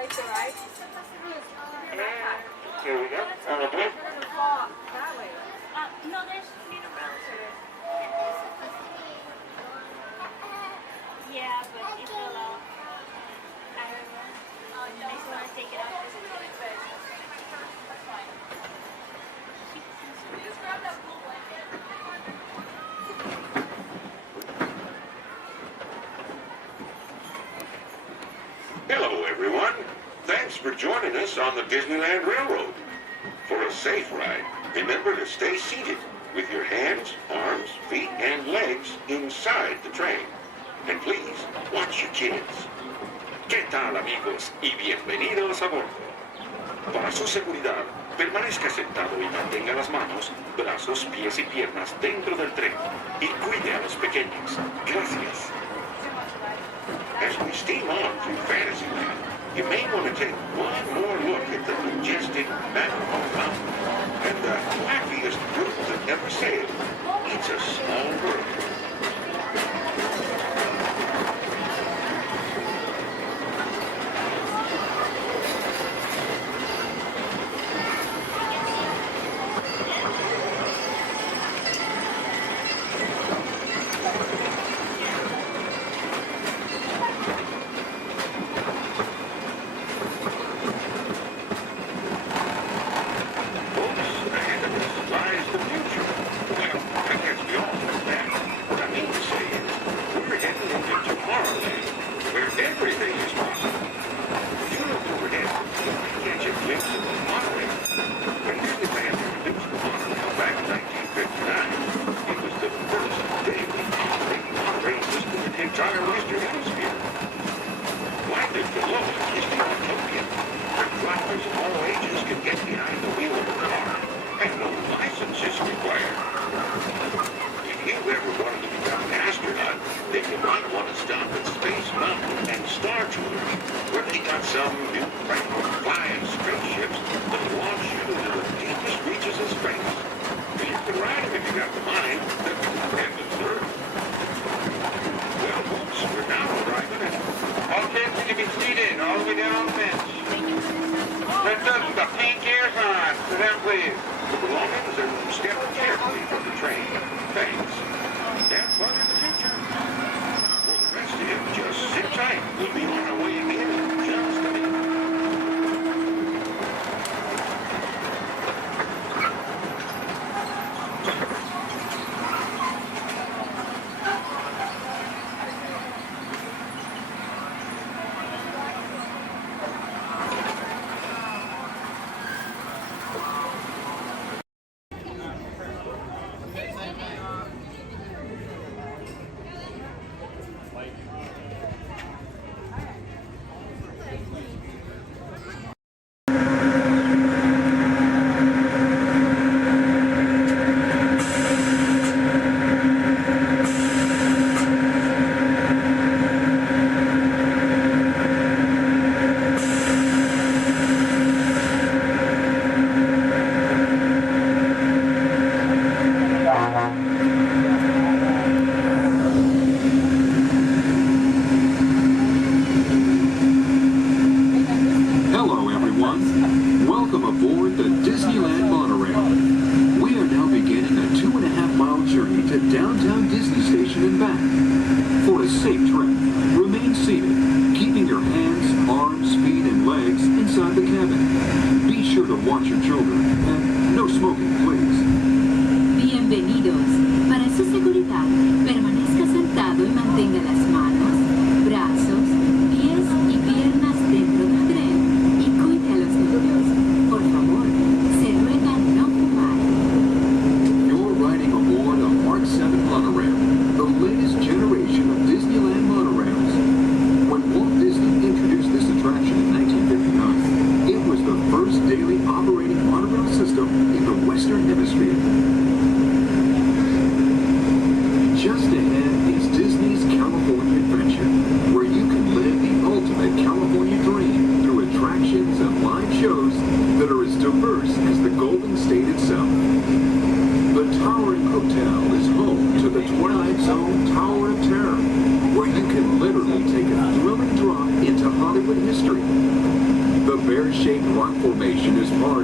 Here we go. On the blue. No, there's need a realtor. Yeah, but it fell off. I don't know. I just want to take it off. Just grab that blue blanket. Hello, everyone. Thanks for joining us on the Disneyland Railroad. For a safe ride, remember to stay seated with your hands, arms, feet, and legs inside the train. And please, watch your kids. ¿Qué tal, amigos? Y bienvenidos a bordo. Para su seguridad, permanezca sentado y mantenga las manos, brazos, pies y piernas dentro del tren. Y cuide a los pequeños. Gracias. As we steam on through Fantasyland, you may want to take one more look at the majestic Matterhorn Mountain and the wackiest group that ever sailed. It's a small world.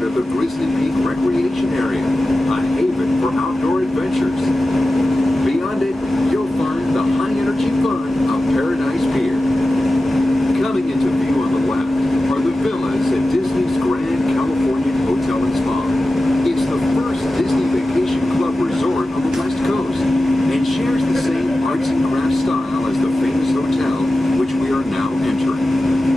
of the Grizzly Peak Recreation Area, a haven for outdoor adventures. Beyond it, you'll find the high-energy fun of Paradise Pier. Coming into view on the left are the villas at Disney's Grand Californian Hotel and Spa. It's the first Disney Vacation Club resort on the West Coast and shares the same arts and crafts style as the famous hotel, which we are now entering.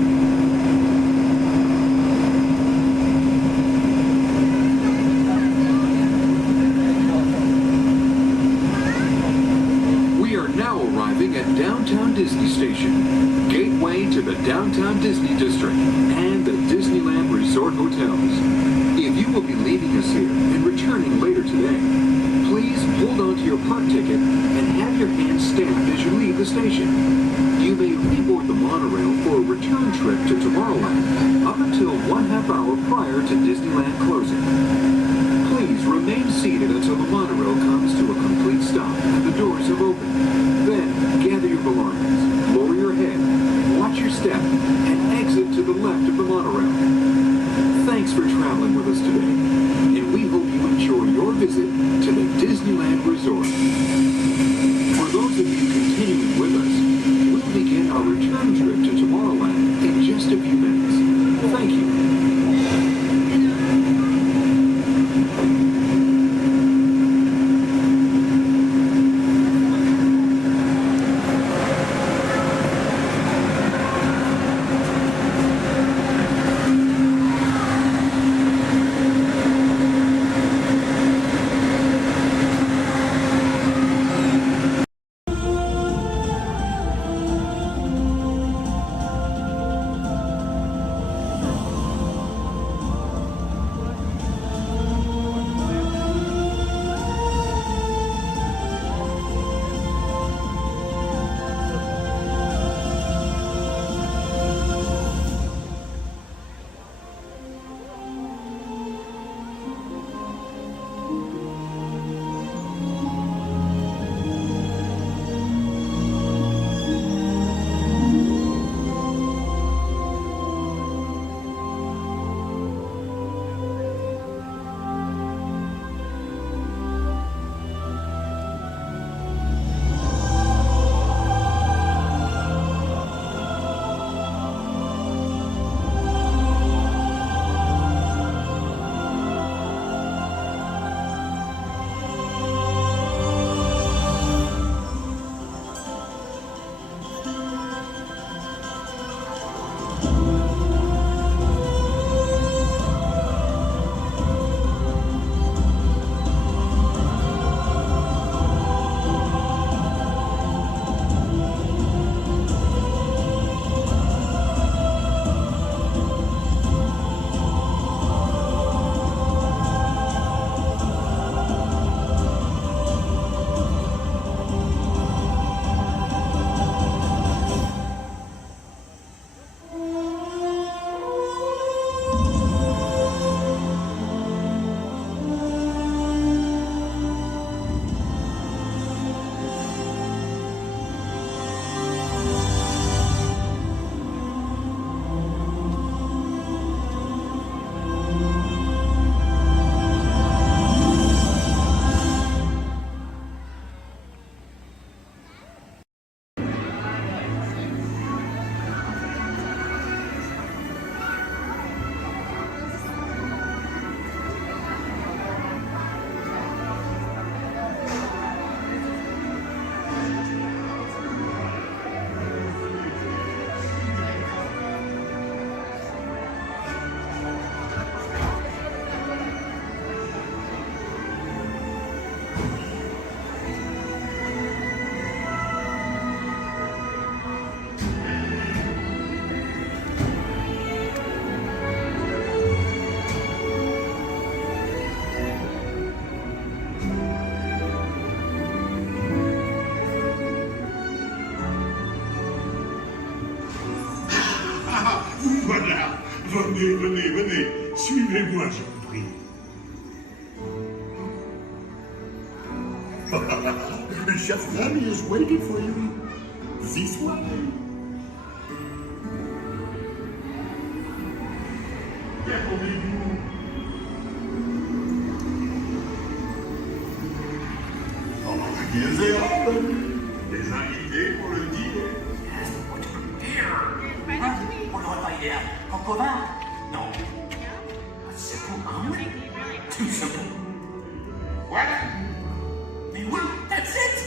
Arriving at Downtown Disney Station, gateway to the Downtown Disney District and the Disneyland Resort Hotels. If you will be leaving us here and returning later today, please hold on to your park ticket and have your hand stamped as you leave the station. You may reboard the monorail for a return trip to Tomorrowland up until 1/2 hour prior to Disneyland closing. Please remain seated until the monorail comes to a complete stop and the doors have opened. Then, gather your belongings, lower your head, watch your step, and exit to the left of the monorail. Thanks for traveling with us today, and we hope you enjoy your visit to the Disneyland Resort. For those of you continuing with us, we'll begin our return trip to Tomorrowland in just a few minutes. Thank you. Voilà, venez, venez, venez, suivez-moi, je vous prie. Chef Daddy is waiting for you. This way. Déroulez-vous. Des erreurs, des invités pour le dîner. Hein? On n'aurait pas idée à Cancovin? Non. C'est pour un oui. Tout ça. Voilà. Mais oui, that's it.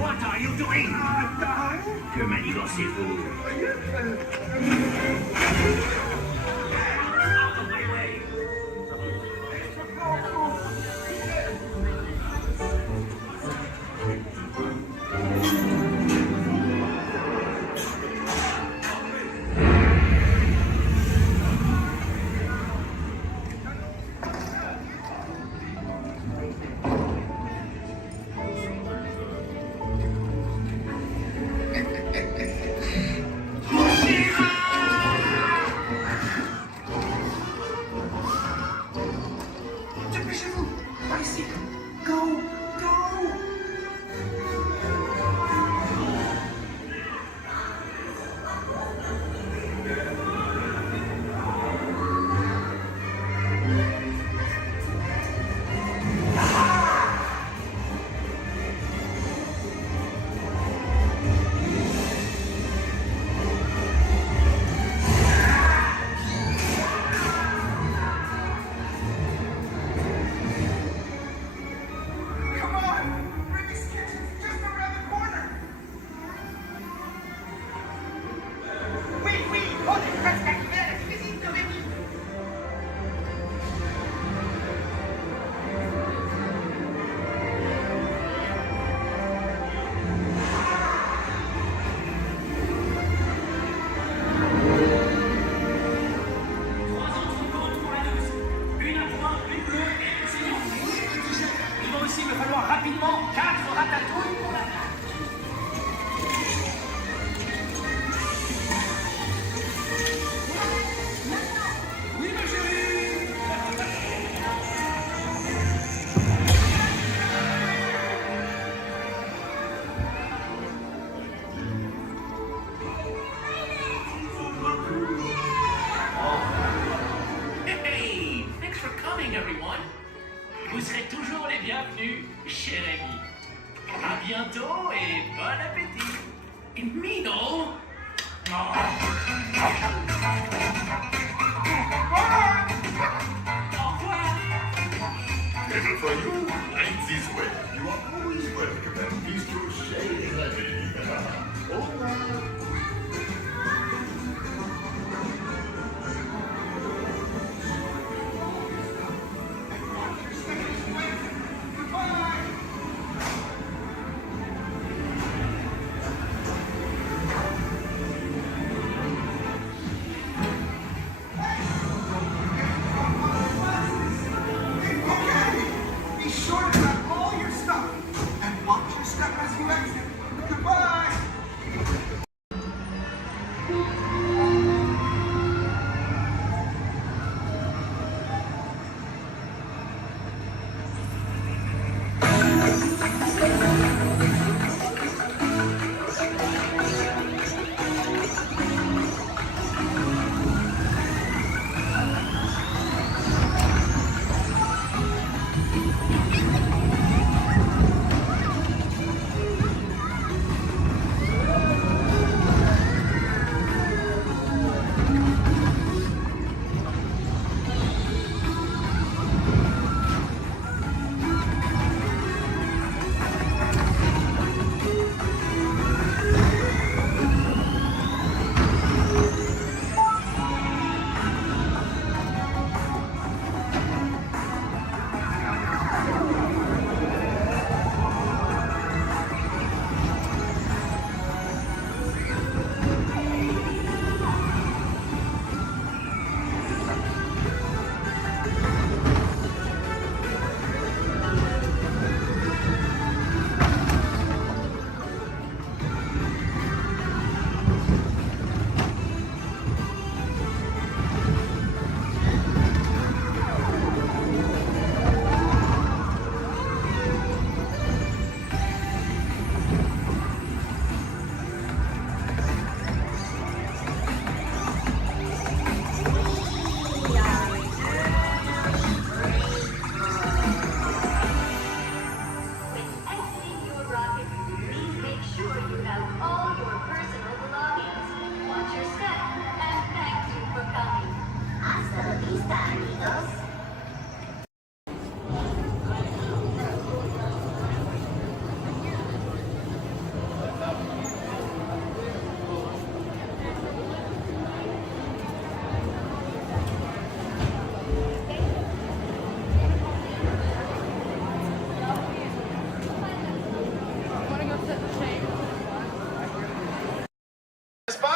What are you doing? Que manigancez-vous? Out of my way! Vous serez toujours les bienvenus, cher ami. À bientôt et bon appétit. Mino. Au revoir. Little for you, ain't this way. You are always welcome at Bistro Chez Rémi. Au revoir.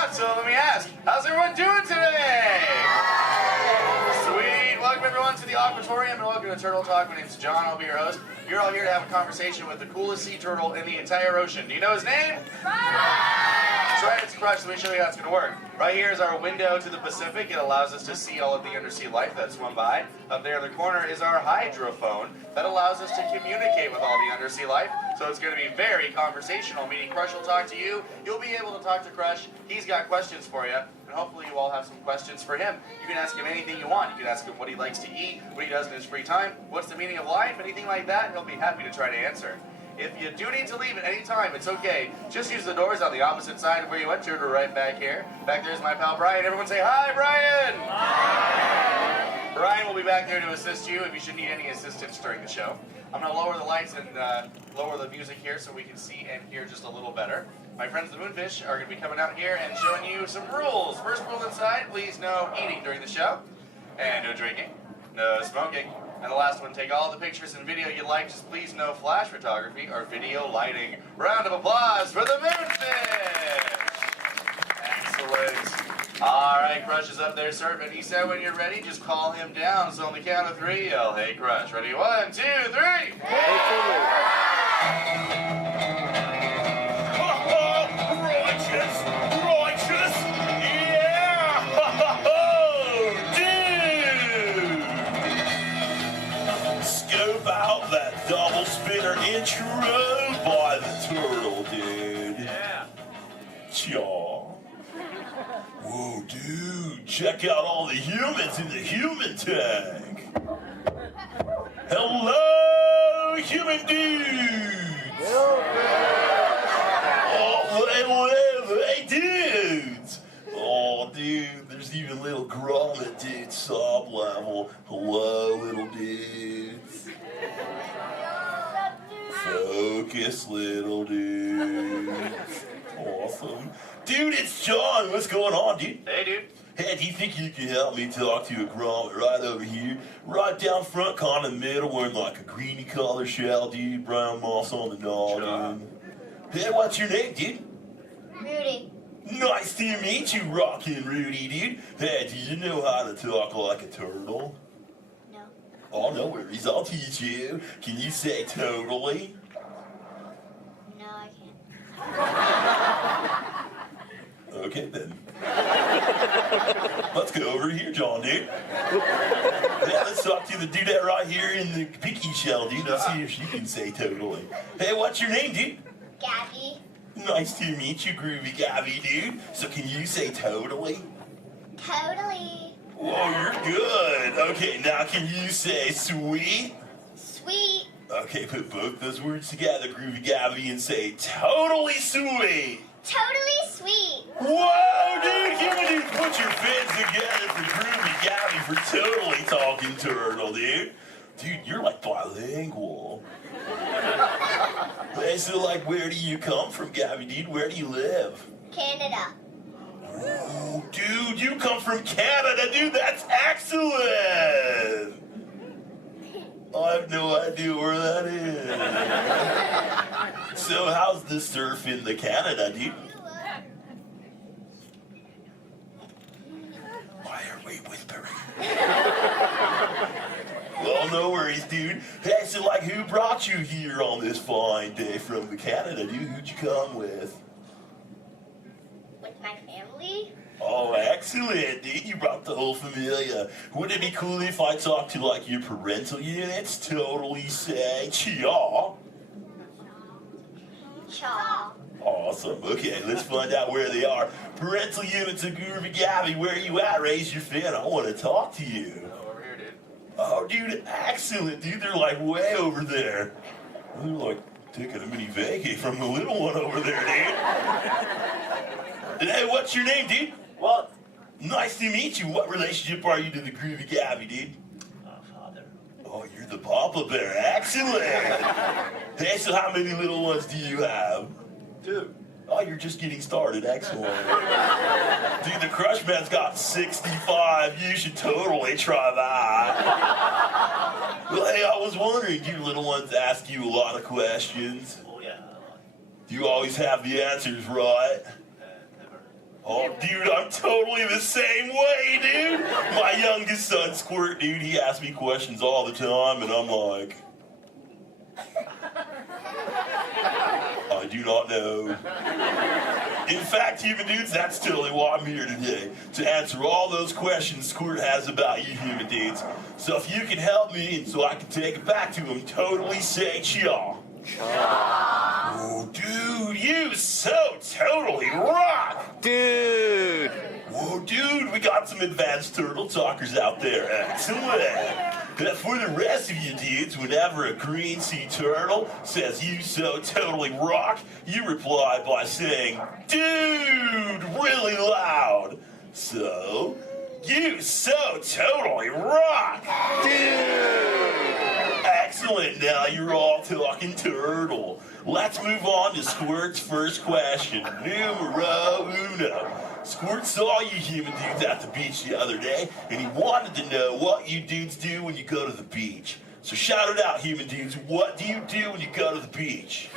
not, so let me ask, how's everyone doing today? Sweet. Welcome everyone to the Aquatorium and welcome to Turtle Talk. My name's John, I'll be your host. You're all here to have a conversation with the coolest sea turtle in the entire ocean. Do you know his name? That's right, it's Crush. Let me show you how it's going to work. Right here is our window to the Pacific. It allows us to see all of the undersea life that swum by. Up there in the corner is our hydrophone that allows us to communicate with all the undersea life. So it's going to be very conversational, meaning Crush will talk to you. You'll be able to talk to Crush. He's got questions for you. And hopefully you all have some questions for him. You can ask him anything you want. You can ask him what he likes to eat, what he does in his free time, what's the meaning of life, anything like that. He'll be happy to try to answer. If you do need to leave at any time, it's okay. Just use the doors on the opposite side of where you entered or right back here. Back there's my pal Brian. Everyone say hi, Brian! Hi! Brian will be back there to assist you if you should need any assistance during the show. I'm going to lower the lights and lower the music here so we can see and hear just a little better. My friends the Moonfish are going to be coming out here and showing you some rules. First rule inside, please no eating during the show. And no drinking. No smoking. And the last one, take all the pictures and video you like, just please no flash photography or video lighting. Round of applause for the Moonfish! Excellent. All right, Crush is up there serving. He said when you're ready, just call him down. So on the count of three, yell, hey Crush. Ready? 1, 2, 3! Righteous! Righteous! Yeah! Dude! Scope out that double spinner intro by the turtle, dude. Yeah. Chaw. Whoa, dude, check out all the humans in the human tank. Hello, human dudes. Oh, hey, dudes. Oh, dude, there's even little grommet dudes, sob level. Hello, little dudes. Focus, little dudes. Awesome. Dude, it's John. What's going on, dude? Hey, dude. Hey, do you think you can help me talk to a grommet right over here? Right down front, kind of middle, wearing like a greeny color shell, dude. Brown moss on the dog, dude. Hey, what's your name, dude? Rudy. Nice to meet you, Rockin' Rudy, dude. Hey, do you know how to talk like a turtle? No. Oh, no worries. I'll teach you. Can you say totally? No, I can't. Okay, then. Let's go over here, John, dude. Yeah, let's talk to the dudette right here in the pinky shell, dude. Let's see if she can say totally. Hey, what's your name, dude? Gabby. Nice to meet you, Groovy Gabby, dude. So can you say totally? Totally. Whoa, you're good. Okay, now can you say sweet? Sweet. Okay, put both those words together, Groovy Gabby, and say totally sweet. Totally sweet. Whoa, dude, you put your fins together for Groovy Gabby for totally talking turtle, dude. Dude, you're like bilingual. Hey, so like, where do you come from, Gabby, dude? Where do you live? Canada. Ooh, dude, you come from Canada, dude. That's excellent. I have no idea where that is. So how's the surf in the Canada, dude? Why are we whispering? Well, no worries, dude. Hey, so like, who brought you here on this fine day from the Canada, dude? Who'd you come with? With my family? Oh, excellent, dude. You brought the whole familia. Wouldn't it be cool if I talked to, like, your parental units? Totally say, chaw. Chaw. Awesome. Okay, let's find out where they are. Parental units of Groovy Gabby, where are you at? Raise your fin. I want to talk to you. Oh, over here, dude. Oh, dude, excellent, dude. They're, like, way over there. They're, like, taking a mini vacay from the little one over there, dude. Hey, what's your name, dude? Walt. Nice to meet you. What relationship are you to the Groovy Gabby, dude? Father. Oh, you're the Papa Bear. Excellent. Hey, so how many little ones do you have? 2. Oh, you're just getting started. Excellent. Dude, the Crush Man's got 65. You should totally try that. Well, hey, I was wondering, do your little ones ask you a lot of questions? Oh, yeah. Do you always have the answers right? Never. Oh, dude, I'm totally the same way, dude. My youngest son, Squirt, dude, he asks me questions all the time, and I'm like, I do not know. In fact, human dudes, that's totally why I'm here today, to answer all those questions Squirt has about you human dudes. So if you can help me, and so I can take it back to him, totally say cha. Oh, dude, you so totally rock! Dude! Whoa, dude, we got some advanced turtle talkers out there. Excellent. For the rest of you dudes, whenever a green sea turtle says you so totally rock, you reply by saying, dude, really loud. So, you so totally rock. Dude! Excellent, now you're all talking turtle. Let's move on to Squirt's first question. Numero uno. Squirt saw you human dudes at the beach the other day, and he wanted to know what you dudes do when you go to the beach. So shout it out, human dudes. What do you do when you go to the beach?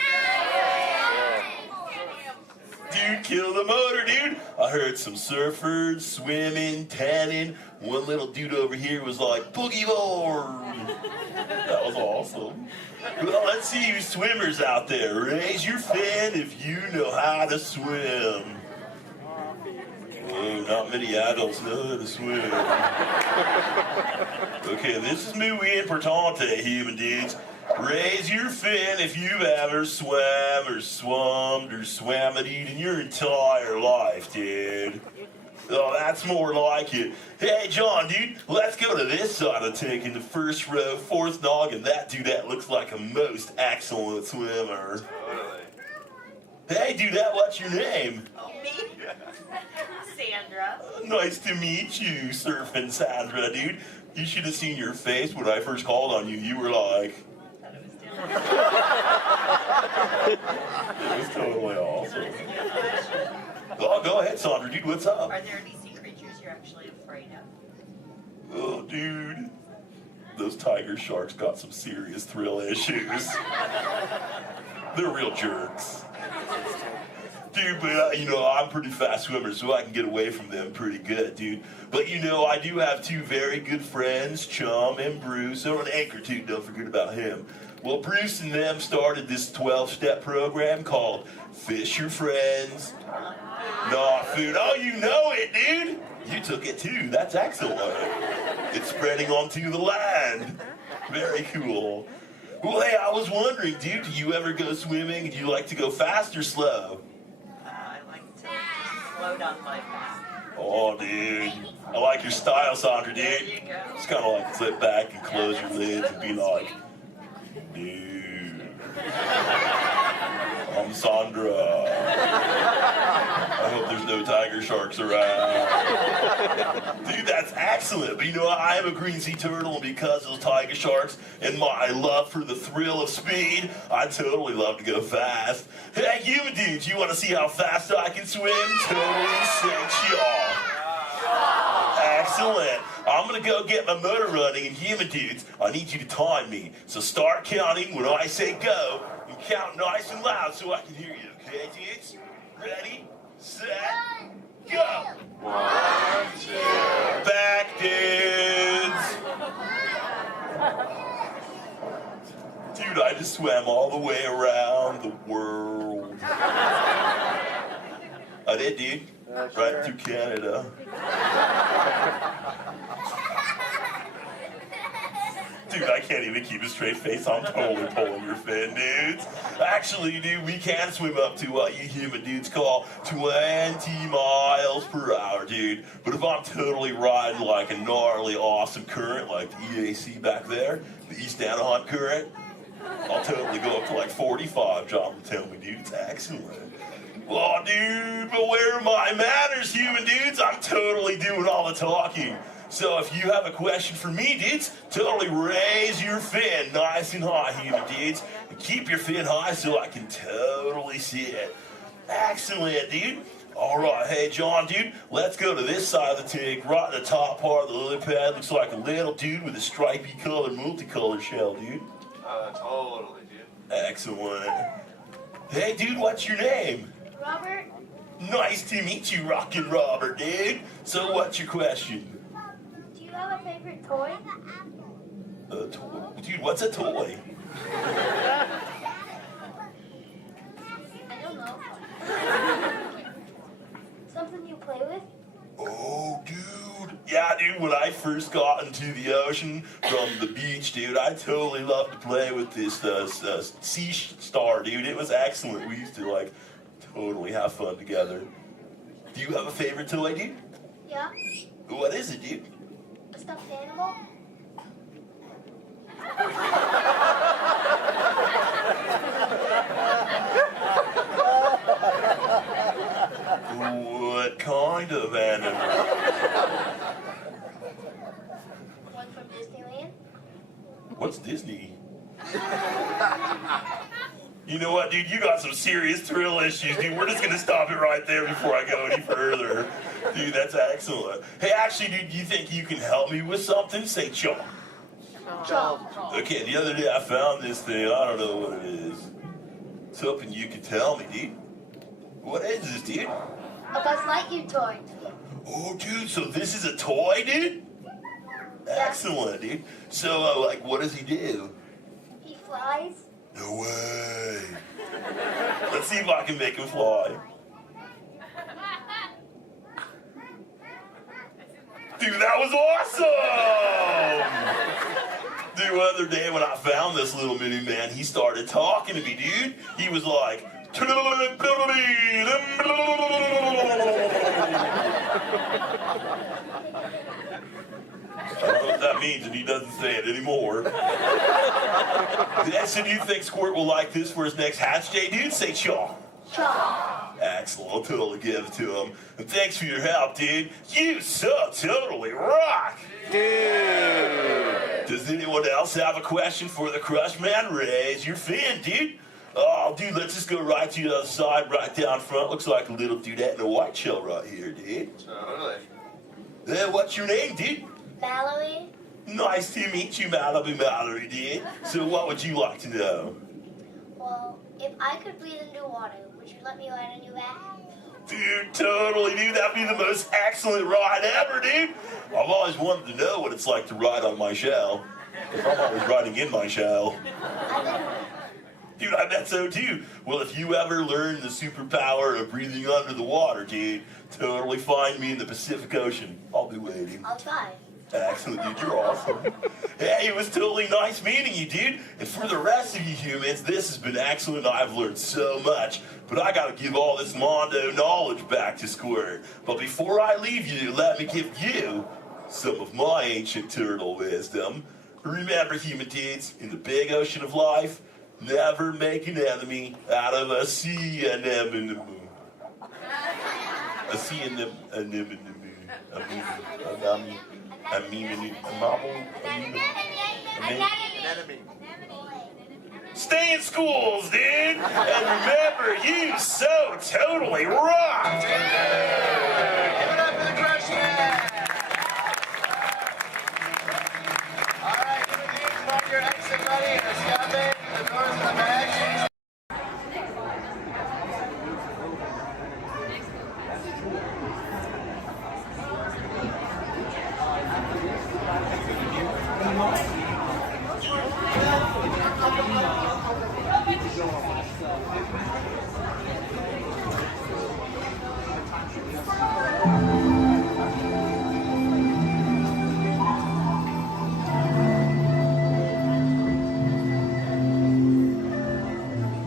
Dude, kill the motor, dude. I heard some surfers, swimming, tanning. One little dude over here was like, boogie board. That was awesome. Well, let's see you swimmers out there. Raise your fin if you know how to swim. Oh, not many adults know how to swim. Okay, this is muy importante, human dudes. Raise your fin if you've ever swam or swummed or swam it in your entire life, dude. Oh, that's more like it. Hey, John, dude, let's go to this side of the tank in the first row, fourth noggin. That dude, that looks like a most excellent swimmer. Hey, dude, what's your name? Me? Sandra. Nice to meet you, Surfing Sandra, dude. You should have seen your face when I first called on you. You were like... It was totally awesome. Oh, go ahead, Sandra, dude, what's up? Are there any sea creatures you're actually afraid of? Oh, dude. Those tiger sharks got some serious thrill issues. They're real jerks. Dude, but I'm a pretty fast swimmer, so I can get away from them pretty good, dude. But I do have two very good friends, Chum and Bruce. Oh, and Anchor, too, don't forget about him. Well, Bruce and them started this 12-step program called Fish Your Friends, Not Food. Oh, you know it, dude. You took it, too. That's excellent. It's spreading onto the land. Very cool. Well, hey, I was wondering, dude, do you ever go swimming? Do you like to go fast or slow? I like to just float on my back. Oh, dude. I like your style, Sandra, dude. There you go. It's kind of like flip back and close your lids and be like, dude. I'm Sandra. I hope there's no tiger sharks around. Dude, that's excellent. But I am a green sea turtle, and because of those tiger sharks and my love for the thrill of speed, I totally love to go fast. Hey, human dudes, you want to see how fast I can swim? Totally say y'all. Excellent. I'm going to go get my motor running, and human dudes, I need you to time me. So start counting when I say go, and count nice and loud so I can hear you. Okay, dudes? Ready, set, go. 1, 2. Back, dudes. Dude, I just swam all the way around the world. I did, dude. Right through Canada. Dude, I can't even keep a straight face. I'm totally pulling your fin, dudes. Actually, dude, we can swim up to what you human dudes call 20 miles per hour, dude. But if I'm totally riding like a gnarly, awesome current, like the EAC back there, the East Anaheim current, I'll totally go up to like 45, John will tell me, dude. It's excellent. Oh, dude, but where are my manners, human dudes? I'm totally doing all the talking. So if you have a question for me, dudes, totally raise your fin nice and high, human dudes. And keep your fin high so I can totally see it. Excellent, dude. All right, hey, John, dude, let's go to this side of the tank. Right in the top part of the lily pad looks like a little dude with a stripy color, multicolored shell, dude. Totally, dude. Excellent. Hey, dude, what's your name? Robert? Nice to meet you, Rockin' Robert, dude. So what's your question? Do you have a favorite toy? A toy? Dude, what's a toy? I don't know. Something you play with? Oh, dude. Yeah, dude, when I first got into the ocean from the beach, dude, I totally loved to play with this sea star, dude. It was excellent. We used to, like, totally have fun together. Do you have a favorite toy, dude? Yeah. What is it, dude? A stuffed animal? What kind of animal? One from Disneyland? What's Disney? You know what, dude? You got some serious thrill issues, dude. We're just gonna stop it right there before I go any further. Dude, that's excellent. Hey, actually, dude, do you think you can help me with something? Say chomp. Chomp. Okay, the other day I found this thing. I don't know what it is. It's hoping you can tell me, dude. What is this, dude? A Buzz Lightyear toy. Oh, dude, so this is a toy, dude? Excellent, dude. So, like, what does he do? He flies. No way. Let's see if I can make him fly. Dude, that was awesome! Dude, the other day when I found this little mini man, he started talking to me, dude. He was like, I don't know what that means, and he doesn't say it anymore. So do you think Squirt will like this for his next hatch day, dude? Say chaw. Chaw. Excellent, I'll totally give it to him. And thanks for your help, dude. You so totally rock. Dude. Does anyone else have a question for the Crush Man? Raise your fin, dude. Oh, dude, let's just go right to the other side, right down front. Looks like a little dudette in a white shell right here, dude. Totally. What's your name, dude? Mallory. Nice to meet you, Mallory, dude. So what would you like to know? Well, if I could breathe into water, would you let me ride on your back? Dude, totally, dude. That'd be the most excellent ride ever, dude. I've always wanted to know what it's like to ride on my shell. Because I'm always riding in my shell. Dude, I bet so too. Well, if you ever learn the superpower of breathing under the water, dude, totally find me in the Pacific Ocean. I'll be waiting. I'll try. Excellent, dude. You're awesome. Hey, it was totally nice meeting you, dude. And for the rest of you humans, this has been excellent. I've learned so much. But I gotta give all this Mondo knowledge back to Squirt. But before I leave you, let me give you some of my ancient turtle wisdom. Remember, human dudes, in the big ocean of life, never make an enemy out of a sea anemone. A sea anemone. Stay in schools, dude! And remember, you so totally rock! Give it up for the Crush Man! Alright, give it to you for your exit money and escape the doors in the back.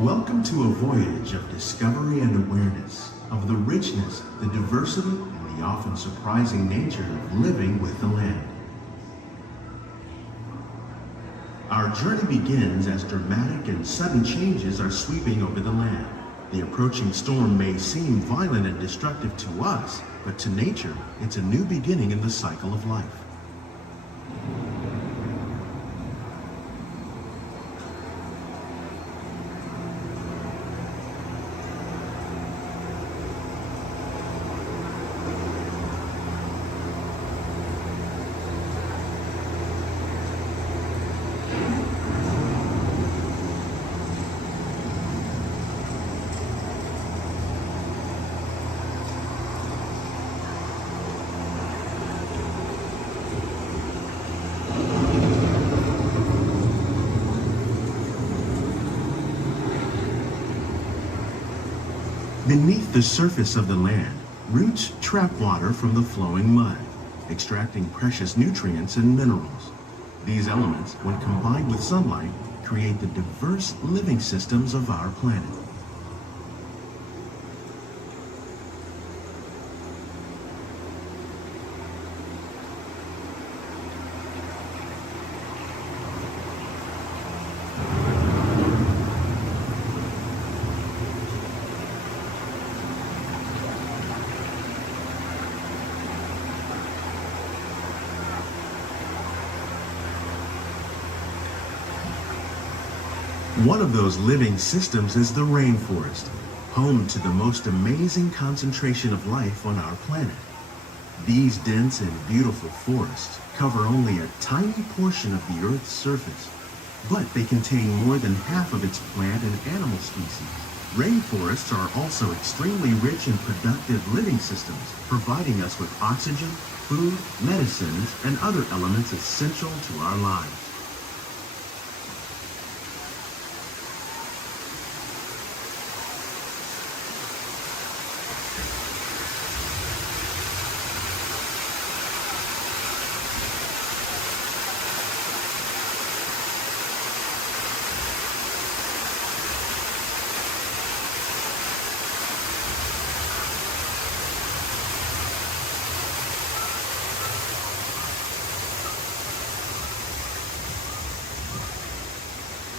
Welcome to a voyage of discovery and awareness of the richness, the diversity, and the often surprising nature of living with the land. Our journey begins as dramatic and sudden changes are sweeping over the land. The approaching storm may seem violent and destructive to us, but to nature, it's a new beginning in the cycle of life. Beneath the surface of the land, roots trap water from the flowing mud, extracting precious nutrients and minerals. These elements, when combined with sunlight, create the diverse living systems of our planet. One of those living systems is the rainforest, home to the most amazing concentration of life on our planet. These dense and beautiful forests cover only a tiny portion of the Earth's surface, but they contain more than half of its plant and animal species. Rainforests are also extremely rich in productive living systems, providing us with oxygen, food, medicines, and other elements essential to our lives.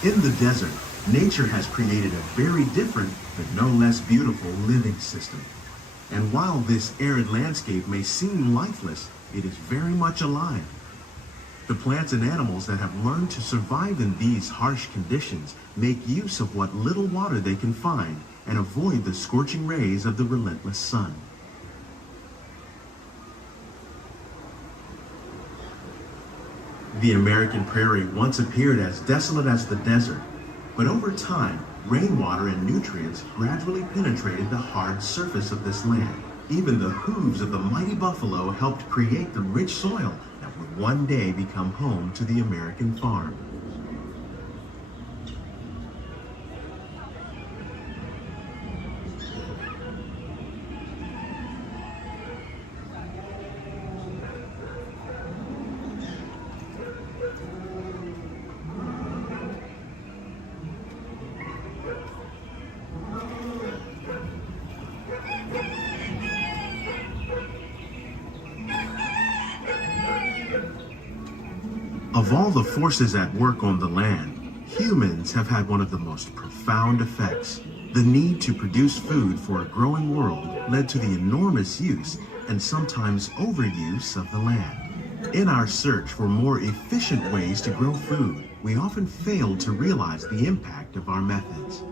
In the desert, nature has created a very different, but no less beautiful living system. And while this arid landscape may seem lifeless, it is very much alive. The plants and animals that have learned to survive in these harsh conditions make use of what little water they can find and avoid the scorching rays of the relentless sun. The American prairie once appeared as desolate as the desert, but over time, rainwater and nutrients gradually penetrated the hard surface of this land. Even the hooves of the mighty buffalo helped create the rich soil that would one day become home to the American farm. Of all the forces at work on the land, humans have had one of the most profound effects. The need to produce food for a growing world led to the enormous use and sometimes overuse of the land. In our search for more efficient ways to grow food, we often fail to realize the impact of our methods.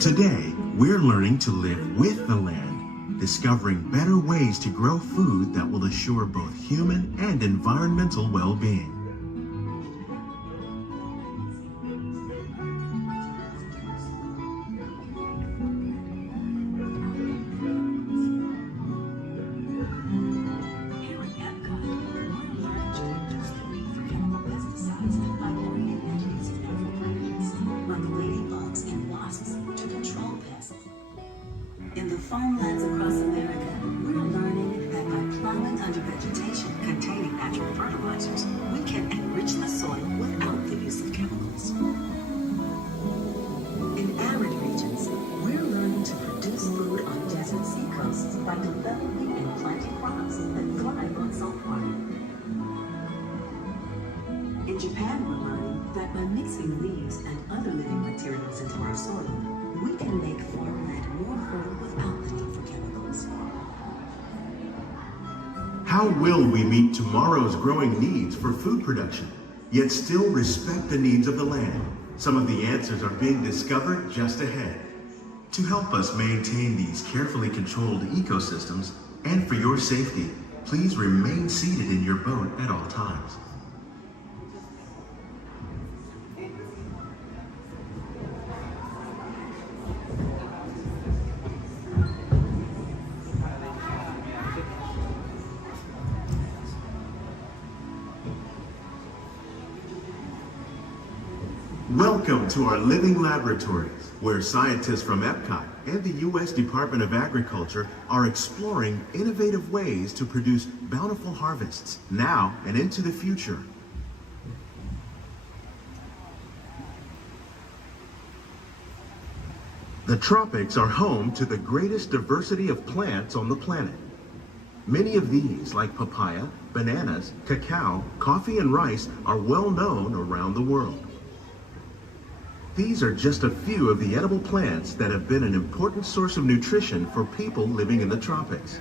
Today, we're learning to live with the land, discovering better ways to grow food that will assure both human and environmental well-being. In the farmlands across America, we're learning that by plowing under vegetation containing natural fertilizers, we can enrich the soil without the use of chemicals. In arid regions, we're learning to produce food on desert seacoasts by developing and planting crops that thrive on salt water. In Japan, we're learning that by mixing leaves and other living materials into our soil, we can make farmland more fertile without the need for chemicals. How will we meet tomorrow's growing needs for food production, yet still respect the needs of the land? Some of the answers are being discovered just ahead. To help us maintain these carefully controlled ecosystems, and for your safety, please remain seated in your boat at all times. Welcome to our living laboratories, where scientists from Epcot and the U.S. Department of Agriculture are exploring innovative ways to produce bountiful harvests now and into the future. The tropics are home to the greatest diversity of plants on the planet. Many of these, like papaya, bananas, cacao, coffee, and rice, are well known around the world. These are just a few of the edible plants that have been an important source of nutrition for people living in the tropics.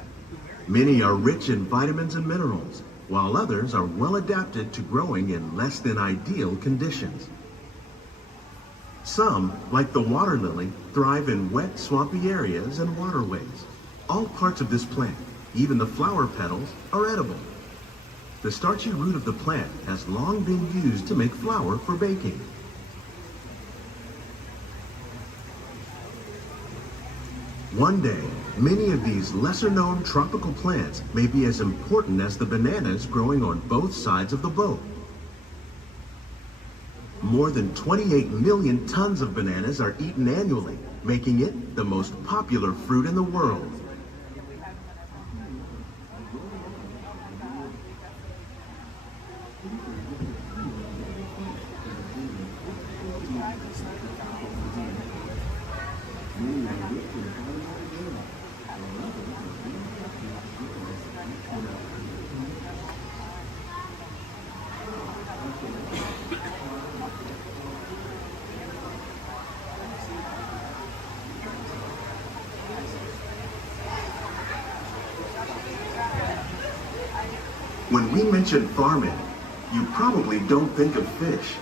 Many are rich in vitamins and minerals, while others are well adapted to growing in less than ideal conditions. Some, like the water lily, thrive in wet, swampy areas and waterways. All parts of this plant, even the flower petals, are edible. The starchy root of the plant has long been used to make flour for baking. One day, many of these lesser-known tropical plants may be as important as the bananas growing on both sides of the boat. More than 28 million tons of bananas are eaten annually, making it the most popular fruit in the world. When we mention farming, you probably don't think of fish.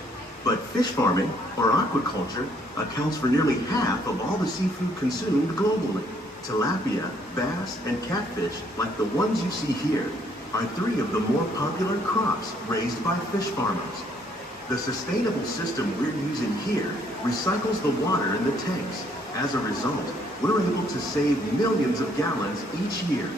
But fish farming, or aquaculture, accounts for nearly half of all the seafood consumed globally. Tilapia, bass, and catfish, like the ones you see here, are three of the more popular crops raised by fish farmers. The sustainable system we're using here recycles the water in the tanks. As a result, we're able to save millions of gallons each year.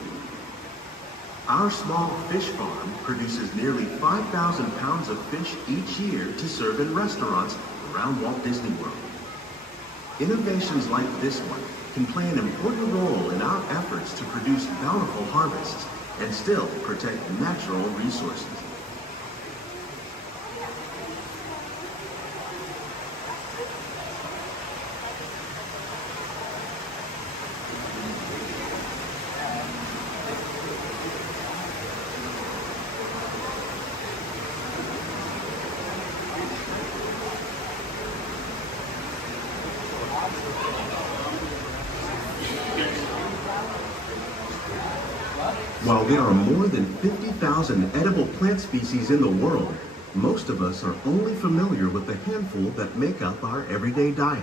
Our small fish farm produces nearly 5,000 pounds of fish each year to serve in restaurants around Walt Disney World. Innovations like this one can play an important role in our efforts to produce bountiful harvests and still protect natural resources. While there are more than 50,000 edible plant species in the world, most of us are only familiar with the handful that make up our everyday diet.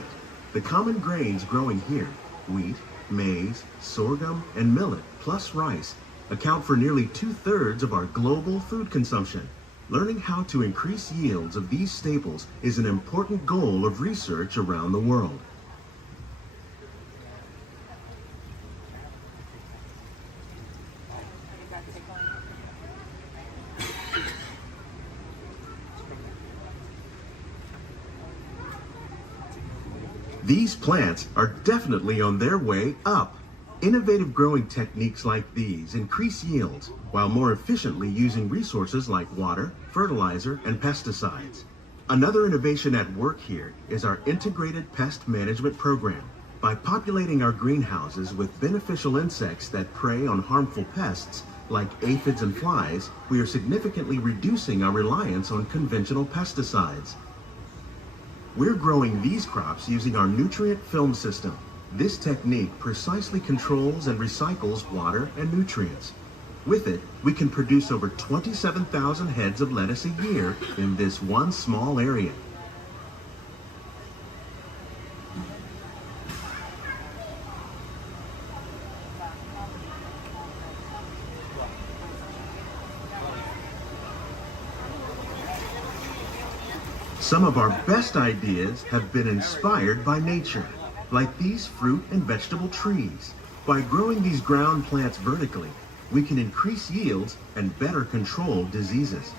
The common grains growing here, wheat, maize, sorghum, and millet, plus rice, account for nearly 2/3 of our global food consumption. Learning how to increase yields of these staples is an important goal of research around the world. These plants are definitely on their way up. Innovative growing techniques like these increase yields while more efficiently using resources like water, fertilizer, and pesticides. Another innovation at work here is our integrated pest management program. By populating our greenhouses with beneficial insects that prey on harmful pests like aphids and flies, we are significantly reducing our reliance on conventional pesticides. We're growing these crops using our nutrient film system. This technique precisely controls and recycles water and nutrients. With it, we can produce over 27,000 heads of lettuce a year in this one small area. Some of our best ideas have been inspired by nature, like these fruit and vegetable trees. By growing these ground plants vertically, we can increase yields and better control diseases.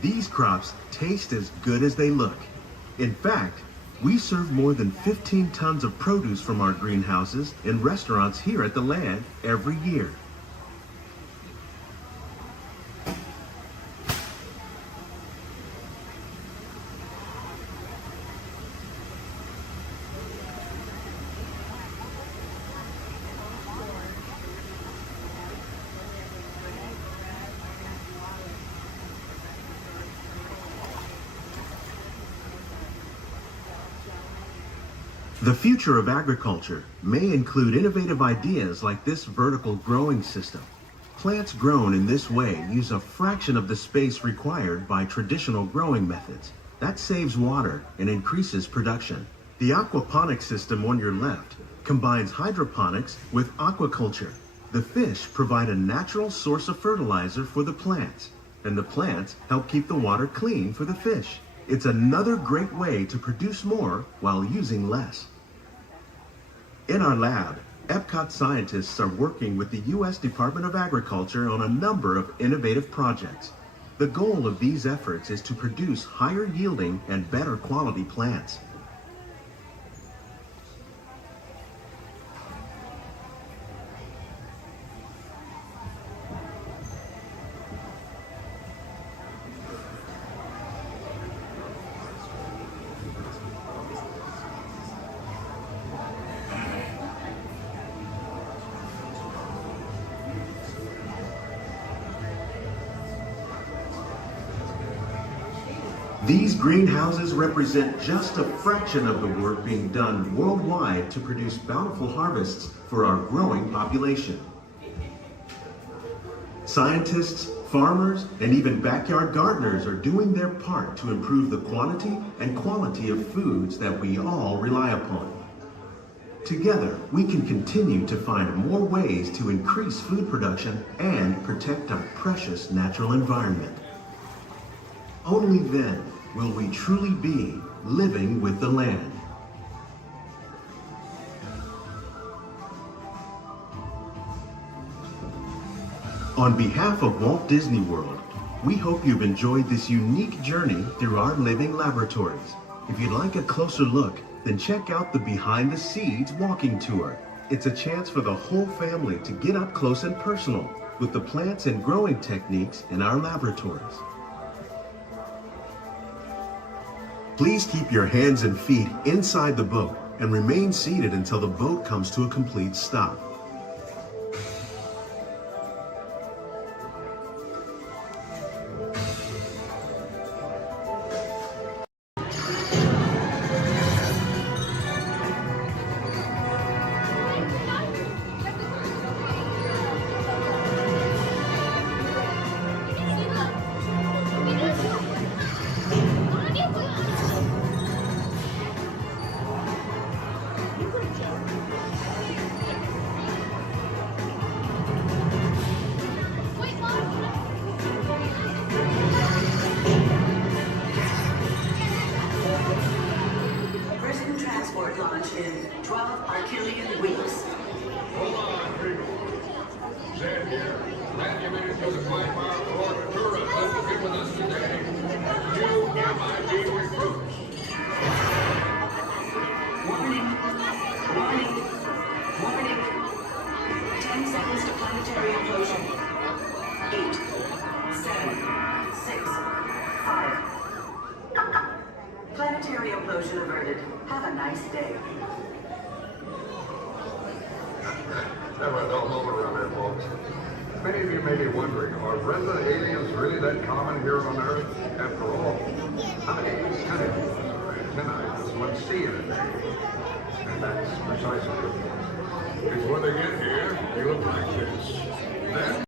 These crops taste as good as they look. In fact, We serve more than 15 tons of produce from our greenhouses in restaurants here at the land every year. The future of agriculture may include innovative ideas like this vertical growing system. Plants grown in this way use a fraction of the space required by traditional growing methods. That saves water and increases production. The aquaponics system on your left combines hydroponics with aquaculture. The fish provide a natural source of fertilizer for the plants, and the plants help keep the water clean for the fish. It's another great way to produce more while using less. In our lab, Epcot scientists are working with the U.S. Department of Agriculture on a number of innovative projects. The goal of these efforts is to produce higher yielding and better quality plants. These greenhouses represent just a fraction of the work being done worldwide to produce bountiful harvests for our growing population. Scientists, farmers, and even backyard gardeners are doing their part to improve the quantity and quality of foods that we all rely upon. Together, we can continue to find more ways to increase food production and protect our precious natural environment. Only then will we truly be living with the land. On behalf of Walt Disney World, we hope you've enjoyed this unique journey through our living laboratories. If you'd like a closer look, then check out the Behind the Seeds walking tour. It's a chance for the whole family to get up close and personal with the plants and growing techniques in our laboratories. Please keep your hands and feet inside the boat and remain seated until the boat comes to a complete stop. Planetary implosion averted. Have a nice day. Never dull moment around here, folks. Many of you may be wondering, are resident aliens really that common here on Earth? After all, how many centimeters or antennae does one see in a day? And that's precisely the point. Because when they get here, they look like this. Then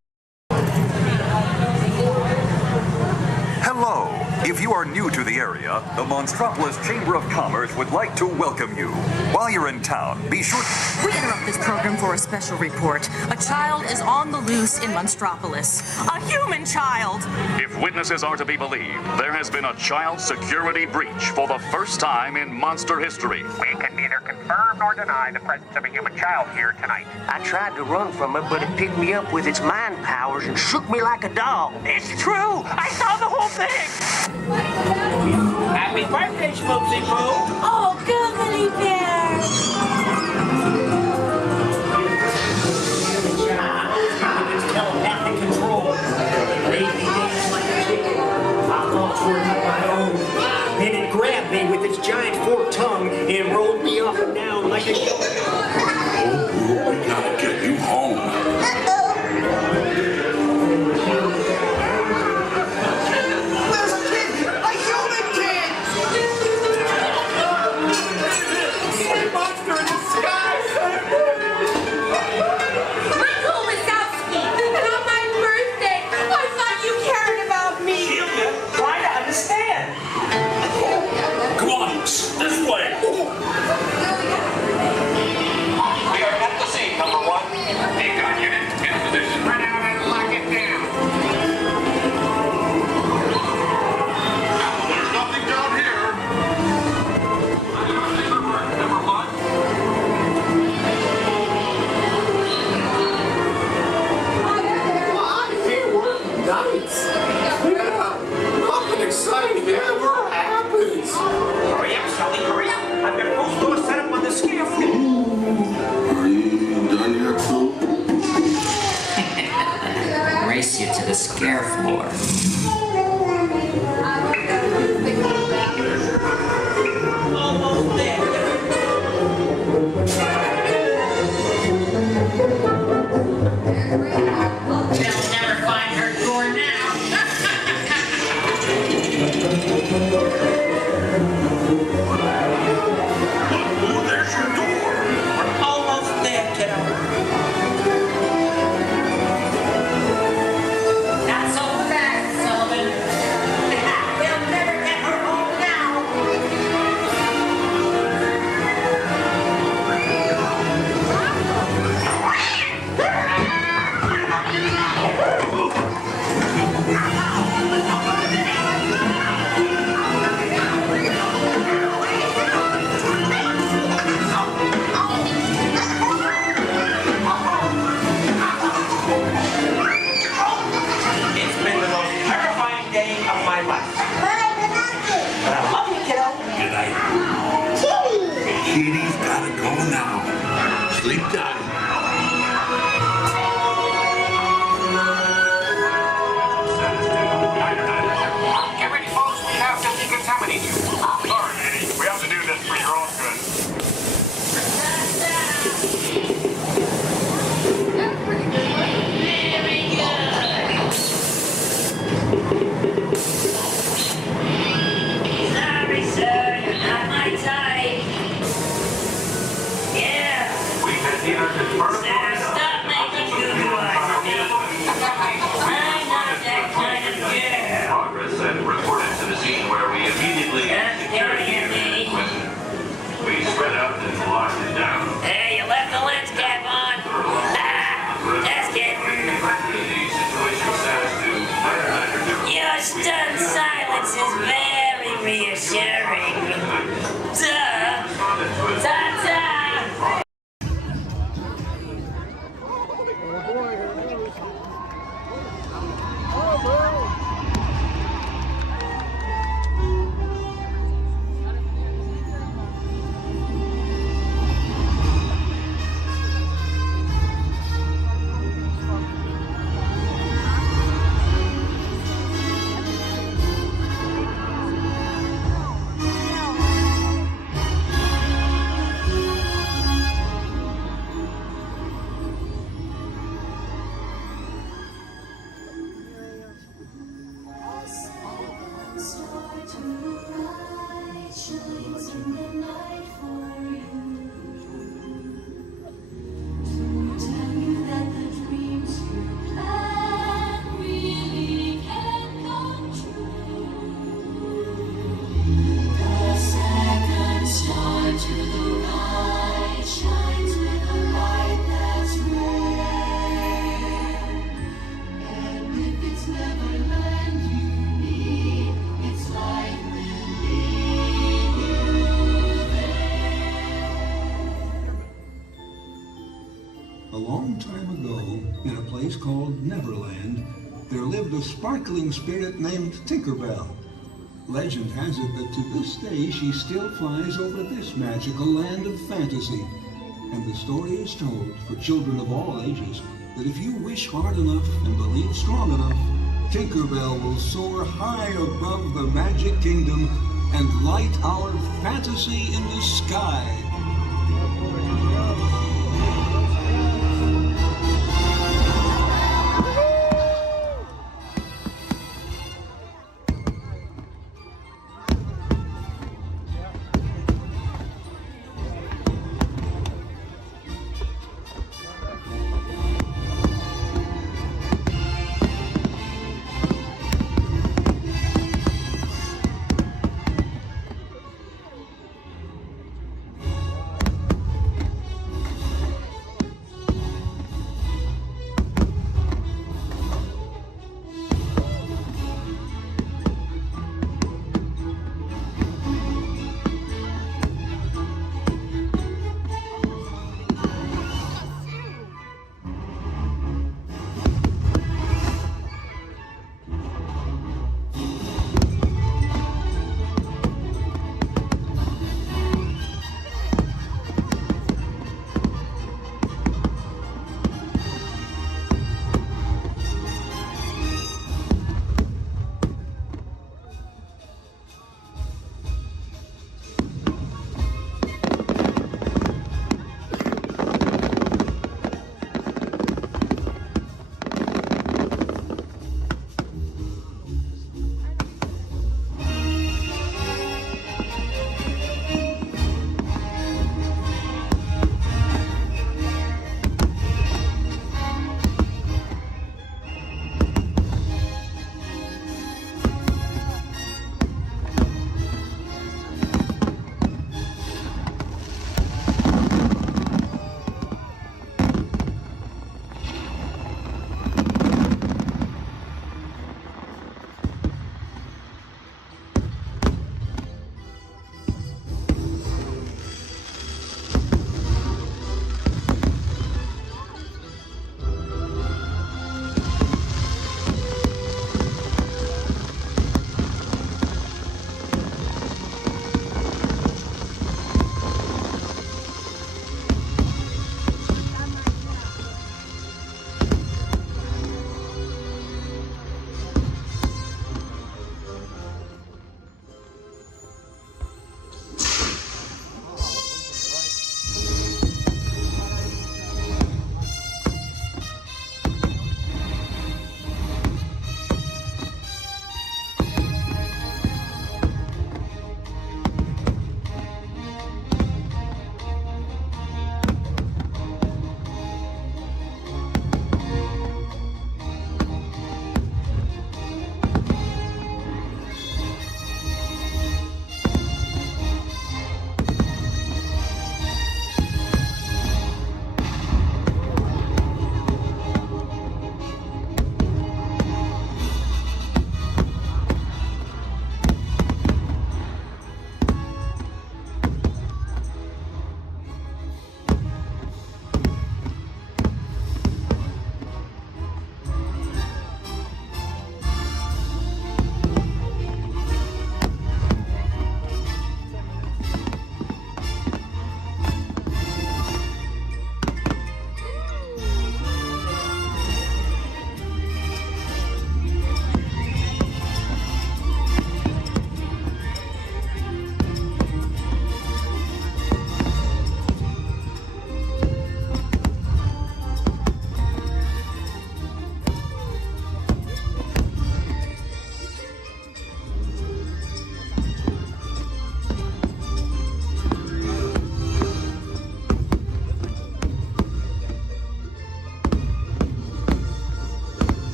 hello! If you are new to the area, the Monstropolis Chamber of Commerce would like to welcome you. While you're in town, be sure... We interrupt this program for a special report. A child is on the loose in Monstropolis. A human child! If witnesses are to be believed, there has been a child security breach for the first time in monster history. We can neither confirm nor deny the presence of a human child here tonight. I tried to run from it, but it picked me up with its mind powers and shook me like a dog. It's true! I saw the whole thing! Happy birthday, Schmoopsy Poo! Oh, Googly bear! It's telepathic control. Lazy things like a chicken. I thought toward my own. Then it grabbed me with its giant forked tongue and rolled me up and down like a show. Oh, we gotta get you home. There's a kid! A human kid! A monster in the sky! Michael Wazowski, and on my birthday, I thought you cared about me. Try to understand. Come on, this way. We are at the scene, number 1. Decon unit in position. Run out and lock it down. There's nothing down here. Number 1. Nights! Yeah! Nothing exciting ever happens! Hurry up, Sully, hurry up. I've got both doors set up on the scare floor. Are you done yet, Phil? Race you to the scare floor. Almost there. They'll never find her door now. Oh, there's your door. We're almost there, kiddo. Not so fast, Sullivan. We'll never get her home now. It's been the most terrifying day of my life. But I love you, kiddo. Good night. Kitty's gotta go now. Sleep tight. Get ready, folks. We have to decontaminate you. Sorry, Eddie. We have to do this for your own good. Sorry, sir, you're not my type. Yeah. We can either confirm Sir, stop making good eyes at me. I'm not that kind of girl. progress and reported to the scene where we immediately That's staring at me. we spread out and locked it down. Hey, you left the lens cap on. Just kidding. Your stunned silence is very reassuring. Duh. Ta-ta. A long time ago, in a place called Neverland, there lived a sparkling spirit named Tinkerbell. Legend has it that to this day she still flies over this magical land of fantasy. And the story is told for children of all ages that if you wish hard enough and believe strong enough, Tinkerbell will soar high above the magic kingdom and light our fantasy in the sky.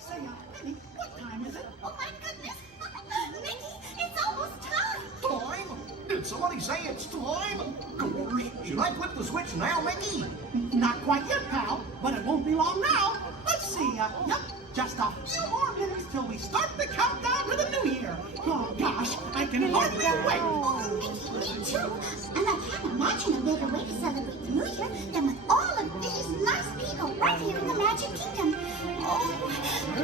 Say, Minnie, what time is it? Oh my goodness! Mickey, it's almost time! Time? Did somebody say it's time? Gorge, should I flip the switch now, Mickey? Not quite yet, pal, but it won't be long now. Let's see, yep, just a few more minutes till we start the countdown to the new year. Oh gosh, I can hardly wait. Oh, Mickey, me too. And I can't imagine a better way to celebrate the new year than with all of these nice people right here in the Magic Kingdom. Oh,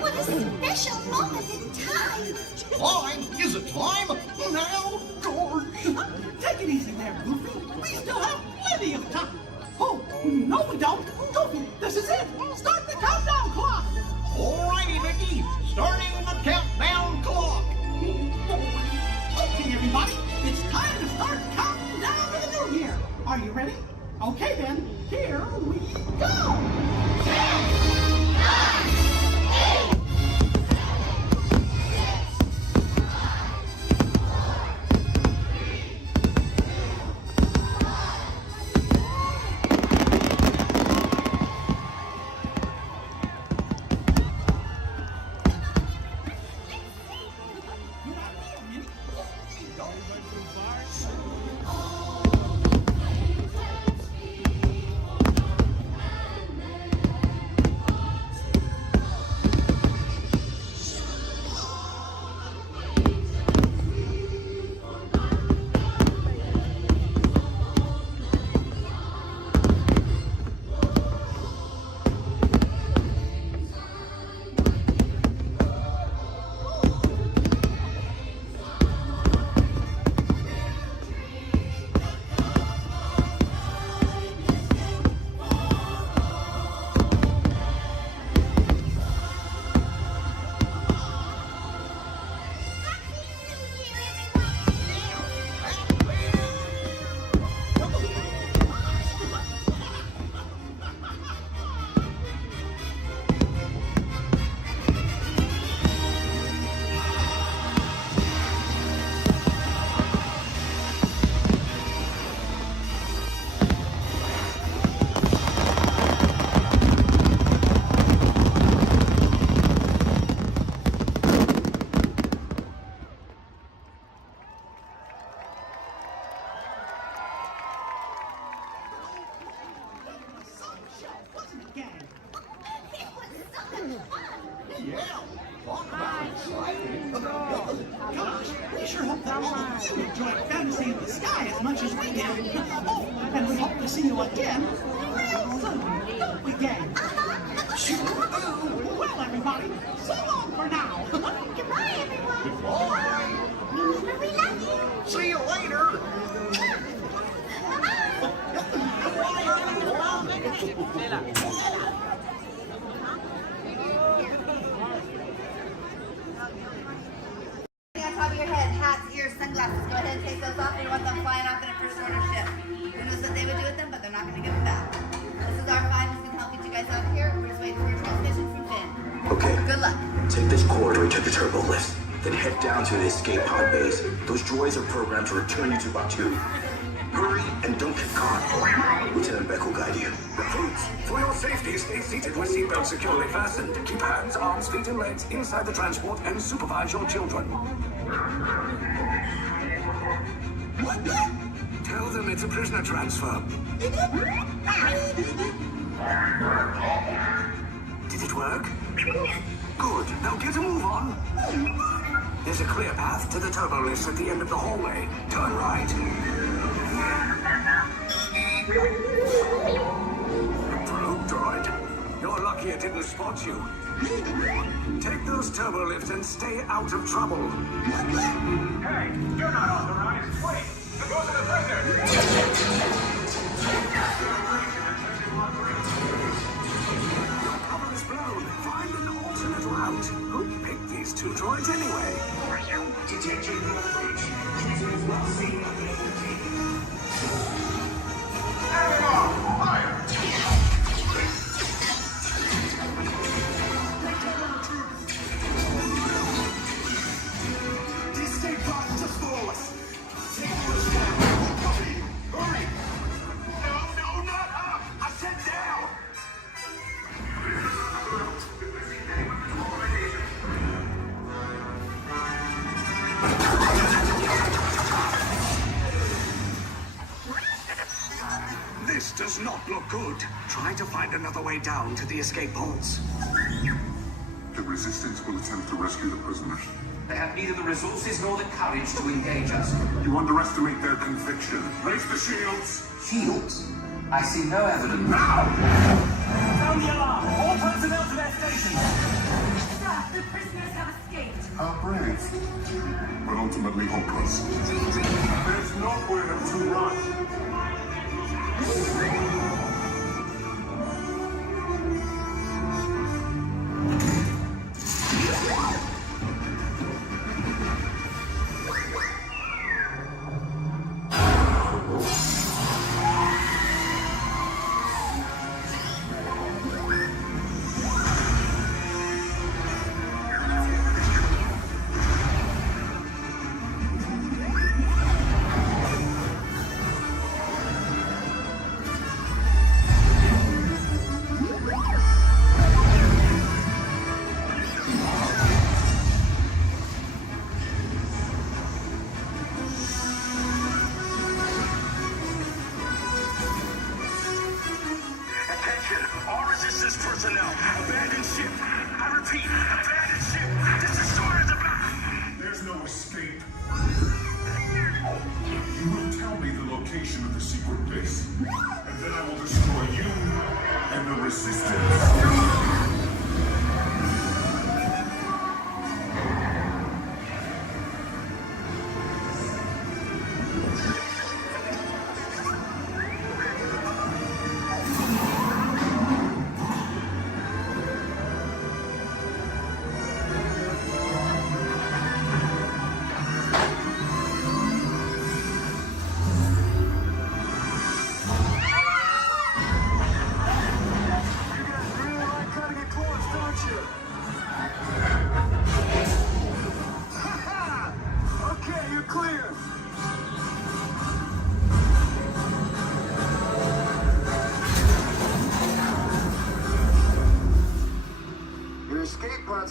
what a special moment in time. Time? Is it time? Now, Gorge. Take it easy there, Goofy. We still have plenty of time. Oh, no we don't. Goofy, this is it. Start the countdown clock. Alrighty, Mickey. Starting the countdown clock. Okay, everybody. It's time to start counting down to the new year. Are you ready? Okay, then. Here we go. 10, 9, 8. Gosh, we sure hope that all of you enjoyed Fantasy in the Sky as much as we did. Oh, and we hope to see you again real soon, don't we, gang? Sure do. Well, everybody, so long for now. Goodbye, everyone. Goodbye. Remember, we love you. See you later. On top of your head, hats, ears, sunglasses. Go ahead and take those off. We want them flying off in a first order ship. Who knows what they would do with them, but they're not going to give them back. This is our five who's going to help get you guys out of here. We're just waiting for a transmission from Finn. Okay. Good luck. Take this corridor to the turbo lift. Then head down to the escape pod base. Those droids are programmed to return you to Batu. Hurry and don't get caught. Lieutenant Beck will guide you. Recruits, for your safety, stay seated with seatbelts securely fastened. Keep hands, arms, feet, and legs inside the transport and supervise your children. Tell them it's a prisoner transfer. Did it work? Good. Now get a move on. There's a clear path to the turbo lifts at the end of the hallway. Turn right. Probe droid. You're lucky it didn't spot you. Take those turbo lifts and stay out of trouble. Hey, you're not authorized. Wait, go to the Cover is blown. Find an alternate route. Who picked these two droids anyway? Detection breach. Prisoners not seen on the other team. Fire! These escape pods just follow us. Take those down. Copy. Hurry. No, not up! I said down! try to find another way down to the escape pods. The Resistance will attempt to rescue the prisoners. They have neither the resources nor the courage to engage us. You underestimate their conviction. Raise the shields! Shields? I see no evidence. Now! Sound the alarm! All personnel to their stations! Sir, the prisoners have escaped. How brave, but ultimately hopeless. There's nowhere to run.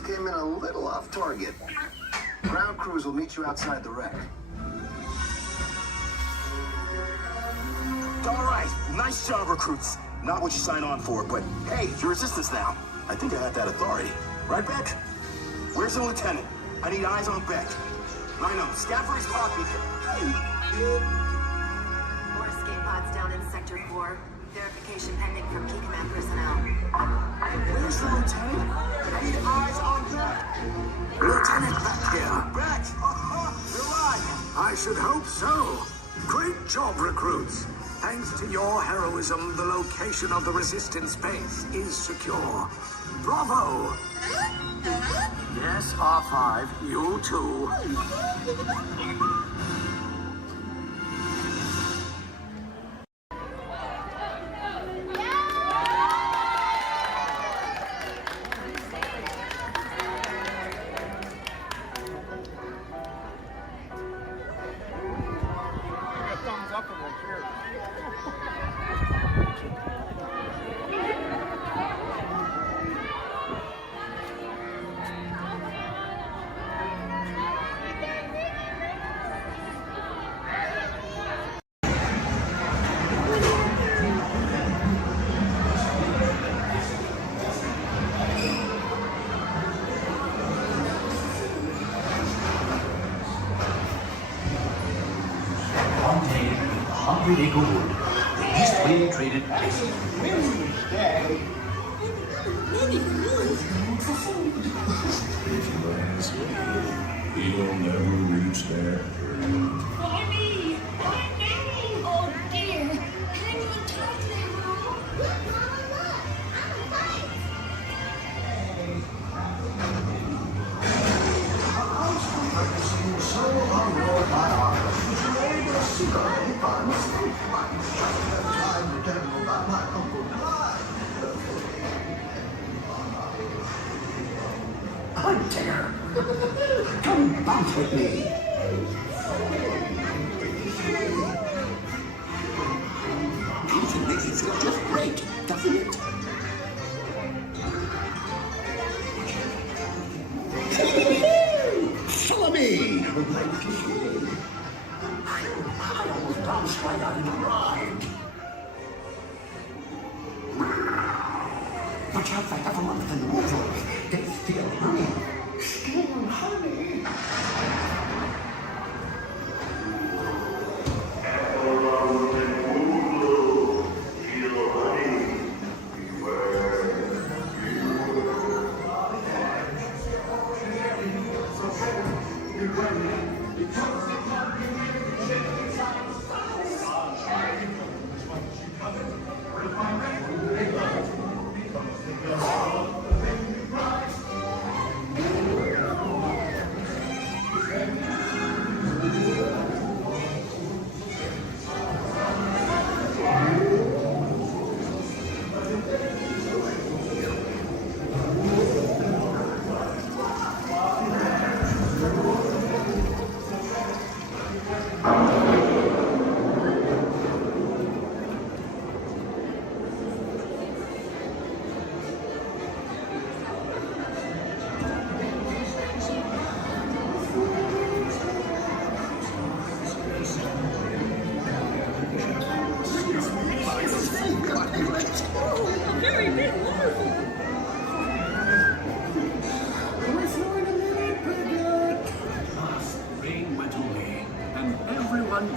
Came in a little off target. Ground crews will meet you outside the wreck. All right, nice job, recruits. Not what you signed on for, but hey, you're resistance now. I think I have that authority. Right, Beck? Where's the lieutenant? I need eyes on Beck. Rhino, scout for his clock beacon. More escape pods down in Sector 4. Verification pending from key command personnel. Where's the lieutenant? I need eyes on Beck. Lieutenant Beck here. Beck! You're right. I should hope so. Great job, recruits. Thanks to your heroism, the location of the Resistance base is secure. Bravo! Yes, R5, you too. Hungry Acre Wood, the East Wind traded places. He'll never reach there. Barney! Barney! Oh dear! Can you talk now? Look, Mama, look! I'm Hunter! Come bounce with me! Music makes you feel just great, doesn't it? Follow me! My little kid. I almost bounced right out of the ride. Watch out for everyone in the water. They steal honey. Stealing honey?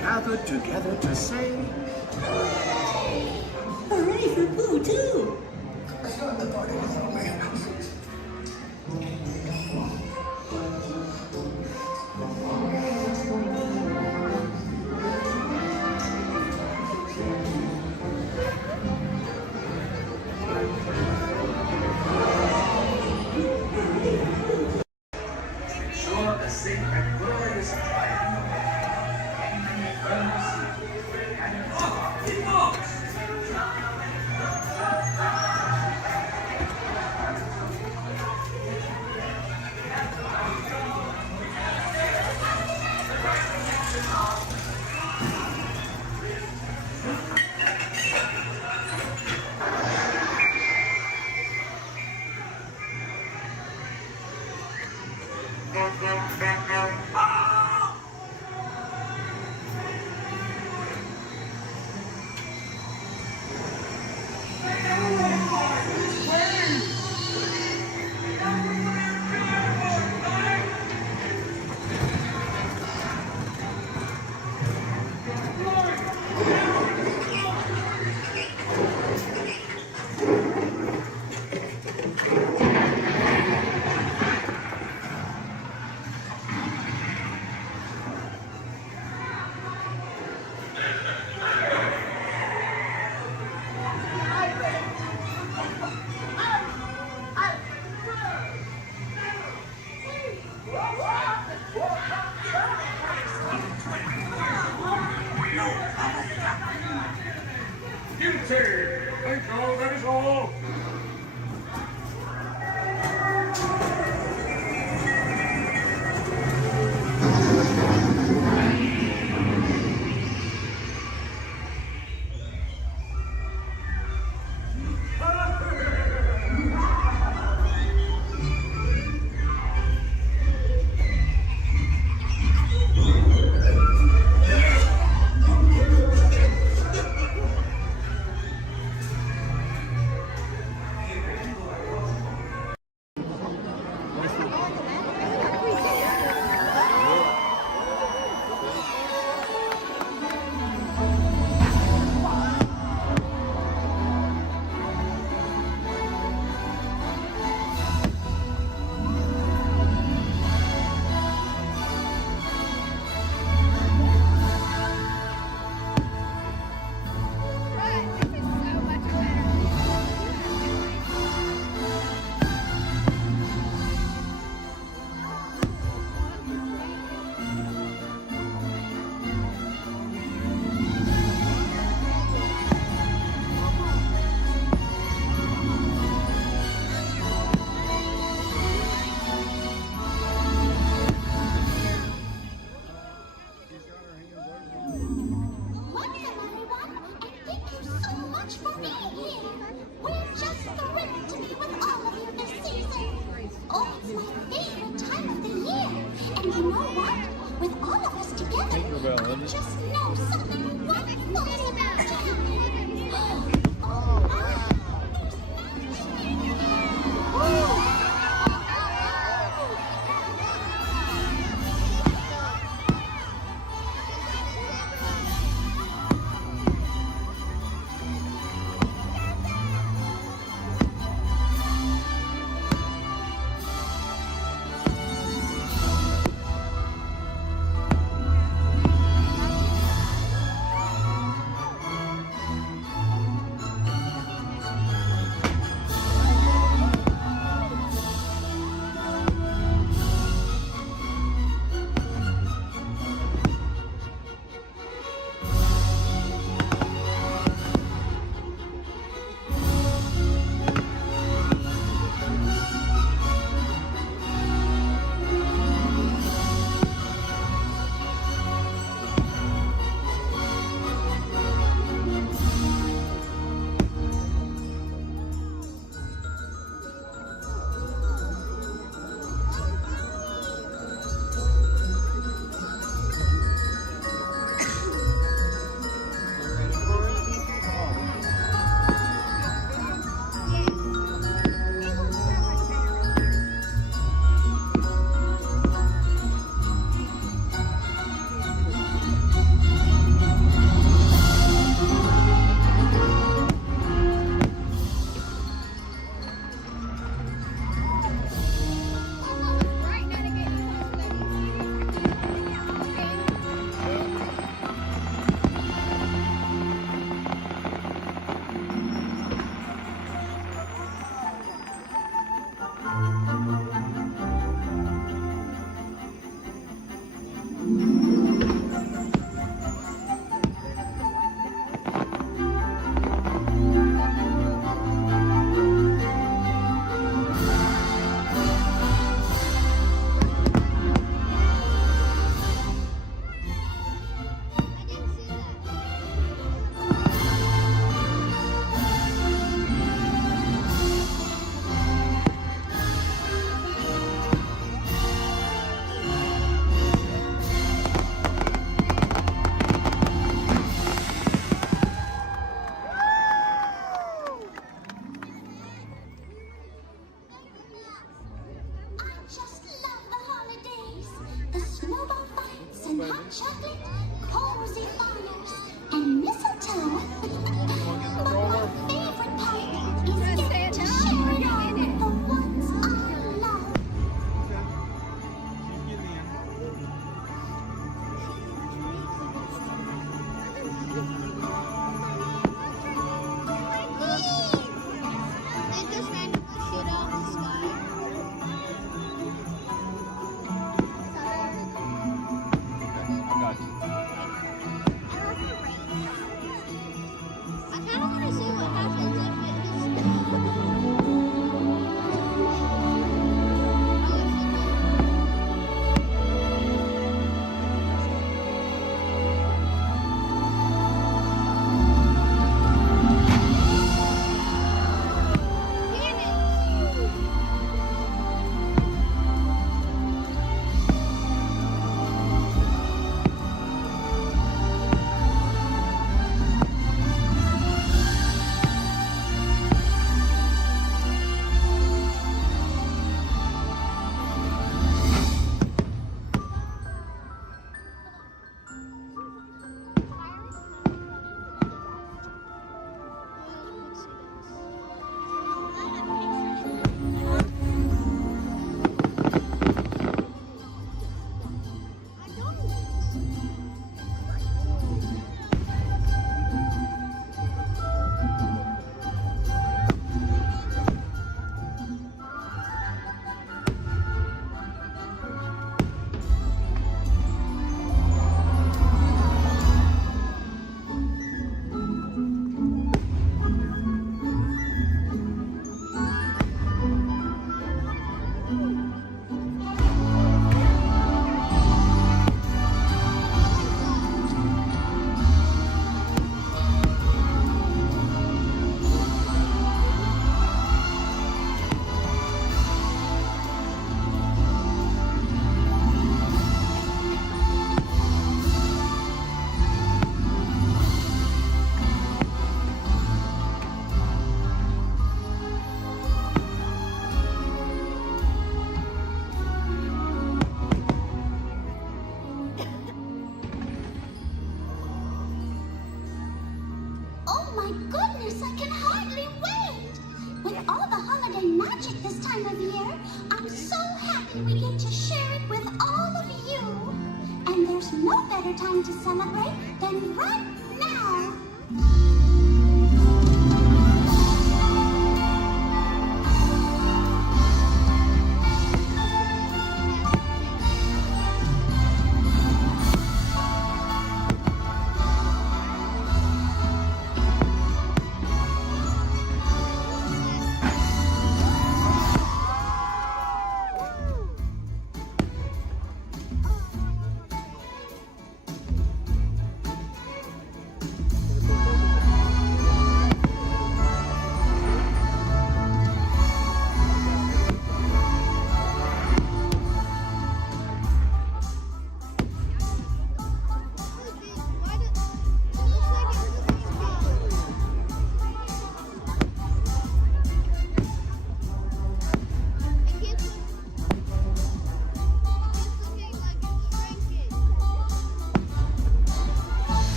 Gathered together to say, Hooray for Boo, too! Ensure a safe and glorious flight. time of year. I'm so happy we get to share it with all of you. And there's no better time to celebrate than right now.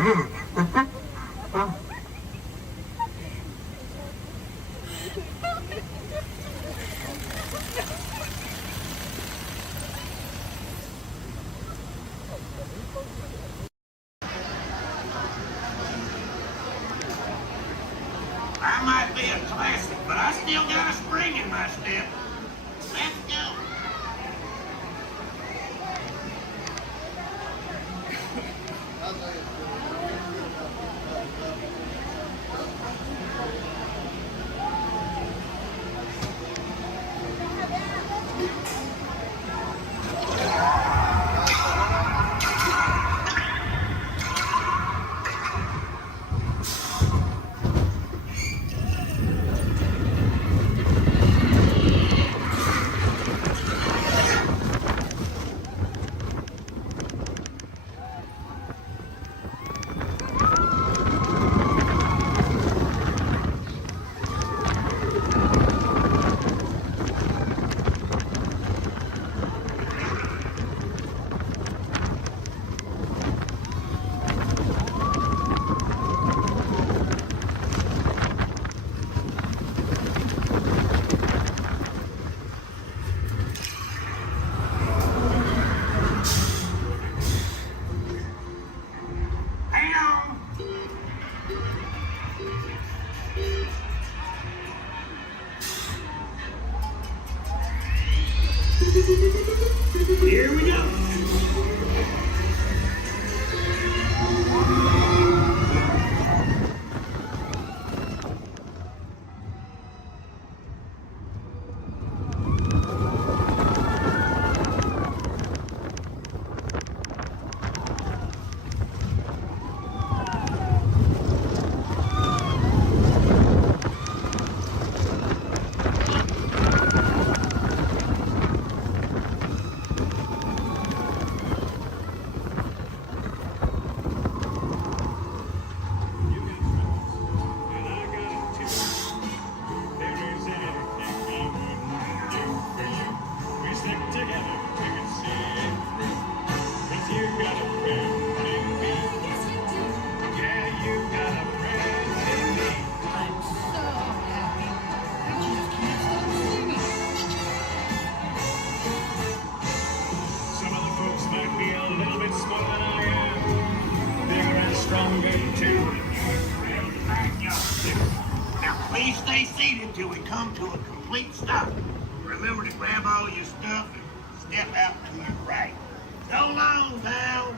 I might be a classic, but I still got a spring in my step. Let's go. Here we go. Now please stay seated till we come to a complete stop. Remember to grab all your stuff and step out to your right. So long, pals.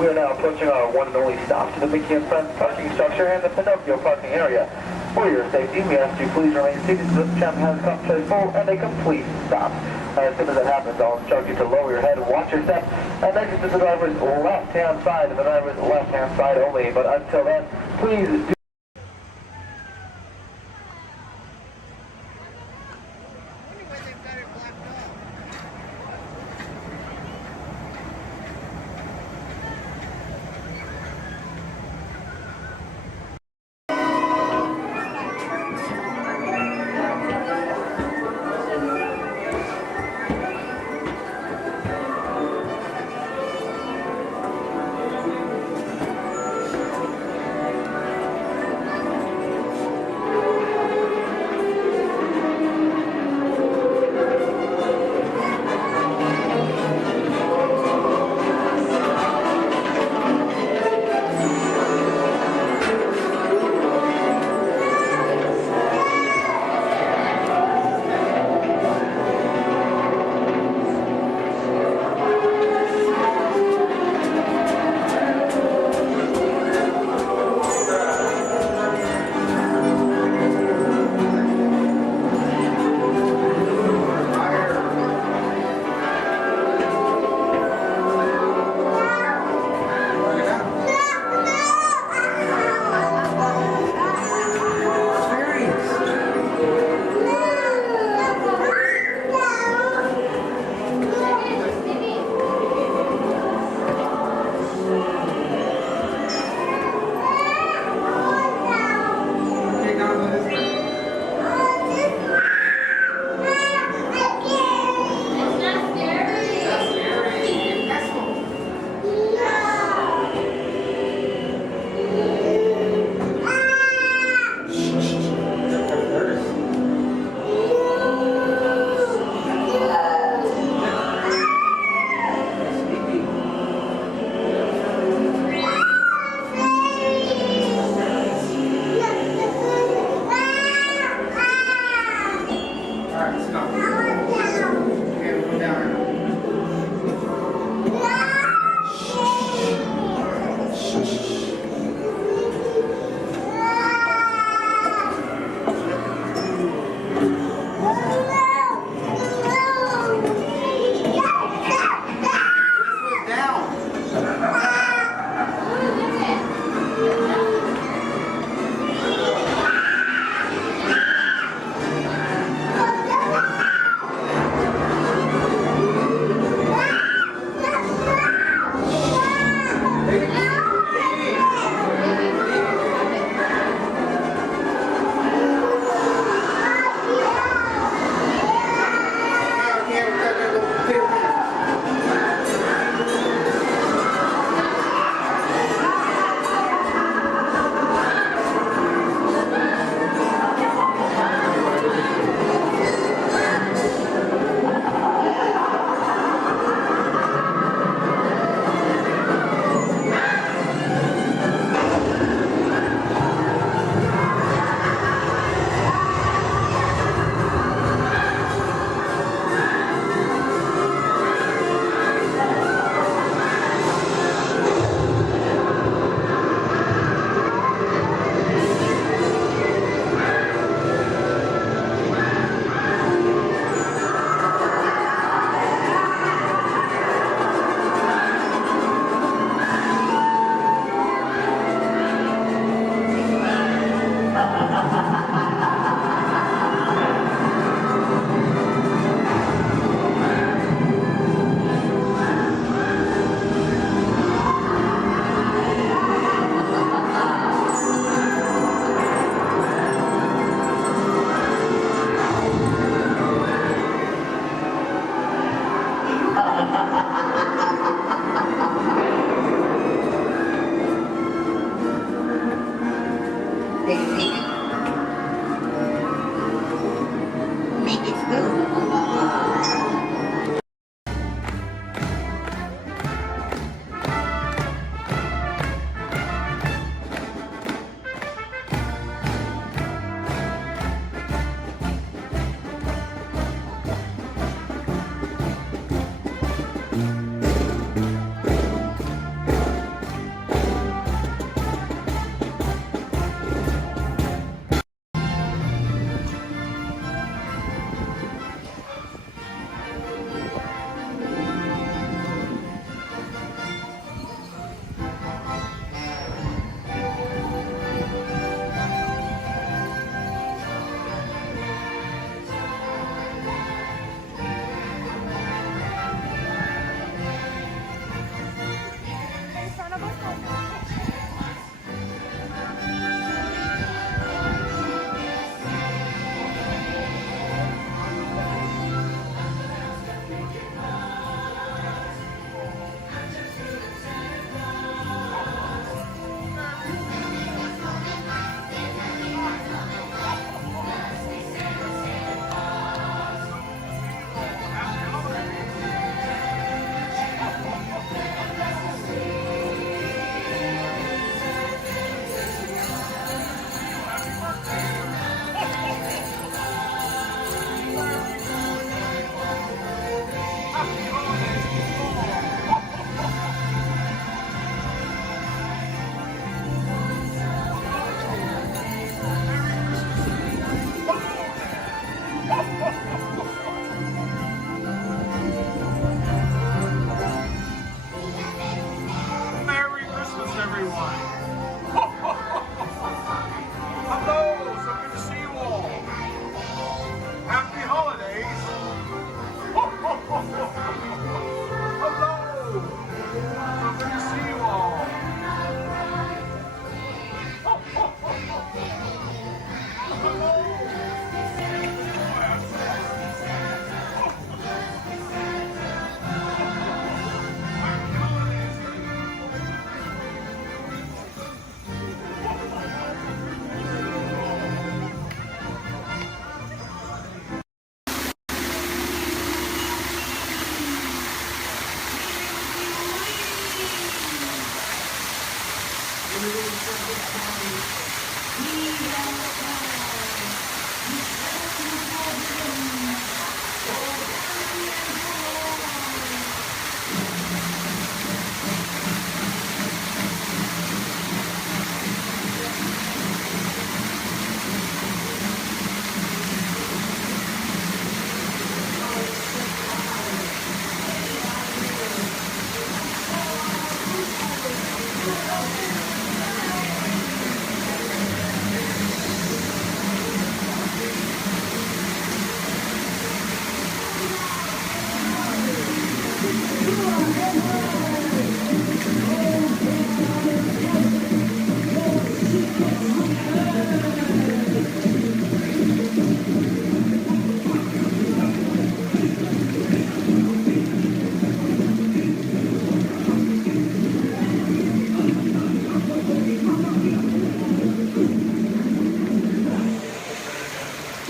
We are now approaching our one and only stop to the Mickey and Friends parking structure and the Pinocchio parking area. For your safety, we ask you please remain seated until the tram has come to a full and a complete stop. As soon as that happens, I'll instruct you to lower your head, watch your step, and exit to the driver's left-hand side, and the driver's left-hand side only. But until then, please do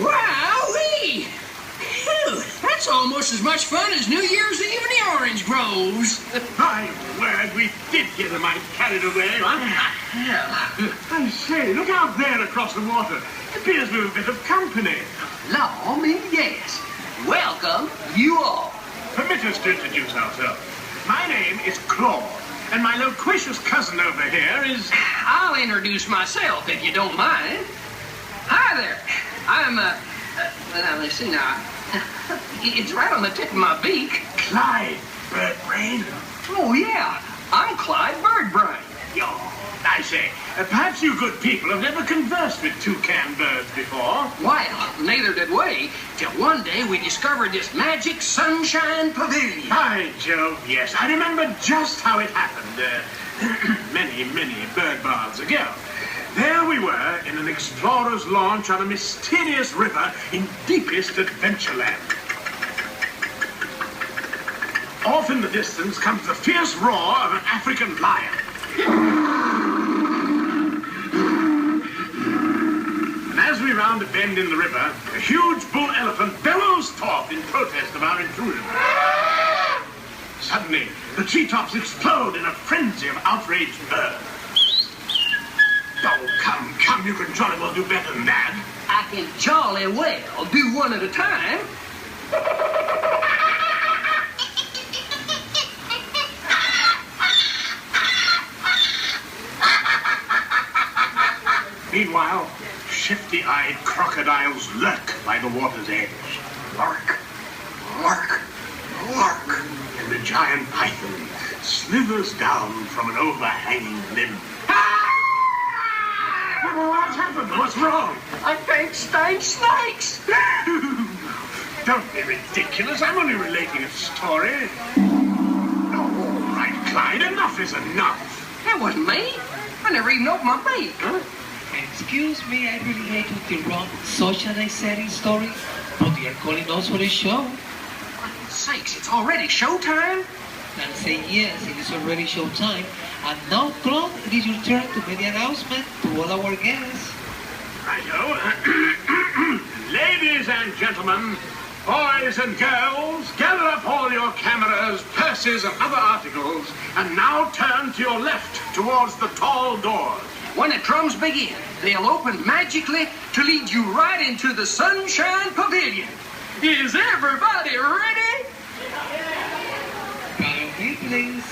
Wowee! Phew, that's almost as much fun as New Year's Eve in the orange groves. My word, we did get a mite carried away, huh? I say, look out there across the water. It appears we're a bit of company. Law me, yes. Welcome, you all. Permit us to introduce ourselves. My name is Claude, and my loquacious cousin over here is... I'll introduce myself, if you don't mind. Hi there. I'm, now, let's see now. It's right on the tip of my beak. Clyde Birdbrain? Oh, yeah. I'm Clyde Birdbrain. Yo, I say, perhaps you good people have never conversed with toucan birds before. Well, neither did we, till one day we discovered this magic sunshine pavilion. By Jove, yes. I remember just how it happened, many, many bird baths ago. There we were in an explorer's launch on a mysterious river in deepest Adventureland. Off in the distance comes the fierce roar of an African lion. And as we round a bend in the river, a huge bull elephant bellows forth in protest of our intrusion. Suddenly, the treetops explode in a frenzy of outraged birds. Oh, come, you can jolly well do better than that. I can jolly well do one at a time. Meanwhile, shifty-eyed crocodiles lurk by the water's edge. Lurk, lurk, lurk. And the giant python slithers down from an overhanging limb. What's happened? What's wrong? I think snakes. Don't be ridiculous. I'm only relating a story. Oh, all right, Clyde. Enough is enough. That wasn't me. I never even opened my beak. Huh? Excuse me, I really hate to interrupt such an exciting story, but you're calling us for a show. For sakes, it's already showtime. And say yes, it is already showtime. And now, Claude, it is your turn to make the announcement to all our guests. Righto. Ladies and gentlemen, boys and girls, gather up all your cameras, purses, and other articles, and now turn to your left towards the tall doors. When the drums begin, they'll open magically to lead you right into the Sunshine Pavilion. Is everybody ready? Follow me, please.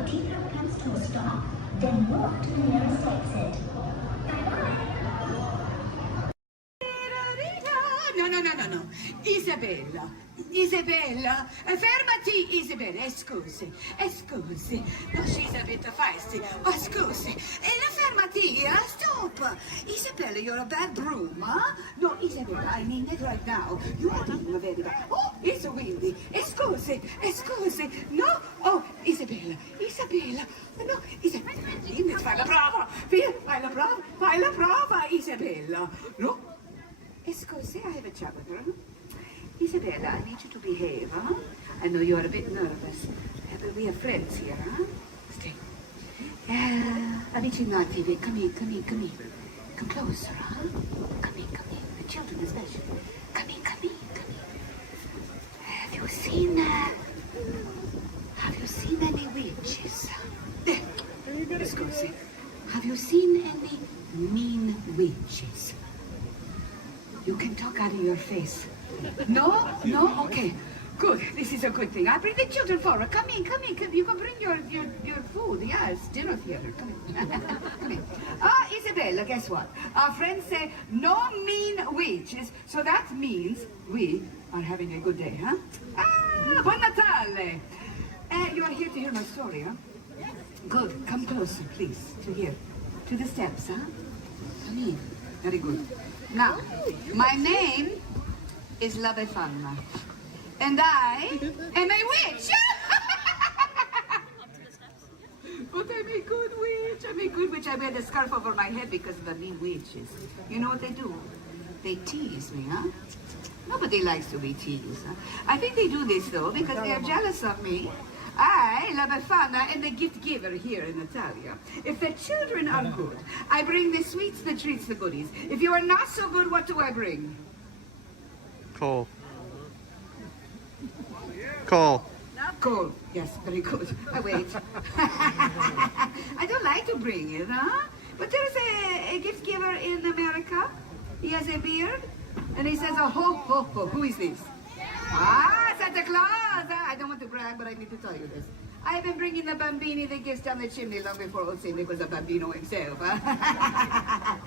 your teacup comes to a stop, then walk to the nearest exit. Bye-bye. No. Isabella, fermati, Isabella, scusi. No, she's a bit feisty, ma scusi. Fermati, stop. Isabella, you're a bad broom, huh? No, Isabella, I mean it right now. You are being very bad. Oh, it's windy. Scusi. No, oh, Isabella. No, Isabella, fai la prova. Fai la prova, Isabella. No. Scusi, I have a chat with her. Isabella, I need you to behave, huh? I know you're a bit nervous, but we are friends here, huh? Stay. Avvicinati, come here. Come closer, huh? Come here. The children especially. Come here. Have you seen any witches? Scusi. Have you seen any mean witches? You can talk out of your face. No? Okay. Good. This is a good thing. I'll bring the children forward. Come in. You can bring your food. Yes, dinner theater. Come in. Isabella, guess what? Our friends say no mean witches, so that means we are having a good day, huh? Buon Natale! You are here to hear my story, huh? Good. Come closer, please, to here. To the steps, huh? Come in. Very good. Now, my name is La Befana, and I am a witch. But I'm a good witch. I wear the scarf over my head because of the mean witches. You know what they do? They tease me, huh? Nobody likes to be teased, huh? I think they do this, though, because they are jealous of me. I, La Befana, am the gift giver here in Italia. If the children are good, I bring the sweets, the treats, the goodies. If you are not so good, what do I bring? Coal. Coal. Yes, very good. I wait. I don't like to bring it, huh? But there is a gift giver in America. He has a beard, and he says, ho, ho, ho. Who is this? Santa Claus! I don't want to brag, but I need to tell you this. I've been bringing the bambini the gifts down the chimney long before old Saint Nick was a bambino himself. That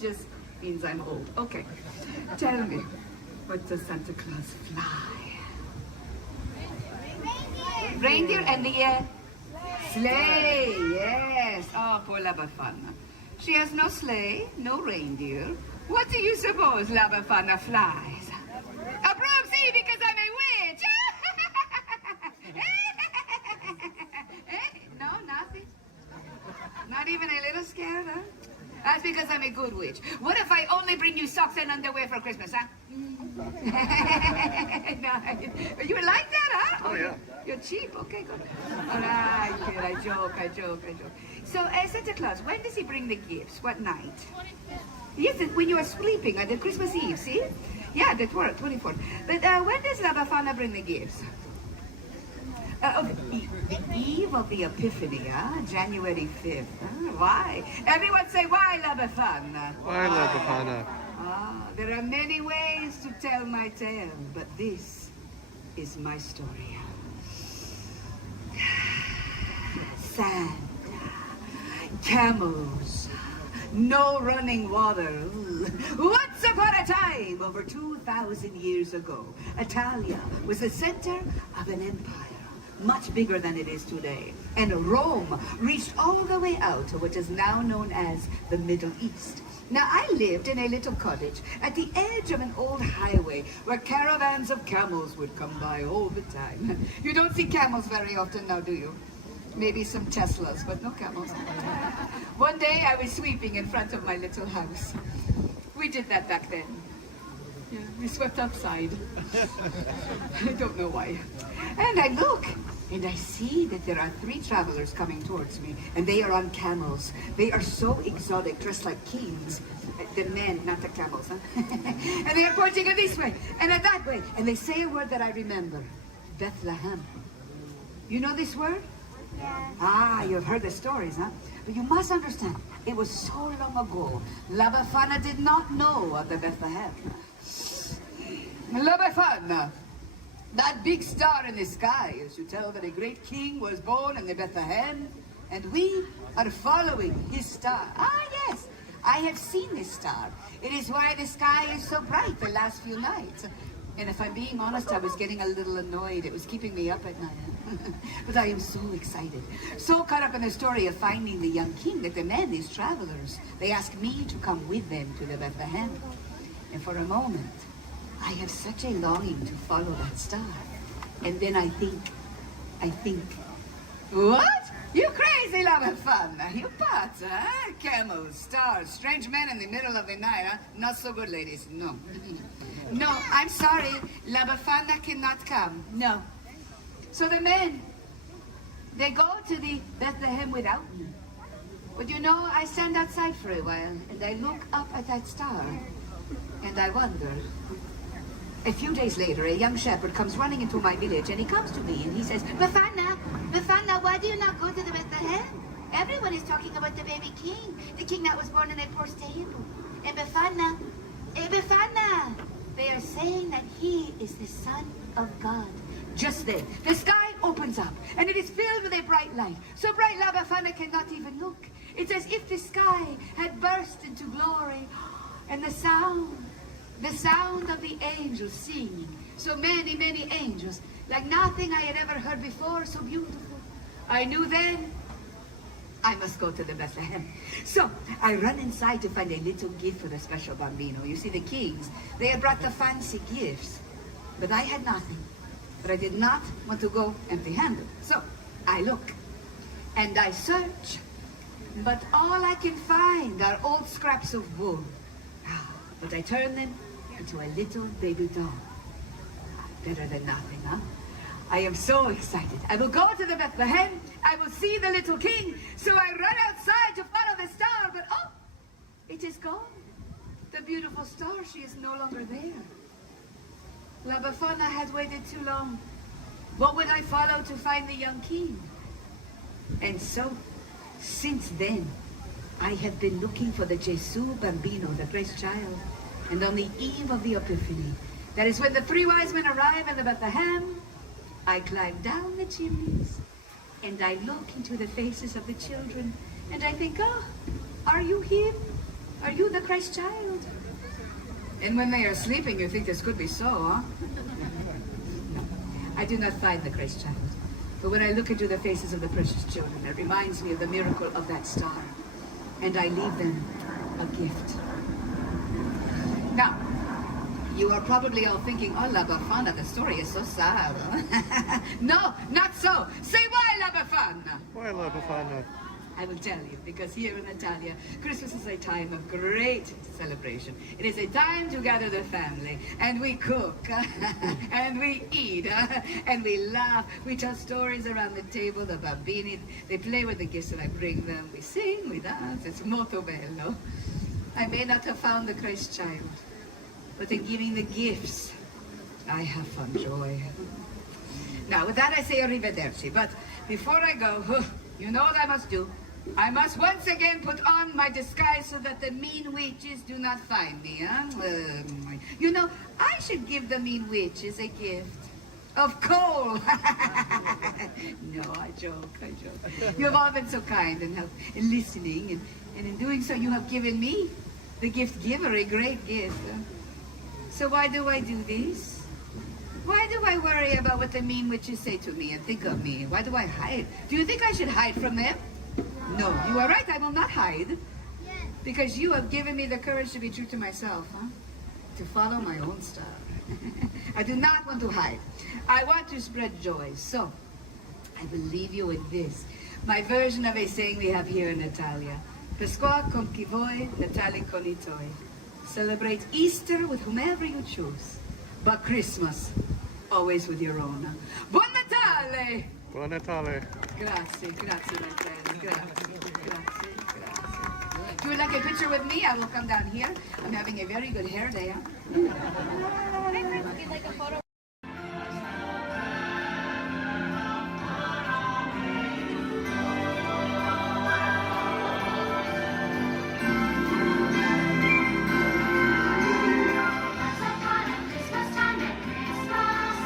just means I'm old. Okay. Tell me, what does Santa Claus fly? Reindeer and the sleigh. Yes. Oh, poor La Befana. She has no sleigh, no reindeer. What do you suppose La Befana flies? A broom, see, because I'm a witch. No, nothing. Not even a little scared, huh? That's because I'm a good witch. What if I only bring you socks and underwear for Christmas, huh? No, you like that, huh? Oh, yeah. You're cheap. Okay, good. All right, kid, I joke. So, Santa Claus, when does he bring the gifts? What night? Yes, when you are sleeping at the Christmas Eve, see? Yeah, the 24th. But when does La Befana bring the gifts? The eve of the Epiphany, huh? January 5th. Huh? Why? Everyone say, why La Befana? Why La Befana? There are many ways to tell my tale, but this is my story. Sand, camels, no running water. Once upon a time, over 2,000 years ago, Italia was the center of an empire, much bigger than it is today. And Rome reached all the way out to what is now known as the Middle East. Now, I lived in a little cottage at the edge of an old highway where caravans of camels would come by all the time. You don't see camels very often now, do you? Maybe some Teslas, but no camels. One day I was sweeping in front of my little house. We did that back then. Yeah, we swept outside. I don't know why. And I look, and I see that there are 3 travelers coming towards me, and they are on camels. They are so exotic, dressed like kings. The men, not the camels, huh? And they are pointing this way, and that way. And they say a word that I remember. Bethlehem. You know this word? Yeah. You've heard the stories, huh? But you must understand, it was so long ago. La Befana did not know of the Bethlehem. La Befana. That big star in the sky is to tell that a great king was born in the Bethlehem, and we are following his star. Ah, yes, I have seen this star. It is why the sky is so bright the last few nights. And if I'm being honest, I was getting a little annoyed. It was keeping me up at night. But I am so excited, so caught up in the story of finding the young king that the men, these travelers, they asked me to come with them to the Bethlehem. And for a moment, I have such a longing to follow that star. And then I think, what? You crazy lover fun. You pots, huh? Camels, stars, strange men in the middle of the night, huh? Not so good, ladies. No. No, I'm sorry. La Befana cannot come. No. So the men, they go to the Bethlehem without me. But you know, I stand outside for a while, and I look up at that star, and I wonder. A few days later, a young shepherd comes running into my village, and he comes to me, and he says, Befana, why do you not go to the Bethlehem? Everyone is talking about the baby king, the king that was born in a poor stable. And Befana, they are saying that he is the Son of God. Just then, the sky opens up, and it is filled with a bright light. So bright, La Befana cannot even look. It's as if the sky had burst into glory, and the sound of the angels singing. So many, many angels, like nothing I had ever heard before, so beautiful. I knew then I must go to the Bethlehem. So I run inside to find a little gift for the special bambino. You see, the kings, they had brought the fancy gifts, but I had nothing. But I did not want to go empty-handed. So I look and I search, but all I can find are old scraps of wool. But I turn them into a little baby doll. Better than nothing, huh? I am so excited. I will go to the Bethlehem. I will see the little king. So I run outside to follow the star, but oh, it is gone. The beautiful star, she is no longer there. La Befana had waited too long. What would I follow to find the young king? And so, since then, I have been looking for the Gesù Bambino, the Christ child. And on the eve of the Epiphany, that is when the three wise men arrive in the Bethlehem, I climb down the chimneys, and I look into the faces of the children, and I think, oh, are you him? Are you the Christ child? And when they are sleeping, you think this could be so, huh? No, I do not find the Christ child. But when I look into the faces of the precious children, it reminds me of the miracle of that star. And I leave them a gift. Now, you are probably all thinking, oh, La Befana, the story is so sad. Huh? No, not so. Say why, La Befana? Why La Befana? I will tell you, because here in Italia, Christmas is a time of great celebration. It is a time to gather the family, and we cook, and we eat, and we laugh. We tell stories around the table, the bambini, they play with the gifts that I bring them. We sing, we dance, it's molto bello. I may not have found the Christ child, but in giving the gifts, I have found joy. Now, with that I say arrivederci, but before I go, you know what I must do. I must once again put on my disguise so that the mean witches do not find me, huh? You know, I should give the mean witches a gift of coal. No, I joke. You have all been so kind and listening, and in doing so you have given me, the gift giver, a great gift. So why do I do this? Why do I worry about what the mean witches say to me and think of me? Why do I hide? Do you think I should hide from them? No, you are right, I will not hide. Because you have given me the courage to be true to myself, huh? To follow my own star. I do not want to hide. I want to spread joy. So, I will leave you with this. My version of a saying we have here in Italia. Pasqua con chi vuoi, Natale con i tuoi. Celebrate Easter with whomever you choose. But Christmas, always with your own. Buon Natale! Buon Natale. Grazie, my friend. Grazie. If you would like a picture with me, I will come down here. I'm having a very good hair day. Hi, friends. Would you like a photo? Christmas time at Christmas,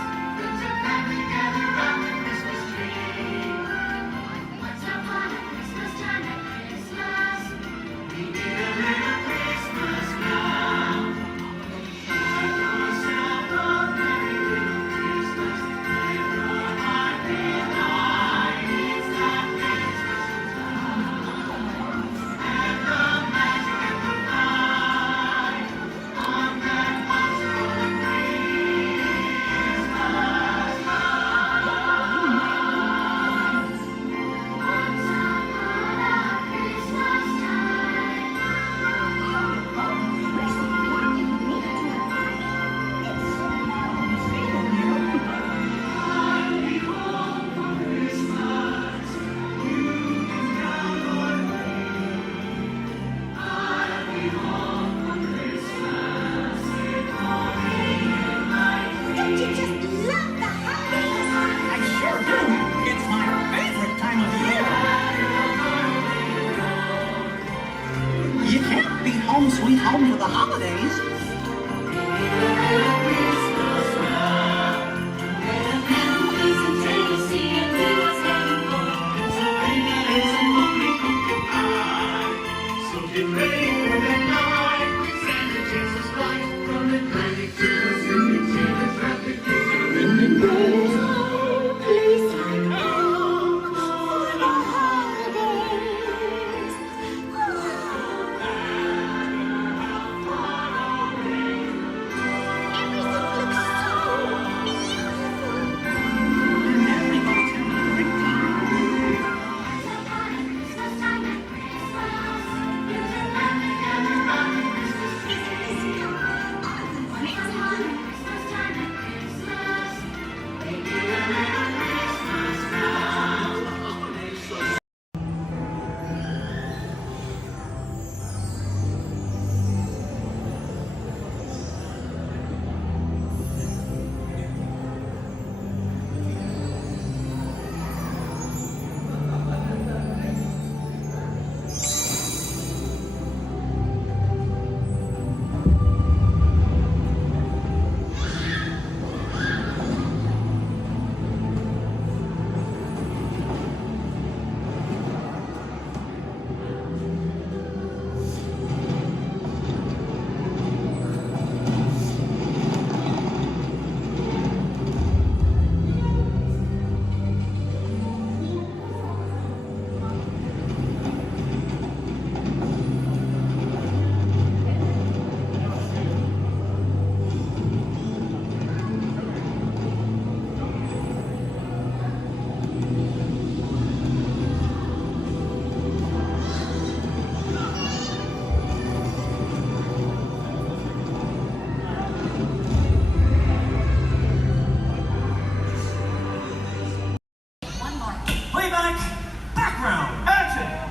holidays? Playback, background, action!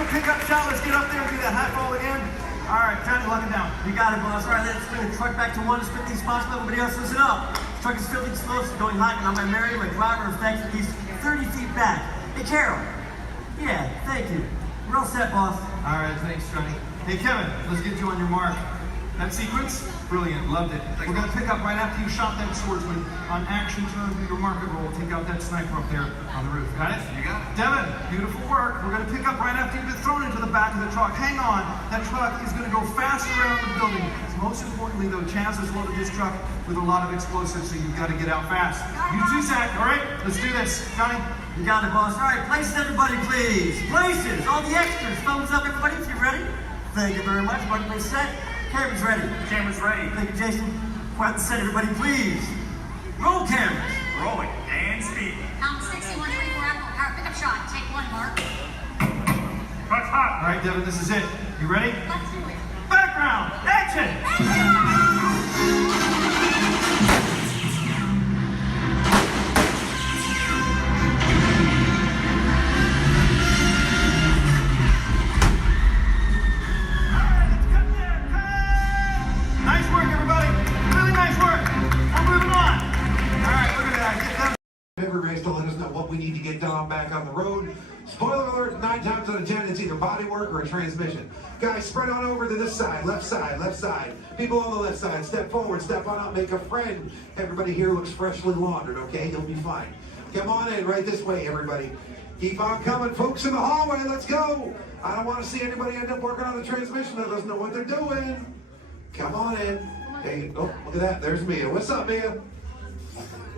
do a pickup shot. Let's get up there and do that high fall again. All right, time to lock it down. You got it, boss. All right, let's bring the truck back to 1 to split these spots. Everybody else, listen up. The truck is filling slow, so going hot, and I'm going to marry my driver effects at least 30 feet back. Hey, Carol. Yeah, thank you. We're all set, boss. All right, thanks, Johnny. Hey, Kevin, let's get you on your mark. That sequence, brilliant, loved it. We're going to pick up right after you shot that swordsman. On action, turn to your market roll. Take out that sniper up there on the roof. Got it? You got it. Devin, beautiful work. We're going to pick up right after you've been thrown into the back of the truck. Hang on. That truck is going to go fast around the building. Most importantly, though, Chaz has loaded this truck with a lot of explosives, so you've got to get out fast. You too, Zach. All right? Let's do this. Johnny? You got it, boss. All right, places, everybody, please. Places. All the extras. Thumbs up, everybody, if you're ready. Thank you very much. Everybody, please set. Camera's ready. Camera's ready. Thank you, Jason. Quiet the set, everybody, please. Roll cameras. Rolling. And speed. Count 6124 Apple Power pickup shot. Take 1, Mark. Truck's hot. All right, Devin, this is it. You ready? Let's do it. Background. Action. Every race to let us know what we need to get done back on the road. Spoiler alert, 9 times out of 10, it's either body work or a transmission. Guys, spread on over to this side, left side, left side. People on the left side, step forward, step on up, make a friend. Everybody here looks freshly laundered, okay? You'll be fine. Come on in, right this way, everybody. Keep on coming, folks in the hallway, let's go. I don't want to see anybody end up working on the transmission that doesn't know what they're doing. Come on in. Hey, oh, look at that, there's Mia. What's up, Mia?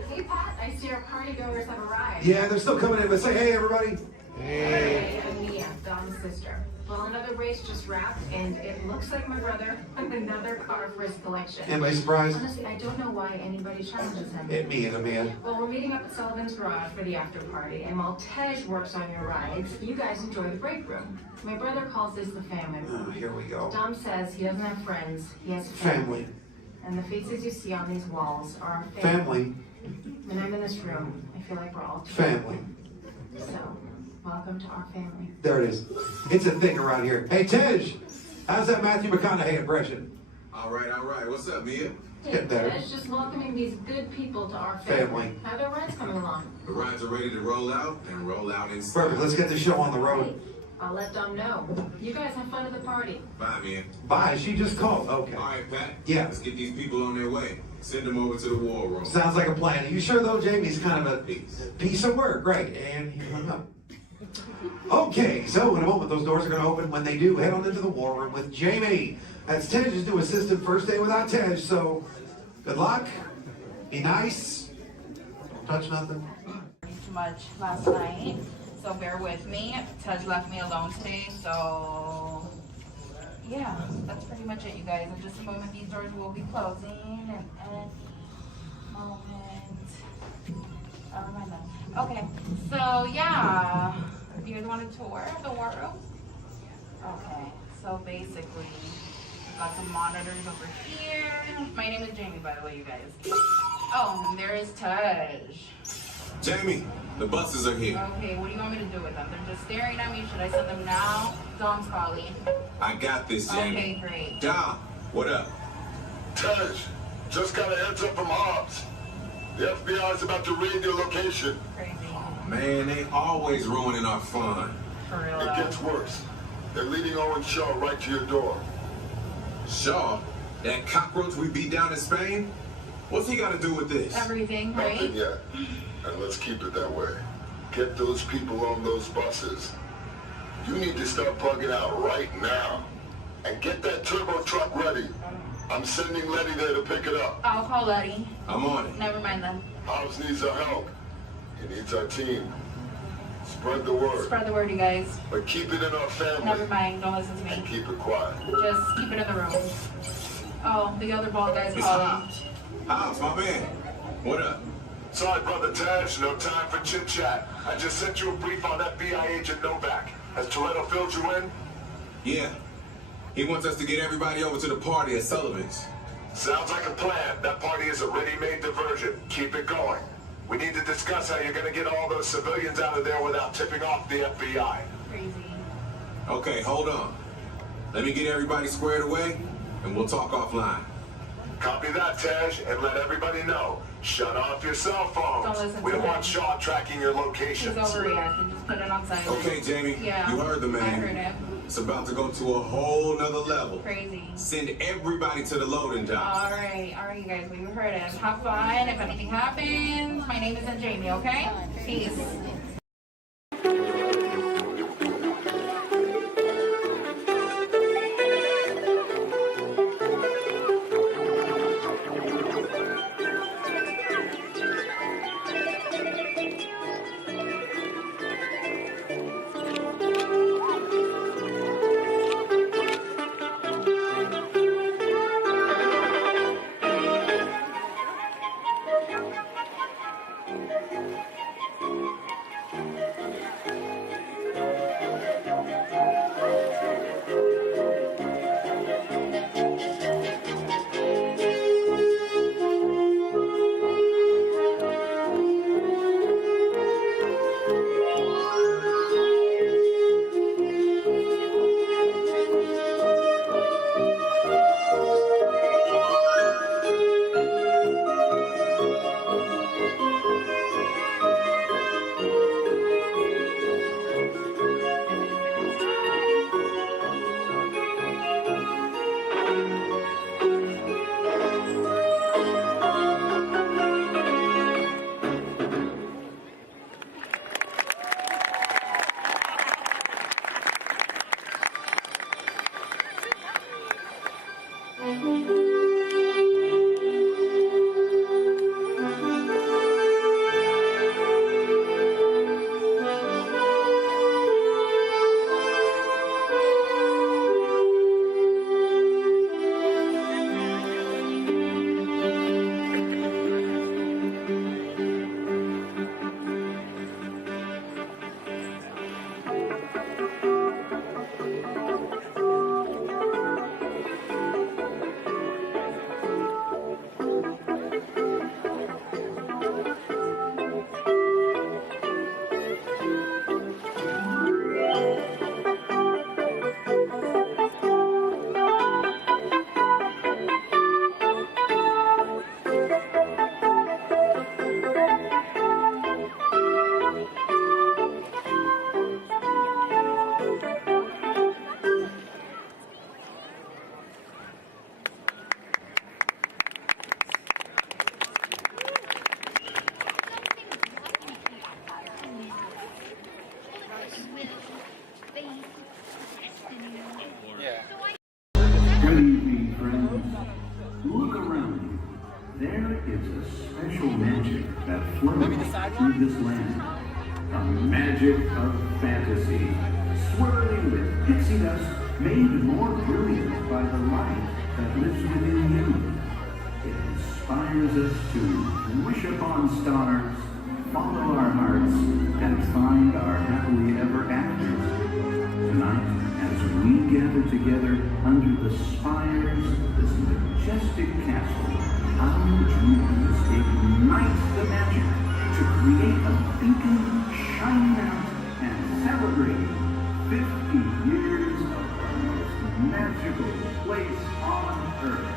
Hey, Pat, I see our party goers have arrived. Yeah, they're still coming in, but say hey, everybody. Hey, I'm Mia, Dom's sister. Well, another race just wrapped, and it looks like my brother won another car for his collection. Anybody surprised? Honestly, I don't know why anybody challenges him. Hit me in the man. Well, we're meeting up at Sullivan's Garage for the after party, and while Tej works on your rides, you guys enjoy the break room. My brother calls this the family room. Oh, here we go. Dom says he doesn't have friends, he has Family. And the faces you see on these walls are our Family. When I'm in this room, I feel like we're all Family. So, welcome to our family. There it is. It's a thing around here. Hey, Tej, how's that Matthew McConaughey impression? All right. What's up, Mia? Get better. It's just welcoming these good people to our family. How are their rides coming along? The rides are ready to roll out and roll out inside. Perfect. Let's get the show on the road. I'll let Dom know. You guys have fun at the party. Bye, Mia. Bye. She just called. Okay. All right, Pat. Yeah. Let's get these people on their way. Send them over to the war room. Sounds like a plan. Are you sure, though, Jamie's kind of a piece of work? Right. And he hung up. Okay, so in a moment, those doors are going to open. When they do, head on into the war room with Jamie. That's Tej's new assistant. First day without Tej, so good luck. Be nice. Don't touch nothing. Too much last night, so bear with me. Tej left me alone today, so yeah, that's pretty much it, you guys. In just a moment, these doors will be closing, and moment. Oh, never mind that. Okay, so yeah, you guys want a tour of the war room? Okay, so basically, got some monitors over here. My name is Jamie, by the way, you guys. Oh, and there is Tej. Jamie, the buses are here. Okay, what do you want me to do with them? They're just staring at me. Should I send them now? Dom's calling. I got this, Jamie. Okay, great. Dom, what up? Tej, just got a heads up from Hobbs. The FBI is about to raid your location. Crazy. Man, they always ruining our fun. For real. It gets worse. They're leading Owen Shaw right to your door. Shaw? That cockroach we beat down in Spain? What's he got to do with this? Everything, right? Nothing yet. And let's keep it that way. Get those people on those buses. You need to start plugging out right now. And get that turbo truck ready. I'm sending Letty there to pick it up. I'll call Letty. I'm on it. Never mind then. Hobbs needs our help. He needs our team. Spread the word. Spread the word, you guys. But keep it in our family. Never mind. Don't listen to me. And keep it quiet. Just keep it in the room. Oh, the other bald guy's It's calling. Hobbs, my man. What up? Sorry, Brother Tej, no time for chit-chat. I just sent you a brief on FBI agent Novak. Has Toretto filled you in? Yeah. He wants us to get everybody over to the party at Sullivan's. Sounds like a plan. That party is a ready-made diversion. Keep it going. We need to discuss how you're going to get all those civilians out of there without tipping off the FBI. Crazy. Okay, hold on. Let me get everybody squared away, and we'll talk offline. Copy that, Tej, and let everybody know. Shut off your cell phones. We don't want Shaw tracking your locations. He's overreacting. Just put it on silent. Okay, Jamie. Yeah. You heard the man. I heard him. It's about to go to a whole nother level. Crazy. Send everybody to the loading dock. All right, you guys. We heard him. Have fun. If anything happens, my name isn't Jamie. Okay? Peace. Good evening, friends. Look around you. There is a special magic that flows through this land. A magic of fantasy, swirling with pixie dust, made more brilliant by the light that lives within you. It inspires us to wish upon stars, follow our hearts, and find our happily ever afters. Tonight, as we gather together under the spires of this majestic castle, our dreams ignite the magic to create a beacon shining out and celebrate 50 years of the most magical place on earth.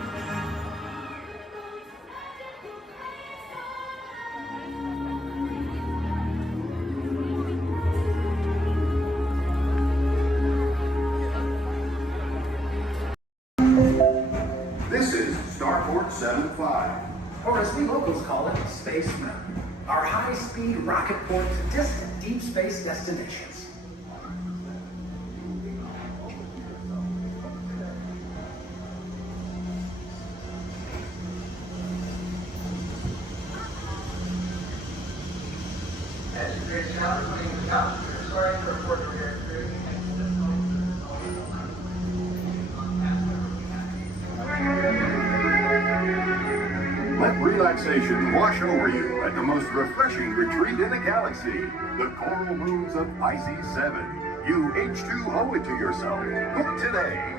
This is Starport 75, or as we locals call it, Space Mountain. Our high-speed rocket port to distant deep space destinations. Let relaxation wash over you at the most refreshing retreat in the galaxy, the coral moons of Pisces 7. You H2O it to yourself. Book today.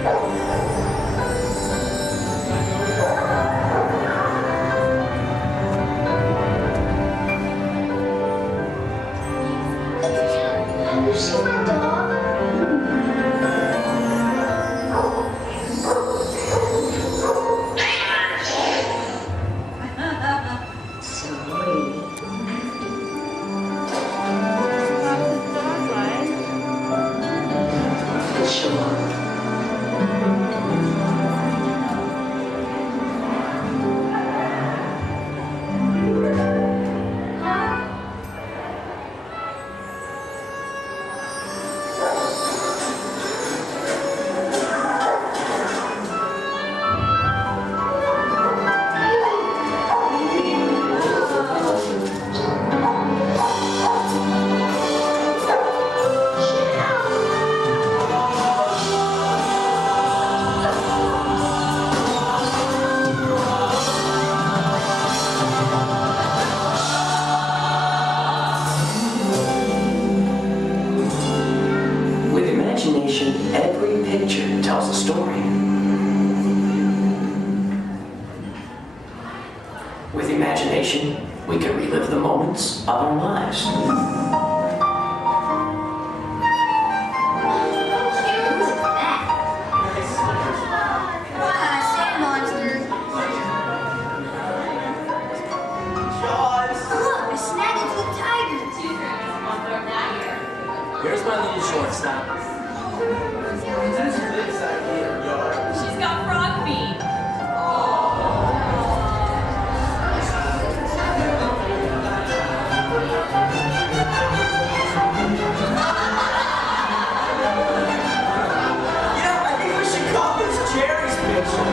You see my dog? Every picture tells a story. With imagination, we can relive the moments of our lives. Sand monster. Look, a snag-it-tooth tiger. Here's my little shortstop. She's got frog feet. I think we should call this Jerry's picture.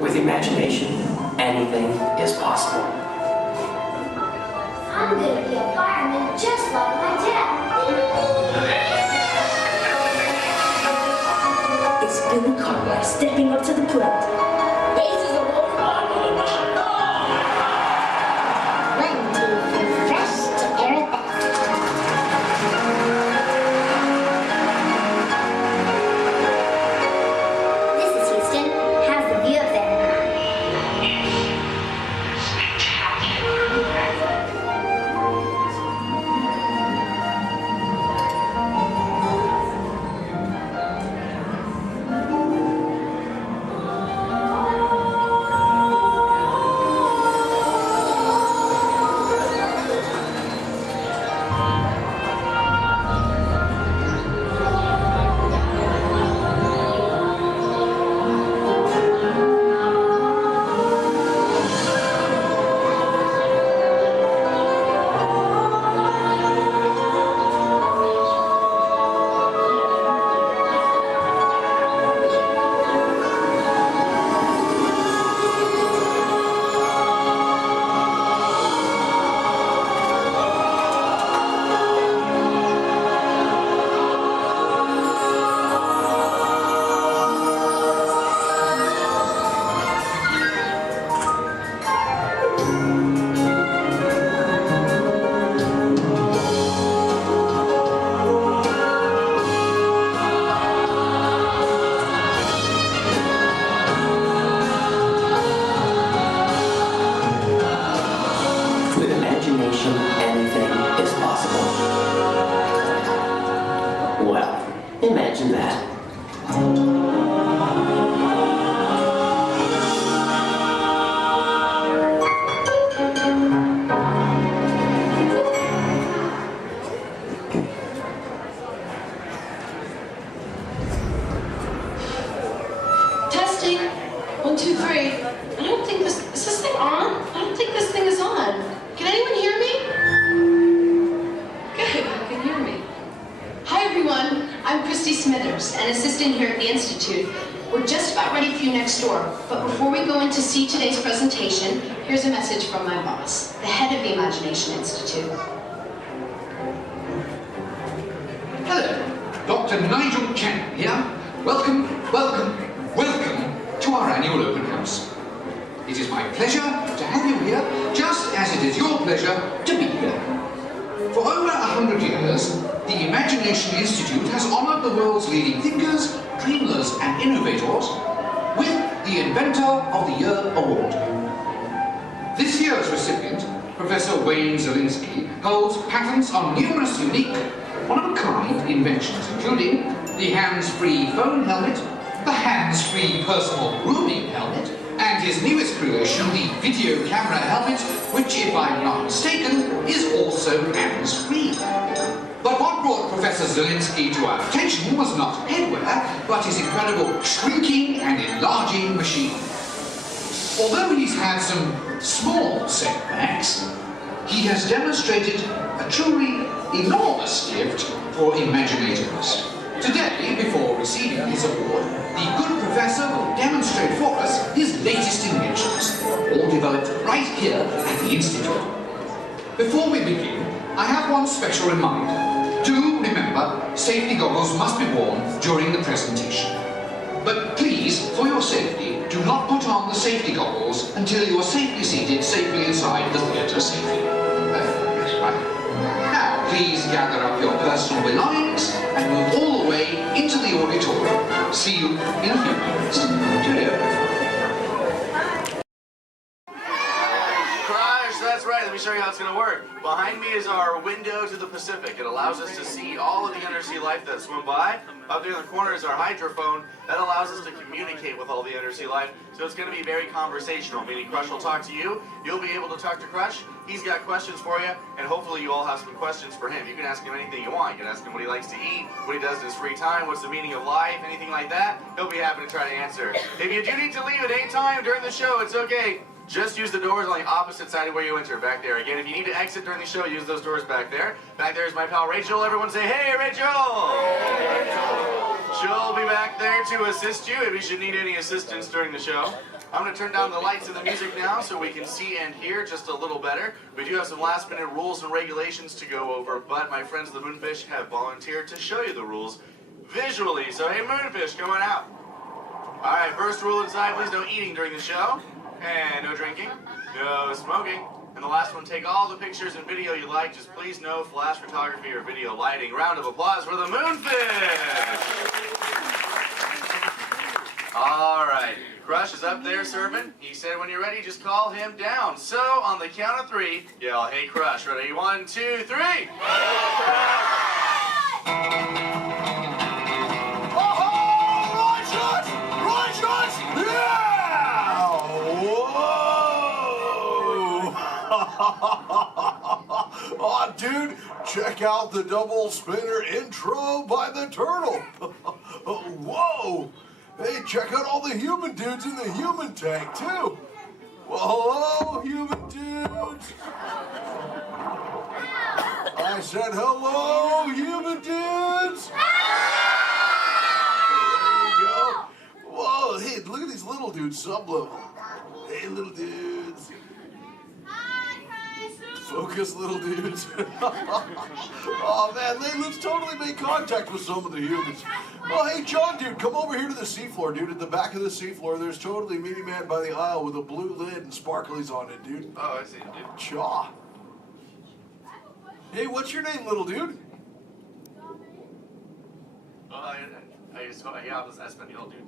With imagination, anything is possible. I'm gonna be a fireman just like my dad. It's Billy Cartwright stepping up to the plate. Bases are rolled on with a run. One, two, three, fresh to air it back. This is Houston. How's the view up there? 2, 3. I don't think is this thing on? I don't think this thing is on. Can anyone hear me? Good, you can hear me. Hi everyone, I'm Christy Smithers, an assistant here at the Institute. We're just about ready for you next door, but before we go in to see today's presentation, here's a message from my boss, the head of the Imagination Institute. Hello, Dr. Nigel Chen here. Welcome to our annual open house. It is my pleasure to have you here, just as it is your pleasure to be here. For over 100 years, the Imagination Institute has honored the world's leading thinkers, dreamers, and innovators with the Inventor of the Year Award. This year's recipient, Professor Wayne Zielinski, holds patents on numerous unique, one-of-a-kind inventions, including the hands-free phone helmet, the hands-free personal grooming helmet, and his newest creation, the video camera helmet, which, if I'm not mistaken, is also hands-free. But what brought Professor Zielinski to our attention was not headwear, but his incredible shrinking and enlarging machine. Although he's had some small setbacks, he has demonstrated a truly enormous gift for imaginativeness. Today, before receiving his award, the good professor will demonstrate for us his latest inventions, all developed right here at the Institute. Before we begin, I have one special reminder. Do remember, safety goggles must be worn during the presentation. But please, for your safety, do not put on the safety goggles until you are safely seated safely inside the theatre safely. That's right. Now, please gather up your personal belongings and move all the way into the auditorium. See you in a few minutes. Cheerio. That's right, let me show you how it's going to work. Behind me is our window to the Pacific. It allows us to see all of the undersea life that swim by. Up there in the corner is our hydrophone. That allows us to communicate with all the undersea life. So it's going to be very conversational, meaning Crush will talk to you. You'll be able to talk to Crush. He's got questions for you, and hopefully you all have some questions for him. You can ask him anything you want. You can ask him what he likes to eat, what he does in his free time, what's the meaning of life, anything like that. He'll be happy to try to answer. If you do need to leave at any time during the show, it's okay. Just use the doors on the opposite side of where you enter, back there. Again, if you need to exit during the show, use those doors back there. Back there is my pal Rachel. Everyone say, hey, Rachel! Hey, Rachel! She'll be back there to assist you if you should need any assistance during the show. I'm going to turn down the lights and the music now so we can see and hear just a little better. We do have some last-minute rules and regulations to go over, but my friends the Moonfish have volunteered to show you the rules visually. So, hey, Moonfish, come on out. All right, first rule inside, please no eating during the show. And no drinking, no smoking. And the last one, take all the pictures and video you like, just please no flash photography or video lighting. Round of applause for the Moonfish! All right, Crush is up there serving. He said when you're ready, just call him down. So, on the count of 3, yell, hey Crush, ready? 1, 2, 3! Hey, Oh, dude, check out the double spinner intro by the turtle. Whoa! Hey, check out all the human dudes in the human tank, too. Well, hello, human dudes. I said hello, human dudes. There you go. Whoa, hey, look at these little dudes, sub-level. Hey, little dudes. Focus, little dudes. Oh, man, let's totally make contact with some of the humans. Oh, hey, John, dude, come over here to the seafloor, dude. At the back of the seafloor, there's totally Mini Man by the aisle with a blue lid and sparklies on it, dude. Oh, I see, dude. Chaw. Hey, what's your name, little dude? Oh, yeah, this Espanol, dude.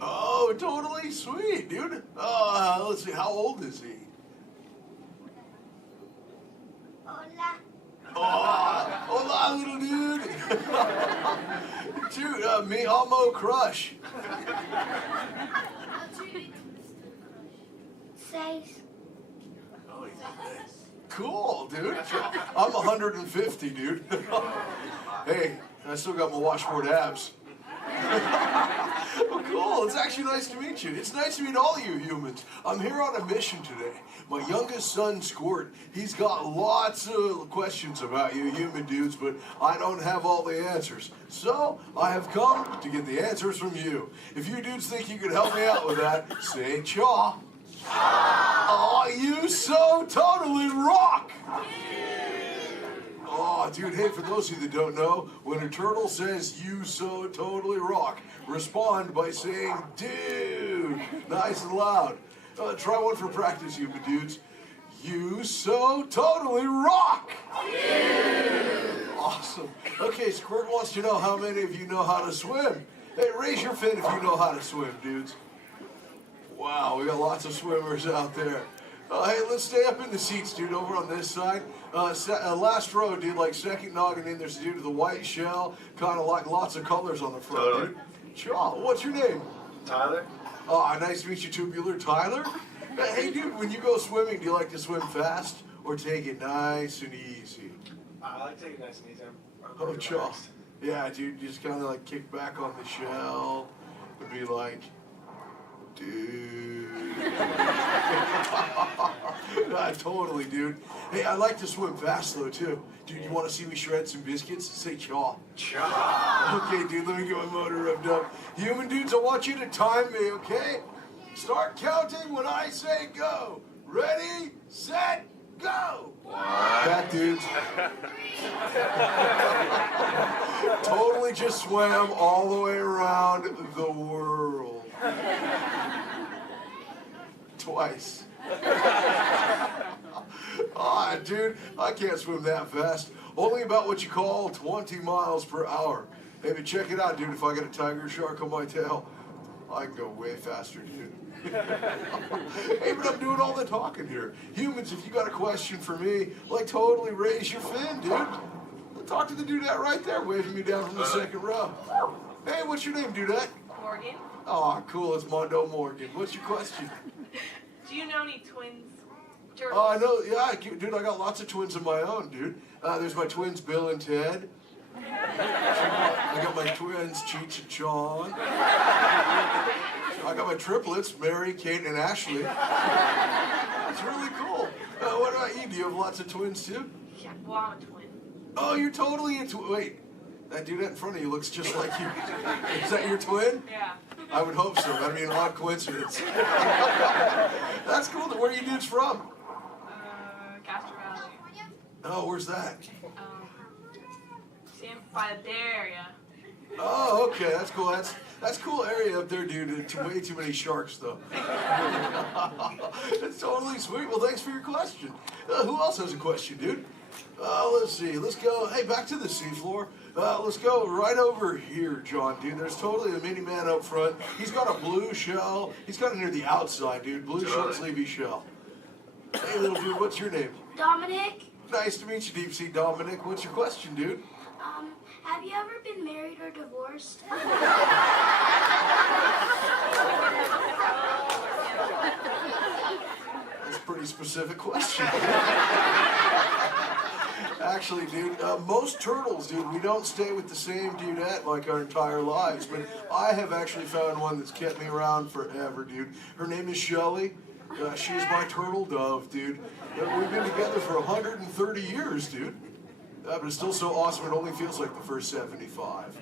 Oh, totally sweet, dude. Let's see, how old is he? Hola. Oh, hola, little dude. Dude, me amo Crush. 6. Cool, dude. I'm 150, dude. Hey, I still got my washboard abs. Okay, Cool, it's actually nice to meet you. It's nice to meet all you humans. I'm here on a mission today. My youngest son, Squirt, he's got lots of questions about you human dudes, but I don't have all the answers. So, I have come to get the answers from you. If you dudes think you could help me out with that, say chaw. Oh, you so totally rock! Oh, dude, hey, for those of you that don't know, when a turtle says, you so totally rock, respond by saying, dude, nice and loud. Try one for practice, you dudes. You so totally rock! Awesome. Okay, Squirt wants to know how many of you know how to swim. Hey, raise your fin if you know how to swim, dudes. Wow, we got lots of swimmers out there. Hey, let's stay up in the seats, dude, over on this side. Last row, dude, like second noggin in, there's a dude with a white shell, kind of like lots of colors on the front, dude. Sure, what's your name? Tyler. Oh, nice to meet you, Tubular. Tyler? Hey, dude, when you go swimming, do you like to swim fast or take it nice and easy? I like to take it nice and easy. Oh, Chaw. Yeah, dude, just kind of like kick back on the shell and be like, dude. Totally, dude. Hey, I like to swim fast, though, too. Dude, you want to see me shred some biscuits? Say chaw. Chaw. Okay, dude, let me get my motor revved up. Human dudes, I want you to time me, okay? Start counting when I say go. Ready, set, go. Back, dudes. Totally just swam all the way around the world. Twice. Ah, dude, I can't swim that fast. Only about what you call 20 miles per hour. Hey, but check it out, dude. If I get a tiger shark on my tail, I can go way faster, dude. Hey, but I'm doing all the talking here. Humans, if you got a question for me, like totally raise your fin, dude. Talk to the dudette right there, waving me down from the second row. Hey, what's your name, dudette? Morgan. Oh, cool. It's Mondo Morgan. What's your question? Do you know any twins? Turtles? Oh, I know. Yeah, dude, I got lots of twins of my own, dude. There's my twins, Bill and Ted. I got my twins, Cheech and Sean. I got my triplets, Mary, Kate, and Ashley. It's really cool. What about you? Do you have lots of twins, too? Yeah, well, I'm a twin. Oh, you're totally into... Wait, that dude in front of you looks just like you. Is that your twin? Yeah. I would hope so. That'd be an odd coincidence. That's cool. Where are you dudes from? Castro Valley. Oh, where's that? By the Bay Area. Oh, okay. That's cool. That's cool area up there, dude. Way too many sharks, though. That's totally sweet. Well, thanks for your question. Who else has a question, dude? Let's see. Let's go. Hey, back to the seafloor. Let's go right over here, John, dude. There's totally a mini man up front. He's got a blue shell. He's got it near the outside, dude. Blue short sleevey shell. Hey, little dude, what's your name? Dominic. Nice to meet you, Deep Sea Dominic. What's your question, dude? Have you ever been married or divorced? That's a pretty specific question. Actually, dude, most turtles, dude, we don't stay with the same dudette like our entire lives, but I have actually found one that's kept me around forever, dude. Her name is Shelly. She's my turtle dove, dude. We've been together for 130 years, dude. But it's still so awesome, it only feels like the first 75.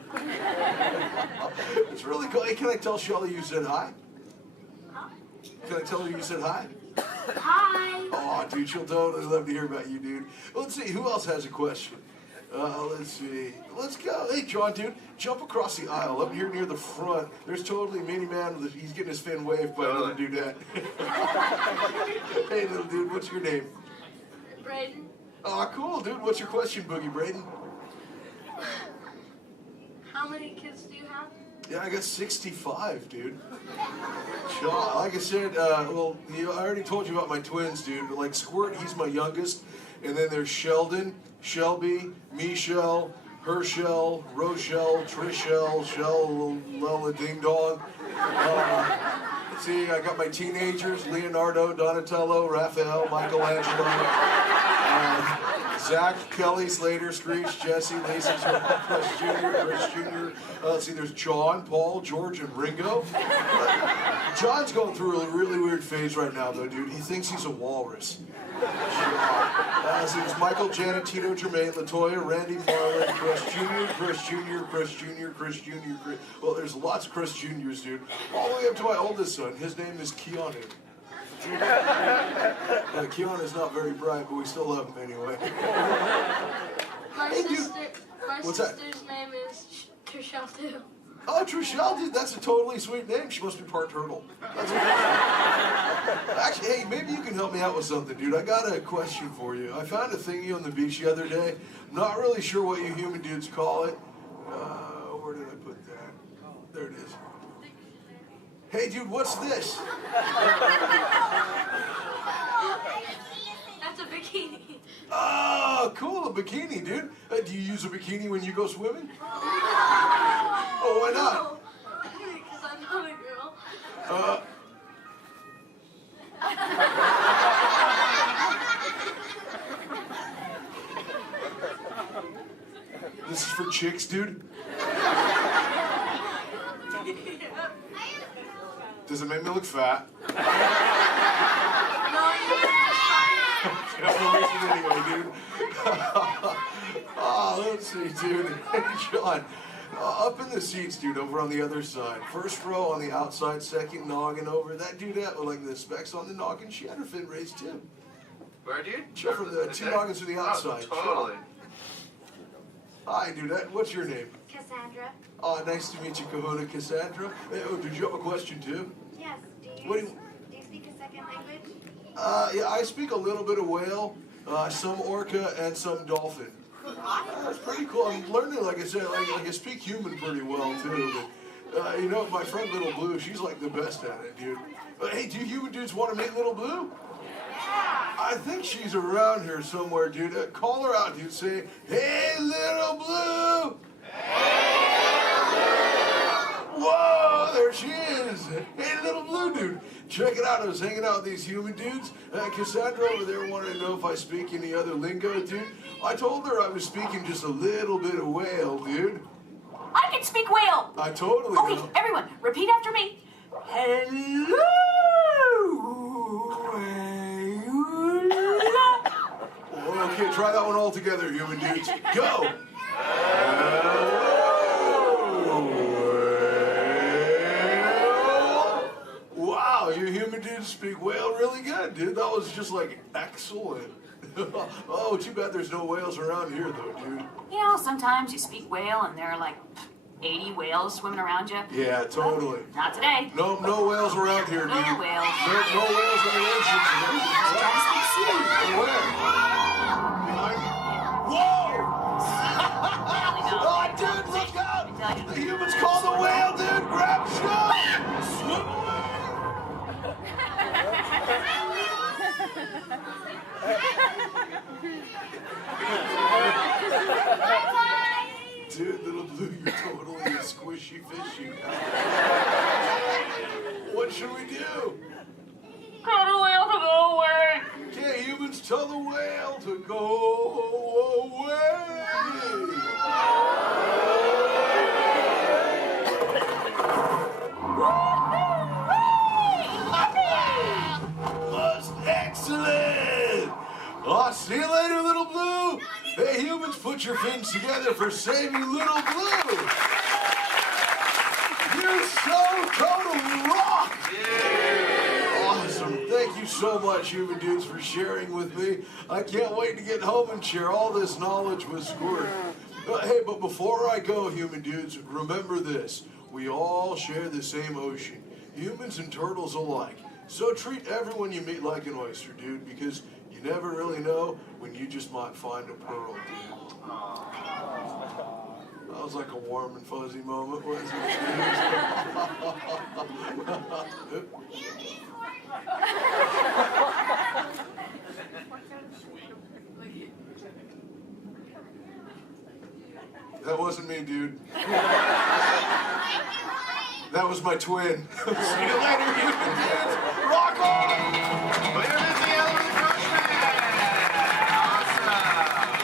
It's really cool. Hey, can I tell Shelly you said hi? Can I tell her you said hi? Hi. Oh, dude, she'll totally love to hear about you, dude. Let's see, who else has a question? Let's see. Let's go. Hey, John, dude, jump across the aisle up here near the front. There's totally a mini man. He's getting his fin waved by another dudette. Hey, little dude, what's your name? Braden. Oh, cool, dude. What's your question, Boogie Braden? How many kids do you have? Yeah, I got 65, dude. Sean, like I said, well, I already told you about my twins, dude. Like Squirt, he's my youngest. And then there's Sheldon, Shelby, Michelle, Herschel, Rochelle, Trishelle, Shell, Lella Ding Dong. Let's see, I got my teenagers, Leonardo, Donatello, Raphael, Michelangelo. Zach, Kelly, Slater, Screech, Jesse, Lacey, Chris Jr., Chris Jr. Let's see, there's John, Paul, George, and Ringo. John's going through a really weird phase right now, though, dude. He thinks he's a walrus. So there's Michael, Janet, Tito, Jermaine, LaToya, Randy, Marlon, Chris Jr., Chris Jr., Chris Jr., Chris Jr., Chris... Well, there's lots of Chris Jr.'s, dude. All the way up to my oldest son. His name is Keanu. Keanu's not very bright, but we still love him anyway. My What's that? sister's name is Trishelle too. Oh, Trishelle, dude, that's a totally sweet name. She must be part turtle. Actually, hey, maybe you can help me out with something, dude. I got a question for you. I found a thingy on the beach the other day. Not really sure what you human dudes call it. Where did I put that? There it is. Hey, dude, what's this? That's a bikini. Oh, cool, a bikini, dude. Do you use a bikini when you go swimming? Oh, why not? Because I'm not a girl. This is for chicks, dude? Does it make me look fat? Anyway, dude. Oh, let's see, dude. Hey, John. Up in the seats, dude, over on the other side. First row on the outside, second noggin over. That dude with like the specs on the noggin, she had her fin raised too. Where, dude? Chill from the two noggins to the outside. Oh, totally. Hi, dude. What's your name? Cassandra. Oh, nice to meet you, Kahuna. Cassandra. Hey, oh, did you have a question too? Yes. Do you speak a second language? Yeah, I speak a little bit of whale, some orca, and some dolphin. That's pretty cool. I'm learning, like I said, like I speak human pretty well too. But you know, my friend Little Blue, she's like the best at it, dude. Hey, do you human dudes want to meet Little Blue? I think she's around here somewhere, dude. Call her out, dude. Say, "Hey, Little Blue." Whoa, there she is. Hey, Little Blue, dude. Check it out. I was hanging out with these human dudes. Cassandra over there wanted to know if I speak any other lingo, dude. I told her I was speaking just a little bit of whale, dude. I can speak whale. I totally Okay, know. everyone, repeat after me. Hello. Okay, try that one all together, human dudes. Go. Wow, you human dudes speak whale really good, dude. That was just like excellent. Oh, too bad there's no whales around here, though, dude. You know, sometimes you speak whale and there are like 80 whales swimming around you. Yeah, totally. Not today. No whales around here, dude. No whales. No whales in the ocean. Try to speak sea. Where? Whoa! Oh, dude, look out! The humans call the whale, dude! Grab shot! Swim away! Dude, Little Blue, you're totally a squishy fishy. What should we do? Tell the whale to go away. Okay, humans, tell the whale to go away. That's excellent. Oh, see you later, Little Blue. Hey, humans, put your fins together for saving Little Blue. You so totally rock. Awesome. Thank you so much, human dudes, for sharing with me. I can't wait to get home and share all this knowledge with Squirt. Hey, but before I go, human dudes, remember this. We all share the same ocean, humans and turtles alike. So treat everyone you meet like an oyster, dude, because you never really know when you just might find a pearl, dude. That was like a warm and fuzzy moment, wasn't it? That wasn't me, dude. That was my twin. See you later, human dudes. Rock on! Later, Miss the Yellow Coachman! Awesome!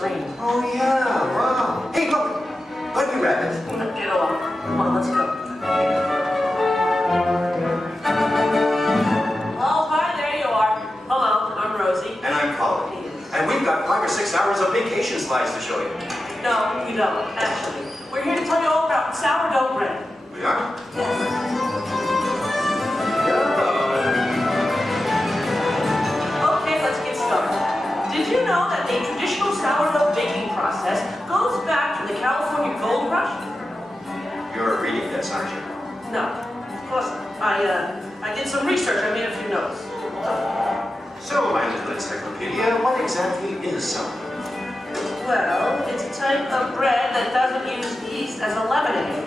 screen. Oh, yeah, wow. Hey, look! Bunny rabbit. Get off. Come on, let's go. Oh, hi, there you are. Hello, I'm Rosie. And I'm Colin. And we've got 5 or 6 hours of vacation slides to show you. No, we don't, actually. We're here to tell you all about sourdough bread. We are? Okay, let's get started. Did you know that the traditional sourdough baking process goes back to the California Gold Rush? You're reading this, aren't you? No, of course not. I did some research. I made a few notes. So, my little encyclopedia, what exactly is sourdough? Well, it's a type of bread that doesn't use yeast as a leavening.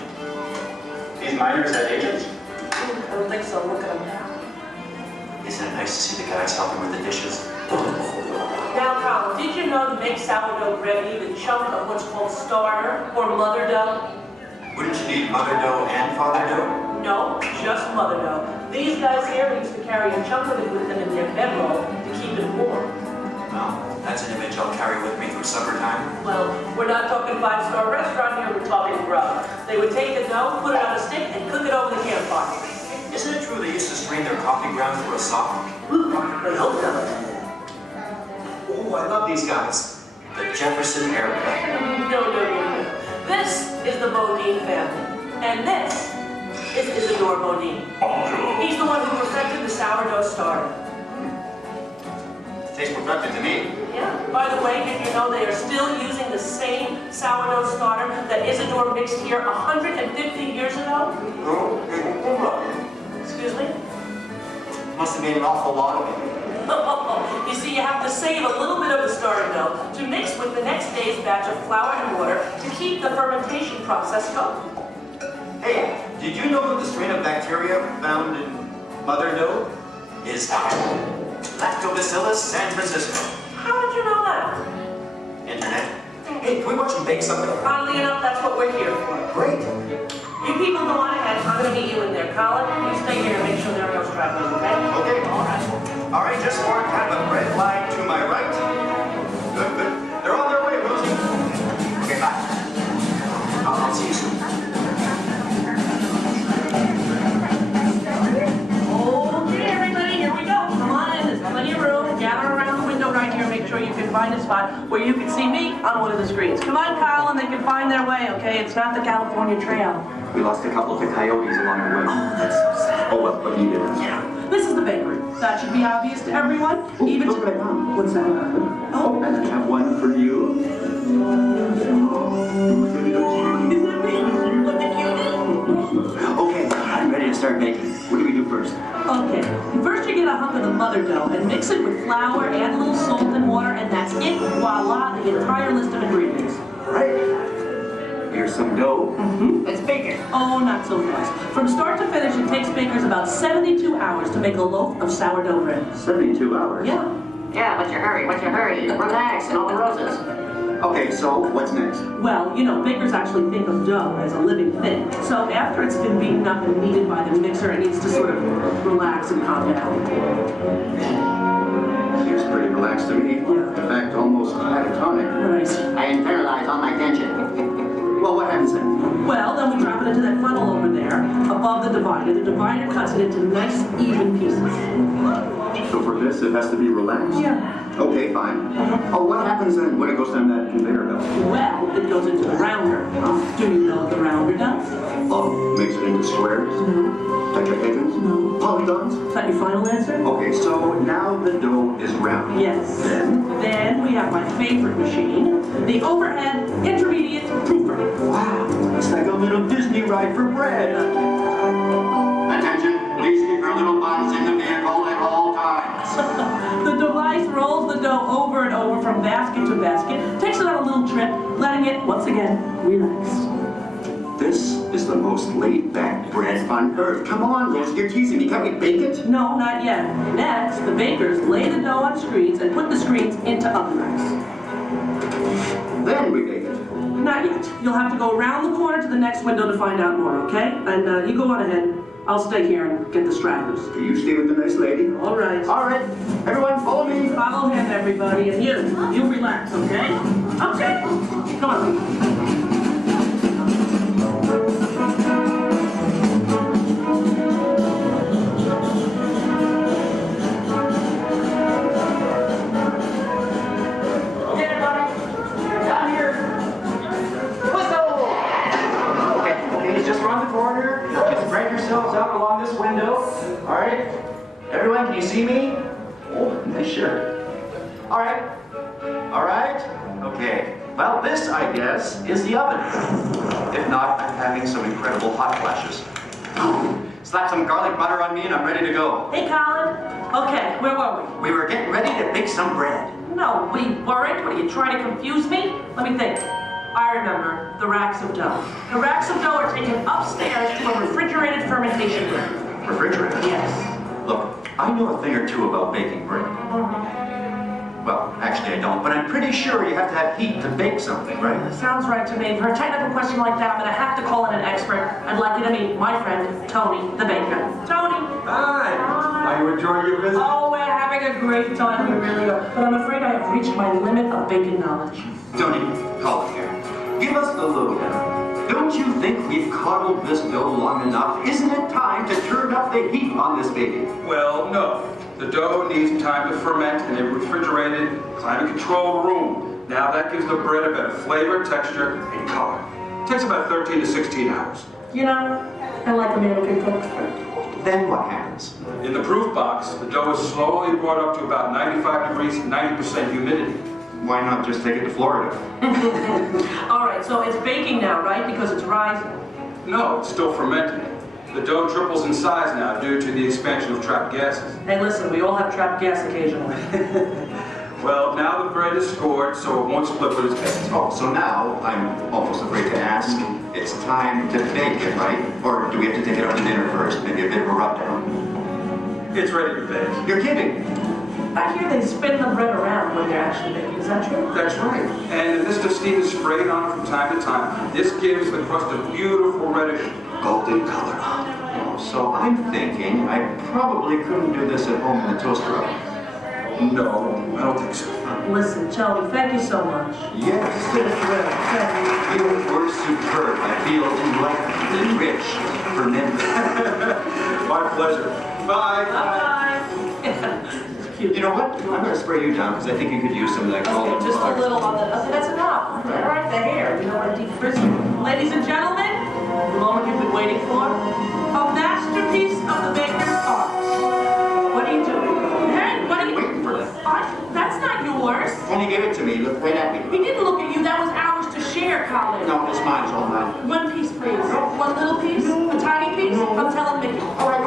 These miners had agents? I don't think so. Look at them now. Isn't it nice to see the guys helping with the dishes? Now, Colin, did you know to make sourdough bread you need a chunk of what's called starter or mother dough? Wouldn't you need mother dough and father dough? No, just mother dough. These guys here used to carry a chunk of it with them in their bedroll to keep it warm. Well, that's an image I'll carry with me through supper time. Well, we're not talking 5-star restaurant here, we're talking grub. They would take the dough, put it on a stick, and cook it over the campfire. Isn't it true they used to strain their coffee grounds through a sock? I hope not. Oh, I love these guys. The Jefferson airplane. No. This is the Bodine family. And this is Isidore Bodine. He's the one who perfected the sourdough starter. Tastes perfected to me. Yeah. By the way, did you know they are still using the same sourdough starter that Isidore mixed here 150 years ago? Excuse me? Must have made an awful lot of it. You see, you have to save a little bit of the starter dough to mix with the next day's batch of flour and water to keep the fermentation process going. Hey, did you know that the strain of bacteria found in mother dough is Lactobacillus San Francisco? How did you know that? Internet. Hey, can we watch them bake something? Oddly enough, that's what we're here for. Great. You people go on ahead. I'm going to meet you in there. Colin, you stay here and make sure there are no stragglers, okay? Okay. All right, just form kind of a red line to my right. Good. They're on their way, Rosie. Okay, bye. I'll see you soon. Okay, everybody, here we go. Come on in. There's plenty of room. Gather around the window right here. Make sure you can find a spot where you can see me on one of the screens. Come on, Colin. They can find their way, okay? It's not the California Trail. We lost a couple to coyotes along the way. Oh, that's so sad. Oh, well, what do you do? Yeah. This is the bakery. That should be obvious to everyone. Even to... What's that? Oh, and I have one for you. Is that me? Look at you. Okay, I'm ready to start baking. What do we do first? Okay. First you get a hunk of the mother dough and mix it with flour, add a little salt and water, and that's it. Voila, the entire list of ingredients. Right. Here's some dough. Let's bake it. Oh, not so fast. From start to finish, it takes bakers about 72 hours to make a loaf of sourdough bread. 72 hours? Yeah. Yeah, what's your hurry? Relax, and all the roses. Okay, so what's next? Well, you know, bakers actually think of dough as a living thing. So after it's been beaten up and kneaded by the mixer, it needs to sort of relax and calm down. Seems pretty relaxed to me. Yeah. In fact, almost catatonic. Right. I internalize all my tension. Well, what happens then? Well, then we drop it into that funnel over there, above the divider. The divider cuts it into nice, even pieces. So for this, it has to be relaxed? Yeah. Okay, fine. Oh, what happens then when it goes down that conveyor belt? Well, it goes into the rounder. Do you know what the rounder does? Oh, makes it into squares? No. Tetrahedrons? No. Polygons? Is that your final answer? Okay, so now the dough is round. Yes. Then we have my favorite machine, the overhead intermediate proofer. Wow, it's like a little Disney ride for bread. Attention, please keep your little buns in the vehicle at all times. The device rolls the dough over and over from basket to basket, takes it on a little trip, letting it, once again, relax. This is the most laid-back bread on earth. Come on, Liz, you're teasing me. Can't we bake it? No, not yet. Next, the bakers lay the dough on screens and put the screens into ovens. Then we bake it. Not yet. You'll have to go around the corner to the next window to find out more, okay? And you go on ahead. I'll stay here and get the stragglers. You stay with the nice lady. All right. All right. Everyone, follow me. Follow him, everybody. And you relax, okay? Okay. Come on. Out along this window. All right. Everyone, can you see me? Oh, nice shirt. All right. All right. Okay. Well, this, I guess, is the oven. If not, I'm having some incredible hot flashes. Slap some garlic butter on me and I'm ready to go. Hey, Colin. Okay, where were we? We were getting ready to bake some bread. No, we weren't. What, are you trying to confuse me? Let me think. I remember the racks of dough. The racks of dough are taken upstairs to a refrigerated fermentation room. Refrigerator? Yes. Look, I know a thing or two about baking bread. Well, actually I don't, but I'm pretty sure you have to have heat to bake something, right? Sounds right to me. For a technical question like that, I'm going to have to call in an expert. I'd like you to meet my friend, Tony, the baker. Tony! Hi! Are you enjoying your visit? Oh, we're having a great time. We really are. But I'm afraid I have reached my limit of baking knowledge. Tony, call it here. Give us the lowdown. Don't you think we've coddled this dough long enough? Isn't it time to turn up the heat on this baby? Well, no. The dough needs time to ferment in a refrigerated, climate-controlled room. Now that gives the bread a better flavor, texture, and color. It takes about 13 to 16 hours. You know, I like a man who can cook. Then what happens? In the proof box, the dough is slowly brought up to about 95 degrees and 90% humidity. Why not just take it to Florida? All right, so it's baking now, right? Because it's rising. No, it's still fermenting. The dough triples in size now due to the expansion of trapped gases. Hey, listen, we all have trapped gas occasionally. Well, now the bread is scored, so it won't split with its baked. Oh, so now, I'm almost afraid to ask, it's time to bake it, right? Or do we have to take it out to dinner first? Maybe a bit of a rub-down? It's ready to bake. You're kidding! I hear they spin the bread around when they're actually baking. Is that true? That's right. And a mist of steam is sprayed on it from time to time. This gives the crust a beautiful reddish golden color. Oh, so I'm thinking I probably couldn't do this at home in the toaster oven. No, I don't think so. Listen, Tony, thank you so much. Yes. You were superb. I feel enlightened, enriched, fermented. My pleasure. Bye. Bye. You know what? I'm going to spray you down because I think you could use some of that golden Just butter. a little on the... Okay, that's enough. All right, the hair. You know what, deep frizzy. Ladies and gentlemen, the moment you've been waiting for. A masterpiece of the baker's art. What are you doing? Hey, what are you... Waiting for that. That's not yours. Tony gave it to me. Look right at me. He didn't look at you. That was ours to share, Colin. No, it's mine. It's all mine. One piece, please. One little piece? A tiny piece? I'm telling Mickey. All right,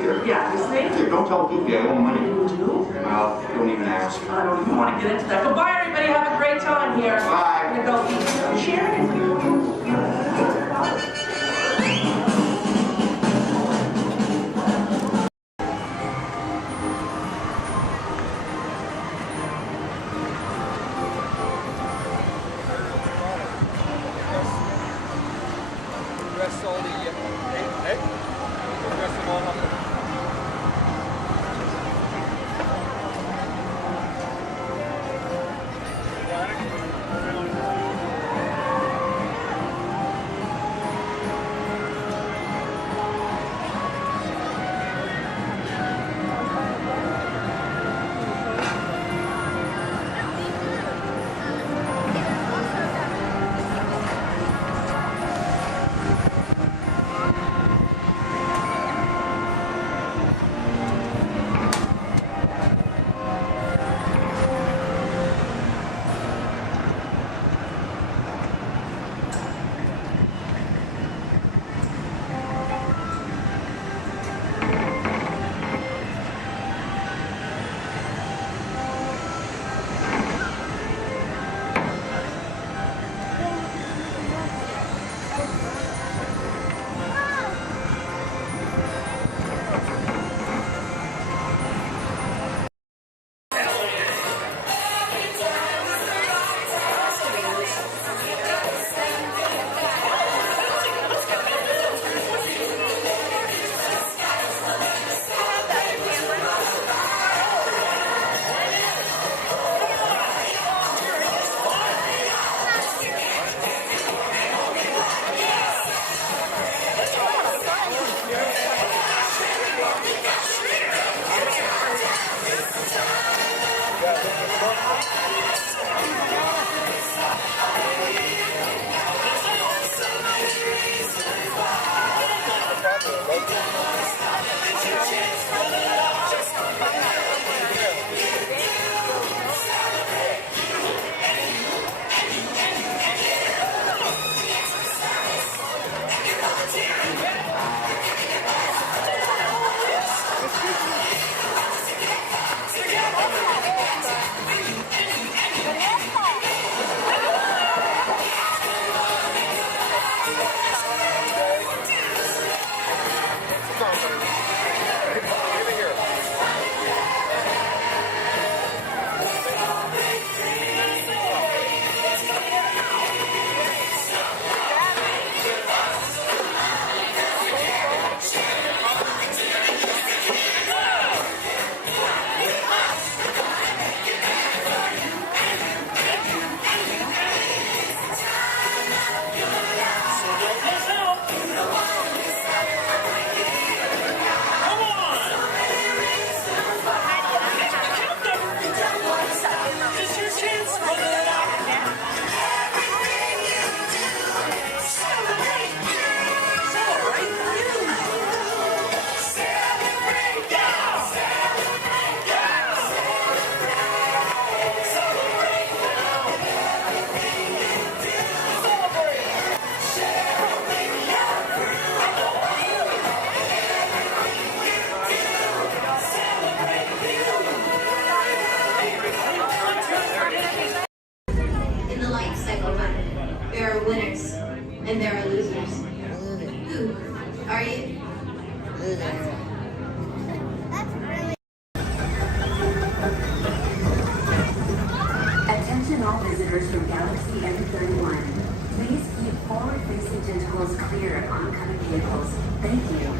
here. Yeah, you see? Here, don't tell Goofy I owe money. You do? Well, don't even ask. I don't even want to get into that. Goodbye, everybody. Have a great time here. Bye. I'm going to go eat. Sharon? Rest all the hey, rest them all up. are losers. Who are you? Attention all visitors from Galaxy M31. Please keep forward-facing tentacles clear of oncoming vehicles. Thank you.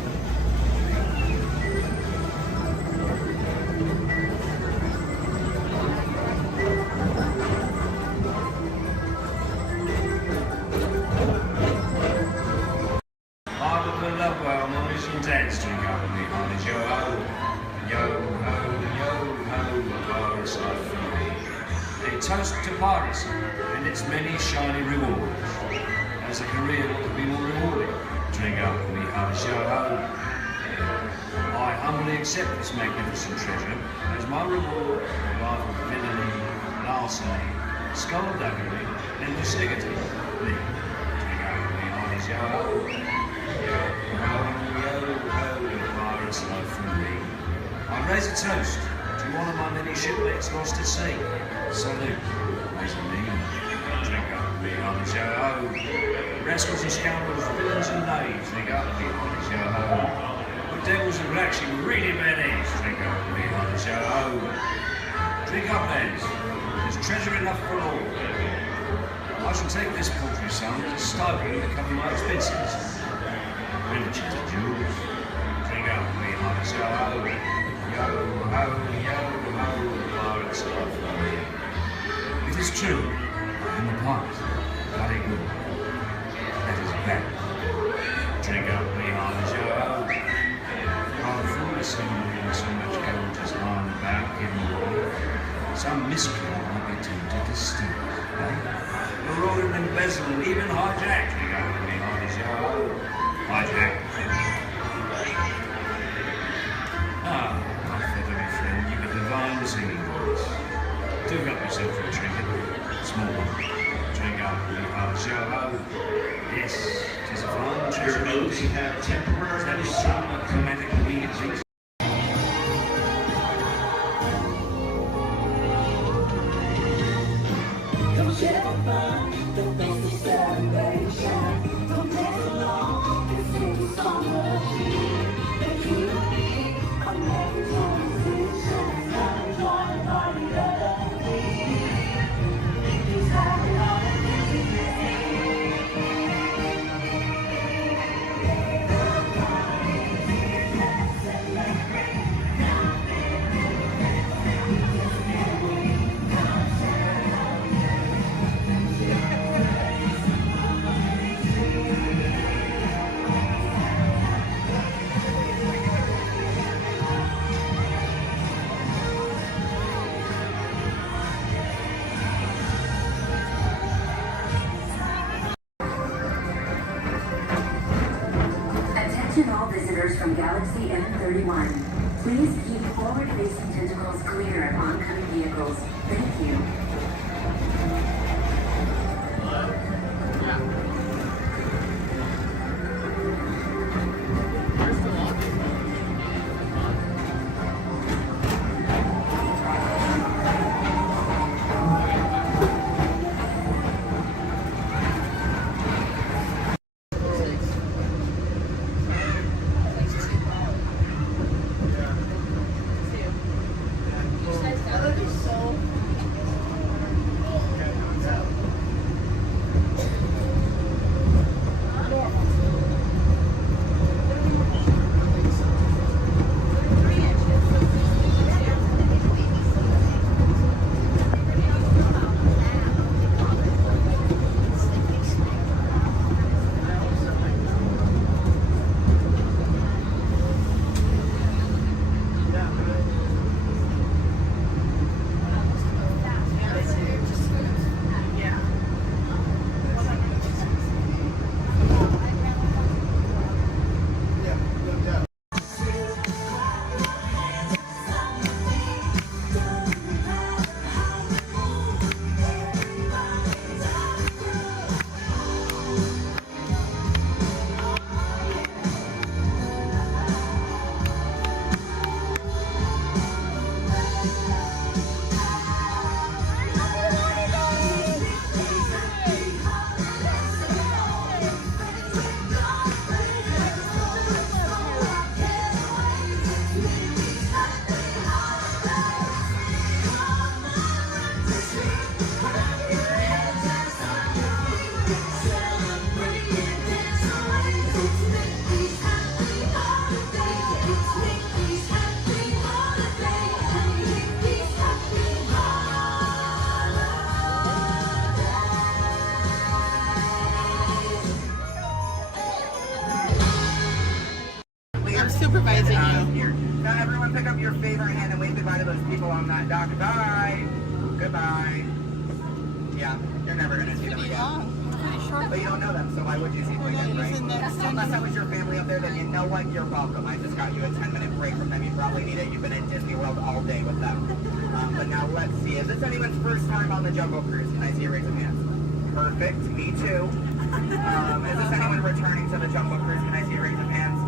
Dance to go with me on his yo-ho, yo-ho, yo-ho, virus life for me. A toast to piracy and its many shiny rewards. As a career that could be more rewarding, drink up with me on his yo-ho. I humbly accept this magnificent treasure as my reward for a life of villainy, larceny, skullduggery, and dissecting. Drink up with me on his yo-ho. Virus life from me. I raise a toast to one of my many shipmates lost at sea. Salute, raise a mean. Drink up with me on his yo-ho. Rascals and scoundrels, villains and knaves, drink up with me on his yo-ho. The devils and blacks, you really bad eggs, drink up with me on his yo-ho. Drink up, lads, there's treasure enough for all. I shall take this paltry sum as a stipend to cover my expenses. Riches and jewels, drink up with me on his yo-ho, yo-ho, yo-ho, pirates love for me. It is true, I am a pirate, bloody good. That is bad. Drink up with me on his yo-ho. I'm foolish in so much gold just lying about hidden away. Some miscreant might be tempted to steal it, eh? Marauded and embezzled and even hijacked. Drink up with me on his yo-ho. Hijack. Ah, my feathery friend, you've a divine singing voice. Do help yourself for a trinket. Small one. Drink up with me on his yo-ho. Yes, 'tis a fine treasure. Your notes have temporarily some chromatic weeds. Come share the fun, the best of celebration. Come dance along and sing the song of cheer. The unity of every transition. Come and join the party of the It's happening on the Attention all visitors from Galaxy M31. Please keep forward-facing tentacles clear of oncoming vehicles. Thank you. supervising you. Here. Now everyone pick up your favorite hand and wave goodbye to those people on that dock. Goodbye. Goodbye. Yeah, you're never gonna see them again. But you don't know them, so why would you see them again, right? Unless that was your family up there, then you know what? You're welcome. I just got you a 10-minute break from them. You probably need it. You've been in Disney World all day with them. But now let's see. Is this anyone's first time on the Jungle Cruise? Can I see a raise of hands? Perfect. Me too. Is this anyone returning to the Jungle Cruise? Can I see a raise of hands?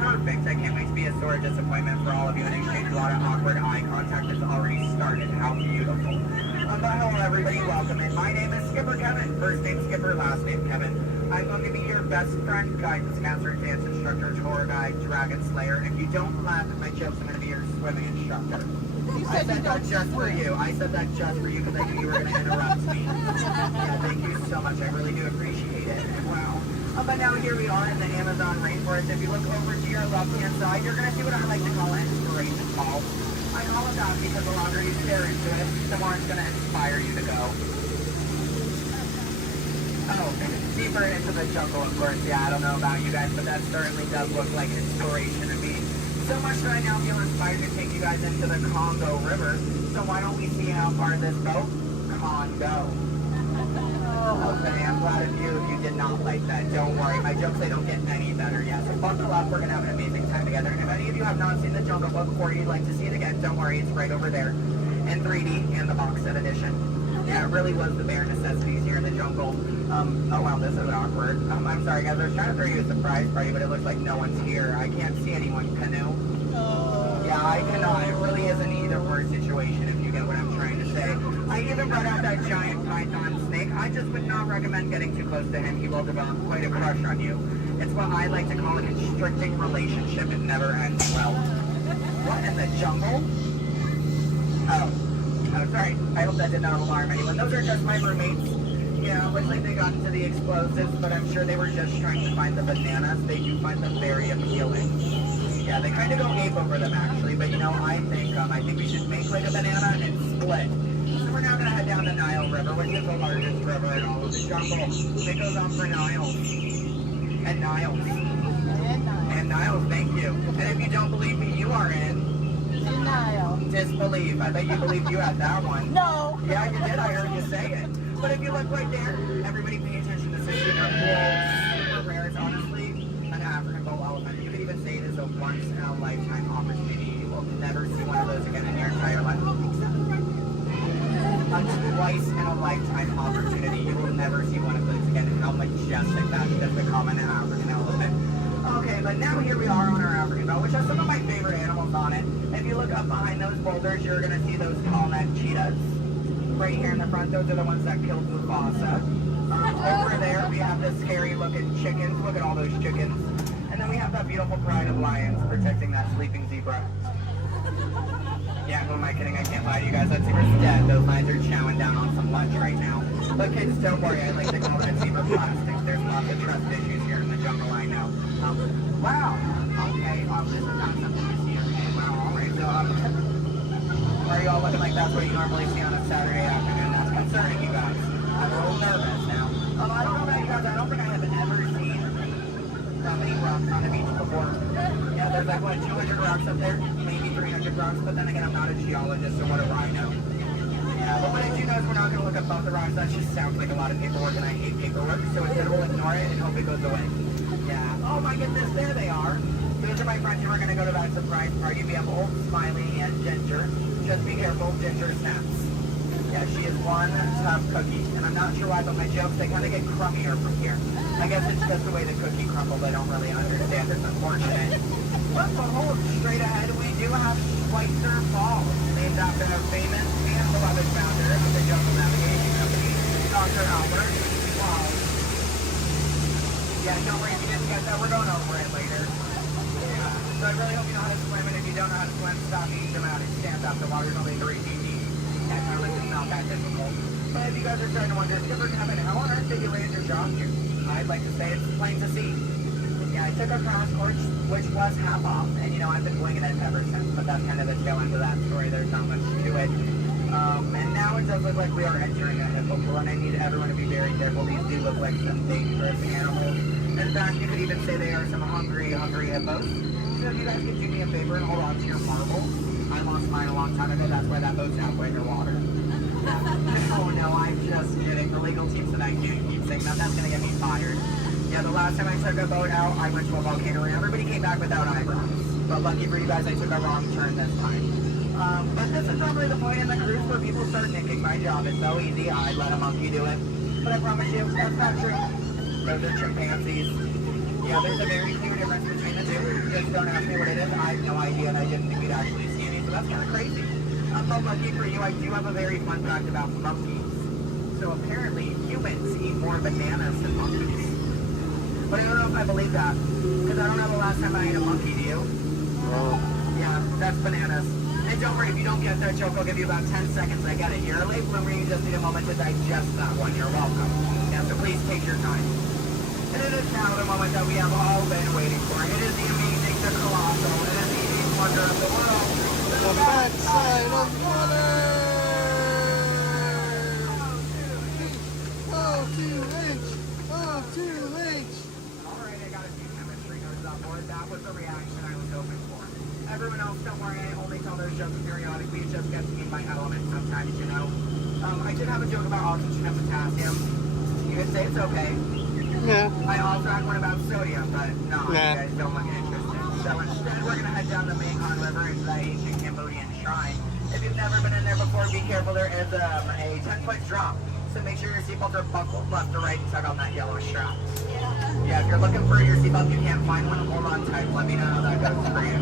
Perfect. I can't wait to be a sore disappointment for all of you and exchange a lot of awkward eye contact that's already started. How beautiful. But hello everybody, welcome in. My name is Skipper Kevin. First name Skipper, last name Kevin. I'm going to be your best friend, guidance counselor, dance instructor, tour guide, dragon slayer. And if you don't laugh at my jokes, I'm going to be your swimming instructor. I said that just for you. I said that just for you because I knew you were going to interrupt me. Yeah, thank you so much. I really do appreciate it. Wow. But now here we are in the Amazon rainforest. If you look over to your left-hand side, you're going to see what I like to call an inspiration ball. I call it that because the longer you stare into it, the more it's going to inspire you to go. Oh, deeper into the jungle, of course. Yeah, I don't know about you guys, but that certainly does look like inspiration to me. So much that I now feel inspired to take you guys into the Congo River. So why don't we see how far this boat? Congo. Okay, I'm glad of you if you did not like that. Don't worry, my jokes, they don't get any better yet. So buckle up, we're going to have an amazing time together. And if any of you have not seen the Jungle Book or you'd like to see it again, don't worry, it's right over there in 3D and the box set edition. Yeah, it really was the bare necessities here in the jungle. Oh wow, this is awkward. I'm sorry guys, I was trying to throw you a surprise party, but it looks like no one's here. I can't see anyone. Canoe? Yeah, I cannot. It really is an either-or situation if you get what I'm trying to say. I even brought out that giant python snake. I just would not recommend getting too close to him. He will develop quite a crush on you. It's what I like to call a constricting relationship. It never ends well. What in the jungle? Oh, sorry. I hope that did not alarm anyone. Those are just my roommates. Yeah, looks like they got into the explosives, but I'm sure they were just trying to find the bananas. They do find them very appealing. Yeah, they kind of go ape over them actually, but you know, I think we should make like a banana and split. So we're now gonna head down the Nile River, which is the largest river in all of the jungle. It goes on for Niles. And Niles. And Niles, thank you. And if you don't believe me, you are in denial. Disbelief. I bet you believed you had that one. No. Yeah, you did. I heard you say it. But if you look right there, everybody pay attention to this super cool, super rare. It's honestly an African bull elephant. You could even say it is a once-in-a-lifetime opportunity. You will never see one of those again in your entire life. A twice-in-a-lifetime opportunity. You will never see one of those again. How majestic that is to become an African elephant. Okay, but now here we are on our African belt, which has some of my favorite animals on it. If you look up behind those boulders, you're going to see those tall-necked cheetahs. Right here in the front, those are the ones that killed Mufasa. Over there, we have the scary-looking chickens. Look at all those chickens. And then we have that beautiful pride of lions protecting that sleeping zebra. Yeah, who am I kidding? I can't lie to you guys. That zebra's dead. Those lions are chowing down on some lunch right now. But kids, don't worry. I like to call that zebra plastics. There's lots of trust issues here in the jungle, I know. Wow. Okay, this is not something you see every day. Wow, all right. So, are you all looking like that's what you normally see on a Saturday afternoon? That's concerning you guys. I'm a little nervous now. I don't know about you guys. I don't think I have ever seen that many rocks on the beach before. Yeah, there's like, what, 200 rocks up there? Maybe 300 rocks. But then again, I'm not a geologist, so what do I know? Yeah, but what I do know is we're not going to look above the rocks. That just sounds like a lot of paperwork, and I hate paperwork. So instead, we'll ignore it and hope it goes away. Yeah. Oh my goodness, there they are. Those are my friends who are going to go to that surprise party. We have Old Smiley and Ginger. Just be careful, Ginger snaps. Yeah, she is one tough cookie. And I'm not sure why, but my jokes, they kind of get crummier from here. I guess it's just the way the cookie crumbles. I don't really understand. It's unfortunate. But behold, straight ahead, we do have Schweitzer Falls, named after our famous and beloved founder of the Jungle Navigation Company, Dr. Albert. Wow. Yeah, don't worry if you didn't get that. We're going over it later. So I really hope you know how to swim, and if you don't know how to swim, stop eating them out. It stands up. The water's only 3 feet deep. Yeah, really, it's not that difficult. But if you guys are starting to wonder, Skipper Kevin, how on earth did you land your job here? I'd like to say it's plain to see. Yeah, I took a crash course, which was half off, and you know, I've been winging it ever since, but that's kind of the tail end of that story. There's not much to it. And now it does look like we are entering a hippopool, and I need everyone to be very careful. These do look like some dangerous animals. In fact, you could even say they are some hungry hippos. So So if you guys could do me a favor and hold on to your marbles. I lost mine a long time ago. That's why that boat's halfway underwater. Oh no, I'm just kidding. The legal team said I can't keep saying that. That's gonna get me fired. Yeah, the last time I took a boat out, I went to a volcano and everybody came back without eyebrows. But lucky for you guys, I took a wrong turn this time. But this is probably the point in the cruise where people start thinking my job is so easy, I let a monkey do it. But I promise you, that's not true. Those are chimpanzees. Yeah, there's a very clear difference between the two. Just don't ask me what it is. I have no idea, and I didn't think we'd actually see any, so that's kind of crazy. But lucky for you, I do have a very fun fact about monkeys. So apparently, humans eat more bananas than monkeys. But I don't know if I believe that, because I don't know the last time I ate a monkey, do you? Yeah, that's bananas. And don't worry, if you don't get that joke, I'll give you about 10 seconds. I got it. You're a late bloomer, you just need a moment to digest that one. You're welcome. Yeah, so please take your time. And it is now the moment that we have all been waiting for. It is the amazing, the colossal, it is the eighth wonder of the world. The backside of water! O2H! O2H! Alright, I got a few chemistry nerds on board. That was the reaction I was hoping for. Everyone else, don't worry, I only tell those jokes periodically. It just gets me by element sometimes, you know. I did have a joke about oxygen and potassium. You could say it's okay. Yeah. I also had one about sodium, but no, you guys don't look interested. So instead, we're going to head down the Mekong River into the ancient Cambodian shrine. If you've never been in there before, be careful. There is a 10-foot drop. So make sure your seatbelts are buckled left to right and tug on that yellow strap. Yeah, if you're looking for your seatbelt, you can't find one, hold on tight. Let me know how that goes for you.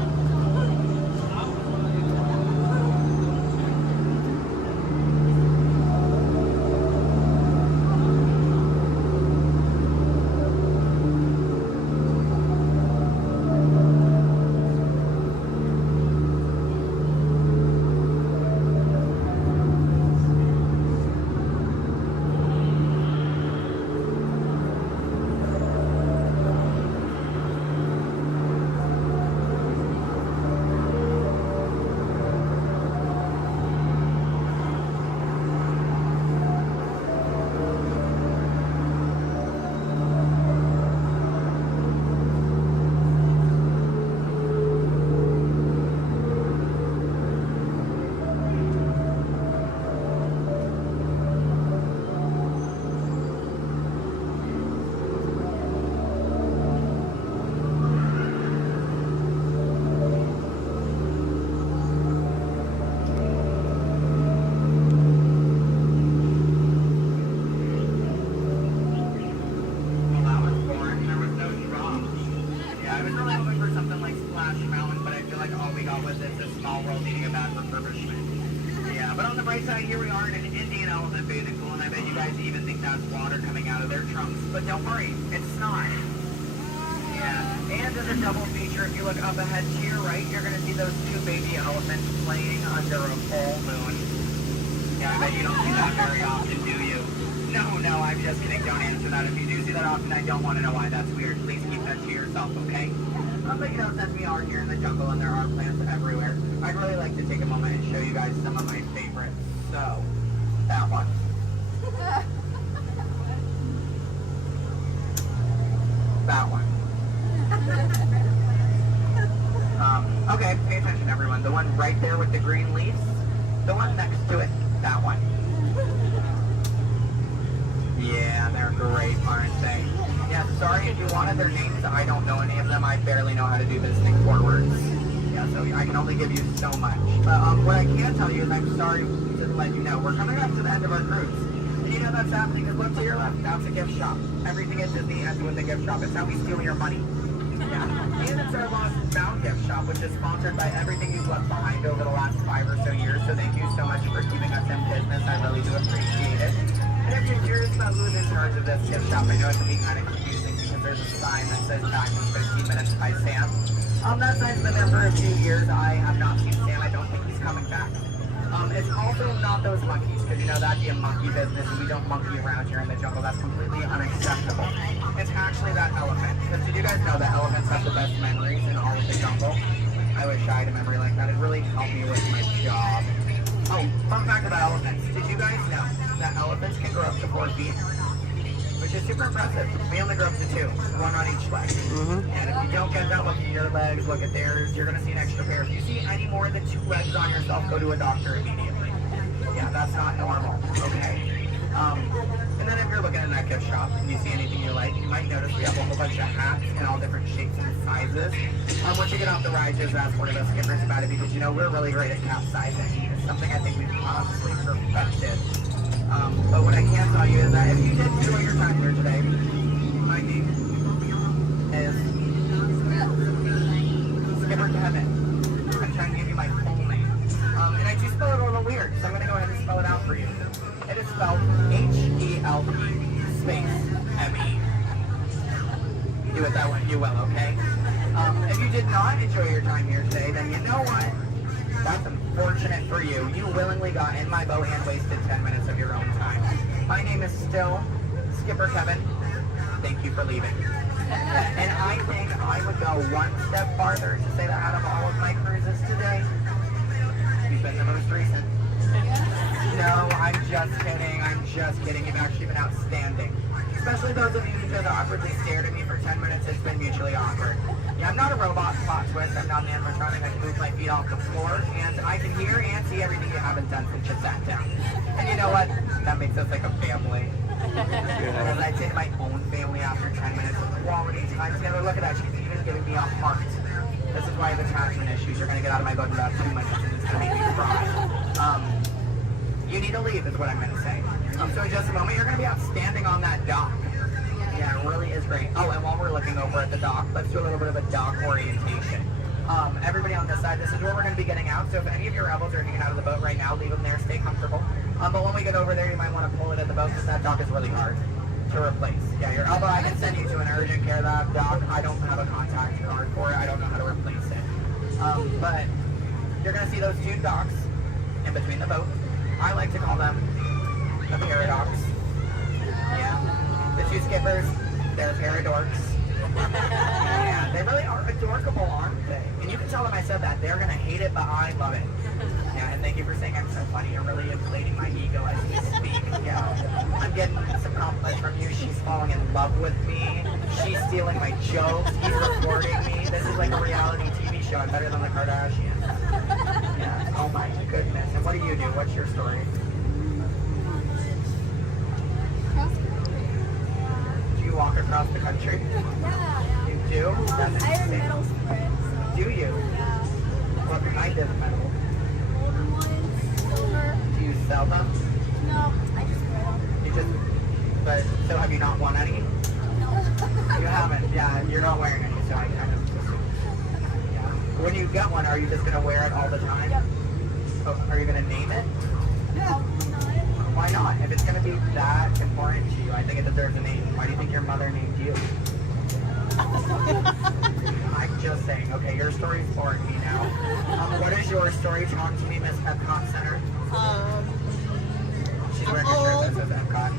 But don't worry, it's not. Yeah, and as a double feature, if you look up ahead to your right, you're going to see those two baby elephants playing under a full moon. Yeah, I bet you don't see that very often, do you? No, I'm just kidding. Don't answer that. If you do see that often, I don't want to know why. That's weird. Please keep that to yourself, okay? But you know, since we are here in the jungle and there are plants everywhere, I'd really like to take a moment and show you guys some of my favorites. So, that one. That one. Okay, pay attention everyone. The one right there with the green leaves. The one next to it. That one. Yeah, they're great, aren't they? Yeah, sorry if you wanted their names. I don't know any of them. I barely know how to do this thing forwards. Yeah, so I can only give you so much. But what I can tell you is I'm sorry to let you know. We're coming up to the end of our cruise. You know that's happening because look to your left, that's a gift shop. Everything at Disney ends with a gift shop. It's how we steal your money. Yeah. And it's our Lost and Found gift shop, which is sponsored by everything you've left behind over the last 5 or so years. So thank you so much for keeping us in business. I really do appreciate it. And if you're curious about who's in charge of this gift shop, I know it can be kind of confusing because there's a sign that says back in 15 minutes by Sam. That sign's been there for a few years. I have not seen Sam. I don't think he's coming back. It's also not those monkeys, because you know that'd be a monkey business, and we don't monkey around here in the jungle. That's completely unacceptable. It's actually that elephant, because did you guys know that elephants have the best memories in all of the jungle? I wish I had a memory like that. It really helped me with my job. Oh, fun fact about elephants. Did you guys know that elephants can grow up to 4 feet? Which which is super impressive. We only grew up to 2, one on each leg. And if you don't get that, look at your legs, look at theirs, you're gonna see an extra pair. If you see any more than 2 legs on yourself, go to a doctor immediately. Yeah, that's not normal, okay? And then if you're looking at that gift shop and you see anything you like, you might notice we have a whole bunch of hats in all different shapes and sizes. Once you get off the ride, just ask one of us skippers about it because, you know, we're really great at capsizing. It's something I think we've honestly perfected. But what I can tell you is that if you did enjoy your time here today, my name is Skipper Kevin. I'm trying to give you my full name. And I do spell it a little weird, so I'm going to go ahead and spell it out for you. It is spelled H-E-L-P space M-E. Do it that way, you will, okay? If you did not enjoy your time here today, then you know what? That's unfortunate for you. You willingly got in my boat and wasted 10 minutes of your own time. My name is still Skipper Kevin. Thank you for leaving. And I think I would go one step farther to say that out of all of my cruises today, you've been the most recent. No, I'm just kidding. I'm just kidding. You've actually been outstanding. Especially those of you who just awkwardly stared at me for 10 minutes. It's been mutually awkward. Yeah, I'm not a robot plot twist. I'm not an animatronic. I can move my feet off the floor, and I can hear and see everything you haven't done since you sat down. And you know what? That makes us like a family. Because I take my own family after 10 minutes of quality time together. Look at that. She's even giving me a heart. This is why I have attachment issues. You're going to get out of my boat in about 2 minutes, and it's going to make me cry. You need to leave is what I'm going to say. So in just a moment, you're going to be outstanding on that dock. Yeah, it really is great. Oh, and while we're looking over at the dock, let's do a little bit of a dock orientation. Everybody on this side, this is where we're going to be getting out. So if any of your rebels are hanging out of the boat right now, leave them there, stay comfortable. But when we get over there, you might want to pull it at the boat because that dock is really hard to replace. Yeah, your elbow, I can send you to an urgent care lab dock. I don't have a contact card for it. I don't know how to replace it. But you're going to see those 2 docks in between the boat. I like to call them the paradox. Yeah. The 2 skippers, they're paradorks. Yeah, they really are adorable, aren't they? And you can tell them I said that. They're going to hate it, but I love it. Yeah, and thank you for saying I'm so funny. You're really inflating my ego as we speak. Yeah. I'm getting some compliments from you. She's falling in love with me. She's stealing my jokes. He's recording me. This is like a reality TV show. I'm better than the Kardashians. Yeah. Oh my goodness. And what do you do? What's your story? Do you walk across the country? Yeah. You do? That's Iron insane. metal sprints. Do you? Yeah. What kind of metal? Golden ones, silver. Do you sell them? No, I just wear them. You just, but, so have you not won any? No. You haven't, yeah, you're not wearing any, so I kind of assumed. Yeah. When you get one, are you just going to wear it all the time? Yep. Oh, are you going to name it? No. Why not? If it's going to be that important to you, I think it deserves a name. Why do you think your mother named you? I'm just saying, okay, your story's boring me now. What is your story? Talk to me, Miss Epcot Center. She's wearing a shirt that says Epcot.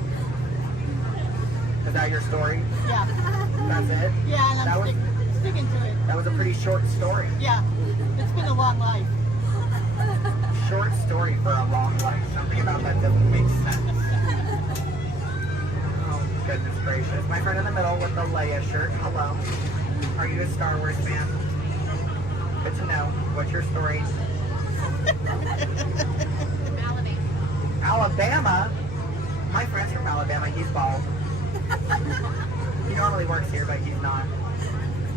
Is that your story? Yeah. That's it? Yeah, and that I'm sticking to it. That was a pretty short story. Yeah. It's been a long life. Short story for a long life. Something about that doesn't make sense. Oh, goodness gracious. My friend in the middle with the Leia shirt. Hello. Are you a Star Wars fan? Good to know. What's your story? Alabama? My friend's from Alabama. He's bald. He normally works here, but he's not.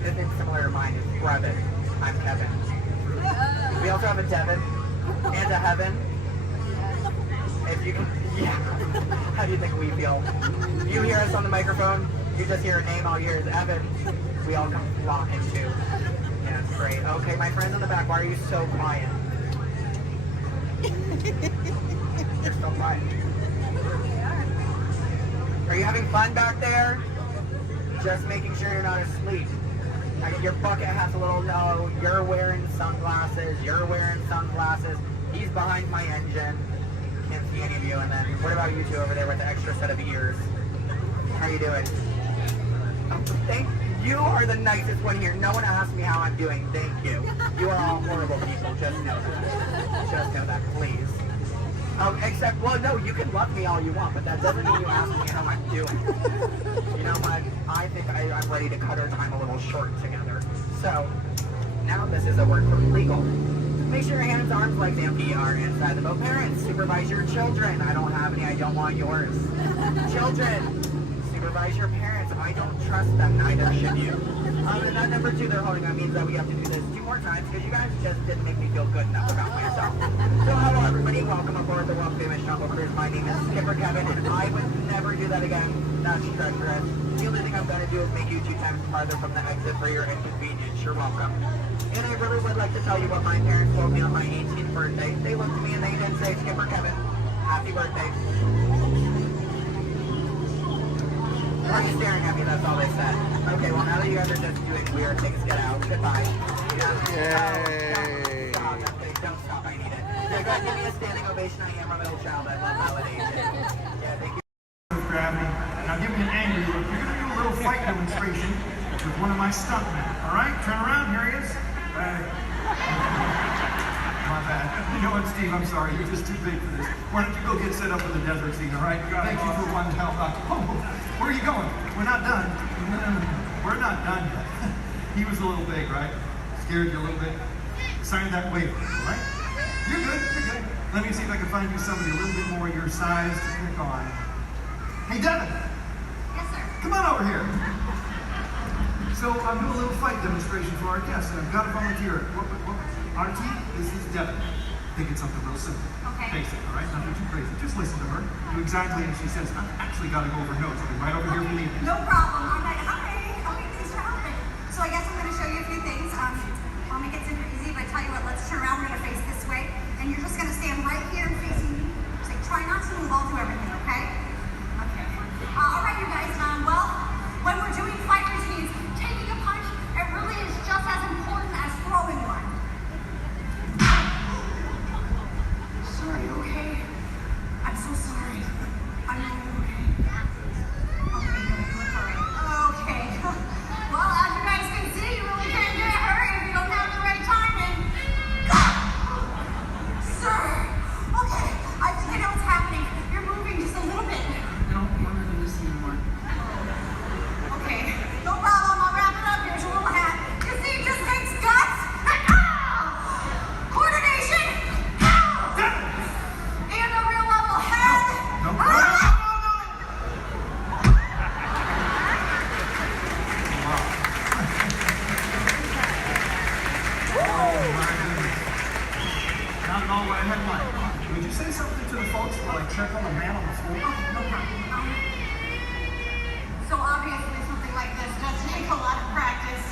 His name's similar to mine. It's Brevin. I'm Kevin. We also have a Devin and a Heaven. If you can, yeah. How do you think we feel? You hear us on the microphone, you just hear a name, all you hear is Evan. We all come flocking too. Yeah, it's great. Okay, my friends in the back, why are you so quiet? You're so quiet. Are you having fun back there? Just making sure you're not asleep. I mean, your bucket has a little no. You're wearing sunglasses. You're wearing sunglasses. He's behind my engine. Can't see any of you. And then, what about you two over there with the extra set of ears? How are you doing? Oh, you are the nicest one here. No one asked me how I'm doing. Thank you. You are all horrible people. Just know that. Just know that, please. Except, well, no, you can love me all you want, but that doesn't mean you ask me how I'm doing. You know what? I think I'm ready to cut our time a little short together. So, now this is a word from legal. Make sure your hands, arms, legs, and feet are inside the boat. Parents, supervise your children. I don't have any, I don't want yours. Children, supervise your parents. I don't trust them, neither should you. And then number 2 they're holding on means that we have to do this 2 more times because you guys just didn't make me feel good enough about myself. So hello everybody, welcome aboard the world famous Jungle Cruise. My name is Skipper Kevin and I would never do that again. That's treacherous. The only thing I'm going to do is make you 2 times farther from the exit for your inconvenience. You're welcome. And I really would like to tell you what my parents told me on my 18th birthday. They looked at me and they did say, Skipper Kevin, happy birthday. Why are you staring at me? That's all they said. Okay, well now that you guys are just doing weird things, get out. Goodbye. Yay. Stop. Don't stop. I need it. Yeah, guys, give me a standing ovation. I am a middle child. I love validation. Yeah, thank you. Gravity. Now give me an angry look. You're going to do a little fight demonstration with one of my stuntmen. All right? Turn around. Here he is. My bad. You know what, Steve? I'm sorry. You're just too big for this. Why don't you go get set up with the desert scene, all right? Thank you for one help out. Oh, where are you going? We're not done. We're not done yet. He was a little big, right? Scared you a little bit? Sign that waiver, all right? You're good. You're good. Let me see if I can find you somebody a little bit more your size to pick on. Hey, Devin. Yes, sir. Come on over here. So I'm doing a little fight demonstration for our guests, and I've got a volunteer. RT, this is Devin. Think it's something real simple. Okay. Basic, all right? Nothing too crazy. Just listen to her. Do exactly as she says. I've actually got to go over notes. I'll be right over here if you need me. No problem. I'm like, hi. Okay, thanks for helping. So I guess I'm going to show you a few things. I'll make it super easy, but I tell you what, let's turn around. We're going to face this way, and you're just going to stand right here facing me. Just like, try not to move. I'll do everything, okay? Okay. All right, you guys. Well, when we're doing fight routines, taking a punch, it really is just as important as throwing one. Sorry, okay? I'm so sorry. I know you're okay. Okay, you look alright. Okay. Well, as you guys can see, you really can't get hurt if you don't have the right timing. Sir! Okay, I think I know what's happening. You're moving just a little bit. No, I'm not going to listen anymore. Okay, no problem. I'll wrap it up. Here's your little hat. You see, it just takes guts. Coordination. And a real level head. Not at all what I had in mind. Would you say something to the folks while I check on the man on the floor? No problem. So obviously something like this does take a lot of practice.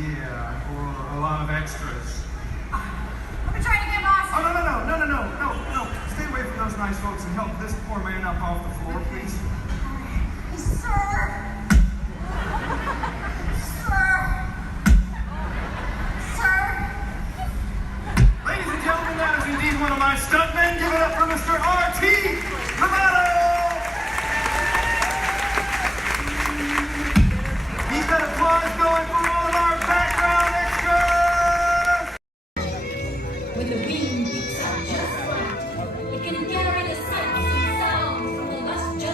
Yeah, or a lot of extras. Let me try to get boss. Oh, no. Stay away from those nice folks and help this poor man up off the floor, please. Sir. Ladies and gentlemen, that is indeed one of my stuntmen. Give it up for Mr. RT Lovato! Keep that applause going for all of our background extras! When the wind picks up just right, it can carry the scents and sounds from the lush jungle.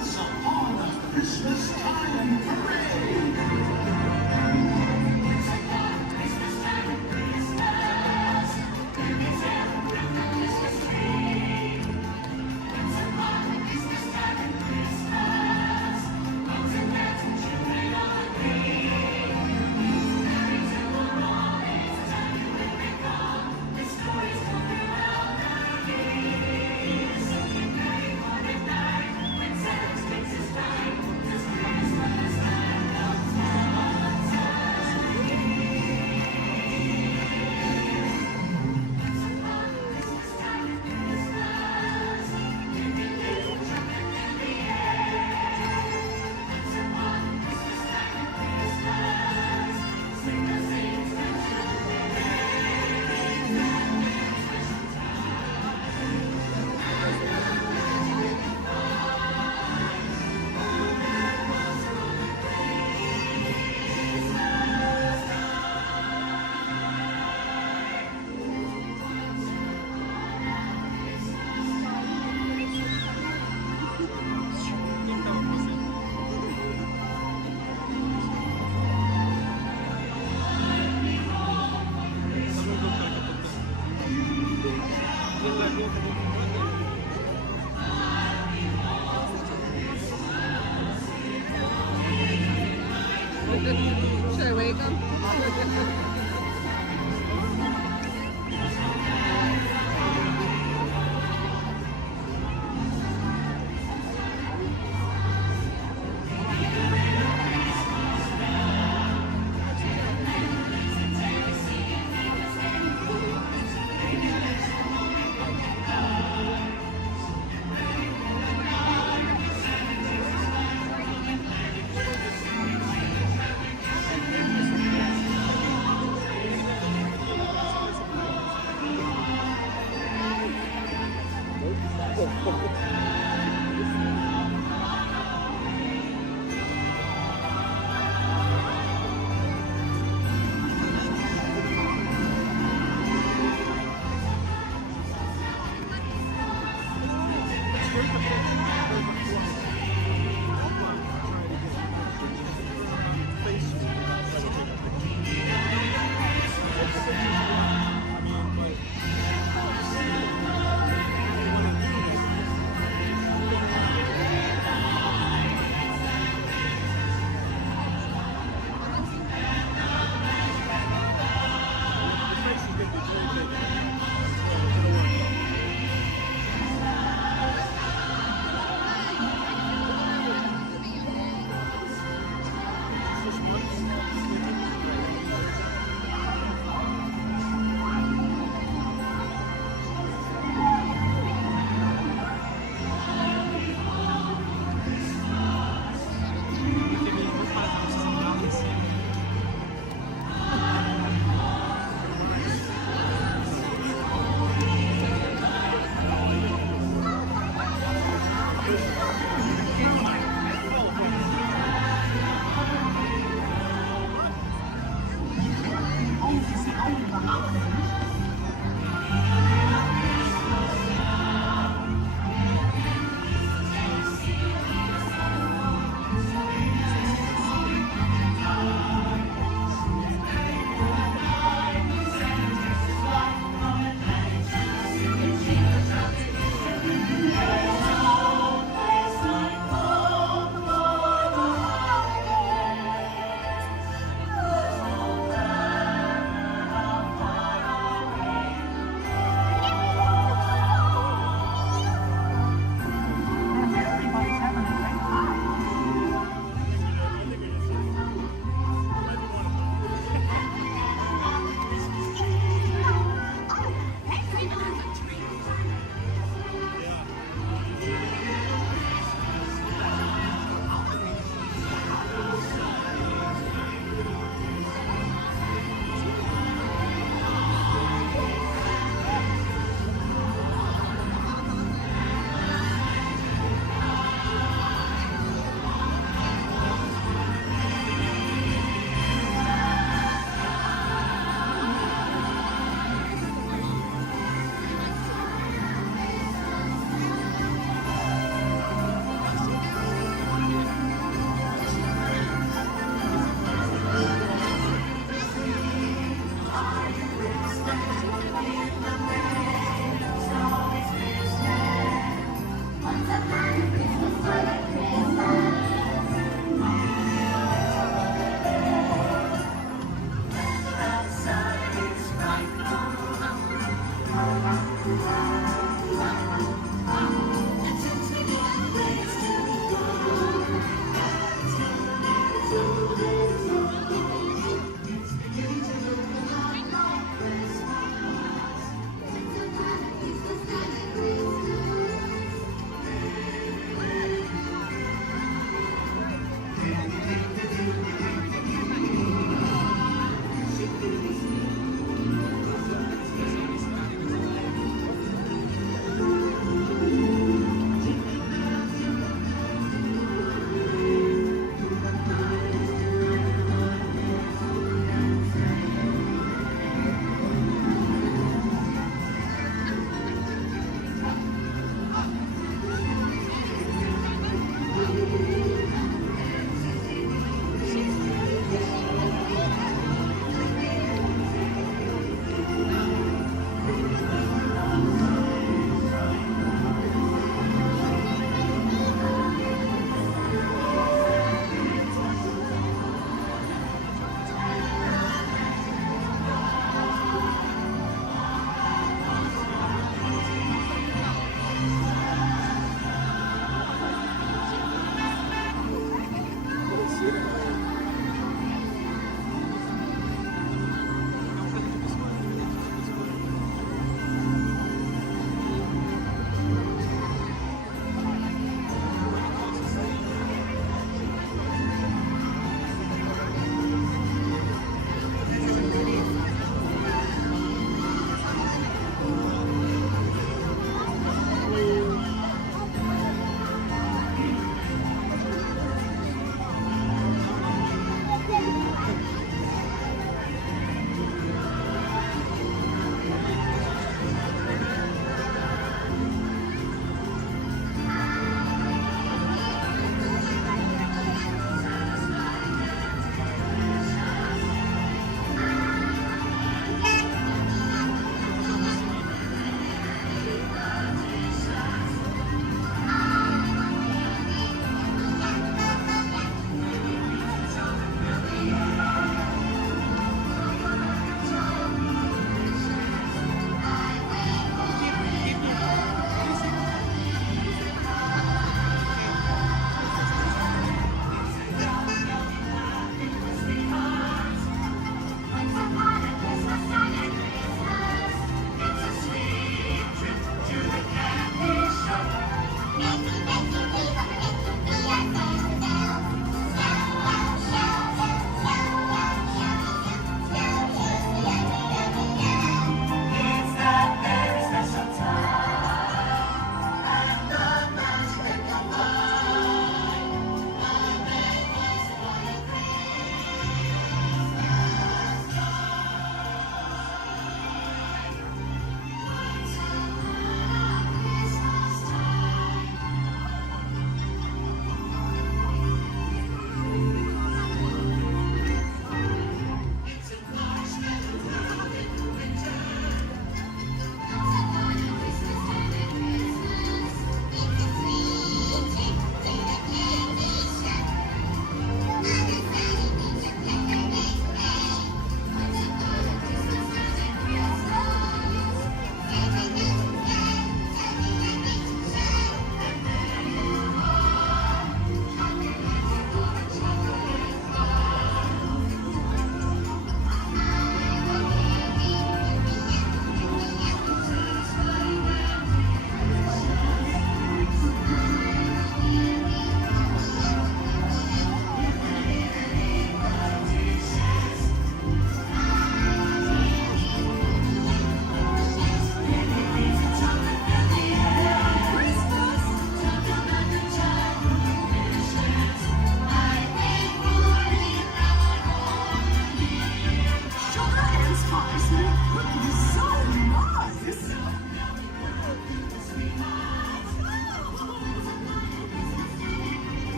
once upon a Christmas time parade.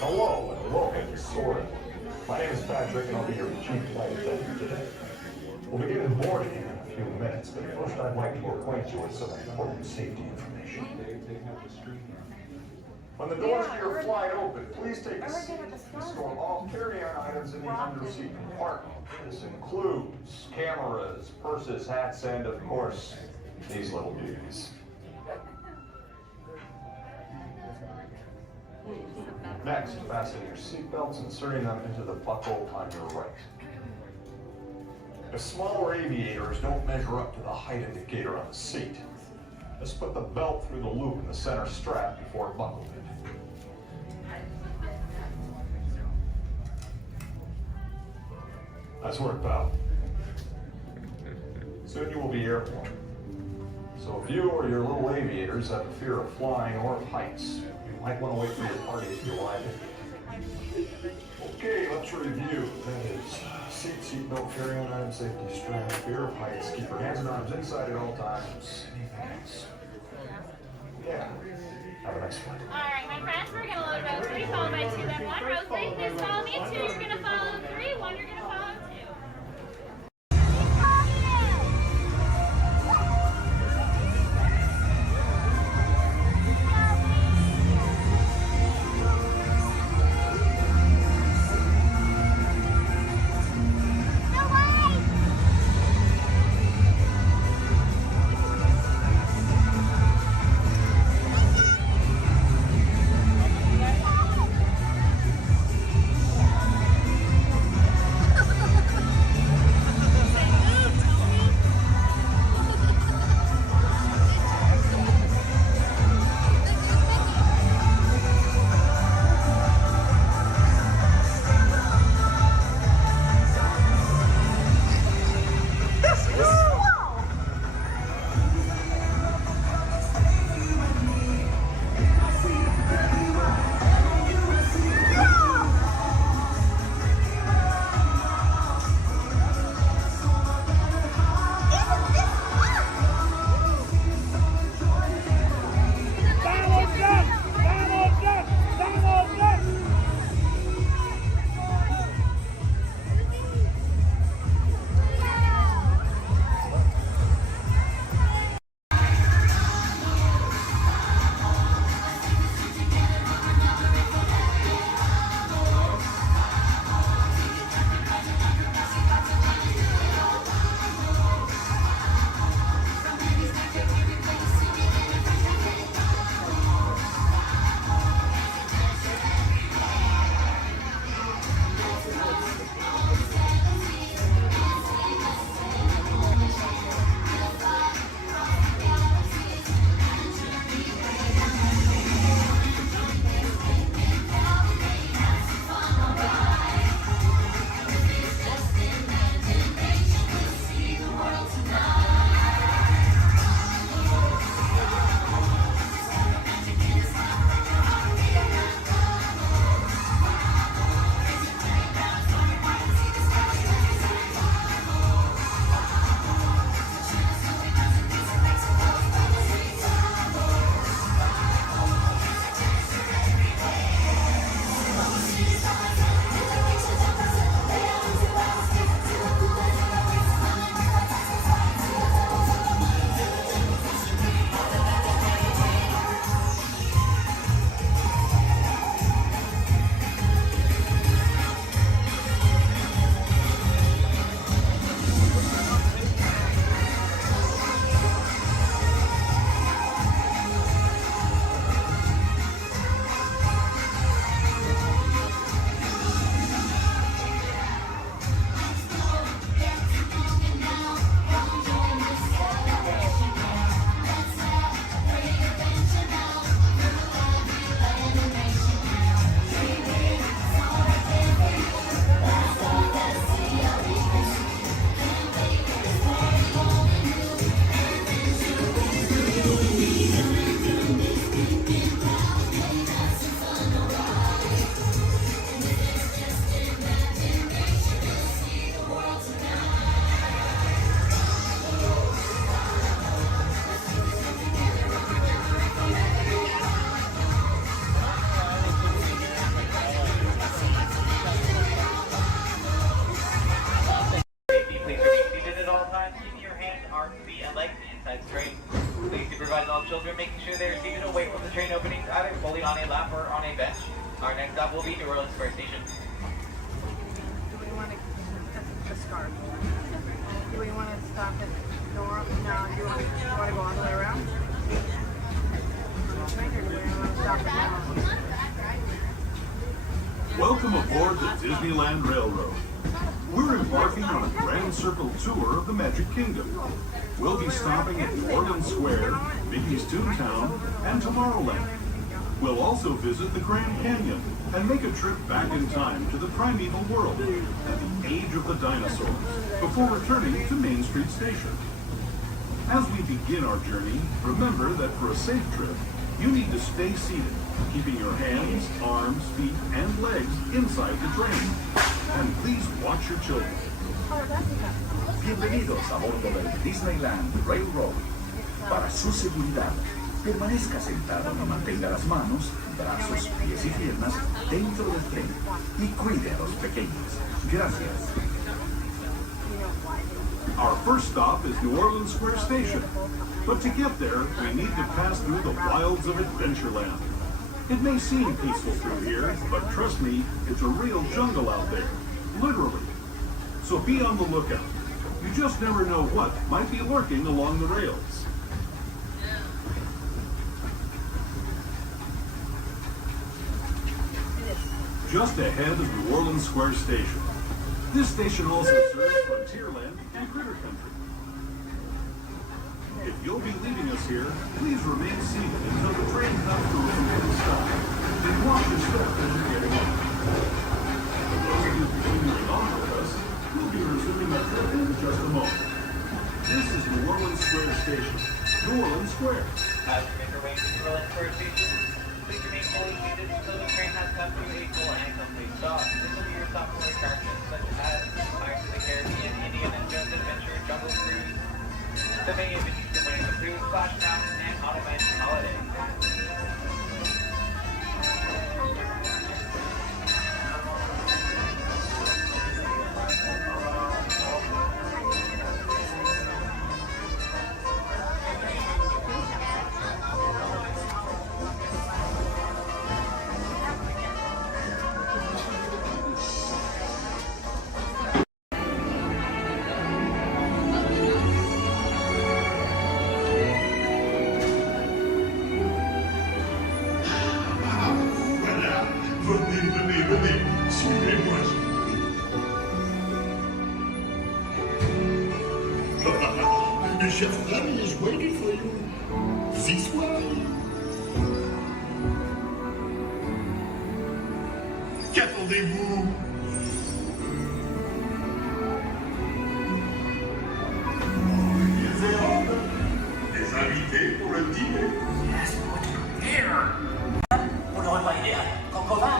Hello and welcome to Soarin'. My name is Patrick and I'll be your chief flight attendant today. We'll begin boarding in a few minutes, but first I'd like to acquaint you with some important safety information. When the doors to your flight open, please take a seat and store all carry-on items in the underseat compartment. This includes cameras, purses, hats, and of course, these little beauties. Next, fasten your seatbelts, inserting them into the buckle on your right. If smaller aviators don't measure up to the height indicator on the seat, just put the belt through the loop in the center strap before buckling it. Nice work, pal. Soon you will be airborne. So if you or your little aviators have a fear of flying or of heights, you might want to wait for your party if you like it. Okay, let's review. That is seatbelt, carry-on item, safety strap, fear of heights, keep your hands and arms inside at all times. Anything else? Yeah. Have a nice flight. All right, my friends, we're going to load row 3, followed by 2, then 1. Row 3, please follow me. 2, you're going to follow 3. 1, you're going to follow 2. Disneyland Railroad. We're embarking on a grand circle tour of the Magic Kingdom. We'll be stopping at New Orleans Square, Mickey's Toontown, and Tomorrowland. We'll also visit the Grand Canyon and make a trip back in time to the primeval world and the age of the dinosaurs before returning to Main Street Station. As we begin our journey, remember that for a safe trip, you need to stay seated, keeping your hands, arms, feet, and legs inside the train. And please watch your children. Bienvenidos a bordo del Disneyland Railroad. Para su seguridad, permanezca sentado y mantenga las manos, brazos, pies y piernas dentro del tren y cuide a los pequeños. Gracias. Our first stop is New Orleans Square Station. But to get there, we need to pass through the wilds of Adventureland. It may seem peaceful through here, but trust me, it's a real jungle out there. Literally. So be on the lookout. You just never know what might be lurking along the rails. Just ahead is New Orleans Square Station. This station also serves Frontierland and Critter Country. If you'll be leaving us here, please remain seated until the train comes to a complete stop. Then watch your step as you're getting on. For those of you continuing on with us, we'll be resuming our trip in just a moment. This is New Orleans Square Station. New Orleans Square. As you make your way to New Orleans Square Station, please remain fully seated until the train has come to a full and complete stop. This will be your stop for attractions such as Pirates of the Caribbean, Indiana Jones Adventure, Jungle Cruise, the many adventures from Winnie the Pooh, Splash Mountain, and Haunted Mansion Holiday. Venez, suivez-moi. My chère famille is waiting for you. This way. Qu'attendez-vous? Des invités pour le dîner? Yes, but here. Vous n'aurez pas idée à Concovin?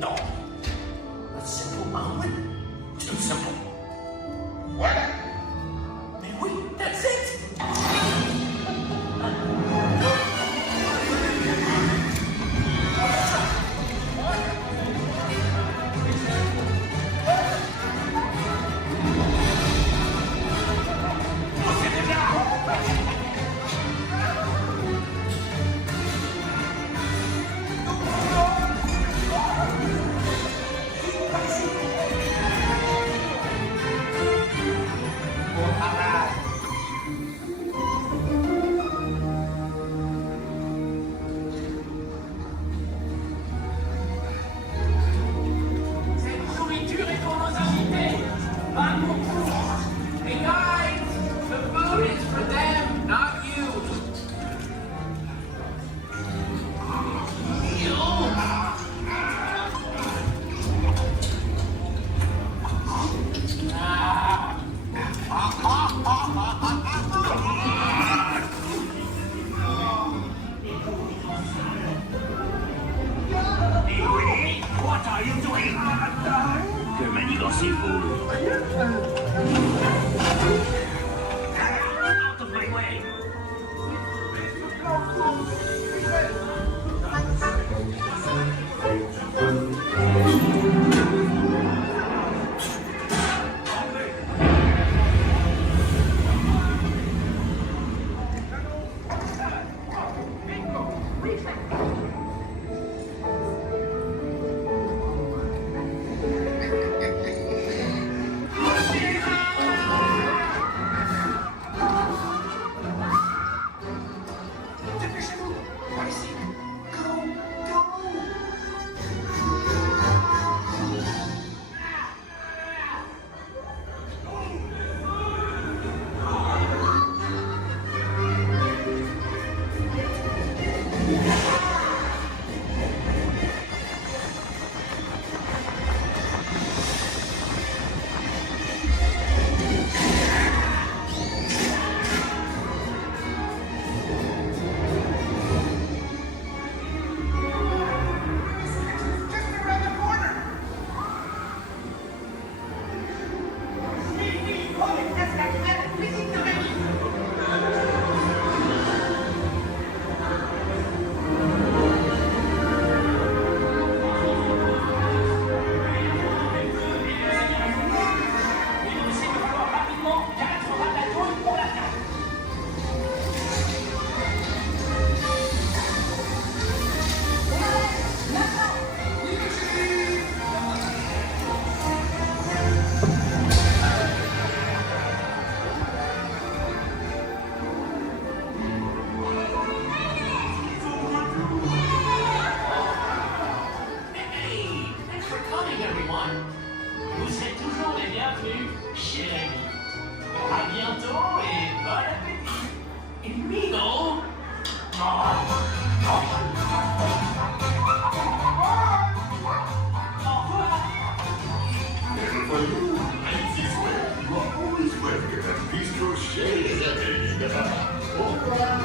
Non. A simple omelet? Too simple. What? Mais oui, that's it. What are you doing? Que manigocez-vous? Out of my way! bienvenue chez Rémi. À bientôt et bon appétit. Et oui, gros. Never for you, I swear, you are always welcome at Bistro Chez Rémi. Au revoir.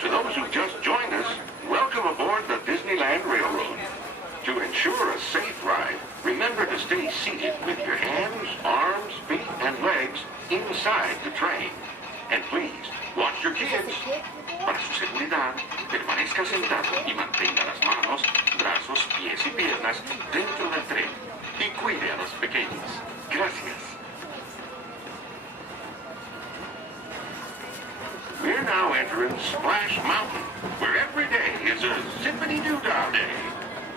To those who just joined us, welcome aboard the Disneyland Railroad. To ensure a safe ride, remember to stay seated with your hands, arms, feet, and legs inside the train. And please, watch your kids. Para su seguridad, permanezca sentado y mantenga las manos, brazos, pies y piernas dentro del tren. Y cuide a los pequeños. Gracias. We're now entering Splash Mountain, where every day is a zippity-doo-dah day.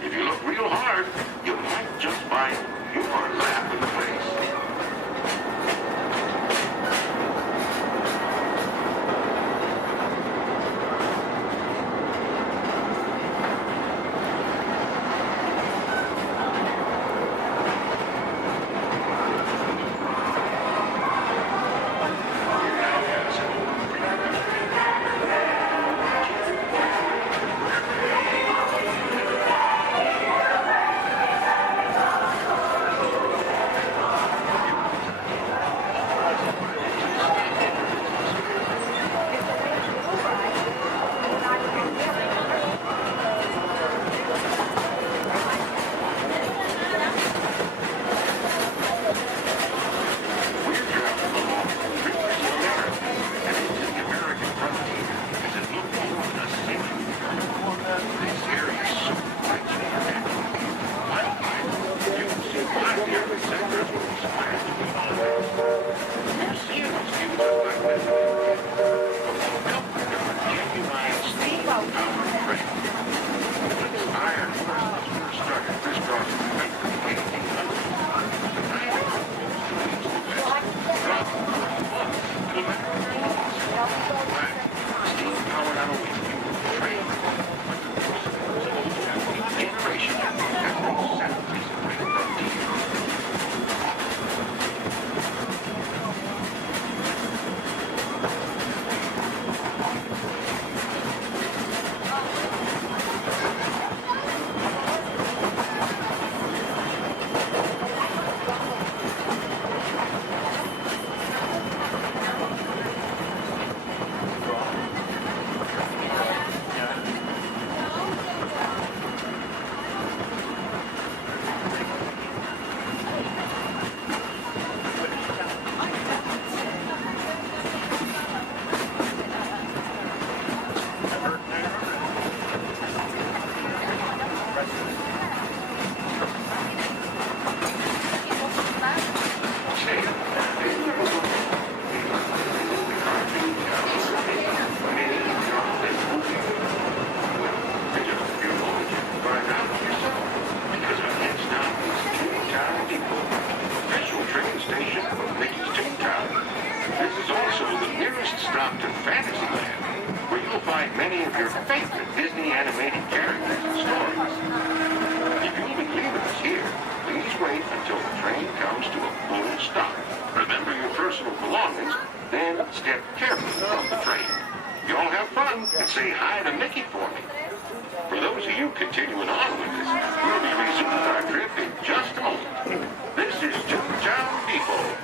If you look real hard, you might just find your lap in the place. Disneyland, where you'll find many of your favorite Disney animated characters and stories. If you'll be leaving us here, please wait until the train comes to a full stop. Remember your personal belongings, then step carefully from the train. You all have fun and say hi to Mickey for me. For those of you continuing on with us, we'll be resuming our trip in just a moment. This is Toontown Depot.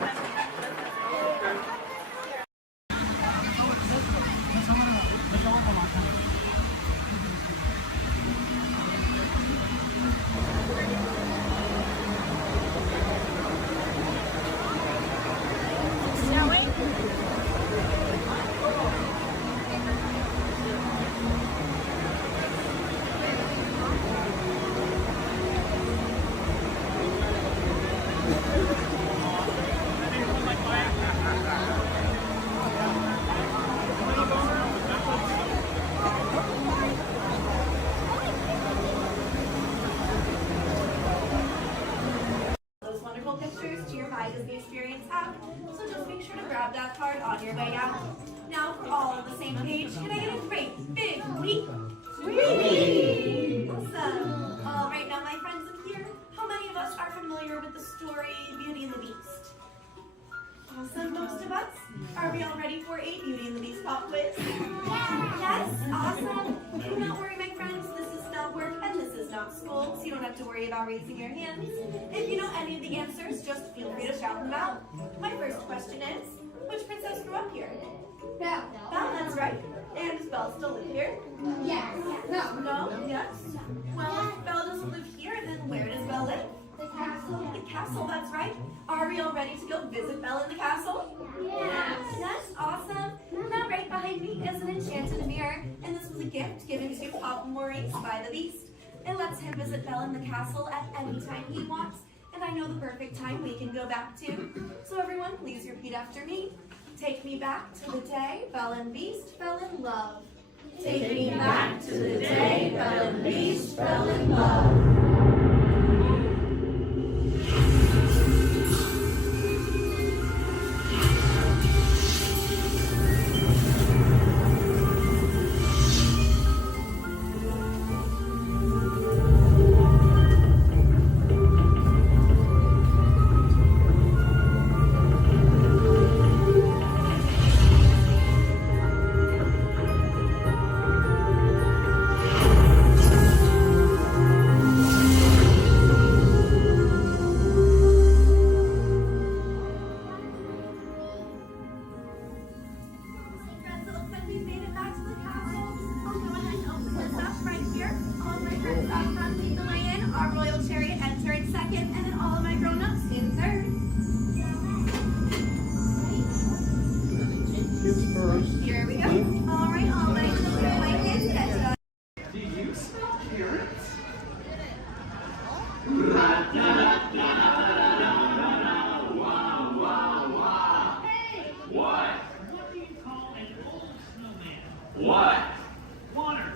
Disney Experience app, so just make sure to grab that card on your way out. Now, for all on the same page, can I get a great big weep? Awesome. All right, now my friends in here, how many of us are familiar with the story Beauty and the Beast? Awesome, most of us. Are we all ready for a Beauty and the Beast pop quiz? Yes, awesome. Do not worry, my friends. This is not work and this is not school, so you don't have to worry about raising your hands. If you know any of the answers, just feel free to shout them out. My first question is, which princess grew up here? Belle. Belle, that's right. And does Belle still live here? Yes. No. No? Yes? Well, if Belle doesn't live here, then where does Belle live? The castle. The castle, that's right. Are we all ready to go visit Belle in the castle? Yes. Yes, awesome. Now right behind me is an enchanted mirror, and this was a gift given to Papa Maurice by the Beast. It lets him visit Belle in the castle at any time he wants, and I know the perfect time we can go back to. So everyone, please repeat after me. Take me back to the day Belle and Beast fell in love. Take me back to the day Belle and Beast fell in love. Here we go. All right, all my children, my kids, get to us. Do you smell carrots? Hey! What? What do you call an old snowman? What? Water.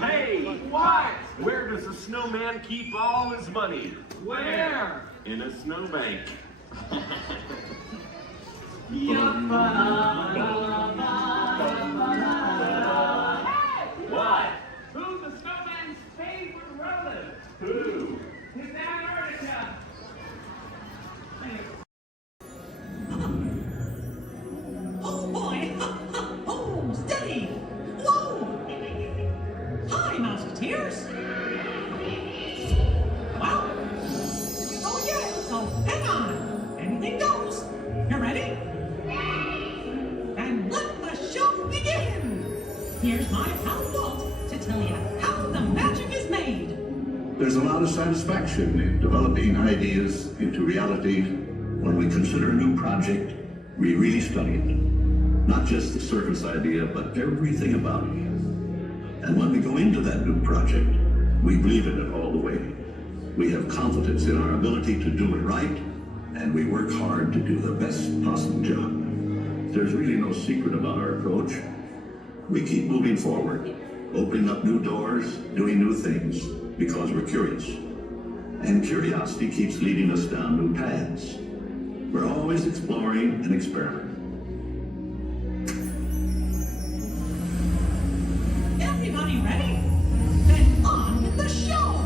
Hey, what? Where does a snowman keep all his money? Where? In a snowbank. What? Who's the snowman's favorite relative? Who? His Antarctica. Oh boy! Oh, steady! Whoa! Hi, Mouseketeers! Well, oh yeah, so hang on. Anything goes. You ready? And let the show begin! Here's my pal Walt to tell you how the magic is made. There's a lot of satisfaction in developing ideas into reality. When we consider a new project, we really study it. Not just the surface idea, but everything about it. And when we go into that new project, we believe in it all the way. We have confidence in our ability to do it right, and we work hard to do the best possible job. There's really no secret about our approach. We keep moving forward, opening up new doors, doing new things, because we're curious. and curiosity keeps leading us down new paths. We're always exploring and experimenting. Everybody ready? Then on with the show!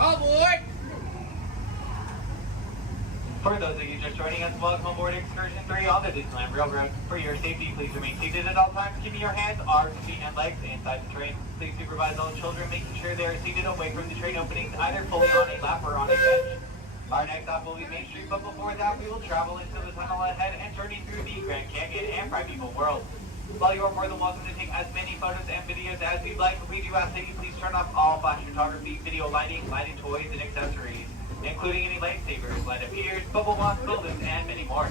Aboard! For those of you just joining us, welcome aboard Excursion 3 on the Disneyland Railroad. For your safety, please remain seated at all times, keeping your hands, arms, feet, and legs inside the train. Please supervise all children, making sure they are seated away from the train openings, either fully on a lap or on a bench. Our next stop will be Main Street, but before that, we will travel into the tunnel ahead and journey through the Grand Canyon and Primeval World. While you are more than welcome to take as many photos and videos as you'd like, we do ask that you please turn off all flash photography, video lighting, lighted toys, and accessories, including any lightsabers, light-up heaters, bubble box balloons, and many more.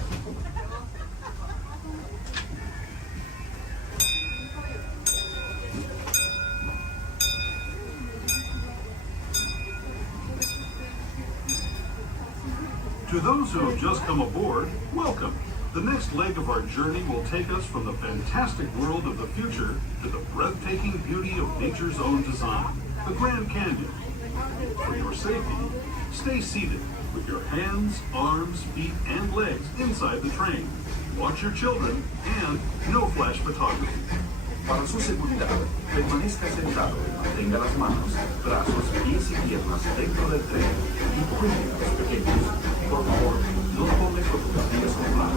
To those who have just come aboard, welcome. The next leg of our journey will take us from the fantastic world of the future to the breathtaking beauty of nature's own design, the Grand Canyon. For your safety, stay seated with your hands, arms, feet, and legs inside the train. Watch your children and no flash photography. Para su seguridad, permanezca sentado y mantenga las manos, brazos, pies y piernas dentro del tren y cuide a los pequeños. Por favor, no tome fotografías con flash.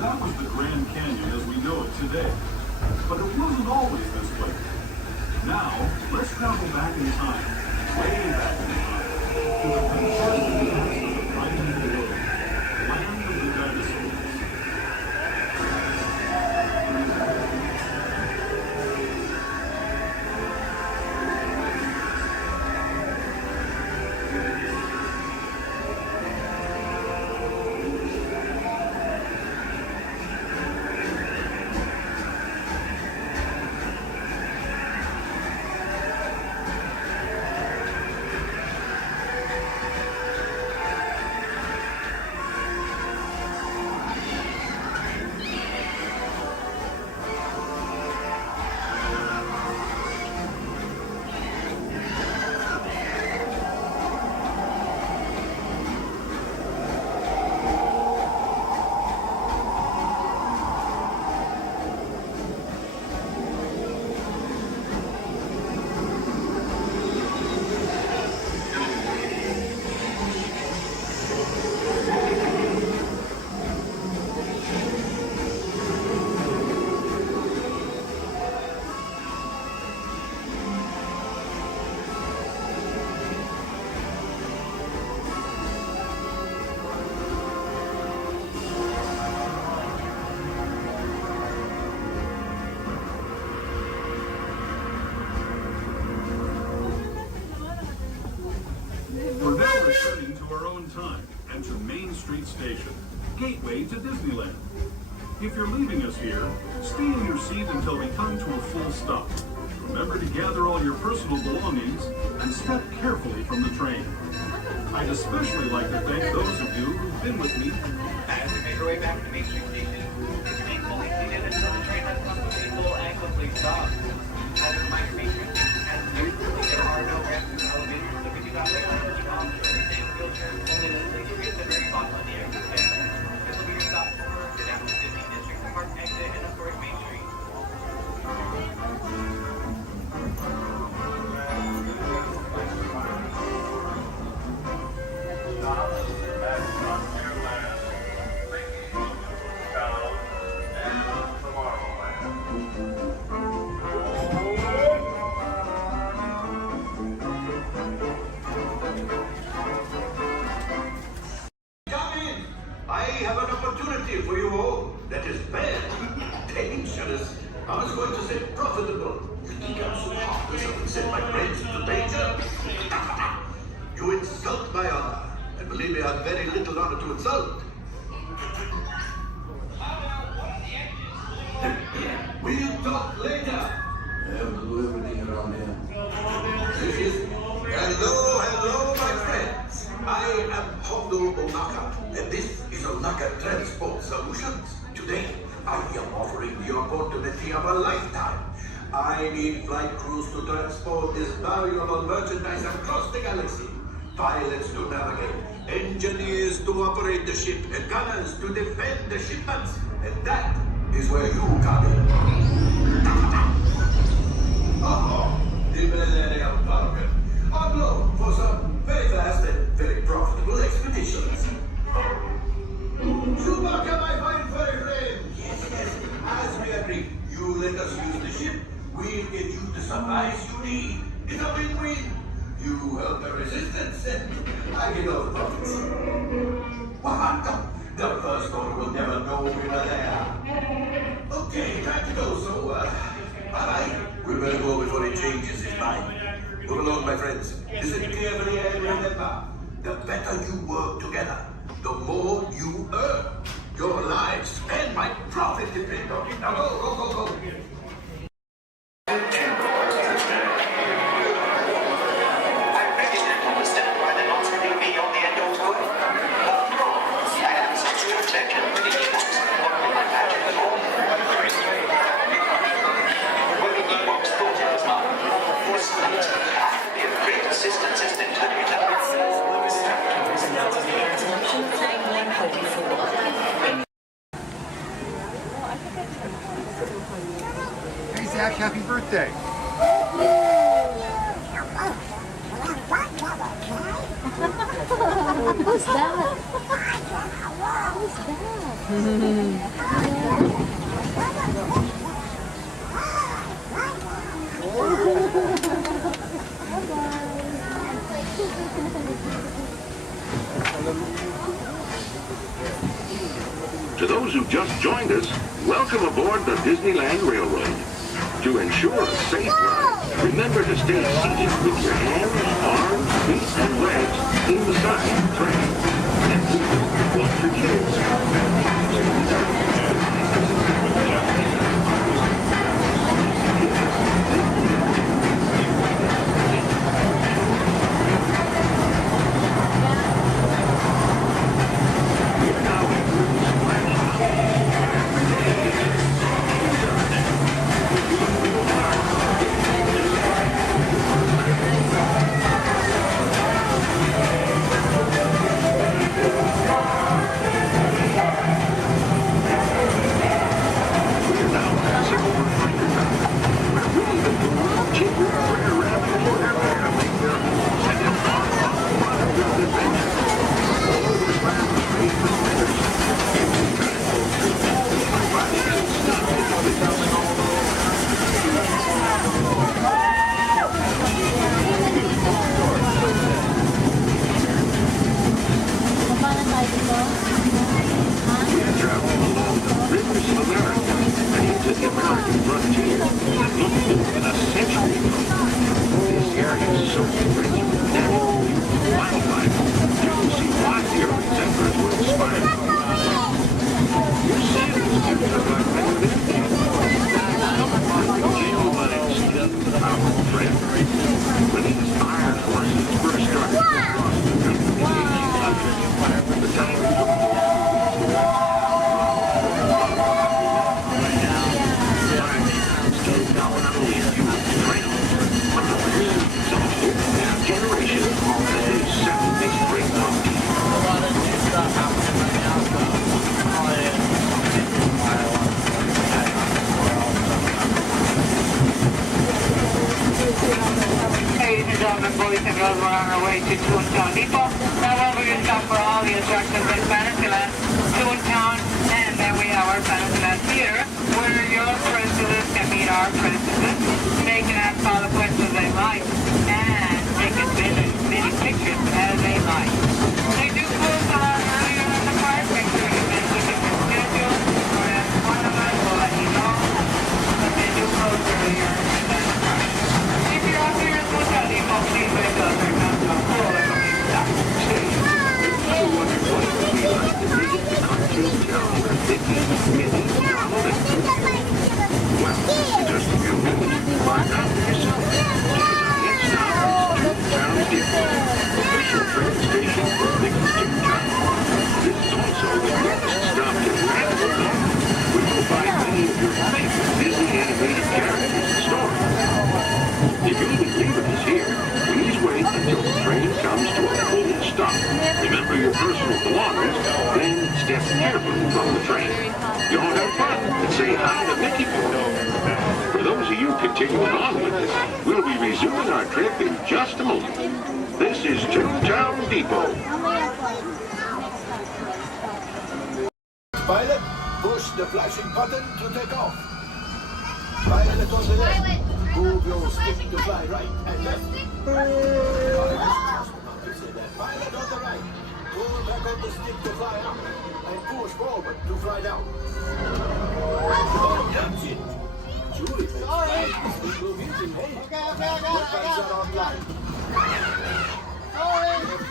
That was the Grand Canyon as we know it today. But it wasn't always this way. Now, let's travel back in time, way back in time, to the fantastic lands of the Primeval World, land of the dinosaurs. We're now returning to our own time and to Main Street Station, gateway to Disneyland. If you're leaving us here, stay in your seat until we come to a full stop. Remember to gather all your personal belongings and step carefully from the train. I'd especially like to thank those of you who've been with me. As we make our way back to Main Street Station, please remain fully seated until the train has come to a full and complete stop. As a reminder, Main Street Station has there are no ramps or elevators, so we do not wait on any options or stand wheelchairs, only the sleep seats at the very bottom of the exit stand. No, that is bad. Dangerous. I was going to say profitable. You think I'm so heartless I would send my friends into danger? You insult my honor. And believe me, I have very little honor to insult. We'll talk later. We'll do everything around here. Hello, my friends. I am Hondo Onaka, and this is Onaka Transport Solutions. Today, I am offering the opportunity of a lifetime. I need flight crews to transport this valuable merchandise across the galaxy. Pilots to navigate, engineers to operate the ship, and gunners to defend the shipments. And that is where you come in. Oh, the Millennium Falcon. On loan for some very fast and very profitable expeditions. Chewbacca, my fine furry friend. Yes, as we agreed, you let us use the ship, we'll give you the supplies you need. It's a win-win. You help the resistance, and I get all the profits. The first order will never know we were there. Okay, time to go, so, bye-bye. We better go before he changes his mind. Move along, my friends. Listen carefully and remember, the better you work together, the more you earn. Your lives and my profit depend on it. Now go. Hey Zach, happy birthday. Who's that? To those who just joined us, welcome aboard the Disneyland Railroad. To ensure a safe ride, remember to stay seated with your hands, arms, feet, and legs inside the train. And watch your kids. Boys and girls, we're on our way to Toontown Depot. Now we're going to stop for all the attractions in Fantasyland, Toontown, and then we have our Fantasyland Theater, where your princesses can meet our princesses. They can ask all the questions they like, and they can send as many pictures as they like. They do close a lot earlier than the park. Make sure you visit your schedule. from the train. You'll have fun and say hi to Mickey Mouse. For those of you continuing on with us, we'll be resuming our trip in just a moment. This is Toontown Depot. Pilot, push the flashing button to take off. Pilot on the left. Move your stick to fly right and left. Pilot on the right. Pull back on the stick to fly up. And push forward to fly down. Oh, that's it. Julie, sorry. Okay. Are online. Sorry.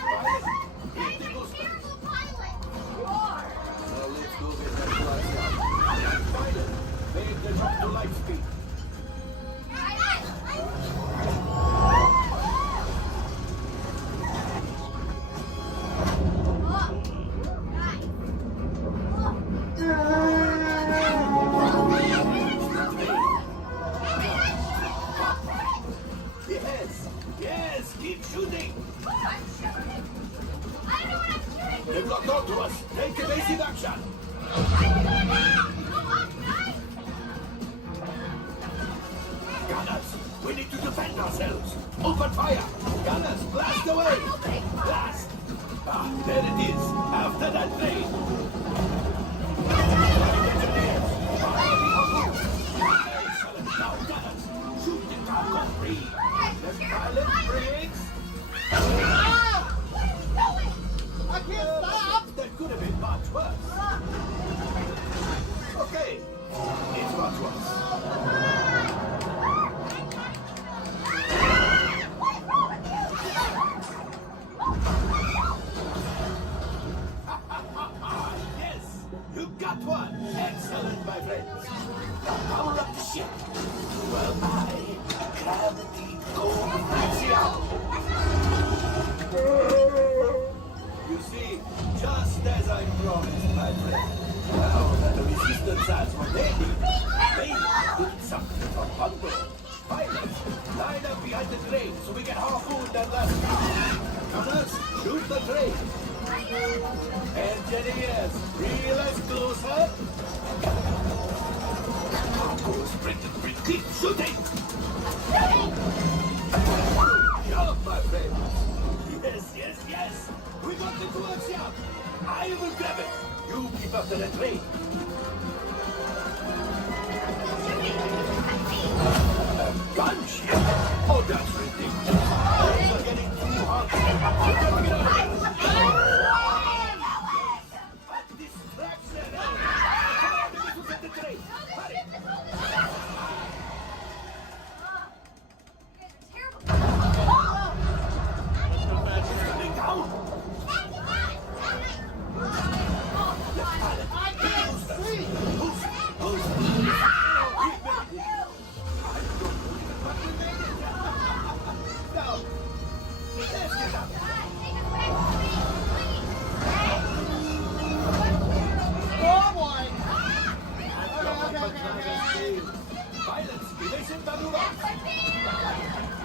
Pilot, hit the booster. Well, let's go get that fly down. Pilot, make the jump to light speed. Yes, keep shooting. I'm shooting. I don't know what I'm shooting. They've locked onto us. Take evasive action. Gunners, we need to defend ourselves. Open fire. Gunners, blast away. Blast. Ah, there it is. After that plane. Excellent. Now, gunners, shoot the cargo free. Left pilot brakes. I can't stop. That could have been much worse. Okay, it's much worse. Yes, you got one. Excellent, my friends. Now power up the ship. Well, gravity you see, just as I promised, my friend. Now that the resistance has what they need something from Bungo. Pilots, line up behind the train so we can harpoon that last guy. Gunners, shoot the train. Engineers, realize closer. Keep shooting. Jump, my friend. Yes. We got the coaxium. I will grab it. You keep up to the train. Gunship? Oh, that's ridiculous. Things are getting too hot. Distraction. Look at the train. Hurry.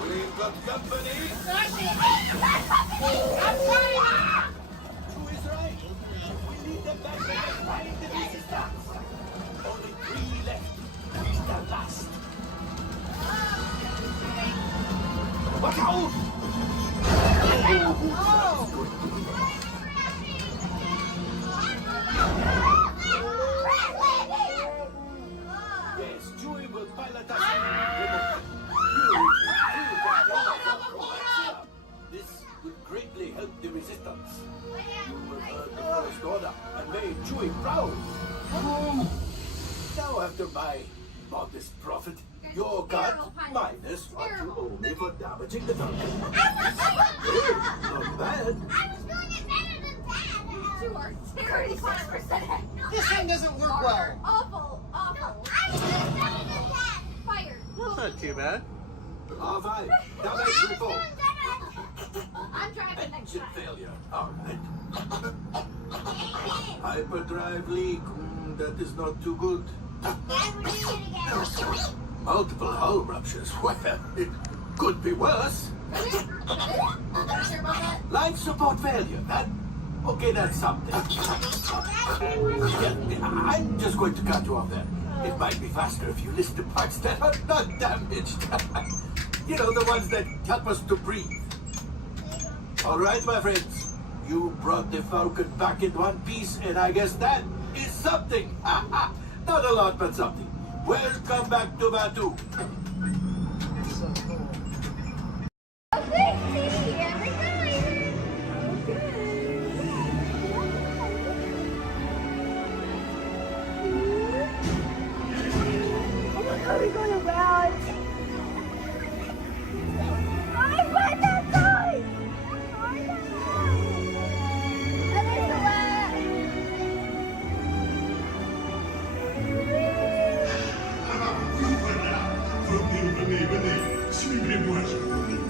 We've got company. Who is right? We need them back behind the resistance. Only 3 left. He's the last. Watch out! Yes, Chewie will pilot us. This would greatly help the resistance. You will earn the first order and made Chewie proud. Now, after my modest profit, your cut minus what you owe me for damaging the Falcon. Not bad. I was doing it better than that. You are 35%. This thing doesn't work well. Awful. I was doing better than that. Fired. That's not too bad. All right. Damage report. I'm driving next Engine time. failure. All right. Hyperdrive leak. That is not too good. Multiple hull ruptures. Well, it could be worse. Life support failure. That Okay, that's something. Yeah, I'm just going to cut you off there. It might be faster if you listen to parts that are not damaged. You know, the ones that help us to breathe. All right, my friends. You brought the Falcon back in one piece, and I guess that is something. Not a lot, but something. Welcome back to Batu. How are we going around? I find that guy! Venez, suivez-moi, je vous prie.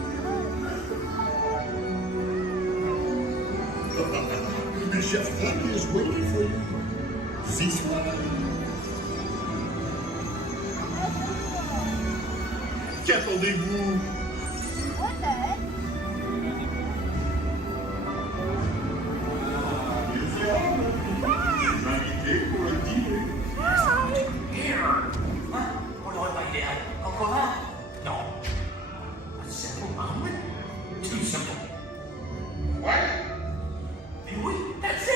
The chef Happy is waiting for you. This way. Qu'attendez-vous? Invité pour le dîner. No. A simple omelet? Too simple. What? Wait, that's it!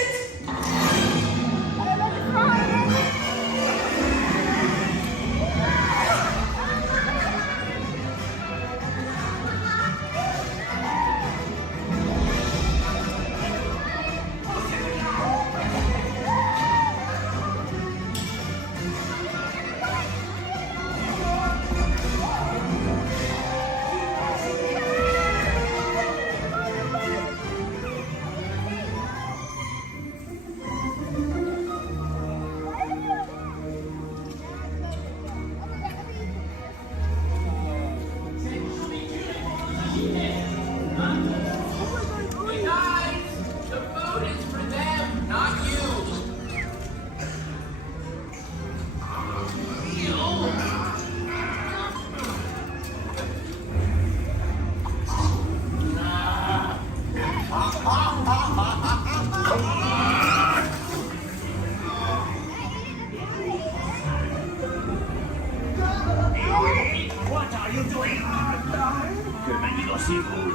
What are you doing? Bienvenido, seafood.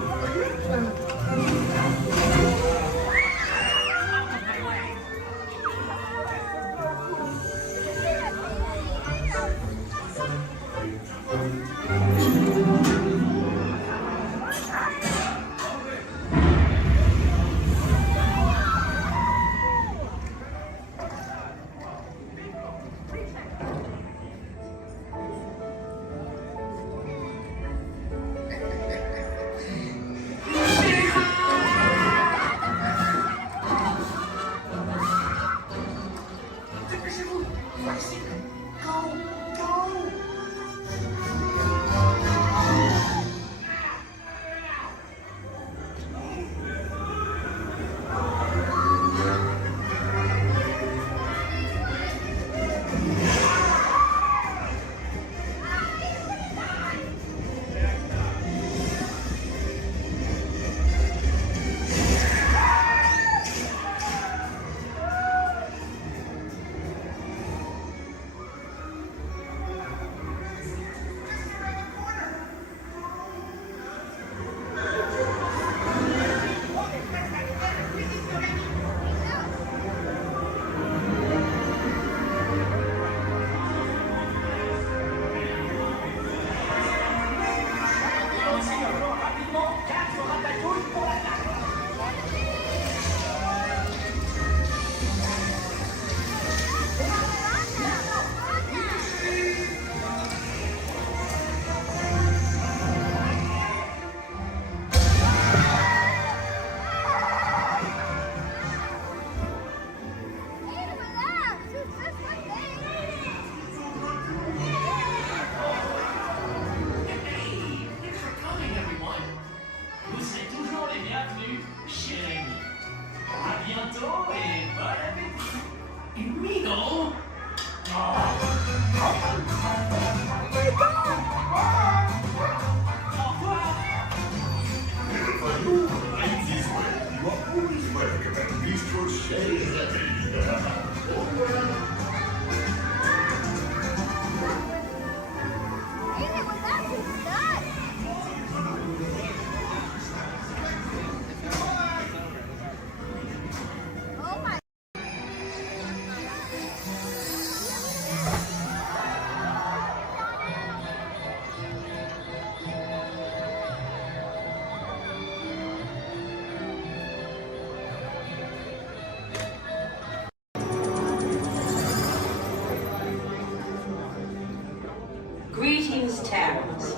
Greetings, Terrans.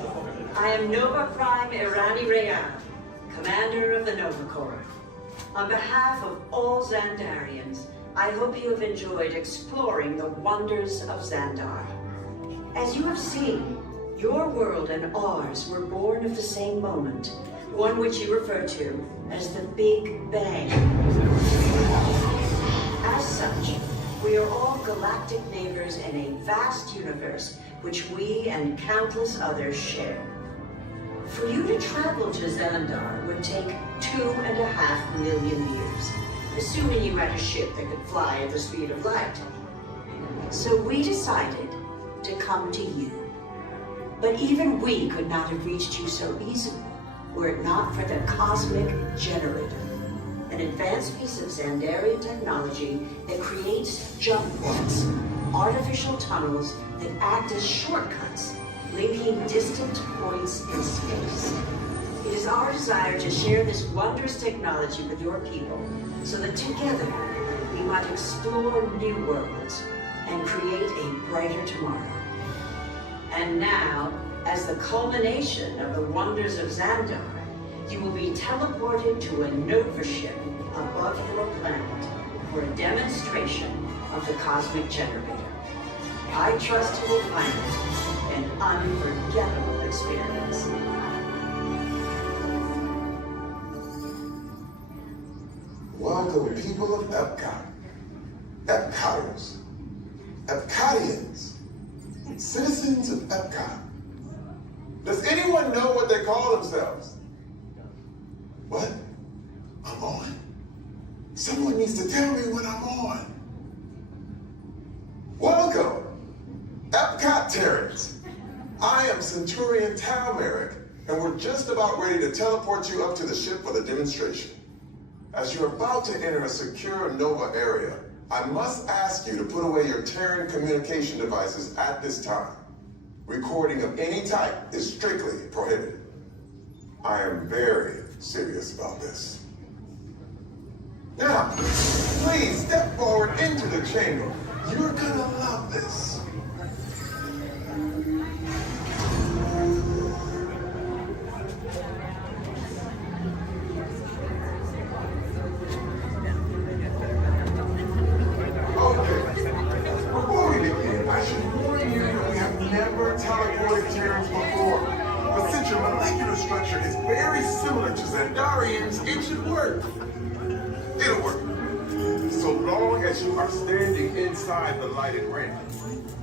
I am Nova Prime Irani Rayan, commander of the Nova Corps. On behalf of all Xandarians, I hope you have enjoyed exploring the wonders of Xandar. As you have seen, your world and ours were born of the same moment, one which you refer to as the Big Bang. As such, we are all galactic neighbors in a vast universe which we and countless others share. For you to travel to Xandar would take 2.5 million years, assuming you had a ship that could fly at the speed of light. So we decided to come to you. But even we could not have reached you so easily were it not for the Cosmic Generator, an advanced piece of Xandarian technology that creates jump points, artificial tunnels that act as shortcuts, linking distant points in space. It is our desire to share this wondrous technology with your people, so that together we might explore new worlds and create a brighter tomorrow. And now, as the culmination of the wonders of Xandar, you will be teleported to a Nova ship above your planet for a demonstration of the Cosmic Generator. I trust you will find it an unforgettable experience. Welcome, people of Epcot, Epcoters, Epcotians, citizens of Epcot. Does anyone know what they call themselves? What? I'm on? Someone needs to tell me when I'm on. Welcome, Epcot Terrans. I am Centurion Tal Merrick, and we're just about ready to teleport you up to the ship for the demonstration. As you're about to enter a secure Nova area, I must ask you to put away your Terran communication devices at this time. Recording of any type is strictly prohibited. I am very serious about this. Now, please step forward into the chamber. You're gonna love this. Before we begin, I should warn you that we have never teleported Terrans before. But since your molecular structure is very similar to Xandarians, it should work. It'll work. So long as you are standing inside the lighted ring.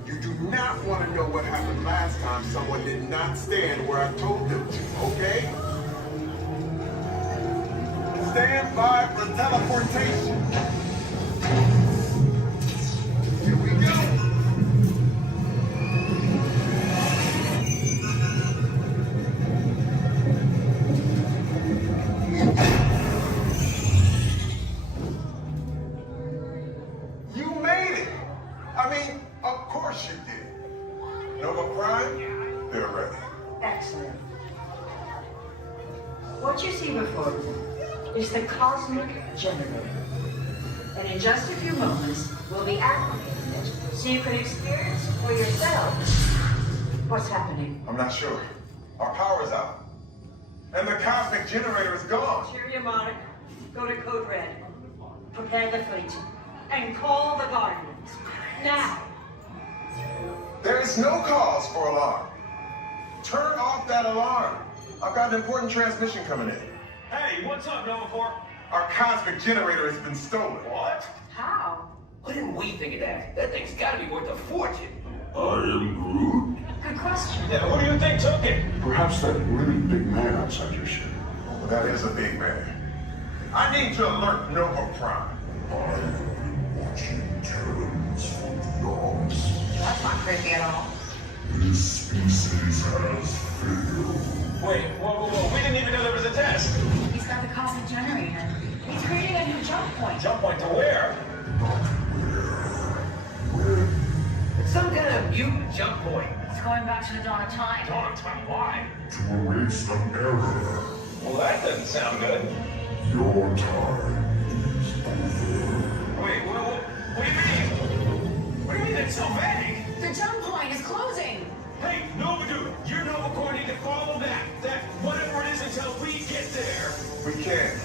You do not want to know what happened last time someone did not stand where I told them to, okay? Stand by for teleportation. Here we go. You made it. I mean, of course you did. Nova Prime, they're ready. Excellent. What you see before you is the Cosmic Generator. And in just a few moments, we'll be activating it so you can experience for yourself what's happening. I'm not sure. Our power's out. And the Cosmic Generator is gone. Cheerio, Monarch. Go to Code Red. Prepare the fleet. And call the Guardians. Now. There is no cause for alarm. Turn off that alarm. I've got an important transmission coming in. Hey, what's up, Nova Corps? Our Cosmic Generator has been stolen. What? How? Why didn't we think of that? That thing's gotta be worth a fortune. I am Groot. Good question. Yeah, who do you think took it? Perhaps that really big man outside your ship. Well, that is a big man. I need to alert Nova Prime. That's not creepy at all. This species has failed. Wait, whoa. We didn't even know there was a test. He's got the cosmic generator. He's creating a new jump point. Jump point to where? It's some kind of mutant jump point. It's going back to the dawn of time. Dawn of time, why? To erase an error. Well, that doesn't sound good. Your time is over. Wait, what do you mean? What do you mean it's so vague? The jump point is closing. Hey, Nova Dude, your Nova Corps need to follow that whatever it is until we get there. We can't.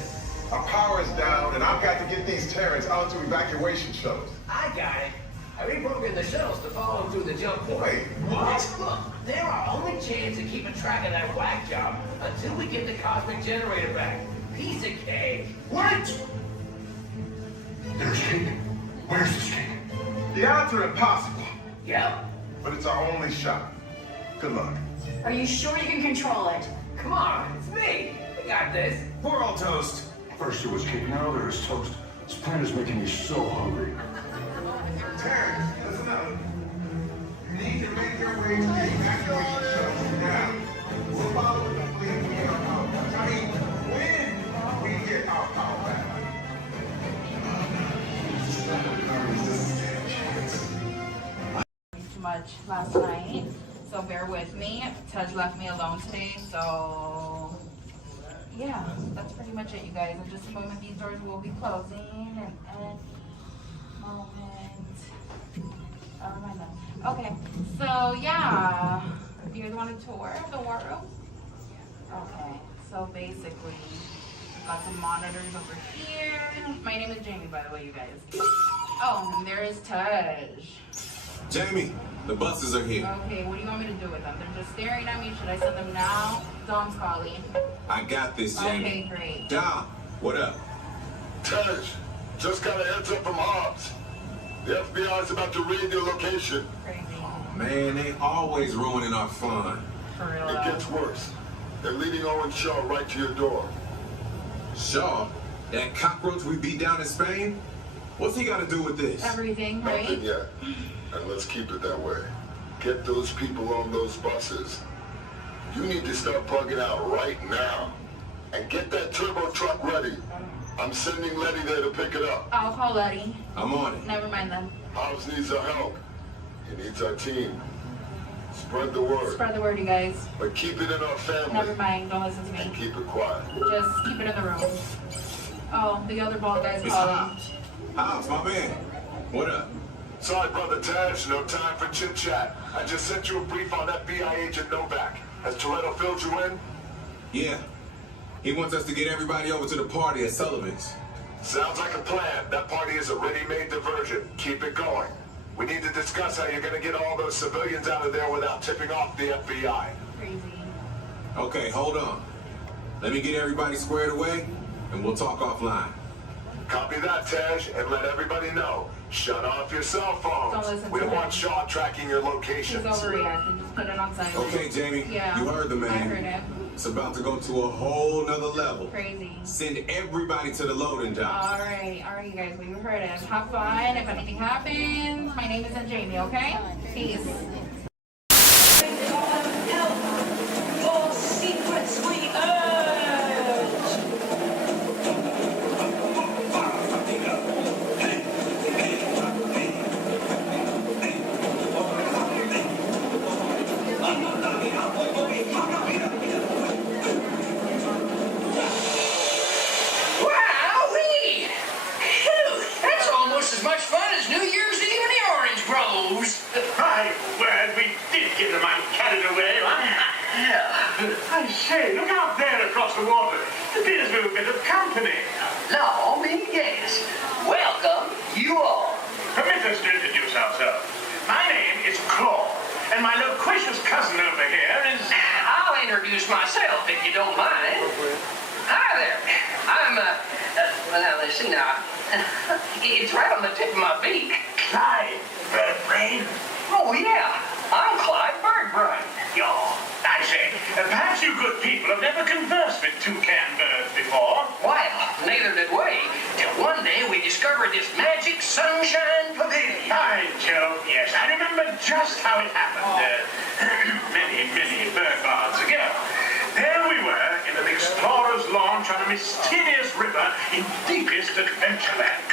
Our power is down, and I've got to get these Terrans onto evacuation shuttles. I got it. I reprogrammed the shuttles to follow them through the jump point. Wait, what? Look, they're our only chance of keeping track of that whack job until we get the cosmic generator back. Piece of cake. Wait! There's cake. Where's this cake? The odds are impossible, Yep. but it's our only shot. Good luck. Are you sure you can control it? Come on, it's me. We got this. We're all toast. First it was cake, now there is toast. This plan is making me so hungry. Terrans, listen up. You need to make your way to the evacuation shuttles now. We'll follow the fleet when we get our power back. I mean, when we get our power back. Too much last night, so bear with me. Tej left me alone today, so yeah, that's pretty much it, you guys. In just a moment, these doors will be closing, and moment. Oh my God. Okay, so yeah, you guys want a tour of the war room? Okay, so basically, we've got some monitors over here. My name is Jamie, by the way, you guys. Oh, and there is Tej. Jamie, the buses are here. Okay, what do you want me to do with them? They're just staring at me. Should I send them now? Dom's calling. I got this, Jamie. Okay, great. Dom, what up? Tej, just got a heads up from Hobbs. The FBI is about to raid your location. Crazy. Man, they always ruining our fun. For real. It gets worse. They're leading Owen Shaw right to your door. Shaw? That cockroach we beat down in Spain? What's he got to do with this? Everything, right? Nothing yet. And let's keep it that way. Get those people on those buses. You need to start plugging out right now. And get that turbo truck ready. I'm sending Letty there to pick it up. I'll call Letty. I'm on it. Never mind then. Hobbs needs our help. He needs our team. Spread the word. Spread the word, you guys. But keep it in our family. Never mind. Don't listen to me. And keep it quiet. Just keep it in the room. Oh, the other bald guy's It's calling. Hobbs. Hobbs, my man. What up? Sorry, Brother Tej, no time for chit-chat. I just sent you a brief on FBI agent Novak. Has Toretto filled you in? Yeah. He wants us to get everybody over to the party at Sullivan's. Sounds like a plan. That party is a ready-made diversion. Keep it going. We need to discuss how you're going to get all those civilians out of there without tipping off the FBI. Crazy. Okay, hold on. Let me get everybody squared away, and we'll talk offline. Copy that, Tej, and let everybody know. Shut off your cell phones. Don't listen We to don't him. want Shaw tracking your He's locations. overreacting. Just put it on silent. Okay, Jamie, Yeah. you heard the man. I heard him. It's about to go to a whole nother level. Crazy. Send everybody to the loading dock. All right, you guys. Well, you heard him. Have fun. If anything happens, my name isn't Jamie. Okay? Peace. Your secrets we urge. Wowee! Phew, that's almost as much fun as New Year's Eve in the orange groves. Well, we did get the mind carried away, Yeah. I say, look out there across the water. There's a little bit of company. No, yes. Welcome, you all. Permit us to introduce ourselves. My name is Claw, and my loquacious cousin over here is... I'll introduce myself if you don't mind. Hi there. I'm, well, now let's see now. It's right on the tip of my beak. Clyde Birdbrain. Oh, yeah. I'm Clyde Birdbrain. I say, perhaps you good people have never conversed with toucan birds before. Well, neither did we, till one day we discovered this magic sunshine pavilion. By Jove, yes. I remember just how it happened many, many birthdays ago. There we were in an explorer's launch on a mysterious river in deepest Adventureland.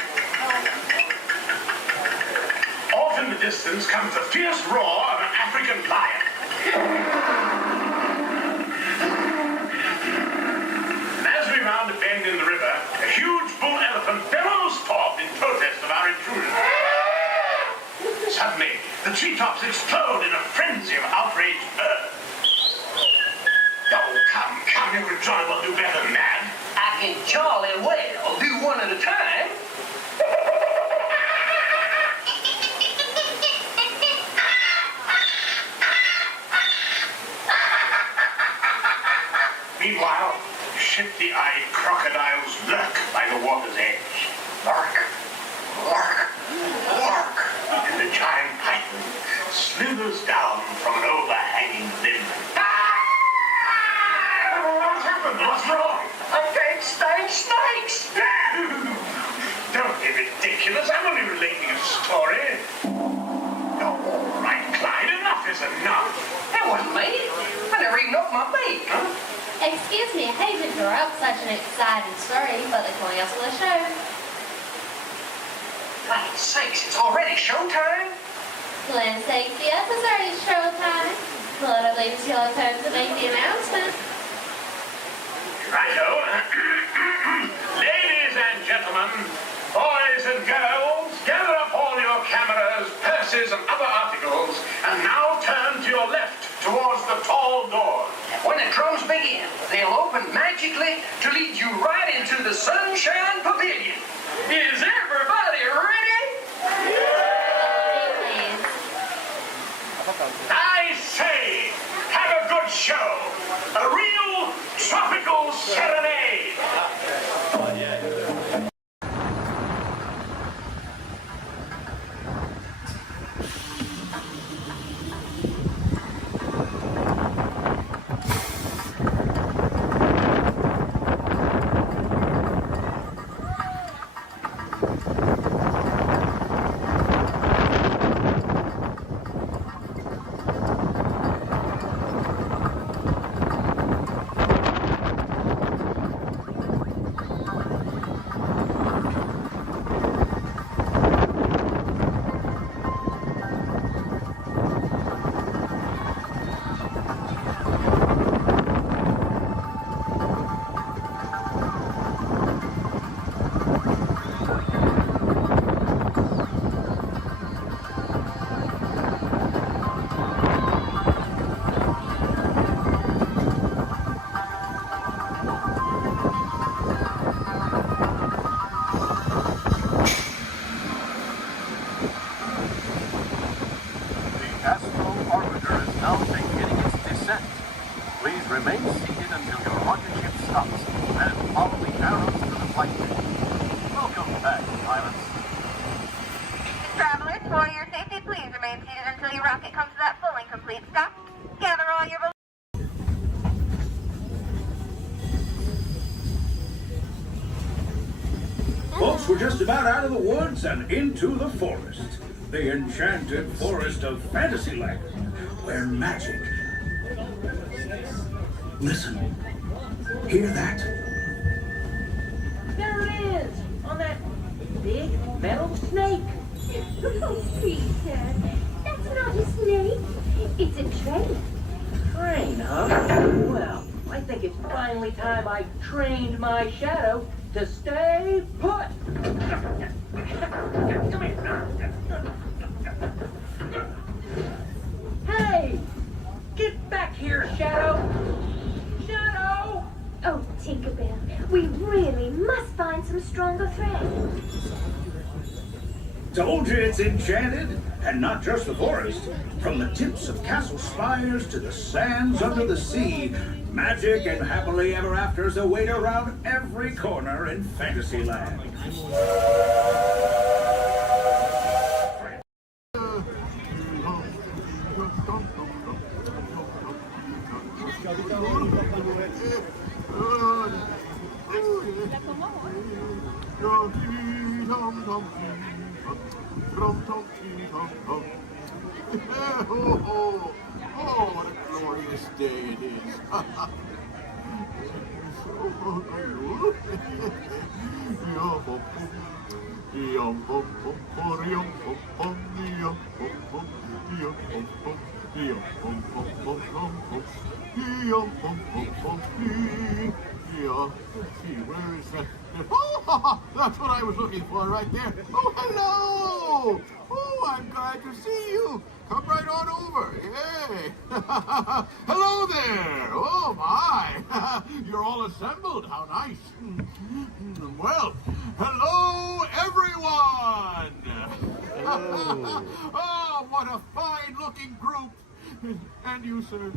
Off in the distance comes the fierce roar of an African lion. And as we round a bend in the river, a huge bull elephant bellows forth in protest of our intrusion. Suddenly, the treetops explode in a frenzy of outraged birds. Oh, come, you John will do better than that. I can jolly well do one at a time. Meanwhile, shifty-eyed crocodiles lurk by the water's edge. Lurk, lurk, lurk. And the giant python slithers down from an overhanging limb. What's happened? What's wrong? I can't stand snakes. Don't be ridiculous. I'm only relating a story. All right, Clyde, enough is enough. That wasn't me. I never even opened my beak. Huh? Excuse me, I hate to interrupt such an exciting story, but they're calling us for the show. Land's sakes, it's already showtime? Land's sakes, yes, it's already showtime. But I believe it's your turn to make the announcement. Righto. Ladies and gentlemen, boys and girls, gather up all your cameras, purses, and other articles, and now turn to your left towards the tall doors. When the drums begin, they'll open magically to lead you right into the Sunshine Pavilion. Is everybody ready? I say, have a good show. A real tropical serenade. Remain seated until your rocket ship stops, and follow the arrows to the flight deck. Welcome back, pilots. Travelers, for your safety, please remain seated until your rocket comes to that full and complete stop. Gather all your Folks, we're just about out of the woods and into the forest. The enchanted forest of Fantasyland, where magic... Listen. Hear that? There it is! On that big metal snake! Oh, Peter, that's not a snake. It's a train. Train, huh? Well, I think it's finally time I trained my shadow to stay put! Come here! Hey! Get back here, Shadow! Shadow! Oh, Tinkerbell, we really must find some stronger thread. Told you it's enchanted, and not just the forest. From the tips of castle spires to the sands under the sea, magic and happily ever afters await around every corner in Fantasyland. Oh, what a glorious day it is. Let's see, where is that? Oh, that's what I was looking for right there. Oh, hello! Oh, I'm glad to see you. Come right on over. Yay! Hello there! Oh, my! You're all assembled. How nice. Well, hello, everyone! Hello. Oh, what a fine-looking group. And you, sir?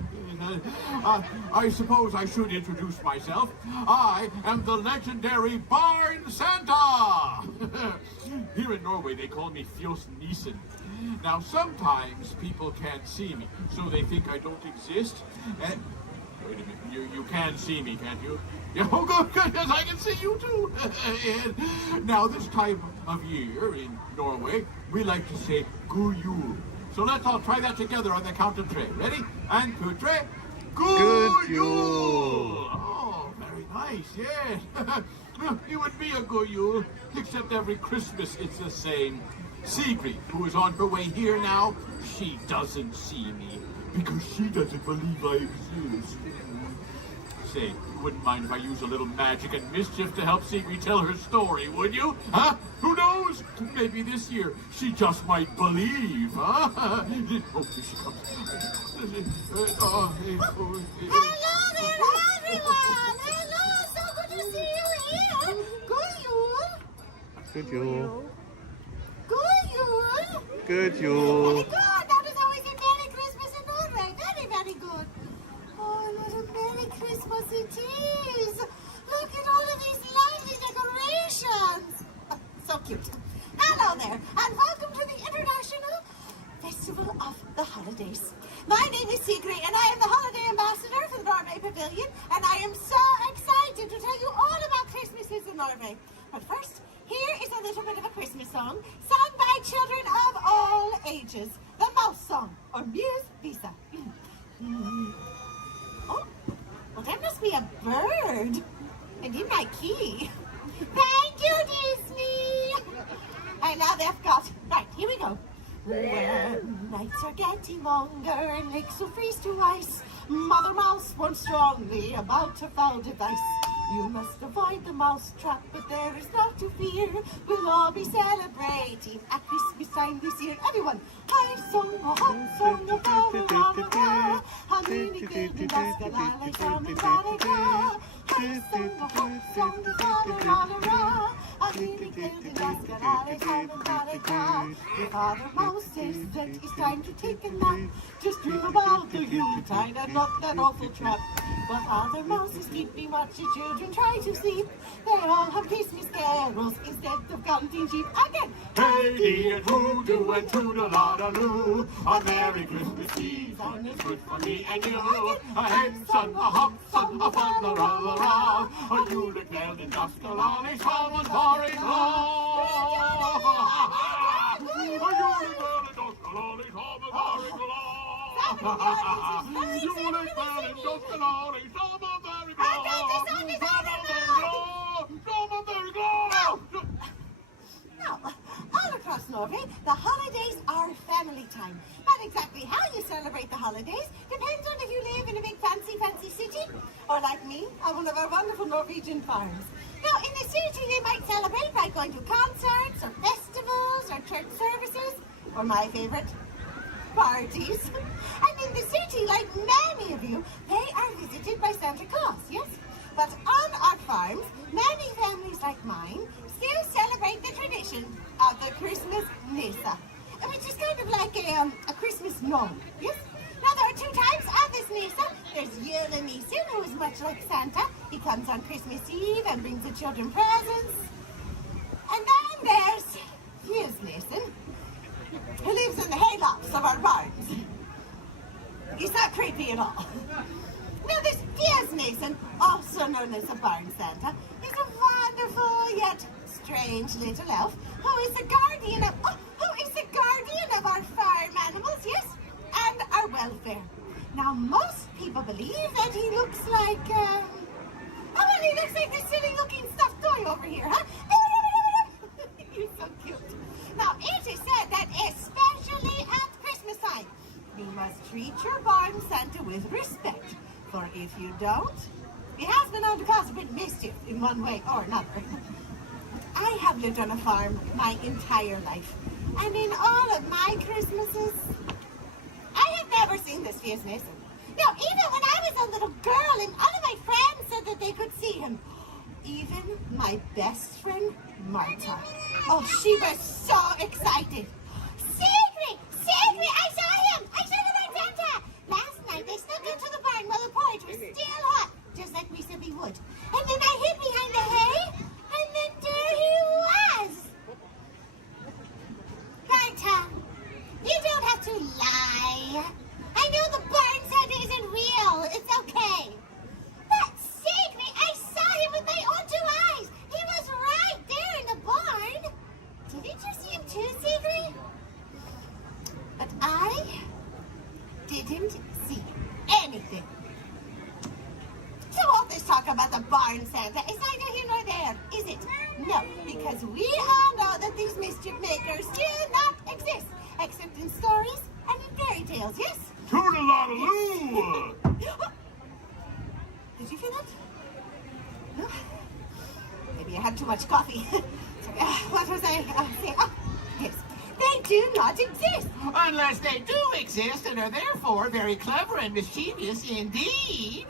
I suppose I should introduce myself. I am the legendary Barn Santa! Here in Norway, they call me Fjos Nissen. Now, sometimes people can't see me, so they think I don't exist. Wait a minute, you can see me, can't you? Yeah, oh, good, yes, I can see you too. Now, this time of year in Norway, we like to say God Jul. So let's all try that together on the count of 3. Ready? And 2, 3. God Jul! Oh, very nice, yes. You and me are God Jul, except every Christmas it's the same. Sigrid, who is on her way here now, she doesn't see me because she doesn't believe I exist. Say, you wouldn't mind if I use a little magic and mischief to help Sigrid tell her story, would you? Huh? Who knows? Maybe this year she just might believe, huh? Oh, here she comes. Hello there, everyone! Hello, so good to see you here! God Jul! Good Jul. God Jul! Good Very Jul. good! That is always a Merry Christmas in Norway. Very, very good. Oh, what a Merry Christmas it is! Look at all of these lovely decorations! Oh, so cute. Hello there, and welcome to the International Festival of the Holidays. My name is Sigrid, and I am the Holiday Ambassador for the Norway Pavilion, and I am so excited to tell you all about Christmases in Norway. But first, here is a little bit of a Christmas song sung by children of all ages. The Mouse Song, or Muse Visa. Oh, well, that must be a bird. And in my key. Thank you, Disney. And now they've got, right, here we go. When nights are getting longer and lakes will freeze to ice, Mother Mouse warns strongly about her foul device. You must avoid the mouse trap, but there is not to fear. We'll all be celebrating at Christmas time this year. Everyone, I sung a hot song about a la-la-la. How many children does the la-la song and la-la-la? I sung a hot song about a la-la-la. How many children does the la-la song and la-la-la? Your Father Mouse says that it's time to take a nap. Just dream about the Yuletide and not that awful trap. But Father Mouse is keeping watch the children try to sleep. They all have Christmas carols instead of counting sheep. Again! Hey, and hoodoo and toodle-la-la-loo. A Merry Christmas season is good for me and you. A hen son, a hop son, a fa-la-la-la-la. A Julekväll in Daskalalis, Hamons Harry Claw. A Julekväll in Daskalalis, Hamons Harry Claw. Julekväll in Daskalalis, Hamons Harry Claw. Now, all across Norway, the holidays are family time. But exactly how you celebrate the holidays depends on if you live in a big fancy city, or like me, on one of our wonderful Norwegian farms. Now, in the city, they might celebrate by going to concerts, or festivals, or church services, or my favorite, parties. And in the city, like many of you, they are visited by Santa Claus, yes? But on our farms, many families like mine still celebrate the tradition of the Christmas Nissa, which is kind of like a Christmas gnome, yes? Now, there are 2 types of this Nissa. There's Julenissen, who is much like Santa. He comes on Christmas Eve and brings the children presents. And then there's Fjusnissen, who lives in the haylofts of our barns. He's not creepy at all. Now, this Fjusnissen, also known as a barn Santa, is a wonderful yet strange little elf who is the guardian of our farm animals, yes, and our welfare. Now, most people believe that he looks like, he looks like this silly-looking stuffed toy over here, huh? He's so cute. Now, it is said that especially at Christmas time, you must treat your barn Santa with respect. For if you don't, he has been known to cause a bit of mischief in one way or another. I have lived on a farm my entire life, and in all of my Christmases, I have never seen this fierce Nathan. No, even when I was a little girl and all of my friends said that they could see him. Even my best friend, Marta. Oh, she was so excited. Sigrid! Sigrid! I saw him! I saw him on Santa! Last night they snuck into the barn while the porridge was still hot, just like we said we would. And then I hid behind the hay, and then there he was! Marta, you don't have to lie. I know the barn Santa isn't real. It's okay. But Sigrid, I saw him with my own 2 eyes. He was right there in the barn. Didn't you see him too, Sigrid? But I didn't see anything. So all this talk about the barn Santa is neither here nor there, is it? No, because we all know that these mischief makers do not exist, except in stories and in fairy tales, yes? Toodaloo! Did you feel that? No? Maybe I had too much coffee. What was I saying? Oh, yes. They do not exist. Unless they do exist and are therefore very clever and mischievous indeed.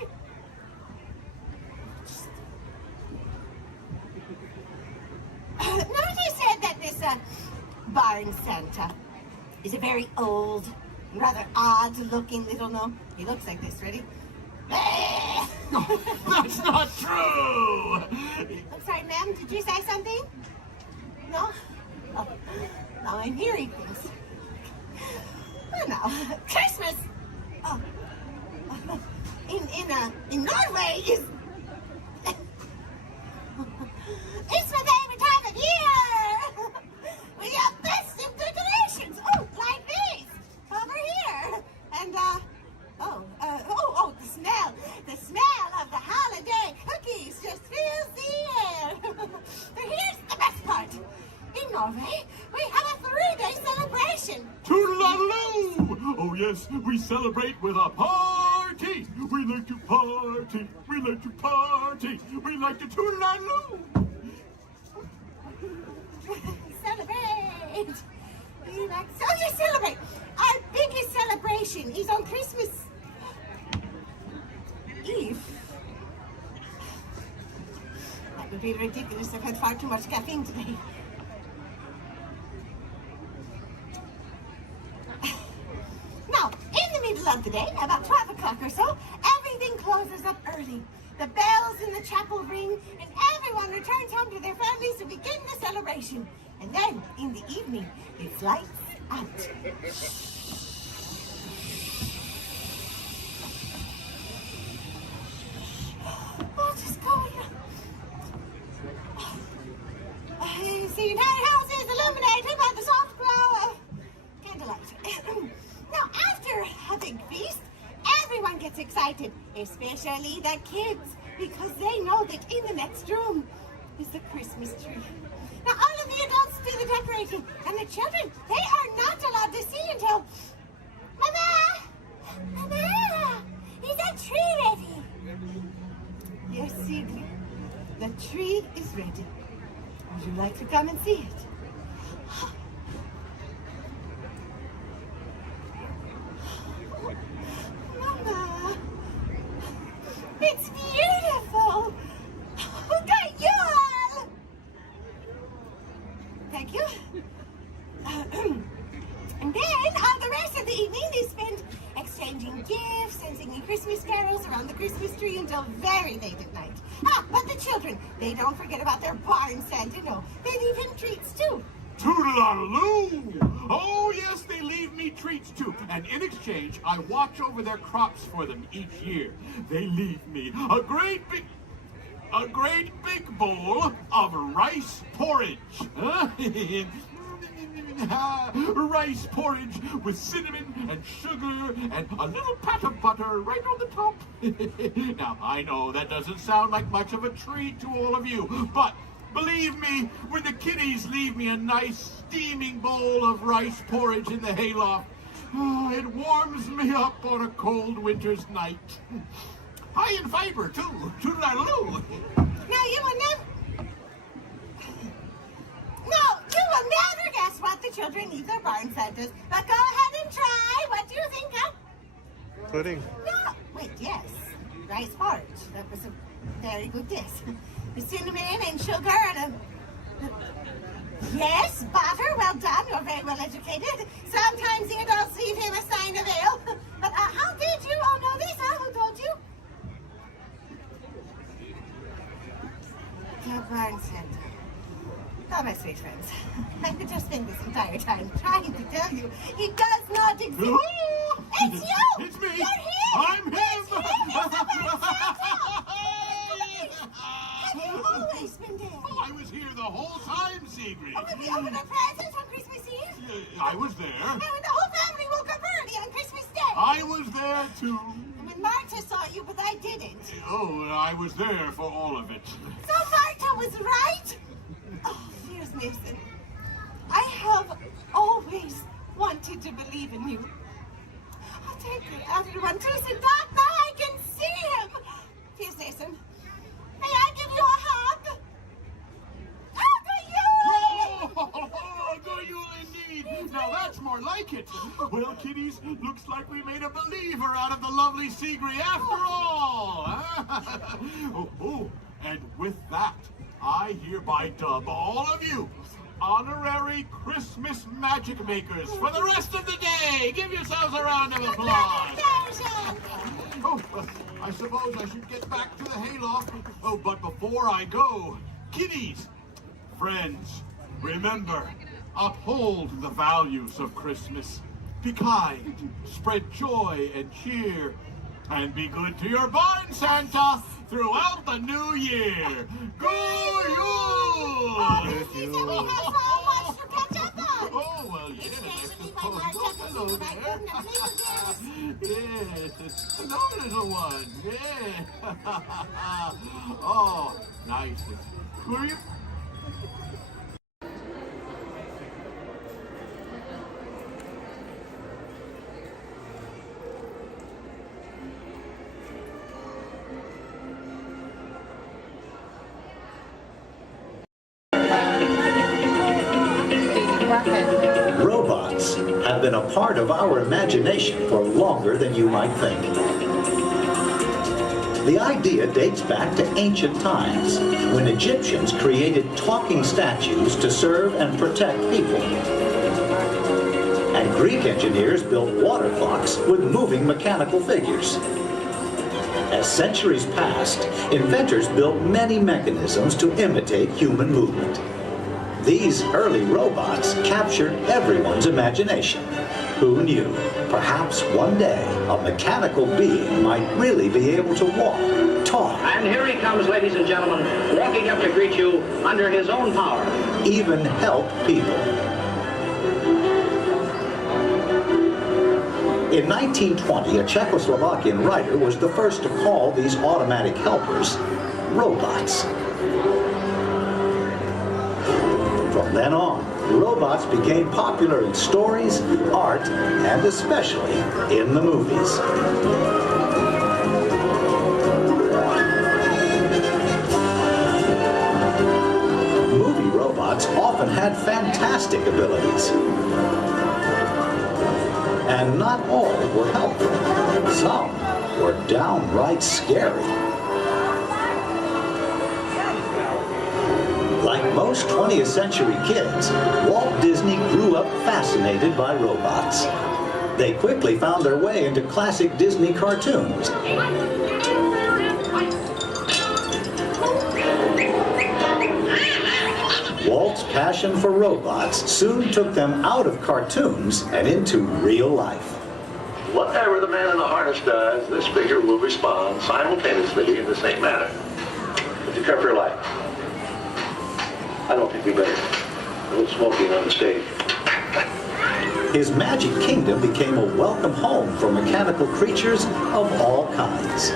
Notice said that this barn Santa is a very old, rather odd-looking little gnome. He looks like this. Ready? That's not true! I'm sorry, ma'am. Did you say something? No? Oh, now I'm hearing things. Oh, no. Christmas! Oh. In Norway is... It's my favorite time of year! We have festive decorations! Oh, like these! Over here! And, the smell! The smell of the holiday cookies just fills the air! But here's the best part! In Norway, we have a 3-day celebration! Toodaloo! Oh yes, we celebrate with a party! We like to party! We like to party! We like to toodaloo! Celebrate! So you celebrate! Our biggest celebration is on Christmas Eve. That would be ridiculous. I've had far too much caffeine today. Now, in the middle of the day, about 12 o'clock or so, everything closes up early. The bells in the chapel ring, and everyone returns home to their families to begin the celebration. And then, in the evening, it's lights out. What is going on? The entire house is illuminated by the soft glow of candlelight. Now, after a big feast, everyone gets excited, especially the kids, because they know that in the next room is the Christmas tree. Now, all of the adults do the decorating, and the children, they are not allowed to see until... Mama! Mama! Is that tree ready? Yes, Sigrid. The tree is ready. Would you like to come and see it? Mama! It's beautiful! Look at you all! Thank you. And then, all the rest of the evening, they spend exchanging gifts and singing Christmas carols around the Christmas tree until very late at night. But the children, they don't forget about their barn Santa, no. They leave him treats, too. Toodaloo! Oh, yes, they leave me treats, too. And in exchange, I watch over their crops for them each year. They leave me a great big... A great big bowl of rice porridge. Huh? Rice porridge with cinnamon and sugar and a little pat of butter right on the top. Now, I know that doesn't sound like much of a treat to all of you, but believe me, when the kiddies leave me a nice steaming bowl of rice porridge in the hayloft, it warms me up on a cold winter's night. High in fiber, too. Toodle-a-loo. Now, you will never guess what the children eat their barn Santas. But go ahead and try. What do you think of? Pudding. No. Wait, yes. Rice porridge. That was a very good dish. With cinnamon and sugar and yes, butter. Well done. You're very well educated. Sometimes you don't leave him a sign of ale. But how did you? Oh, no, Lisa, who told you? The barn Santa. Oh, my sweet friends, I could just spend this entire time trying to tell you he does not exist. It's you! It's me! You're him! I'm him! It's him! It's the barn Santa! Have you always been there? Oh, I was here the whole time, Sigrid. Oh, when we opened our presents on Christmas Eve? I was there. And when the whole family woke up early on Christmas Day? I was there, too. And when Marta saw you, but I didn't. Oh, I was there for all of it. So Marta was right? Oh, here's Mason. I have always wanted to believe in you. Oh, thank you, everyone. Tuesday, Doc, now I can see him. Here's Mason. May I give you a hug? Do you indeed? Now that's more like it. Well, kiddies, looks like we made a believer out of the lovely Sigrid after all. And with that, I hereby dub all of you honorary Christmas magic makers for the rest of the day. Give yourselves a round of applause. Oh, I suppose I should get back to the hayloft. Oh, but before I go, kiddies, friends, remember, uphold the values of Christmas. Be kind, spread joy and cheer, and be good to your barn Santa throughout the new year. Go you! Oh, we have so much to catch up on. Oh, well, yes. Especially by Marta, Hello I couldn't have there. Yes, another little one. Yeah. Oh, nice. Who are you? Robots have been a part of our imagination for longer than you might think. The idea dates back to ancient times, when Egyptians created talking statues to serve and protect people. And Greek engineers built water clocks with moving mechanical figures. As centuries passed, inventors built many mechanisms to imitate human movement. These early robots captured everyone's imagination. Who knew? Perhaps one day a mechanical being might really be able to walk, talk. And here he comes, ladies and gentlemen, walking up to greet you under his own power. Even help people. In 1920, a Czechoslovakian writer was the first to call these automatic helpers robots. From then on, robots became popular in stories, art, and especially in the movies. Movie robots often had fantastic abilities. And not all were helpful. Some were downright scary. Like most 20th century kids, Walt Disney grew up fascinated by robots. They quickly found their way into classic Disney cartoons. Walt's passion for robots soon took them out of cartoons and into real life. Whatever the man in the harness does, this figure will respond simultaneously in the same manner. What's your car for life? I don't think we better. A little smoking on the stage. His magic kingdom became a welcome home for mechanical creatures of all kinds.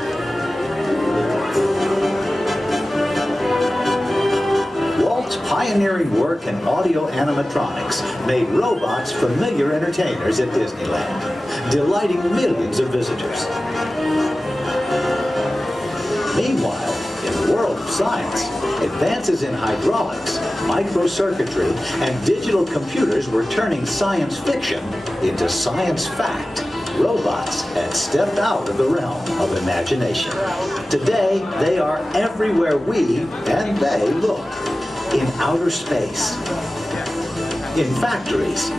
Walt's pioneering work in audio animatronics made robots familiar entertainers at Disneyland, delighting millions of visitors. Meanwhile, in the world of science, advances in hydraulics, microcircuitry, and digital computers were turning science fiction into science fact. Robots had stepped out of the realm of imagination. Today, they are everywhere we and they look. In outer space, in factories,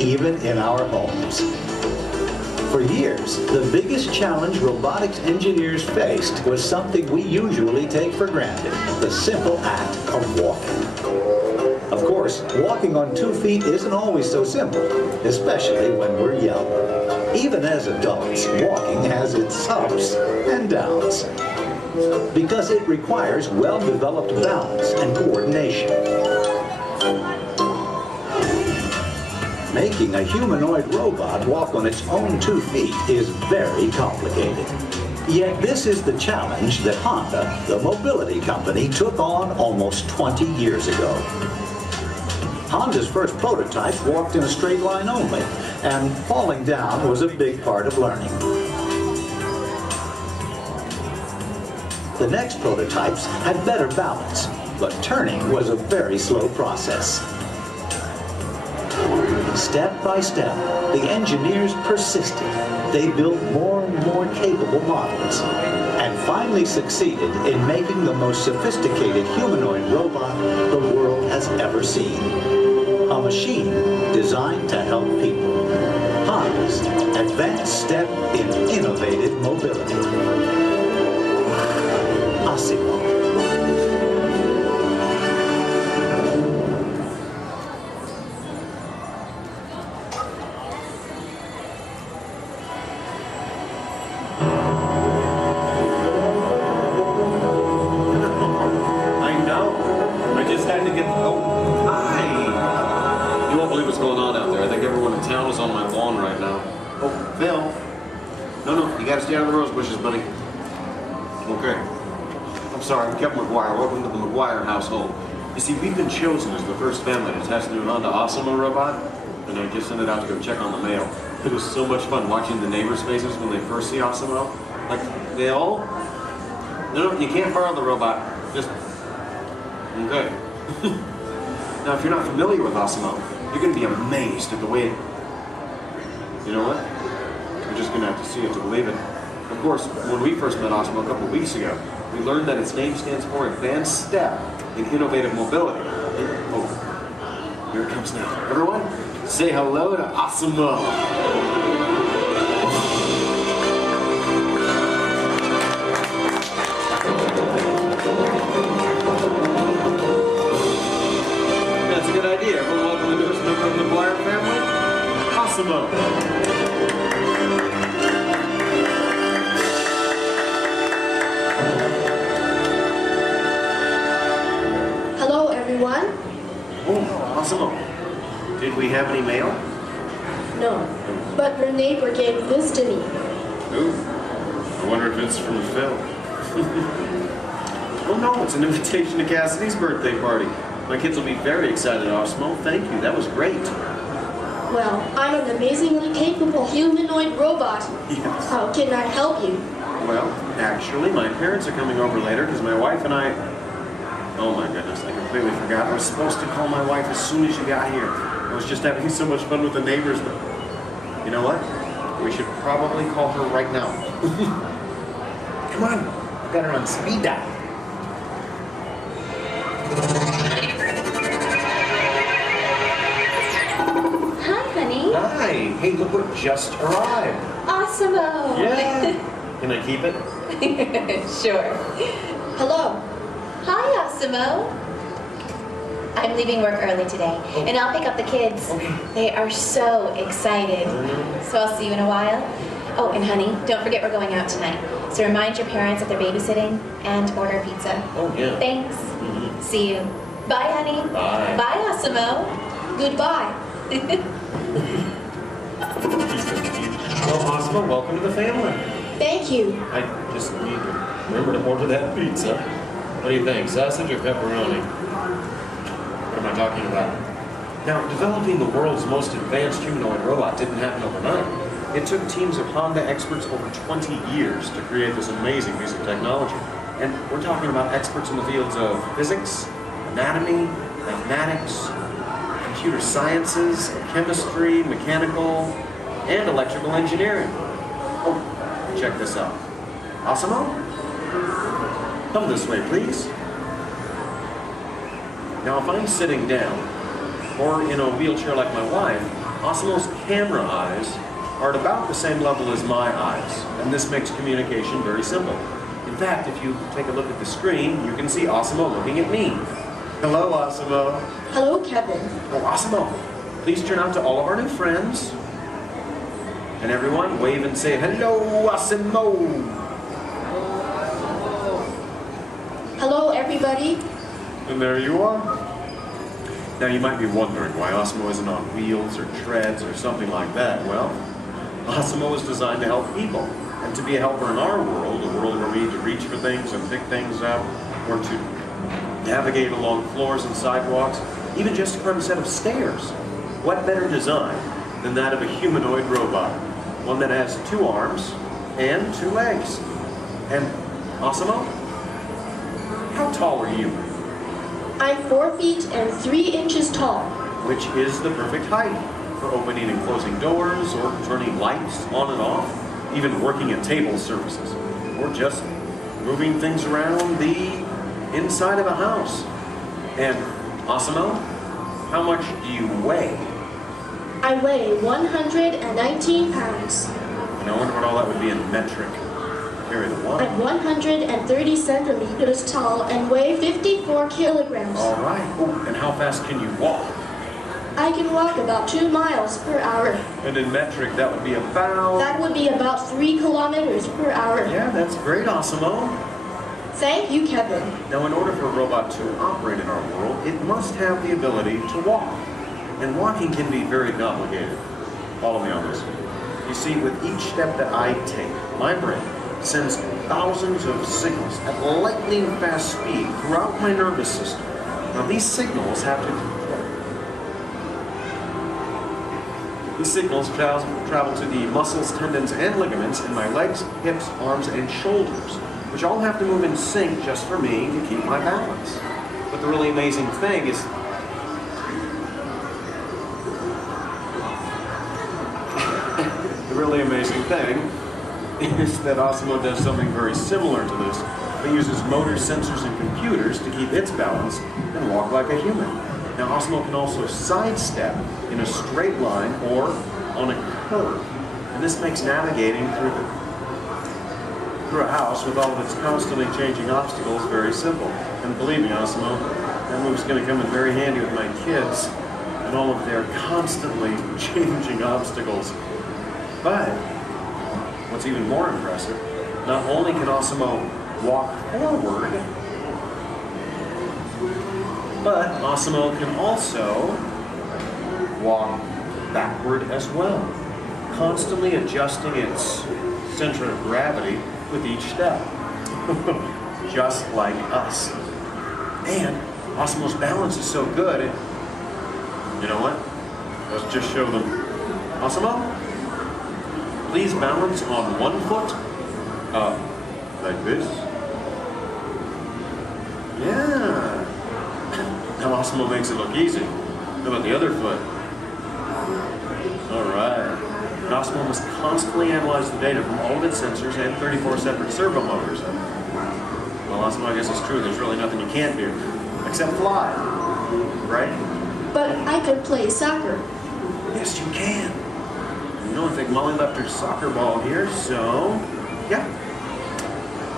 even in our homes. For years, the biggest challenge robotics engineers faced was something we usually take for granted, the simple act of walking. Of course, walking on 2 feet isn't always so simple, especially when we're young. Even as adults, walking has its ups and downs, because it requires well-developed balance and coordination. Making a humanoid robot walk on its own 2 feet is very complicated. Yet this is the challenge that Honda, the mobility company, took on almost 20 years ago. Honda's first prototypes walked in a straight line only, and falling down was a big part of learning. The next prototypes had better balance, but turning was a very slow process. Step by step, the engineers persisted. They built more and more capable models, and finally succeeded in making the most sophisticated humanoid robot the world has ever seen. A machine designed to help people. Honda's advanced step in innovative mobility. Asimo. I know. I just had to get. Oh, hi. You won't believe what's going on out there. I think everyone in town is on my lawn right now. Oh, Phil. No, you gotta stay out of the rose bushes, buddy. Okay. I'm sorry, I'm Captain McGuire. Welcome to the McGuire household. You see, we've been chosen as the first family to test the new Honda Asimo robot, and I just sent it out to go check on the mail. It was so much fun watching the neighbors' faces when they first see Asimo. Like, they all... No, you can't borrow the robot. Just... Okay. Now, if you're not familiar with Asimo, you're going to be amazed at the way it... You know what? You're just going to have to see it to believe it. Of course, when we first met Asimo a couple weeks ago, we learned that its name stands for Advanced Step in Innovative Mobility. Oh, here it comes now. Everyone, say hello to Asimo. That's a good idea. Everyone welcome the newest member of the McGuire family, Asimo. Hello, everyone. Oh, Asimo. Did we have any mail? No, but your neighbor gave this to me. Ooh. I wonder if it's from Phil. Oh no, it's an invitation to Cassidy's birthday party. My kids will be very excited, Asimo. Thank you, that was great. Well, I'm an amazingly capable humanoid robot. Yes. How can I help you? Well, actually, my parents are coming over later because my wife and I... Oh my goodness, I completely forgot. I was supposed to call my wife as soon as you got here. I was just having so much fun with the neighbors, but... You know what? We should probably call her right now. Come on, I've got her on speed dial. Hi, honey. Hi. Hey, look what just arrived. Awesome-o. Yeah. Can I keep it? Sure. Hello. Hi, Asimo. I'm leaving work early today, and I'll pick up the kids. Okay. They are so excited. So I'll see you in a while. Oh, and honey, don't forget we're going out tonight. So remind your parents that they're babysitting and order pizza. Oh, yeah. Thanks. Mm-hmm. See you. Bye, honey. Bye. Bye, Osimo. Goodbye. Well, Osmo, welcome to the family. Thank you. I just need to remember to order that pizza. What do you think, sausage or pepperoni? What am I talking about? Now, developing the world's most advanced humanoid robot didn't happen overnight. It took teams of Honda experts over 20 years to create this amazing piece of technology. And we're talking about experts in the fields of physics, anatomy, mathematics, computer sciences, chemistry, mechanical, and electrical engineering. Oh, check this out. Osimo? Come this way, please. Now, if I'm sitting down, or in a wheelchair like my wife, Osimo's camera eyes are at about the same level as my eyes, and this makes communication very simple. In fact, if you take a look at the screen, you can see Osimo looking at me. Hello, Osimo. Hello, Kevin. Oh, Osimo, please turn out to all of our new friends. And everyone, wave and say, hello, Osimo. Hello, everybody. And there you are. Now, you might be wondering why Osimo isn't on wheels or treads or something like that. Well, Osimo was designed to help people, and to be a helper in our world, a world where we need to reach for things and pick things up, or to navigate along floors and sidewalks, even just to climb a set of stairs. What better design than that of a humanoid robot? One that has 2 arms and 2 legs. And Osimo, how tall are you? I'm 4 feet and 3 inches tall. Which is the perfect height for opening and closing doors, or turning lights on and off, even working at table services, or just moving things around the inside of a house. And Osimo, how much do you weigh? I weigh 119 pounds. And I wonder what all that would be in metric. Carry the one. I'm 130 centimeters tall and weigh 54 kilograms. All right. Oh, and how fast can you walk? I can walk about 2 miles per hour. And in metric, that would be about... That would be about 3 kilometers per hour. Yeah, that's great, Osimo. Thank you, Kevin. Now, in order for a robot to operate in our world, it must have the ability to walk. And walking can be very complicated. Follow me on this. You see, with each step that I take, my brain sends thousands of signals at lightning fast speed throughout my nervous system. Now, these signals travel to the muscles, tendons, and ligaments in my legs, hips, arms, and shoulders, which all have to move in sync just for me to keep my balance. But the really amazing thing is that Osimo does something very similar to this. It uses motors, sensors, and computers to keep its balance and walk like a human. Now, Osimo can also sidestep in a straight line or on a curve. And this makes navigating through a house with all of its constantly changing obstacles very simple. And believe me, Osimo, that move's going to come in very handy with my kids and all of their constantly changing obstacles. But what's even more impressive, not only can Osimo walk forward, but Osimo can also walk backward as well, constantly adjusting its center of gravity with each step, just like us. And Osimo's balance is so good, you know what? Let's just show them. Osimo, please balance on one foot, like this. Yeah. Now Osimo makes it look easy. How about the other foot? All right. And Osimo must constantly analyze the data from all of its sensors and 34 separate servo motors. Well, Osimo, I guess it's true. There's really nothing you can't do, except fly, right? But I could play soccer. Yes, you can. You know, I think Molly left her soccer ball here, so yeah.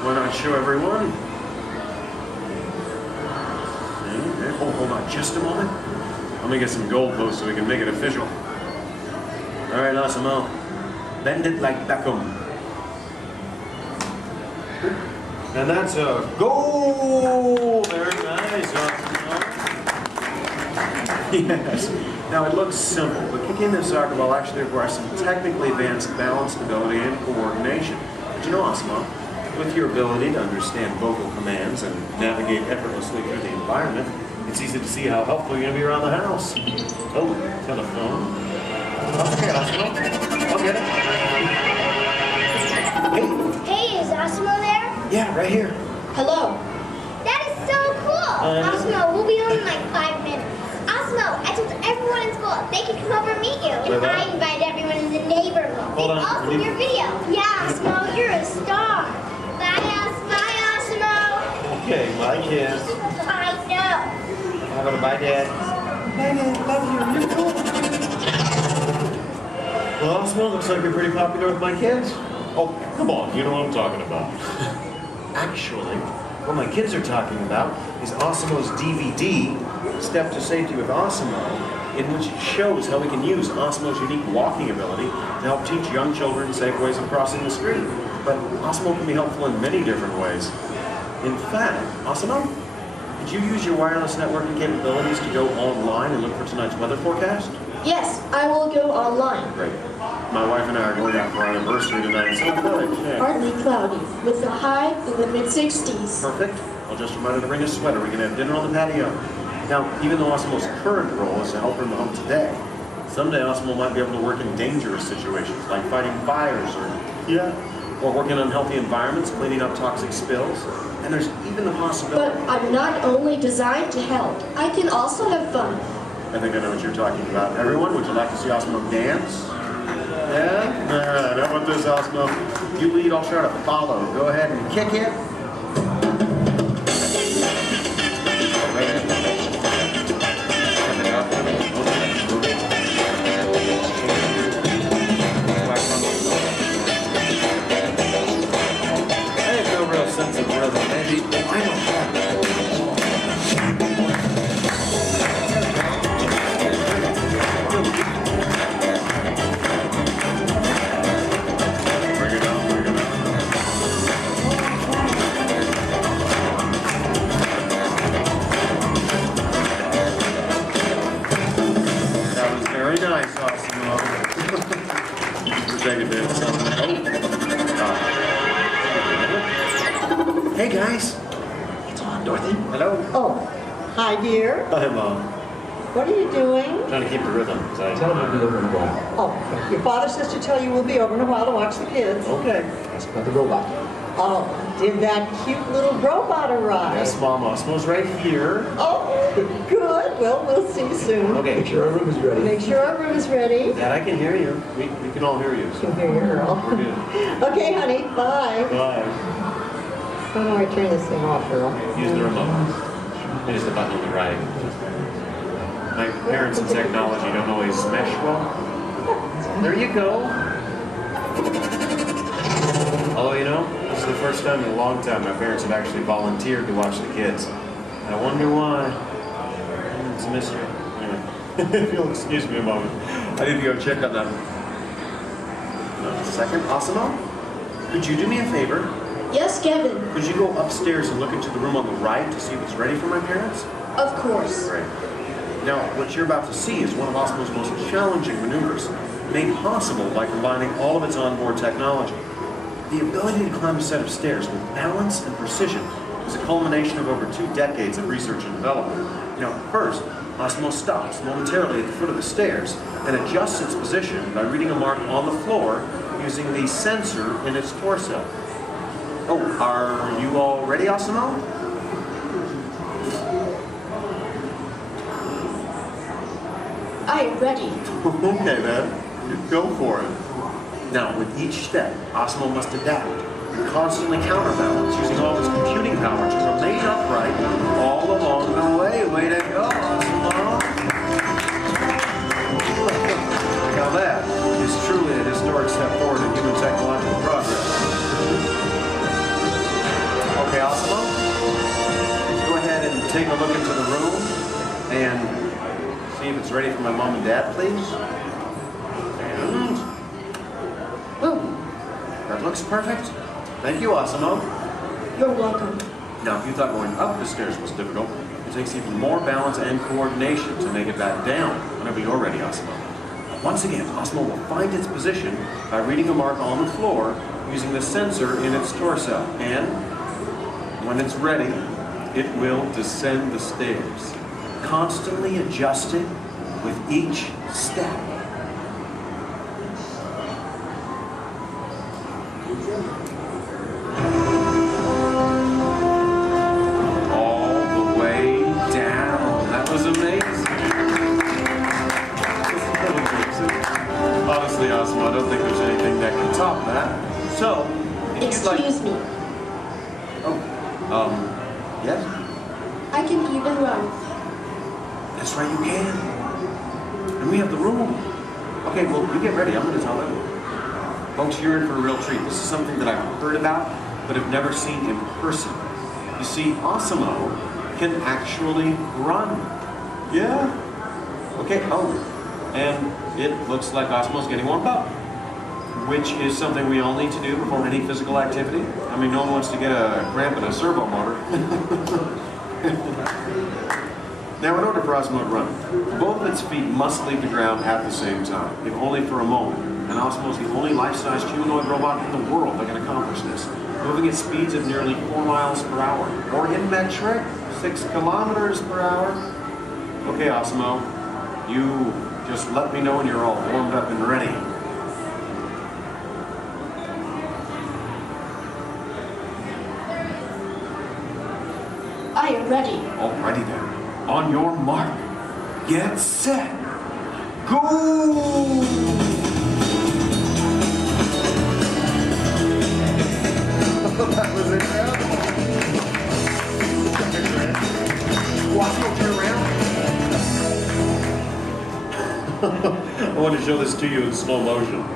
Why not show everyone? Oh, hold on just a moment. Let me get some goalposts so we can make it official. All right, Osimo. Bend it like Beckham. And that's a goal! Very nice. Yes. Now it looks simple, but kicking the soccer ball actually requires some technically advanced balance, stability, and coordination. But you know, Asma, with your ability to understand vocal commands and navigate effortlessly through the environment, it's easy to see how helpful you're going to be around the house. Oh, telephone. Okay, Asma. I'll get it. Hey, is Osmo there? Yeah, right here. Hello. That is so cool. Osmo, we'll be home in like 5 minutes. Osmo, I told everyone in school they can come over and meet you. And I invited everyone in the neighborhood. Hold on. Also, your video. Yeah, Osmo, you're a star. Bye, Osmo. Okay, my kids. I know. How about a bye, Dad? Bye, Dad. Love you. You're cool. Well, Osmo, looks like you're pretty popular with my kids. Oh, come on. You know what I'm talking about. Actually, what my kids are talking about is Osmo's DVD, Step to Safety with Osmo, in which it shows how we can use Osmo's unique walking ability to help teach young children safe ways of crossing the street. But Osmo can be helpful in many different ways. In fact, Osmo, did you use your wireless networking capabilities to go online and look for tonight's weather forecast? Yes, I will go online. Great. My wife and I are going out for our anniversary tonight, so yeah. Partly cloudy, with a high in the mid-60s. Perfect. I'll just remind her to bring a sweater. We can have dinner on the patio. Now, even though Osmo's current role is to help her in the home today, someday Osmo might be able to work in dangerous situations, like fighting fires or working in unhealthy environments, cleaning up toxic spills. And there's even the possibility... But I'm not only designed to help, I can also have fun. I think I know what you're talking about. Everyone, would you like to see Osmo dance? Yeah? All right, how about this, Osmo? You lead, I'll try to follow. Go ahead and kick it. I have no real sense of rhythm. Maybe I don't have it. Hey guys. It's on, Dorothy. Hello. Oh, hi dear. Hi, Mom. What are you doing? Trying to keep the rhythm. Tell him we'll be over in a while. Oh, your father says to tell you we'll be over in a while to watch the kids. Okay. That's about the robot. Oh, did that cute little robot arrive? Yes, Mom. Osmo's right here. Oh, good. Well, we'll see you soon. Okay. Make sure our room is ready. Make sure our room is ready. Dad, I can hear you. We can all hear you. So. Can hear you, girl. We're good. Okay, honey. Bye. Bye. How do I turn this thing off, girl? Use the remote. Use the button on the right. My parents in technology don't always mesh well. There you go. Although, you know, this is the first time in a long time my parents have actually volunteered to watch the kids. I wonder why. It's a mystery. Anyway, if you'll excuse me a moment, I need to go check on them. A second, Osmo? Could you do me a favor? Yes, Kevin. Could you go upstairs and look into the room on the right to see if it's ready for my parents? Of course. Great. Now, what you're about to see is one of Osmo's most challenging maneuvers, made possible by combining all of its onboard technology. The ability to climb a set of stairs with balance and precision is a culmination of over 2 decades of research and development. Now, first, Osmo stops momentarily at the foot of the stairs and adjusts its position by reading a mark on the floor using the sensor in its torso. Oh, are you all ready, Osmo? I am ready. Okay, then. Go for it. Now, with each step, Osmo must adapt and constantly counterbalance using all its computing power to remain upright all along the way. Way to go, Osmo! Now that is truly a historic step forward in human technological progress. Okay, Osmo, go ahead and take a look into the room and see if it's ready for my mom and dad, please. And That looks perfect. Thank you, Asimo. You're welcome. Now, if you thought going up the stairs was difficult, it takes even more balance and coordination to make it back down whenever you're ready, Asimo. Once again, Asimo will find its position by reading a mark on the floor using the sensor in its torso. And when it's ready, it will descend the stairs, constantly adjusted with each step. Honestly, Asimo, I don't think there's anything that can top that. So, Excuse me. Yes? I can even run. That's right, you can. And we have the room. Okay, well, you get ready. I'm going to tell everyone. Folks, you're in for a real treat. This is something that I've heard about, but have never seen in person. You see, Asimo can actually run. Yeah. Okay, and it looks like Asimo's getting warmed up, which is something we all need to do before any physical activity. I mean, no one wants to get a cramp in a servo motor. Now, in order for Asimo to run, both of its feet must leave the ground at the same time, if only for a moment. And Asimo is the only life-sized humanoid robot in the world that can accomplish this, moving at speeds of nearly 4 miles per hour, or in metric, 6 kilometers per hour. Okay, Asimo, you just let me know when you're all warmed up and ready. I am ready. Alrighty then. On your mark, get set, go! That was it. Watch, turn around. I want to show this to you in slow motion.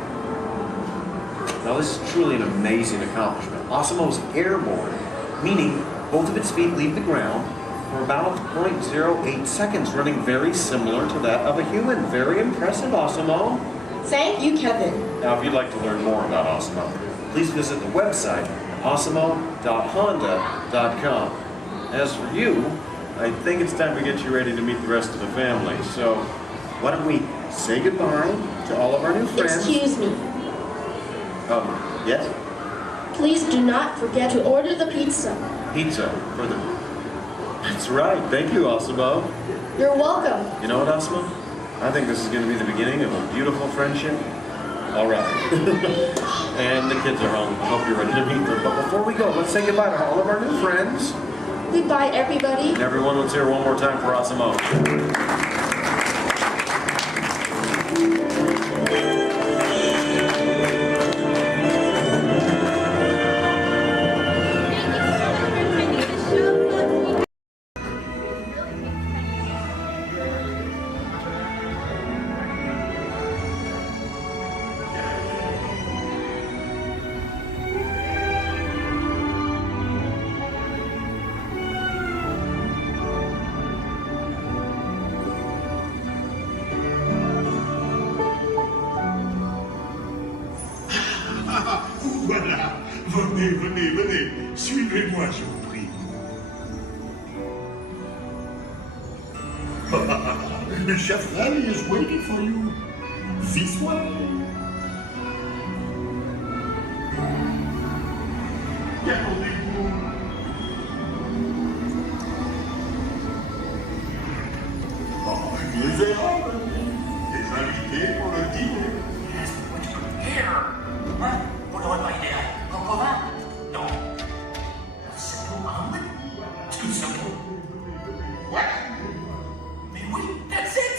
Now this is truly an amazing accomplishment. Asimo's airborne, meaning both of its feet leave the ground for about 0.08 seconds, running very similar to that of a human. Very impressive, Asimo. Thank you, Kevin. Now, if you'd like to learn more about Asimo, please visit the website, asimo.honda.com. As for you, I think it's time to get you ready to meet the rest of the family. So, why don't we say goodbye to all of our new friends? Excuse me. Yes? Please do not forget to order the pizza. Pizza for the... That's right. Thank you, Asimo. You're welcome. You know what, Asimo? I think this is going to be the beginning of a beautiful friendship. All right. And the kids are home. I hope you're ready to meet them. But before we go, let's say goodbye to all of our new friends. Goodbye, everybody. And everyone, let's hear one more time for Asimo. Voilà, venez, suivez-moi, je vous prie. Chef Rally is waiting for you. This way. Gardez-vous. Les erreurs, les invités pour le dîner. Yes, what you here? Hein? Vous n'aurez pas idée, Coco-vin? Non. Simple omelet? Too simple. What? Mais oui, that's it!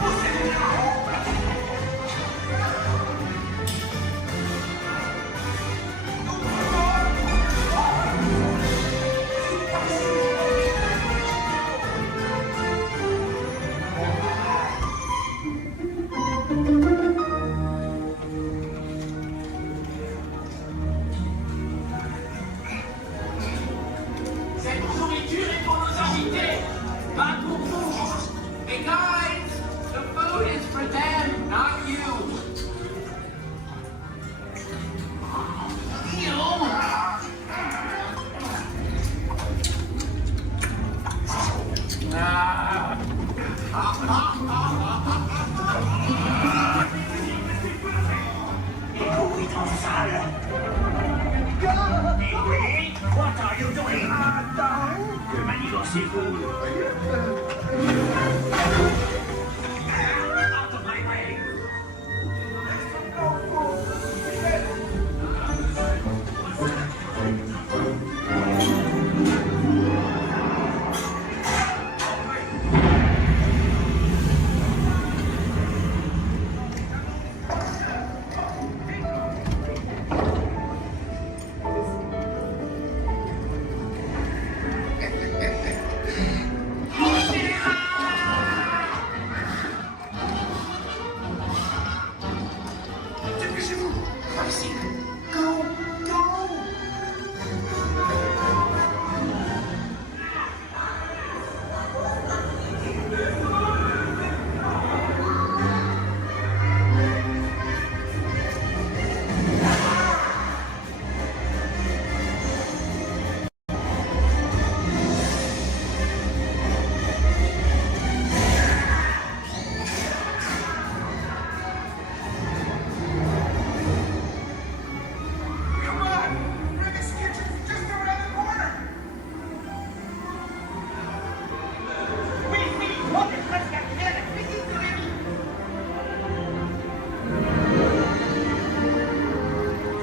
Vous êtes bien en place. Que manigancez-vous? Out of my way! Dépêchez-vous! Par ici! Go! Go! Come on! Rick's kitchen's just around the corner! Oui, oui, on est presque arrivé à la cuisine de Rémi!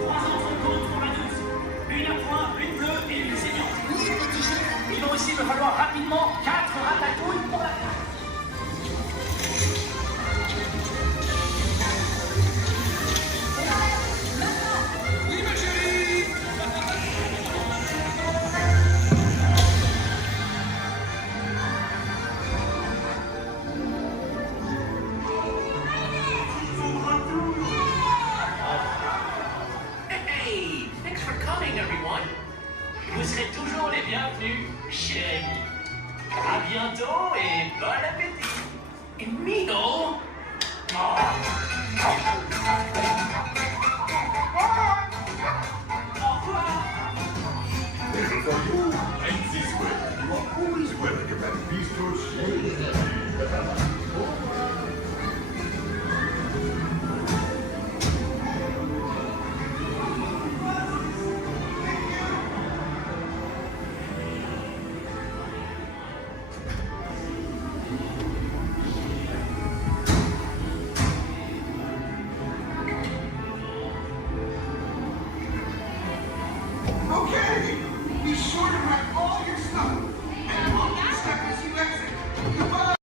3 entrecôtes pour la douce, une à point, une bleue et une saignante. Oui, petit chef. Il va aussi me falloir rapidement 4 ratatouilles pour la carte. Oui, ma chérie! Hey, thanks for coming, everyone. Vous serez toujours les bienvenus chez Rémi. À bientôt et bon appétit. Amigo. Au revoir. There's for you, and this way. You are always welcome at Bistro Shade. Okay, be sure to pack all your stuff. And lock your step as you exit. Goodbye.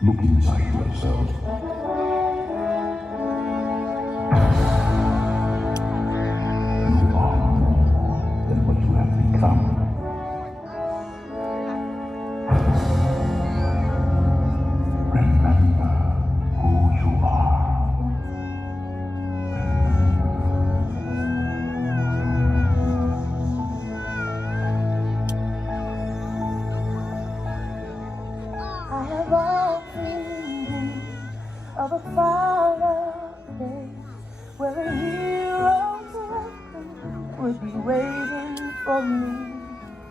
Look inside yourself. You are more than what you have become. Remember who you are. I have often dreamed of a far place where a hero's welcome would be waiting for me.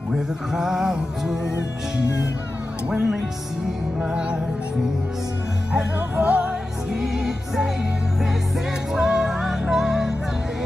Where the crowds would cheer when they see my face, and a voice keeps saying, "This is where I'm meant to be."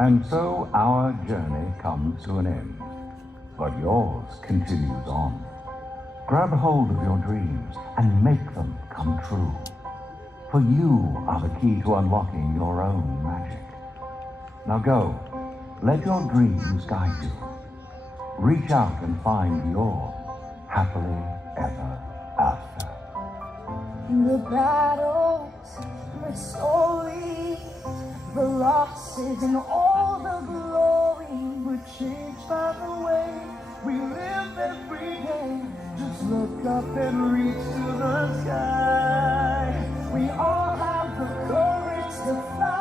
And so our journey comes to an end, but yours continues on. Grab hold of your dreams and make them come true. For you are the key to unlocking your own magic. Now go, let your dreams guide you. Reach out and find your happily ever after. The battles, the stories, the losses, and all the glory were changed by the way we live every day. Just look up and reach to the sky. We all have the courage to fly.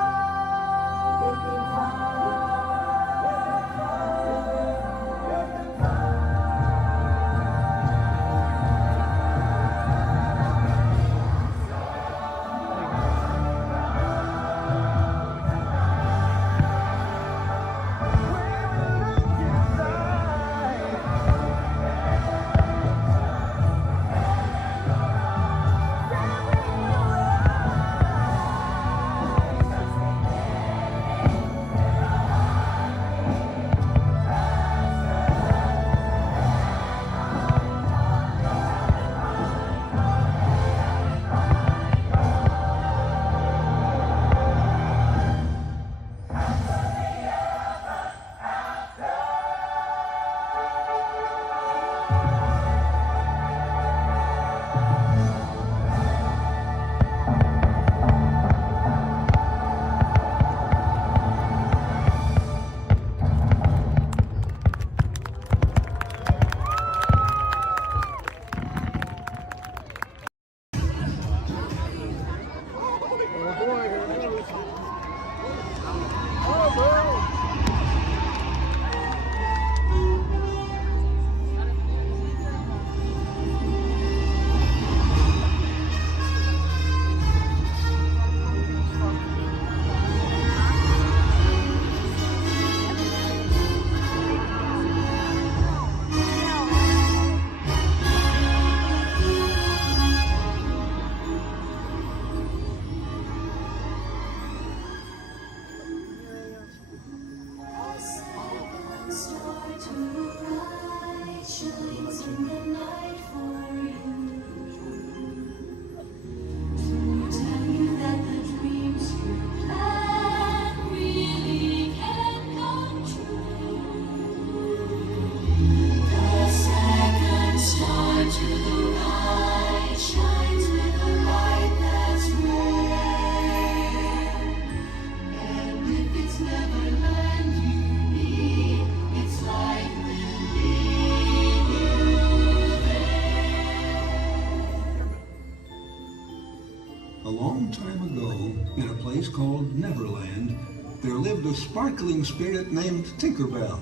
long time ago, in a place called Neverland, there lived a sparkling spirit named Tinkerbell.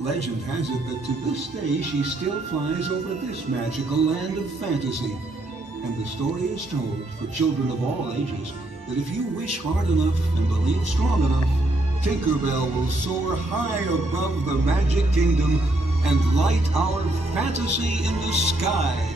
Legend has it that to this day she still flies over this magical land of fantasy. And the story is told for children of all ages that if you wish hard enough and believe strong enough, Tinkerbell will soar high above the magic kingdom and light our fantasy in the sky.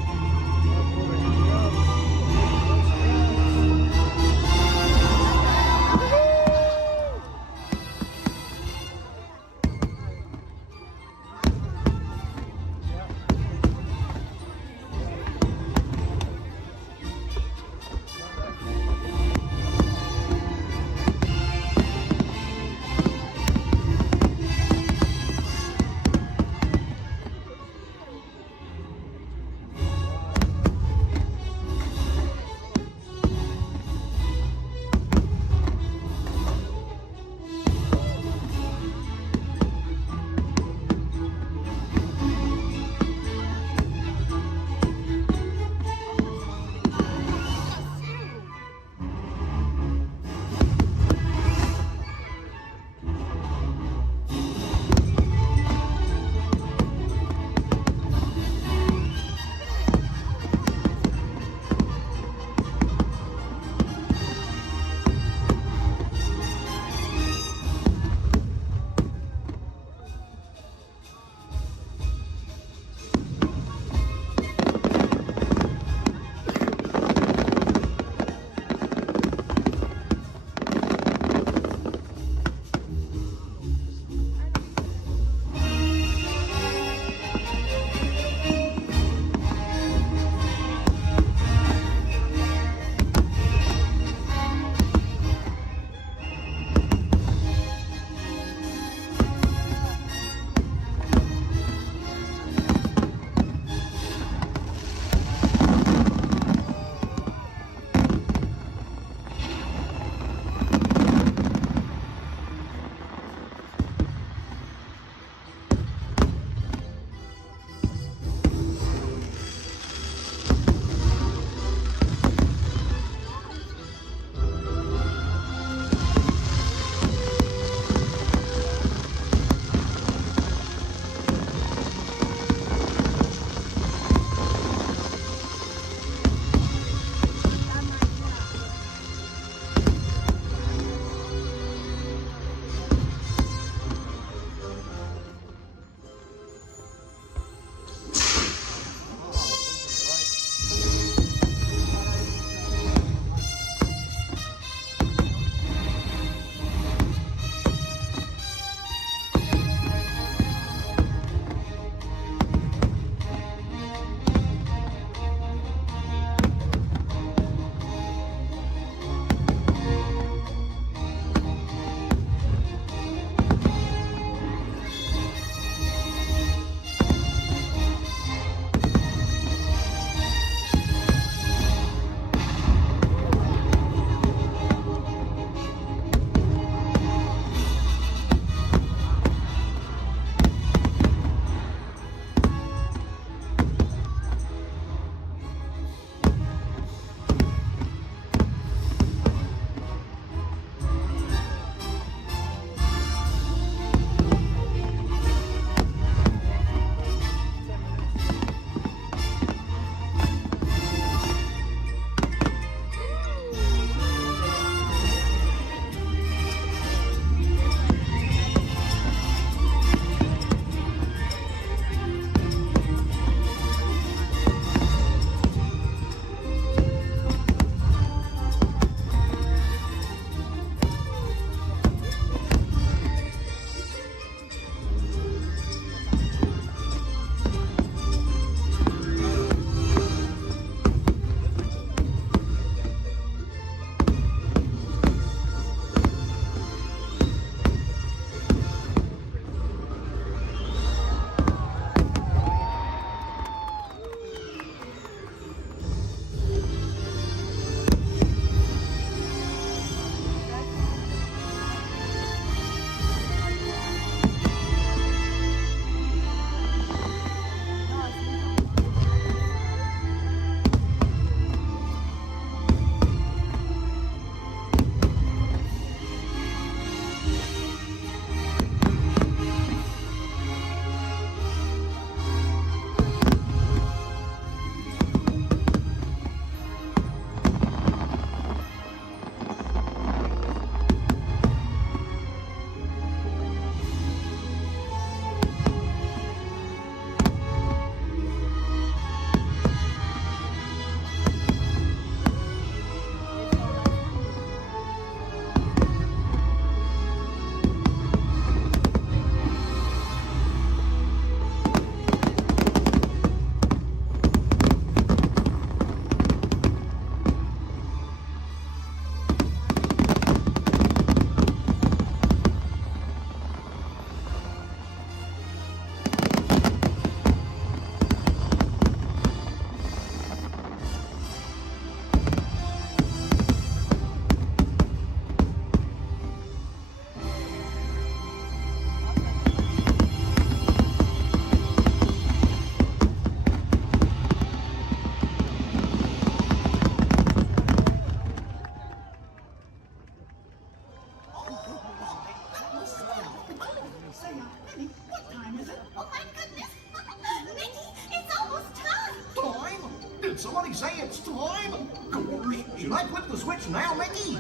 Did somebody say it's time? Gorge, should I flip the switch now, Mickey?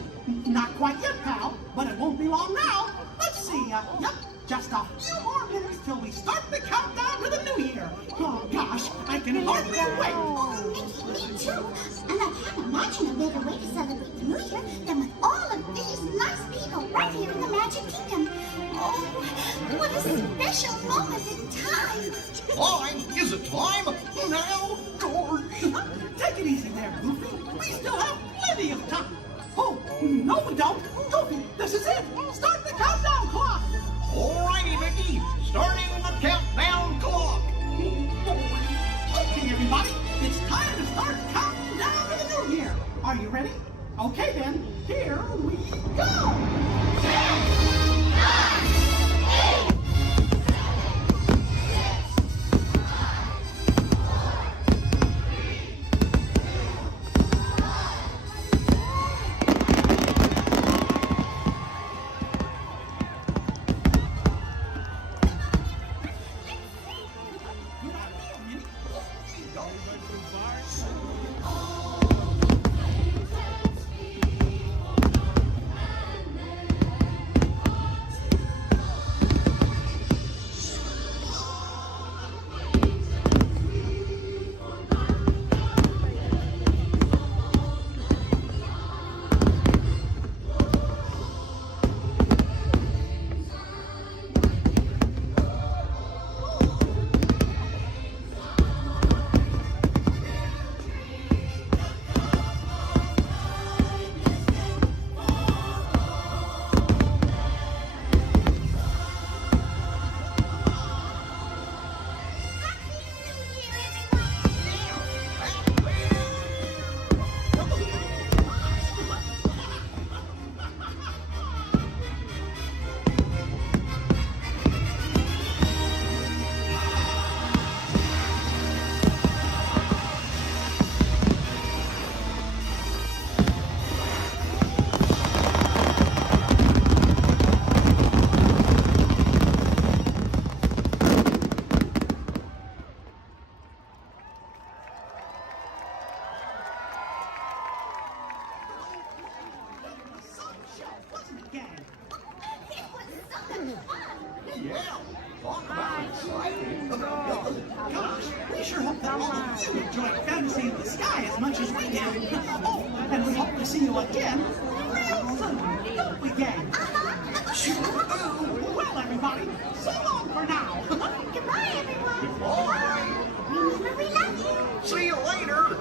Not quite yet, pal, but it won't be long now. Let's see, yep, just a few more minutes till we start the countdown to the new year. Oh gosh, I can hardly wait. Oh, Mickey, me too. And I can't imagine a better way to celebrate the new year than with all of these nice people right here in the Magic Kingdom. Oh, what a special moment in time. Time? Is it time? Now, Gorge. Take it easy there, Goofy. We still have plenty of time. Oh, no we don't. Goofy, this is it. Start the countdown clock. Alrighty, Mickey. Starting the countdown clock. Okay, everybody. It's time to start counting down to the new year. Are you ready? Okay, then. Here we go. 10, 9, 8. Gosh, we sure hope that all of you enjoyed Fantasy in the Sky as much as we did. Oh, and we hope to see you again real soon, don't we, gang? Sure do. Well, everybody, so long for now. Goodbye, everyone. Goodbye. Remember, we love you. See you later.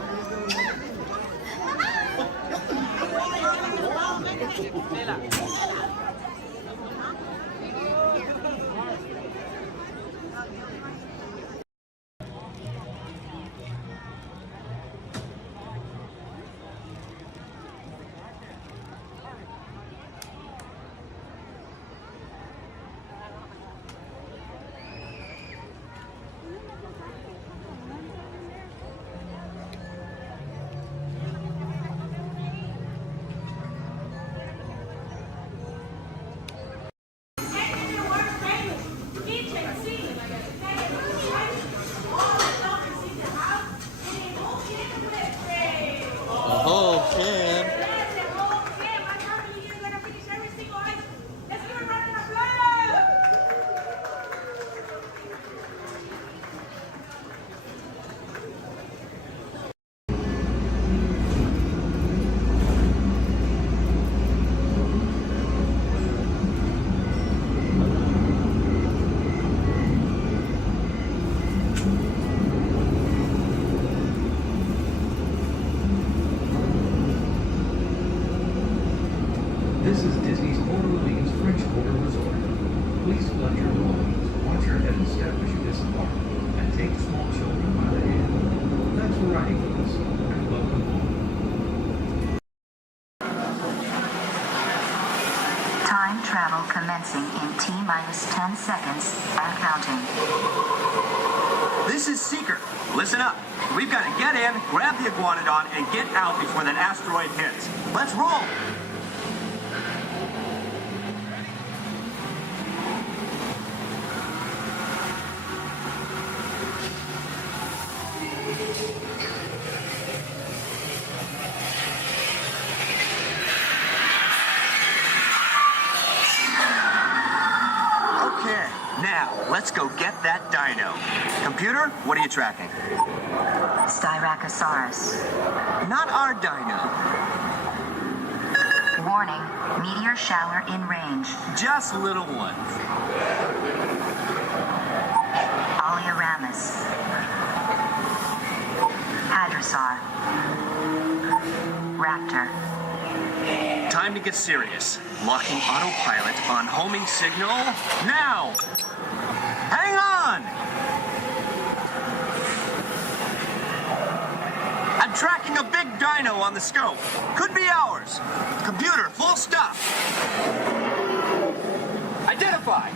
This is Disney's Port Orleans French Quarter Resort. Please collect your belongings, watch your head and step as you disembark, and take small children by the hand. Thanks for riding with us, and welcome home. Time travel commencing in T-minus 10 seconds and counting. This is Seeker. Listen up. We've got to get in, grab the iguanodon, and get out before that asteroid hits. Let's roll! Let's go get that dino. Computer, what are you tracking? Styracosaurus. Not our dino. Warning, meteor shower in range. Just little ones. Oleoramus. Hadrosaur. Raptor. Time to get serious. Locking autopilot on homing signal now. Hang on! I'm tracking a big dino on the scope. Could be ours. Computer, full stop. Identify.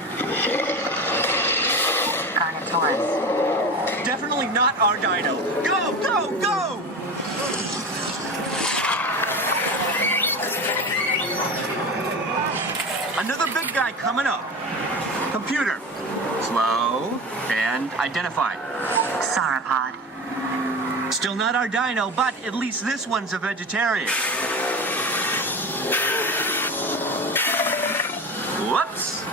Carnotaurus. Definitely not our dino. Go, go, go! Another big guy coming up. Computer, slow and identify. Sauropod. Still not our dino, but at least this one's a vegetarian. Whoops.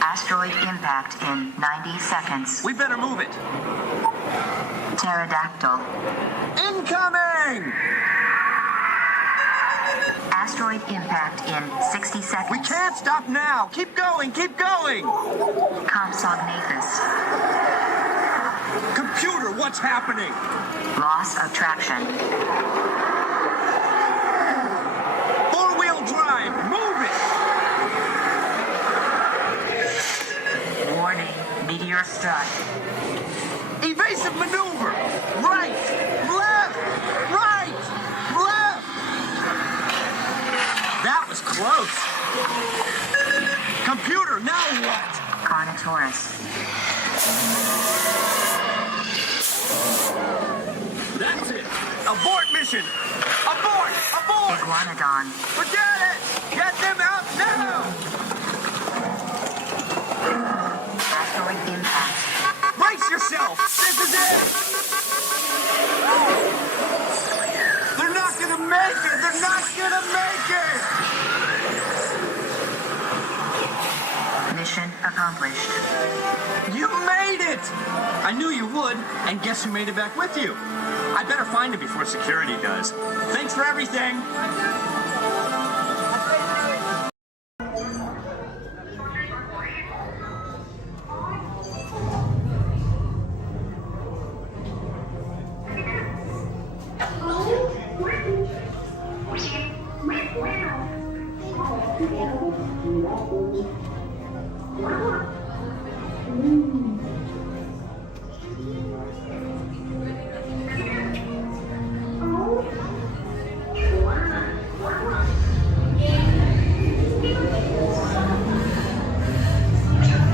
Asteroid impact in 90 seconds. We better move it. Pterodactyl. Incoming! Asteroid impact in 60 seconds. We can't stop now. Keep going, keep going. Compsognathus. Computer, what's happening? Loss of traction. Four-wheel drive, move it. Warning, meteor strike. Evasive maneuver. Right, left, right, left. That was close. Computer, now what? Carnotaurus. That's it. Abort mission. Abort, abort. Iguanodon. Forget it. Get them out now. Asteroid impact. Brace yourself. This is it. They're not gonna make it. They're not gonna make it. Mission accomplished. You made it! I knew you would, and guess who made it back with you? I better find him before security does. Thanks for everything!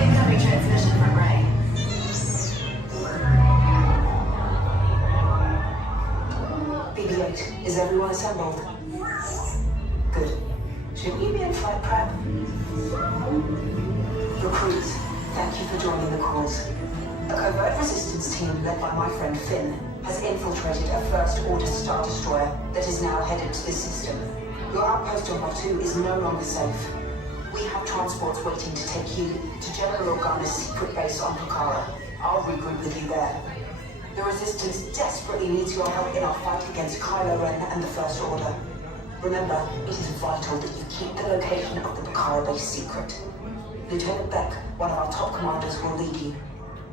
Incoming transmission from Ray. BB-8, is everyone assembled? Good. Shouldn't you be in flight prep? Recruits, thank you for joining the cause. A covert resistance team led by my friend Finn has infiltrated a first-order Star Destroyer that is now headed to this system. Your outpost on Batu is no longer safe. We have transports waiting to take you to General Organa's secret base on Pucara. I'll regroup with you there. The Resistance desperately needs your help in our fight against Kylo Ren and the First Order. Remember, it is vital that you keep the location of the Pucara base secret. Lieutenant Beck, one of our top commanders, will lead you.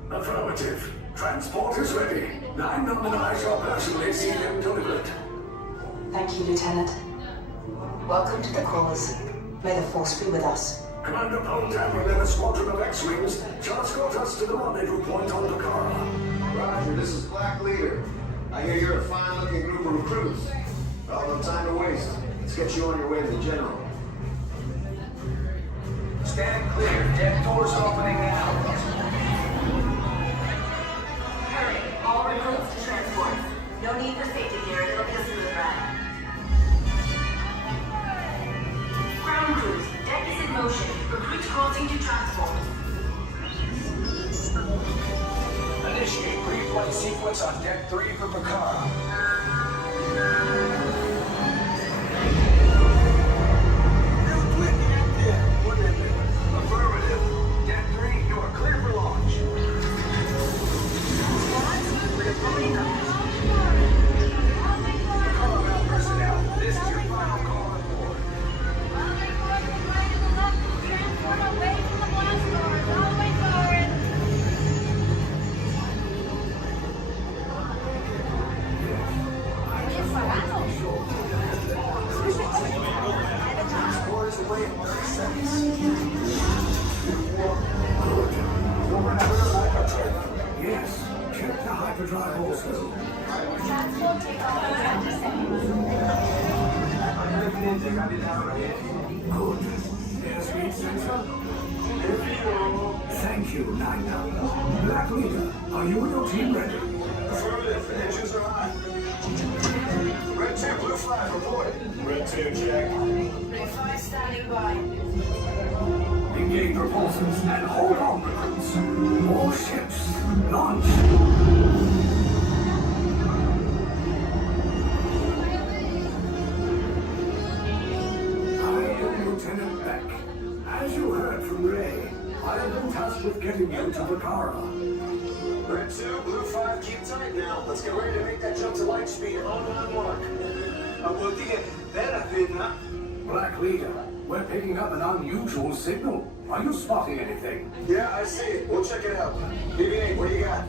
Affirmative. Transport is ready. 9 and I shall personally see them delivered. Thank you, Lieutenant. Welcome to the cause. May the Force be with us. Commander Poltam led a squadron of X-Wings just got us to the rendezvous point on Pucara. Roger, this is Black Leader. I hear you're a fine-looking group of recruits. Well, no time to waste. Let's get you on your way to the General. Stand clear. Deck doors opening now. Hurry, all recruits to transport. No need for safety gear, it'll be a smooth ride. Ground crews, deck is in motion. Recruits crossing to transport. Initiate pre-flight sequence on Deck 3 for Pucara. Real quick, drive also. Good. Airspeed sensor. Thank you, Nina. Black Leader, are you and your team ready? Affirmative. Engines are hot. Red 2, blue 5, reporting. Red 2, check. Blue 5 standing by. Engage repulsors and hold on, recruits. More ships. Launch. I am Lieutenant Beck. As you heard from Ray, I have been tasked with getting you to Bakara. Red 2, blue 5, keep tight now. Let's get ready to make that jump to light speed on mark. Black Leader, we're picking up an unusual signal. Are you spotting anything? Yeah, I see it. We'll check it out. BB-8, what do you got?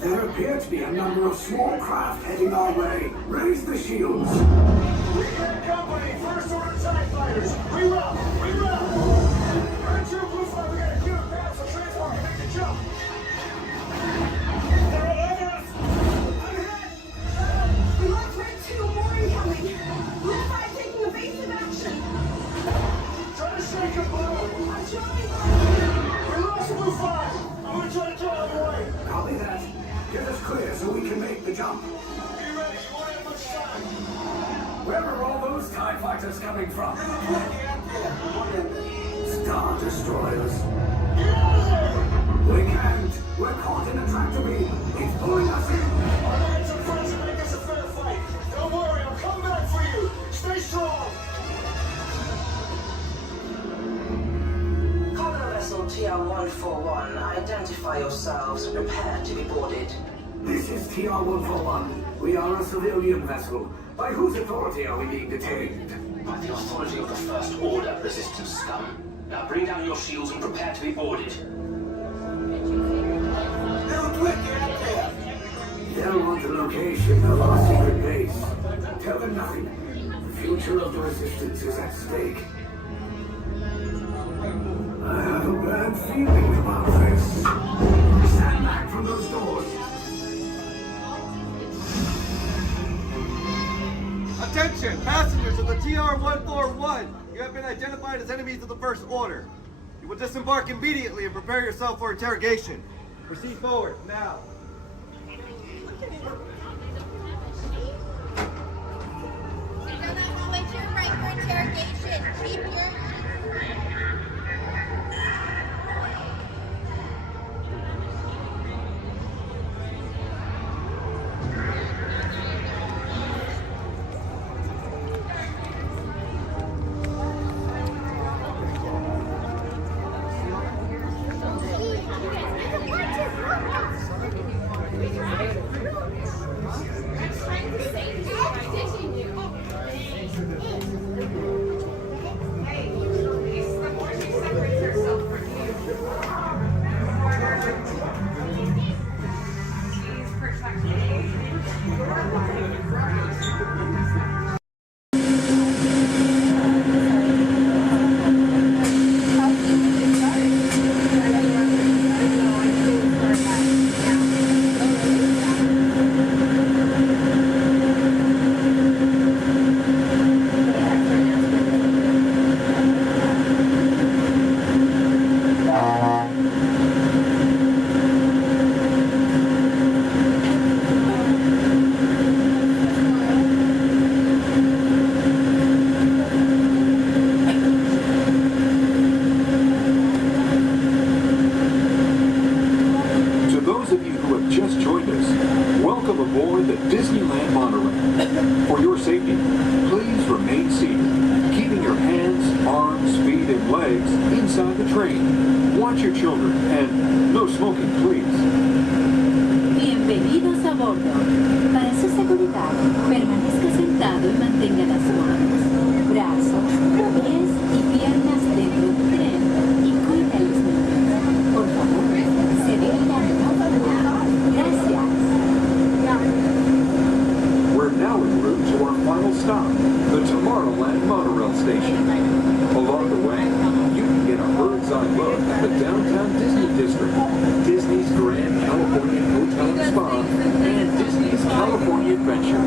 There appear to be a number of small craft heading our way. Raise the shields. We got company. First order TIE fighters. Reroute. Reroute. Red 2, blue 5, we got a queue of paths for transport to make the jump. They're all over us. I'm hit. We lost Red 2, more incoming. Blue 5 taking evasive action. Try to shake him, blue. I'm trying. We lost blue 5. I'm gonna try to draw him away. Copy that. Get us clear so we can make the jump. Be ready. You won't have much time. Where are all those TIE fighters coming from? Star Destroyers. Get out of there! We can't. We're caught in a tractor beam. It's pulling us in. Our men took friends to make this a fair fight. Don't worry, I'll come back for you. Stay strong. Cargo vessel TR-141, identify yourselves and prepare to be boarded. This is TR-141. We are a civilian vessel. By whose authority are we being detained? By the authority of the First Order, resistance scum. Now bring down your shields and prepare to be boarded. They'll want the location of our secret base. Tell them nothing. The future of the Resistance is at stake. I have a bad feeling about this. Stand back from those doors. Attention, passengers of the TR-141. You have been identified as enemies of the First Order. You will disembark immediately and prepare yourself for interrogation. Proceed forward, now. aboard the Disneyland monorail. For your safety, please remain seated, keeping your hands, arms, feet, and legs inside the train. Watch your children, and no smoking, please. Bienvenidos a bordo. Para su seguridad, permanezca sentado y mantenga las manos, brazos, pies y piernas dentro del tren y cuide a los niños. Por favor, se deja no hablar. Gracias. We're now en route to our final stop, the Tomorrowland monorail station. Along the way, you can get a bird's eye look at the downtown Disney district, Disney's Grand Californian Hotel Spa, and Disney's California Adventure.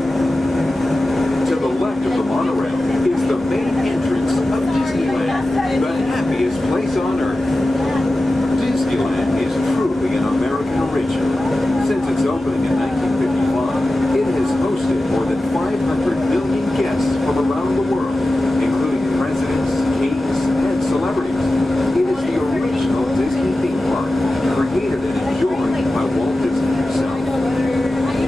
To the left of the monorail is the main entrance of Disneyland, the happiest place on Earth. Disneyland is truly an American original. Since its opening in 1955, it has hosted more than 500 million guests from around the world, including presidents, kings, and celebrities. It is the original Disney theme park, created and enjoyed by Walt Disney himself.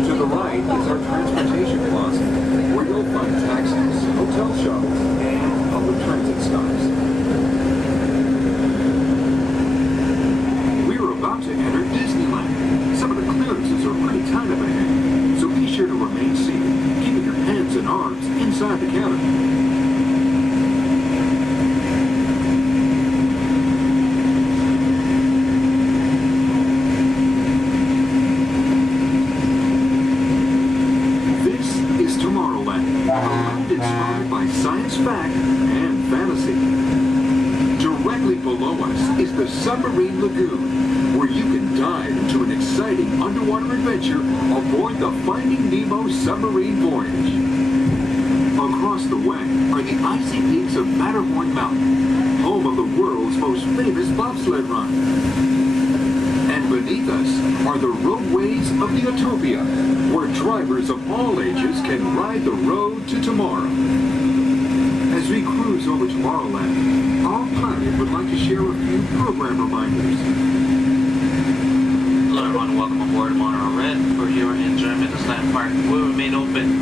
To the right is our transportation closet, where you'll find taxis, hotel shuttles, and public transit stops. We're about to enter Disneyland. Some of the clearances are pretty tight up ahead, so be sure to remain seated, keeping your hands and arms inside the cabin. Inspired by science fact and fantasy. Directly below us is the Submarine Lagoon, where you can dive into an exciting underwater adventure aboard the Finding Nemo submarine voyage. Across the way are the icy peaks of Matterhorn Mountain, home of the world's most famous bobsled run. And beneath us are the roadways of the Utopia, where drivers of all ages can ride the road to tomorrow. As we cruise over Tomorrowland, our pilot would like to share a few program reminders. Hello everyone, welcome aboard Monorail Red for your enjoyment of Disneyland Park. We'll remain open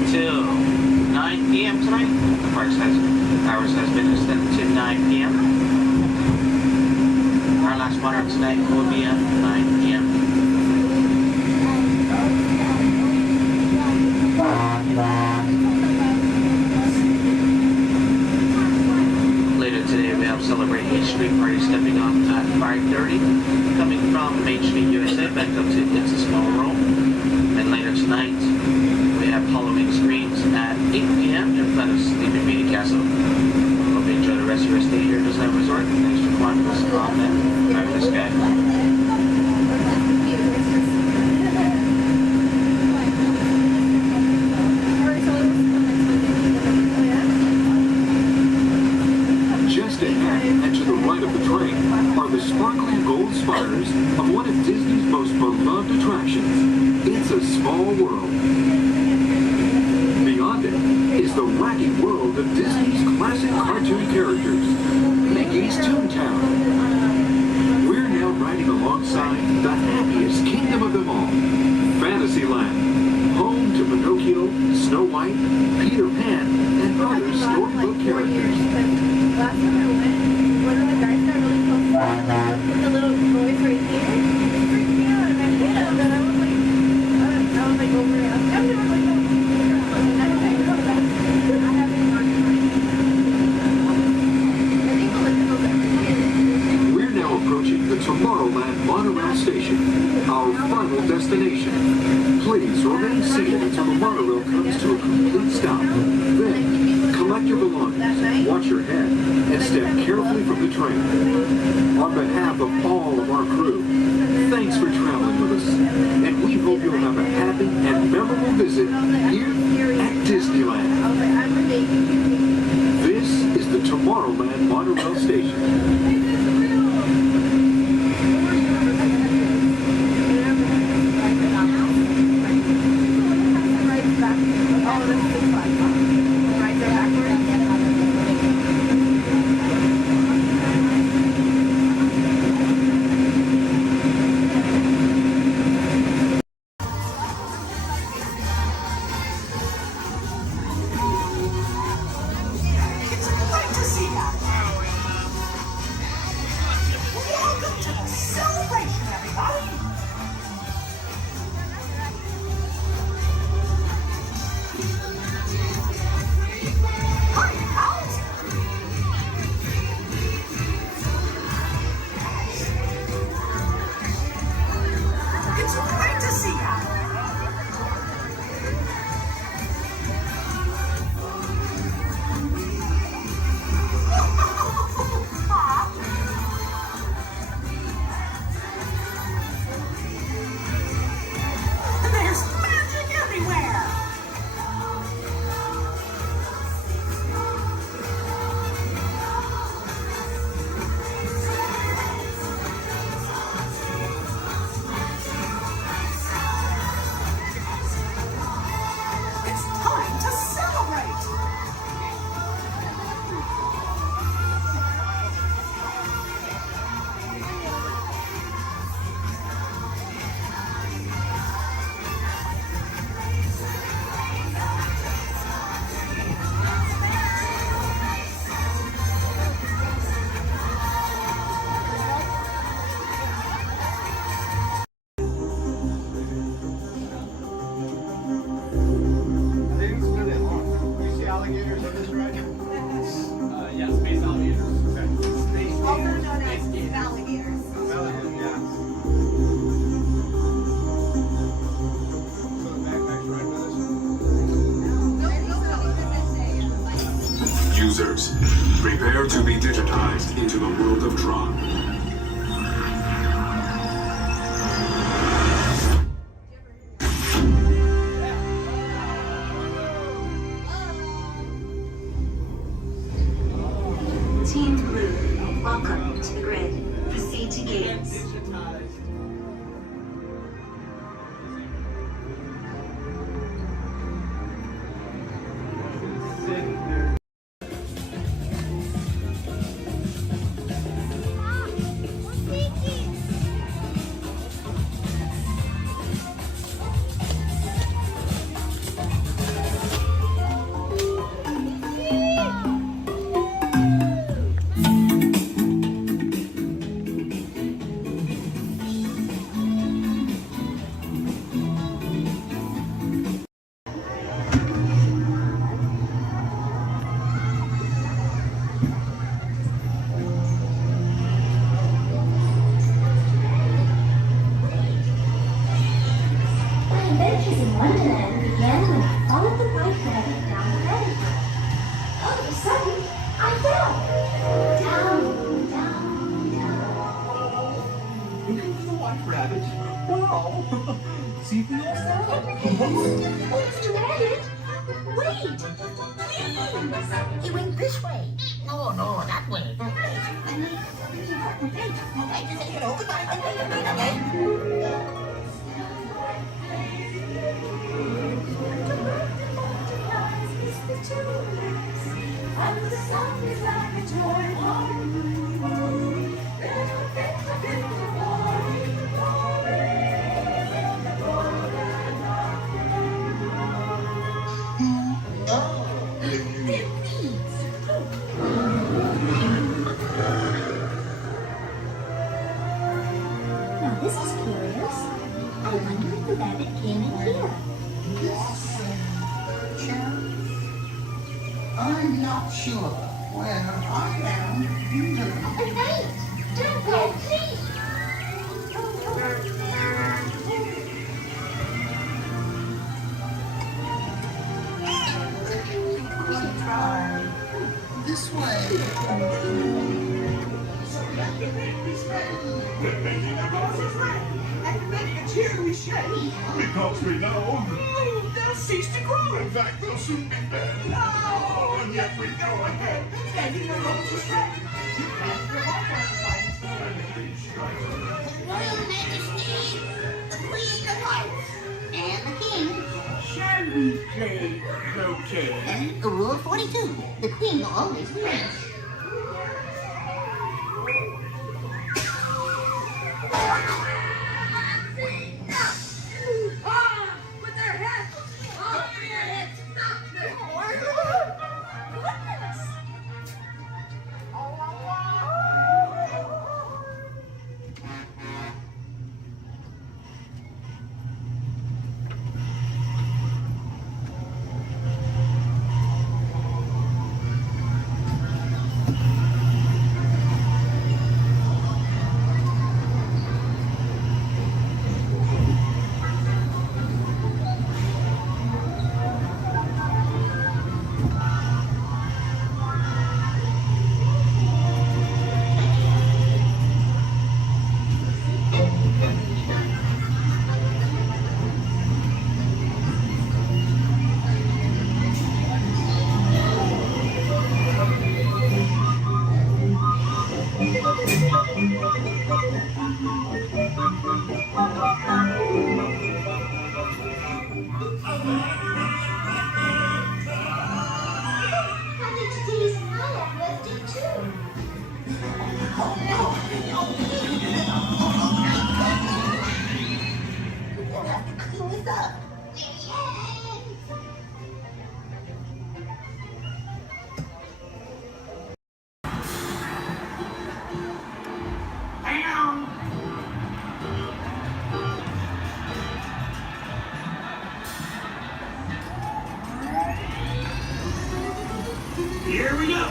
until 9 p.m. tonight. The park's hours has been extended to 9 p.m. Our last monorail tonight will be at 9 p.m. Later today we have Celebrate H Street Party stepping off at 5:30, coming from Main Street, USA, back up to It's a Small World. And later tonight we have Halloween screens at 8 p.m. in front of Sleeping Beauty Castle. Hope you enjoy the rest of your stay here at Disneyland Resort. Thanks for joining us on that fabulous guy. And to the right of the train are the sparkling gold spires of one of Disney's most beloved attractions, It's a Small World. Beyond it is the wacky world of Disney's classic cartoon characters, Mickey's Toontown. We're now riding alongside the happiest kingdom of them all, Fantasyland, home to Pinocchio, Snow White, Peter Pan, and other storybook characters. Last time I went, one of the guys got really close with the little boys right here. It freaked me out, and I hit him, and I was like over it. I'm never like, We're now approaching the Tomorrowland monorail station, our final destination. Please remain seated until the monorail comes to a complete stop. Then, collect your belongings, watch your head, and step carefully from the train. On behalf of all of our crew, thanks for traveling with us, and we hope you'll have a happy and memorable visit here at Disneyland. This is the Tomorrowland monorail station. drop. Team Blue, welcome to the grid. Proceed to gates. Adventures in Wonderland began when I followed the white rabbit down the rabbit hole. All of a sudden, I fell. Down, down, down. Looking for the white rabbit? Wow! See for yourself. Mr. Rabbit, wait, please. He went this way. No, that way. Okay, just say hello, goodbye. Okay. And the sun is like a toy. Now this is curious. I wonder if the rabbit came in here. I'm not sure where I am. Wait! Don't go, please! Try this way. We're making a roses red and making a cheery shade. Because we know they'll cease to grow. In fact, they'll soon be dead. No, and yet we go ahead, making the roses red. You can't provide us Royal Majesty, the Queen of Hearts, and the King. Shall we play croquet? Rule 42. The Queen will always win. With their heads! Off their heads! Stop them! Goodness! Majesty's I am lifted too. We'll have to clean this up. Here we go.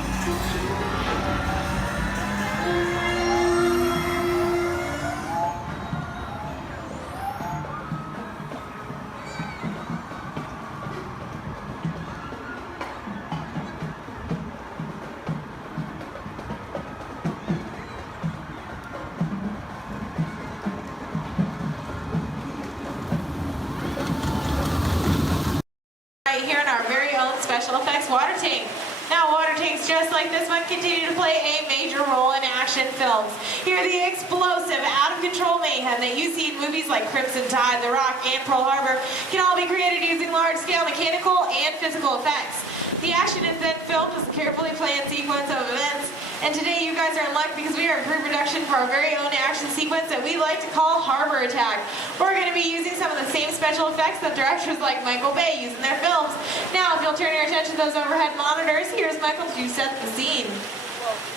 films. Hear the explosive, out-of-control mayhem that you see in movies like Crimson Tide, The Rock, and Pearl Harbor can all be created using large-scale mechanical and physical effects. The action is then filmed as a carefully planned sequence of events. And today you guys are in luck because we are in pre-production for our very own action sequence that we like to call Harbor Attack. We're going to be using some of the same special effects that directors like Michael Bay use in their films. Now, if you'll turn your attention to those overhead monitors, here's Michael to set the scene.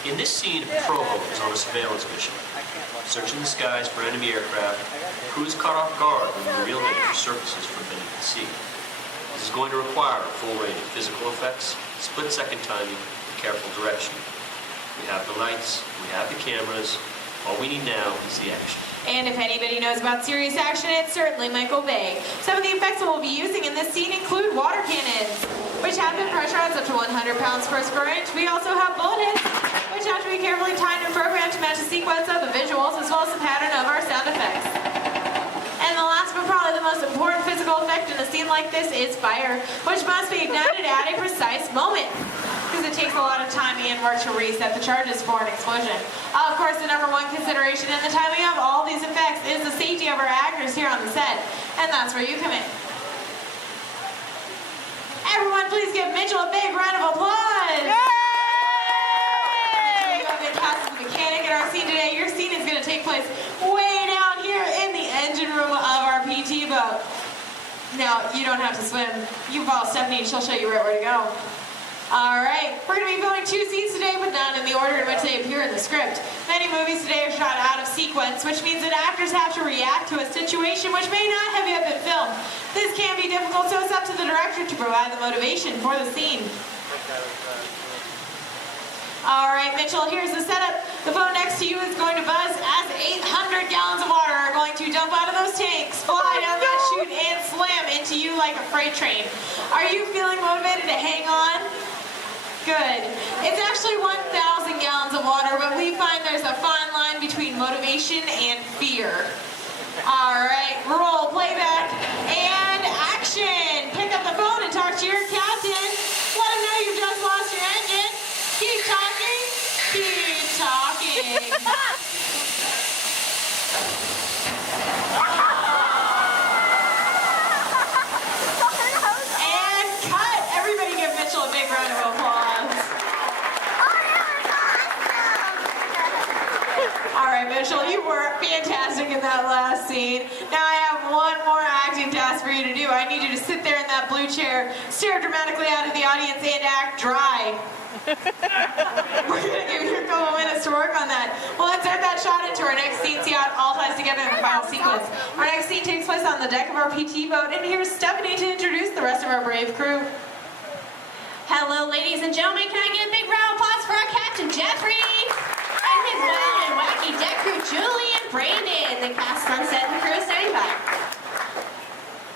In this scene, a patrol boat is on a surveillance mission, searching the skies for enemy aircraft. The crew is caught off guard when the real danger surfaces from beneath the sea. This is going to require a full range of physical effects, split-second timing, and careful direction. We have the lights, we have the cameras. All we need now is the action. And if anybody knows about serious action, it's certainly Michael Bay. Some of the effects that we'll be using in this scene include water cannons, which have been pressurized up to 100 pounds per square inch. We also have bullet hits, which have to be carefully timed and programmed to match the sequence of the visuals as well as the pattern of our sound effects. And the last but probably the most important physical effect in a scene like this is fire, which must be ignited at a precise moment, because it takes a lot of timing and work to reset the charges for an explosion. Of course, the number one consideration in the timing of all these effects is the safety of our actors here on the set, and that's where you come in. Everyone, please give Mitchell a big round of applause! Yay! Mitchell, you have been cast as a mechanic in our scene today. Your scene is going to take place way down here in the engine room of our PT boat. Now, you don't have to swim. You can follow Stephanie and she'll show you right where to go. Alright, we're going to be filming 2 scenes today, but not in the order in which they appear in the script. Many movies today are shot out of sequence, which means that actors have to react to a situation which may not have yet been filmed. This can be difficult, so it's up to the director to provide the motivation for the scene. Alright, Mitchell, here's the setup. The phone next to you is going to buzz as 800 gallons of water are going to dump out of those tanks, fly down that chute, and slam into you like a freight train. Are you feeling motivated to hang on? Good. It's actually 1,000 gallons of water, but we find there's a fine line between motivation and fear. Alright, roll, playback, and action! Pick up the phone and talk to your captain. Let him know you've just lost your engine. Keep talking. Keep talking. And cut! Everybody give Mitchell a big round of applause. Alright, Mitchell, you were fantastic in that last scene. Now I have one more acting task for you to do. I need you to sit there in that blue chair, stare dramatically out at the audience, and act dry. We're going to give you a couple minutes to work on that. We'll insert that shot into our next scene, see how it all ties together in the final sequence. Our next scene takes place on the deck of our PT boat, and here's Stephanie to introduce the rest of our brave crew. Hello, ladies and gentlemen. Can I get a big round of applause for our Captain Jeffrey and his wild and wacky deck crew, Julie and Brandon, the cast on set and crew standing by.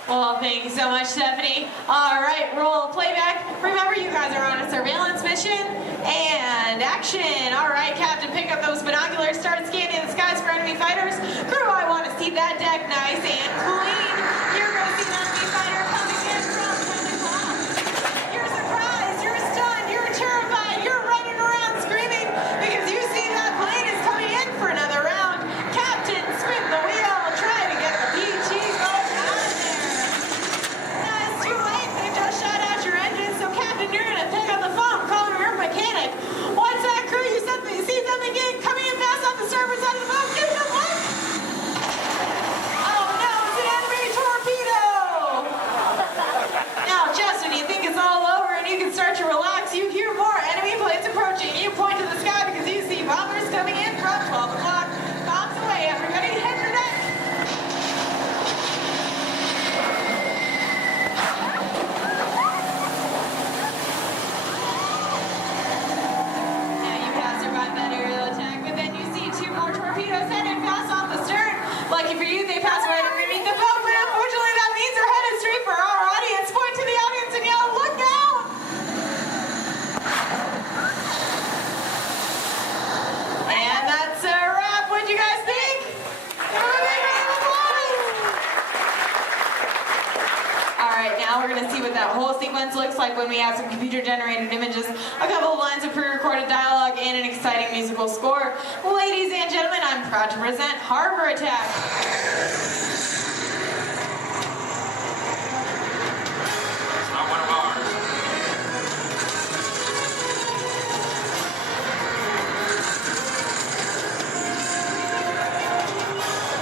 Well, thank you so much, Stephanie. All right, roll playback. Remember, you guys are on a surveillance mission. And action. All right, Captain, pick up those binoculars. Start scanning the skies for enemy fighters. Crew, I want to see that deck nice and clean. You're going to see an enemy fighter coming in from the clock. You're surprised. You're stunned. You're terrified. You're running around screaming because you see that plane is coming in for another round. Captain, spin the wheel. Try to get the PT boat out of there. No, it's too late. They just shut out your engine. So, Captain, you're going to pick up the phone, call your mechanic. What's that, crew? You see something coming in fast off the starboard side of the boat? Give it a look. Oh no, it's an enemy torpedo. Now, Justin, you think it's all over and you can start to relax. You hear more enemy planes approaching. You point to the sky because you see bombers coming in from 12 o'clock. Bombs away, everybody. Hit your deck. Torpedoes headed fast off the stern. Lucky for you, they pass right underneath the boat, but unfortunately that means they're headed straight for our audience. Point to the audience and yell, look out! And that's a wrap. What'd you guys think? Give a big round of applause! Alright, now we're going to see what that whole sequence looks like when we have some computer-generated images, a couple of lines of pre-recorded dialogue, and an exciting musical score. Ladies and gentlemen, I'm proud to present Harbor Attack. It's not one of ours.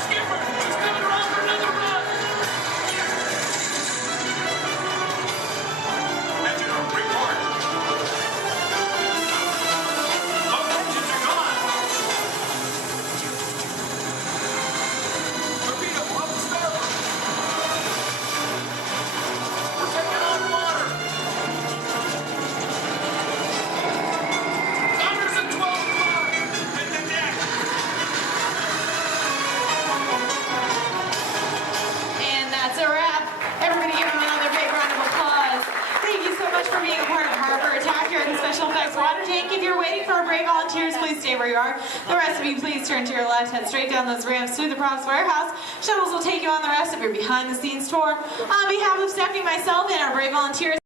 Skipper, he's coming around for another run. Engine room, report. Both engines are gone. Torpedo, up the starboard. We're taking on water. Thunder's at 12 o'clock. Hit the deck. And that's a wrap. Everybody give him another big round of applause. Thank you so much for being a part of Harbor Attack here at the Special Effects Water Tank. If you're waiting for our brave volunteers, please stay where you are. The rest of you, please turn to your left, head straight down those ramps through the props warehouse. Shuttles will take you on the rest of your behind-the-scenes tour. On behalf of Stephanie, myself, and our brave volunteers,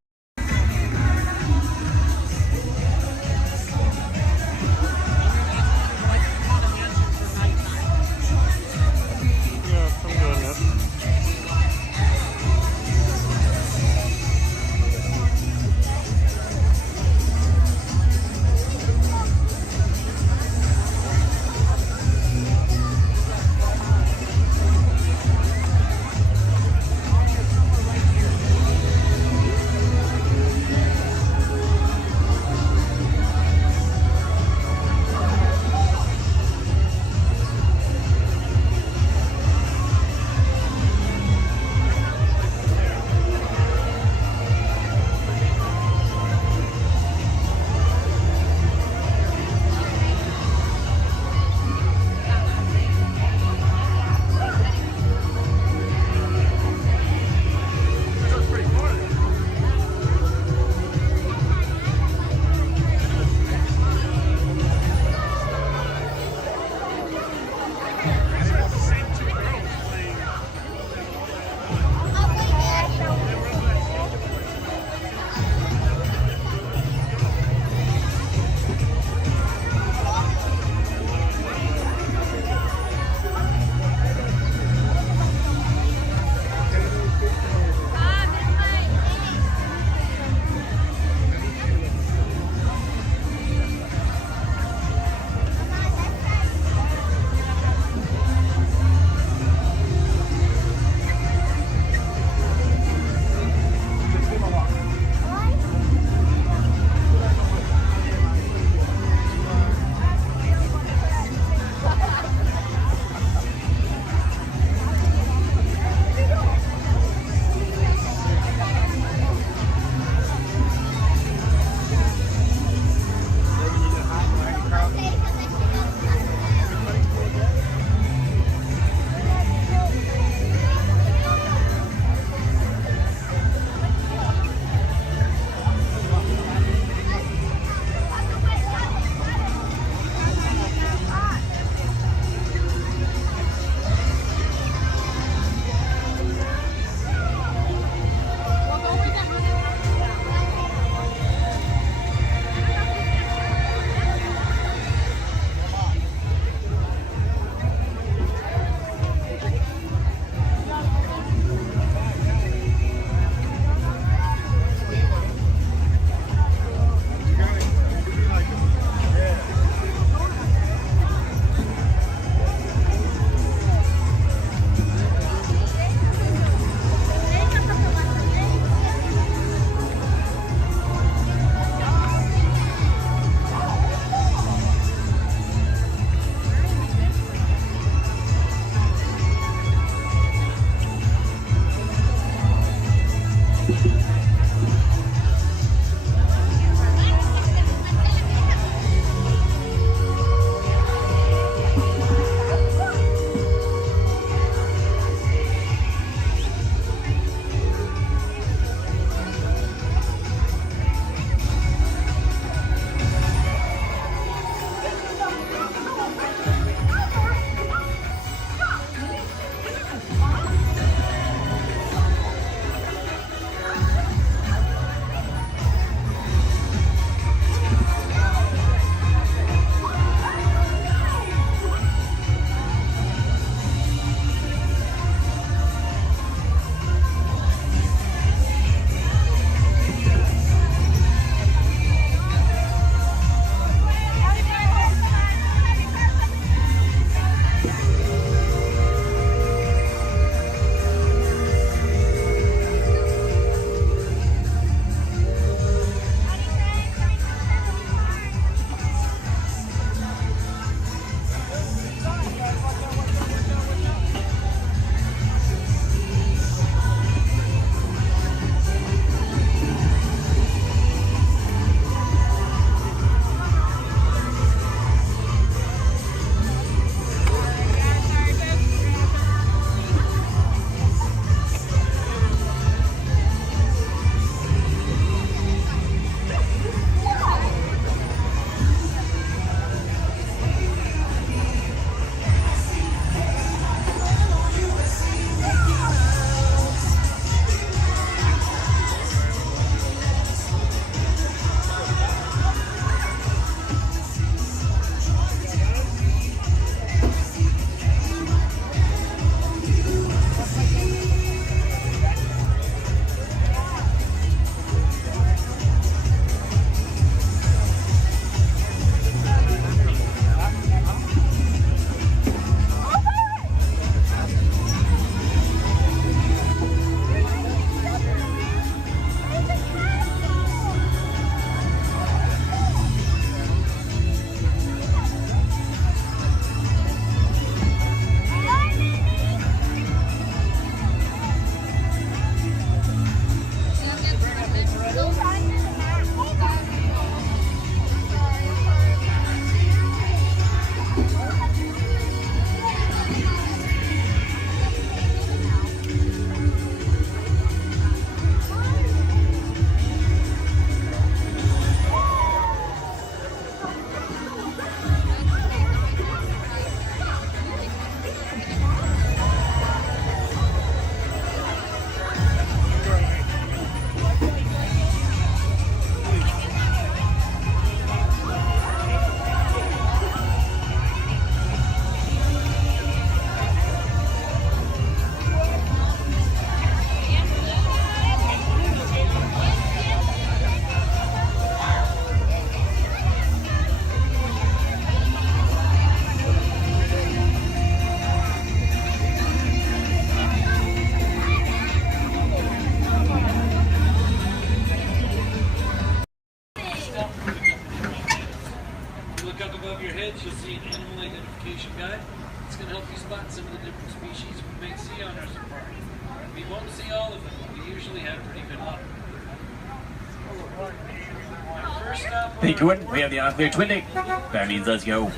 going to help you spot some of the different species we may see on our safari. We won't see all of them, but we usually have pretty good luck. First up, Hey, Jordan, we have the on-clear twin day. That means let's go.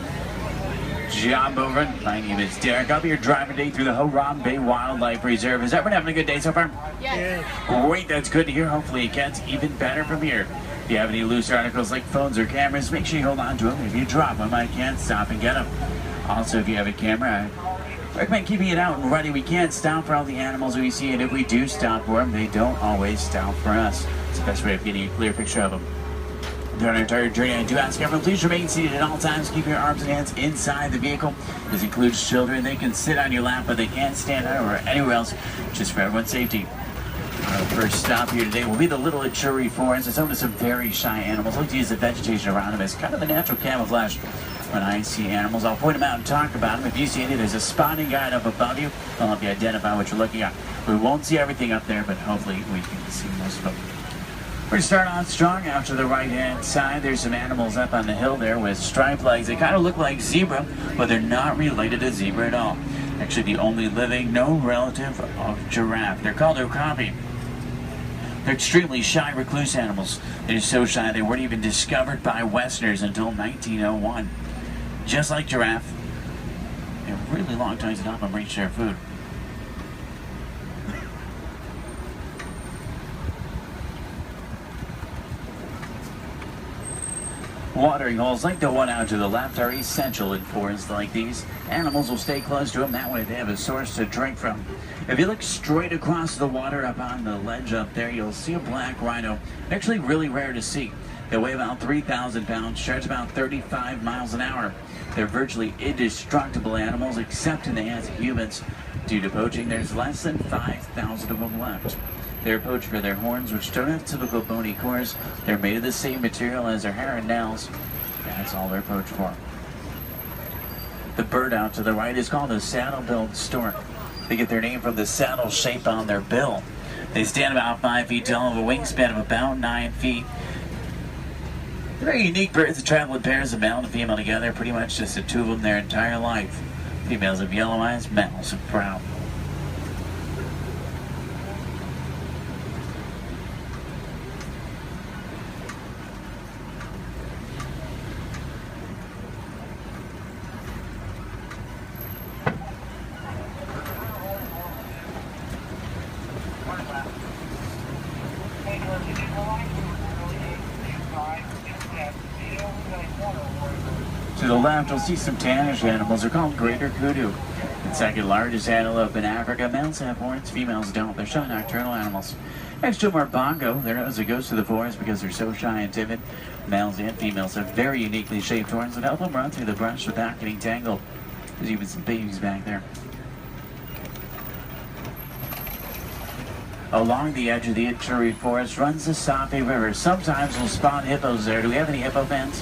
Job over. My name is Derek. I'll be your driver today through the Harambe Wildlife Reserve. Is everyone having a good day so far? Yes. Great, that's good to hear. Hopefully it gets even better from here. If you have any loose articles like phones or cameras, make sure you hold on to them. If you drop them, I can't stop and get them. Also, if you have a camera, I recommend keeping it out and ready. We can't stop for all the animals we see, and if we do stop for them, they don't always stop for us. It's the best way of getting a clear picture of them. During our entire journey, I do ask everyone, please remain seated at all times. Keep your arms and hands inside the vehicle. This includes children. They can sit on your lap, but they can't stand up or anywhere else, just for everyone's safety. Our first stop here today will be the Little Ituri Forest. It's home to some very shy animals. Look to use the vegetation around them as kind of a natural camouflage. When I see animals, I'll point them out and talk about them. If you see any, there's a spotting guide up above you. I'll help you identify what you're looking at. We won't see everything up there, but hopefully we can see most of them. We're going to start off strong out to the right-hand side. There's some animals up on the hill there with striped legs. They kind of look like zebra, but they're not related to zebra at all. Actually, the only living, no relative of giraffe. They're called okapi. They're extremely shy, recluse animals. They're so shy they weren't even discovered by Westerners until 1901. Just like giraffe, they have really long tongues to help them reach their food. Watering holes like the one out to the left are essential in forests like these. Animals will stay close to them, that way they have a source to drink from. If you look straight across the water up on the ledge up there, you'll see a black rhino. Actually really rare to see. They weigh about 3,000 pounds, charge about 35 miles an hour. They're virtually indestructible animals except in the hands of humans. Due to poaching, there's less than 5,000 of them left. They're poached for their horns, which don't have typical bony cores. They're made of the same material as their hair and nails. That's all they're poached for. The bird out to the right is called a saddle-billed stork. They get their name from the saddle shape on their bill. They stand about 5 feet tall, have a wingspan of about 9 feet. They're very unique birds that travel in pairs of male and female together, pretty much just the two of them their entire life. Females have yellow eyes, males have brown. To the left, you'll see some tannish animals. They're called greater kudu. The second largest antelope in Africa. Males have horns, females don't. They're shy nocturnal animals. Next to them are bongo. They're known as the ghosts of the forest because they're so shy and timid. Males and females have very uniquely shaped horns that help them run through the brush without getting tangled. There's even some babies back there. Along the edge of the Ituri Forest runs the Sape River. Sometimes we'll spawn hippos there. Do we have any hippo fans?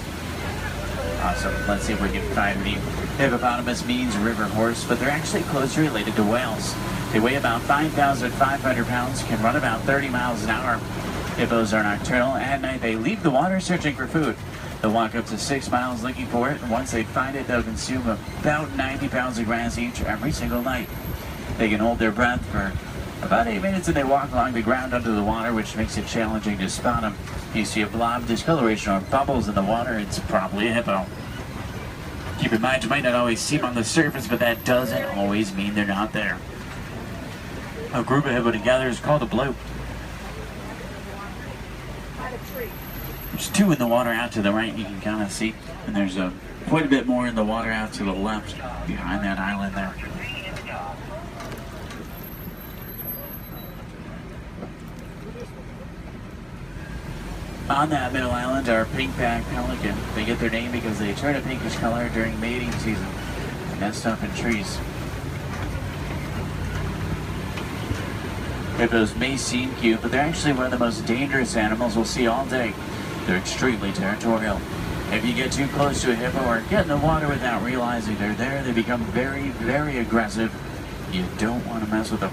Awesome. Let's see if we can find any. Hippopotamus means river horse, but they're actually closely related to whales. They weigh about 5,500 pounds, can run about 30 miles an hour. Hippos are nocturnal. At night, they leave the water searching for food. They'll walk up to 6 miles looking for it, and once they find it, they'll consume about 90 pounds of grass each every single night. They can hold their breath for about 8 minutes, and they walk along the ground under the water, which makes it challenging to spot them. You see a blob discoloration or bubbles in the water, it's probably a hippo. Keep in mind, you might not always see them on the surface, but that doesn't always mean they're not there. A group of hippo together is called a bloop. There's 2 in the water out to the right, you can kind of see, and there's quite a bit more in the water out to the left, behind that island there. On that middle island are pink-backed pelican. They get their name because they turn a pinkish color during mating season. They nest up in trees. Hippos may seem cute, but they're actually one of the most dangerous animals we'll see all day. They're extremely territorial. If you get too close to a hippo or get in the water without realizing they're there, they become very, very aggressive. You don't want to mess with them.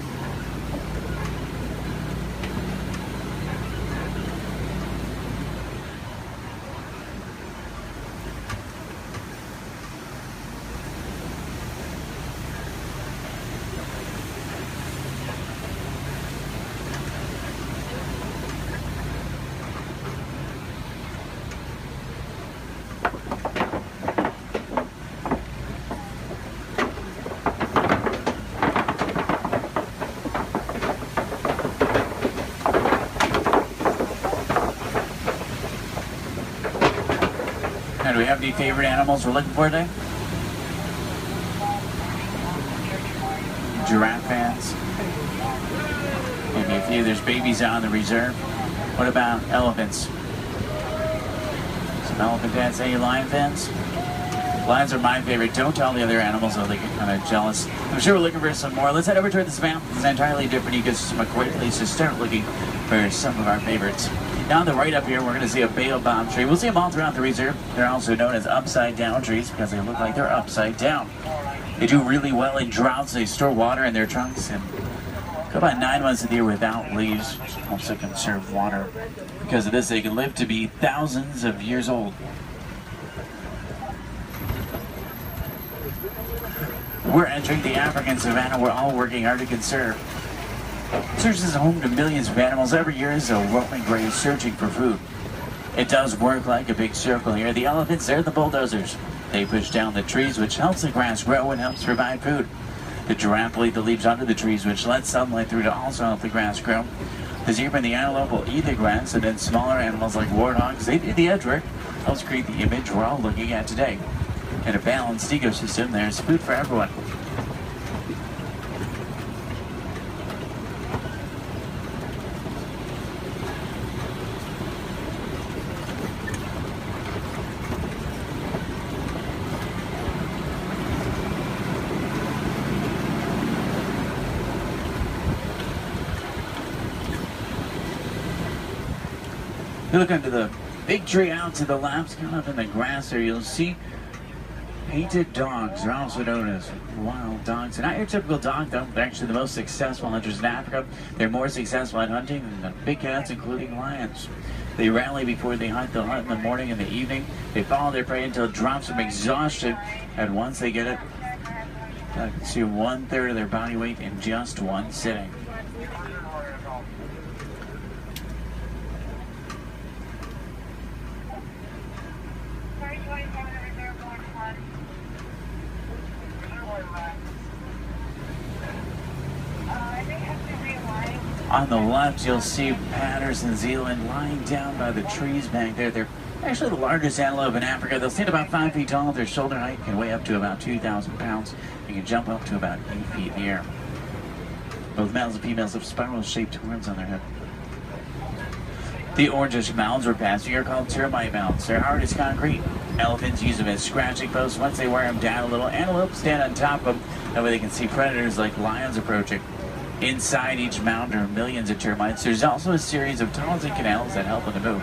have any favorite animals we're looking for today? Giraffe fans? Maybe a few. There's babies out in the reserve. What about elephants? Some elephant fans. Any lion fans? Lions are my favorite. Don't tell the other animals, though they get kind of jealous. I'm sure we're looking for some more. Let's head over to this map. It's an entirely different ecosystem, a great place to start looking for some of our favorites. Now on the right up here, we're going to see a baobab tree. We'll see them all throughout the reserve. They're also known as upside-down trees because they look like they're upside down. They do really well in droughts. They store water in their trunks and go about 9 months of the year without leaves, which helps to conserve water. Because of this, they can live to be thousands of years old. We're entering the African savanna we're all working hard to conserve. Serves as a home to millions of animals. Every year is a roaming grave searching for food. It does work like a big circle here. The elephants, they're the bulldozers. They push down the trees, which helps the grass grow and helps provide food. The giraffe will eat the leaves under the trees, which lets sunlight through to also help the grass grow. The zebra and the antelope will eat the grass, and then smaller animals like warthogs, they do the edge work. Helps create the image we're all looking at today. In a balanced ecosystem, there's food for everyone. If you look under the big tree out to the left, kind of up in the grass there, you'll see painted dogs. They're also known as wild dogs. They're not your typical dog, though. They're actually the most successful hunters in Africa. They're more successful at hunting than the big cats, including lions. They rally before they hunt. They'll hunt in the morning and the evening. They follow their prey until it drops from exhaustion. And once they get it, they consume 1/3 of their body weight in just one sitting. On the left, you'll see Patterson Zealand lying down by the trees back there. They're actually the largest antelope in Africa. They'll stand about 5 feet tall. Their shoulder height can weigh up to about 2,000 pounds. They can jump up to about 8 feet in the air. Both males and females have spiral-shaped horns on their head. The orangish mounds we're passing are called termite mounds. They're hard as concrete. Elephants use them as scratching posts. Once they wear them down a little, antelopes stand on top of them. That way they can see predators like lions approaching. Inside each mound are millions of termites. There's also a series of tunnels and canals that help them to move.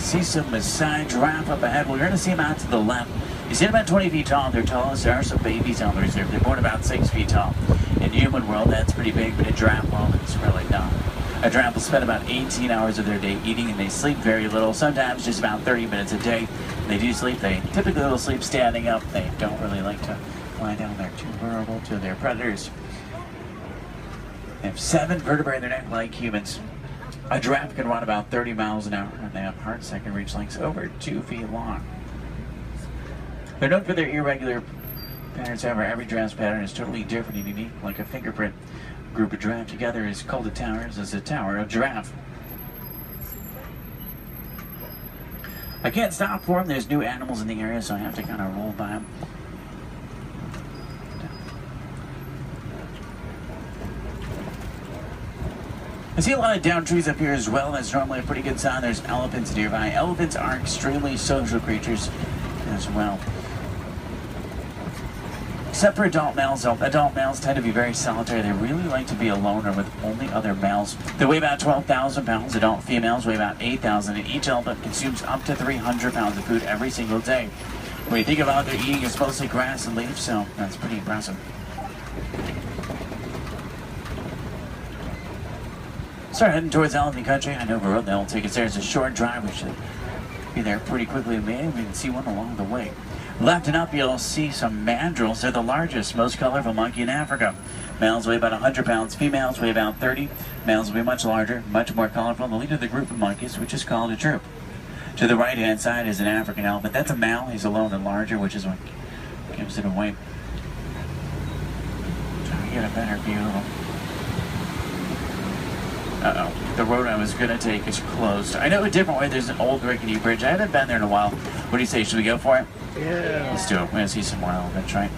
See some Maasai giraffe up ahead. We're going to see them out to the left. You see them about 20 feet tall. They're tallest. There are some babies on the reserve. They're born about 6 feet tall. In human world, that's pretty big, but in giraffe world, it's really not. A giraffe will spend about 18 hours of their day eating, and they sleep very little, sometimes just about 30 minutes a day. When they do sleep, they typically will sleep standing up. They don't really like to lie down. They're too vulnerable to their predators. They have 7 vertebrae in their neck like humans. A giraffe can run about 30 miles an hour, and they have hearts that can reach lengths over 2 feet long. They're known for their irregular patterns. However, every giraffe's pattern is totally different and unique, like a fingerprint. A group of giraffe together is called a tower. As a tower of giraffe. I can't stop for them. There's new animals in the area, so I have to kind of roll by them. I see a lot of downed trees up here as well. That's normally a pretty good sign. There's elephants nearby. Elephants are extremely social creatures as well. Except for adult males, though. Adult males tend to be very solitary. They really like to be alone or with only other males. They weigh about 12,000 pounds. Adult females weigh about 8,000, and each elephant consumes up to 300 pounds of food every single day. When you think about what they're eating, it's mostly grass and leaves, so that's pretty impressive. Start heading towards elephant country. I know the road that will take us there. It's a short drive. We should be there pretty quickly. Maybe we can see one along the way. Left and up, you'll see some mandrills. They're the largest, most colorful monkey in Africa. Males weigh about 100 pounds. Females weigh about 30. Males will be much larger, much more colorful. The leader of the group of monkeys, which is called a troop. To the right-hand side is an African elephant. That's a male. He's alone and larger, which is what gives it away. Try to get a better view of him. Uh-oh. The road I was going to take is closed. I know a different way. There's an old rickety bridge. I haven't been there in a while. What do you say? Should we go for it? Yeah. Let's do it. We're going to see some more elephants, right?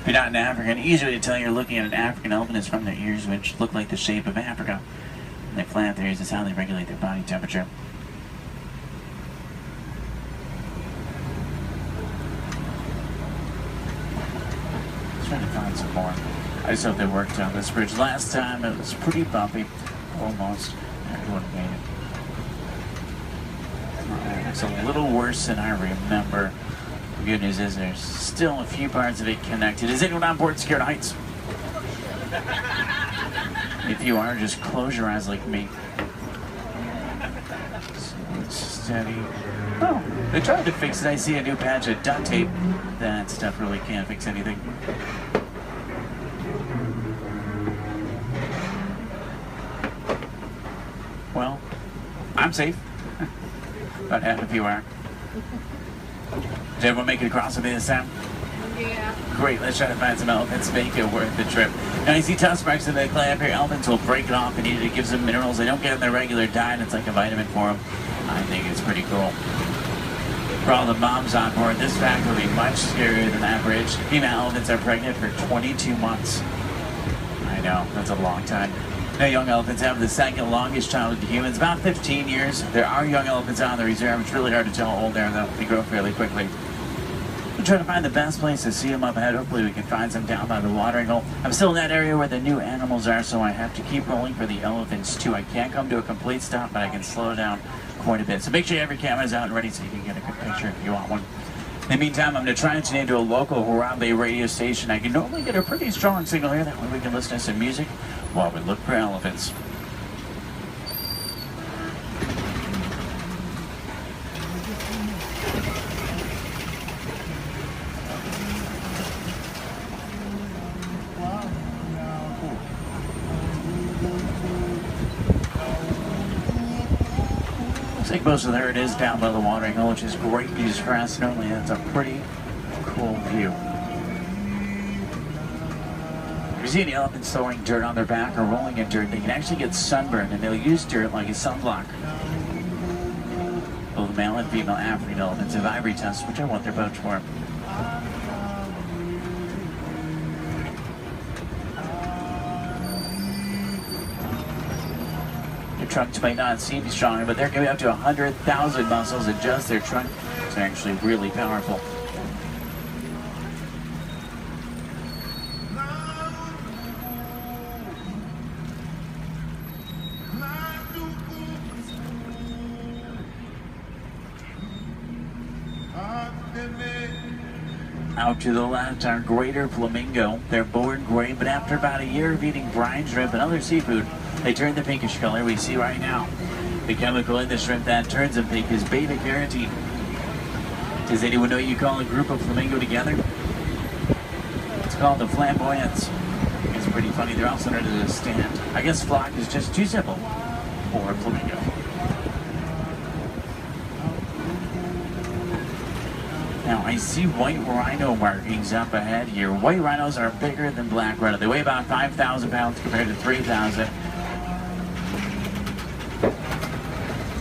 If you're not an African, easy way to tell you're looking at an African elephant is from their ears, which look like the shape of Africa. And they flap their ears. Is how they regulate their body temperature. Trying to find some more. I just hope they worked on this bridge. Last time it was pretty bumpy. Almost. Everyone made it. It's a little worse than I remember. The good news is there's still a few parts of it connected. Is anyone on board Scared Heights? If you are, just close your eyes like me. Steady. Oh, they tried to fix it. I see a new patch of duct tape. That stuff really can't fix anything. Well, I'm safe. About half of you are. Did everyone make it across with me this time? Yeah. Great, let's try to find some elephants, make it worth the trip. Now you see tusk marks in the clay up here. Elephants will break it off and eat it. It gives them minerals they don't get in their regular diet. It's like a vitamin for them. I think it's pretty cool. For all the moms on board, this fact will be much scarier than that bridge. Female elephants are pregnant for 22 months. I know, that's a long time. Now young elephants have the second longest childhood to humans, about 15 years. There are young elephants on the reserve. It's really hard to tell how old they are, though. They grow fairly quickly. We'll try to find the best place to see them up ahead. Hopefully we can find some down by the watering hole. I'm still in that area where the new animals are, so I have to keep rolling for the elephants too. I can't come to a complete stop, but I can slow down quite a bit. So make sure you have your cameras out and ready so you can get a good picture if you want one. In the meantime, I'm going to try and tune into a local Harambe radio station. I can normally get a pretty strong signal here. That way we can listen to some music while we look for elephants. Looks like most of there it is down by the watering hole, which is great news for us. Normally that's a pretty cool view. If you see any elephants throwing dirt on their back or rolling in dirt, they can actually get sunburned, and they'll use dirt like a sunblock. Both male and female African elephants have ivory tusks, which I want their pouch for. Their trunks might not seem strong, but they're going to be up to 100,000 muscles in just their trunk. It's actually really powerful. Out to the left are greater flamingo. They're born gray, but after about a year of eating brine shrimp and other seafood, they turn the pinkish color we see right now. The chemical in the shrimp that turns them pink is beta-carotene. Does anyone know you call a group of flamingo together? It's called the flamboyance. It's pretty funny. They're also under the stand. I guess flock is just too simple for flamingo. Now, I see white rhino markings up ahead here. White rhinos are bigger than black rhino. They weigh about 5,000 pounds compared to 3,000.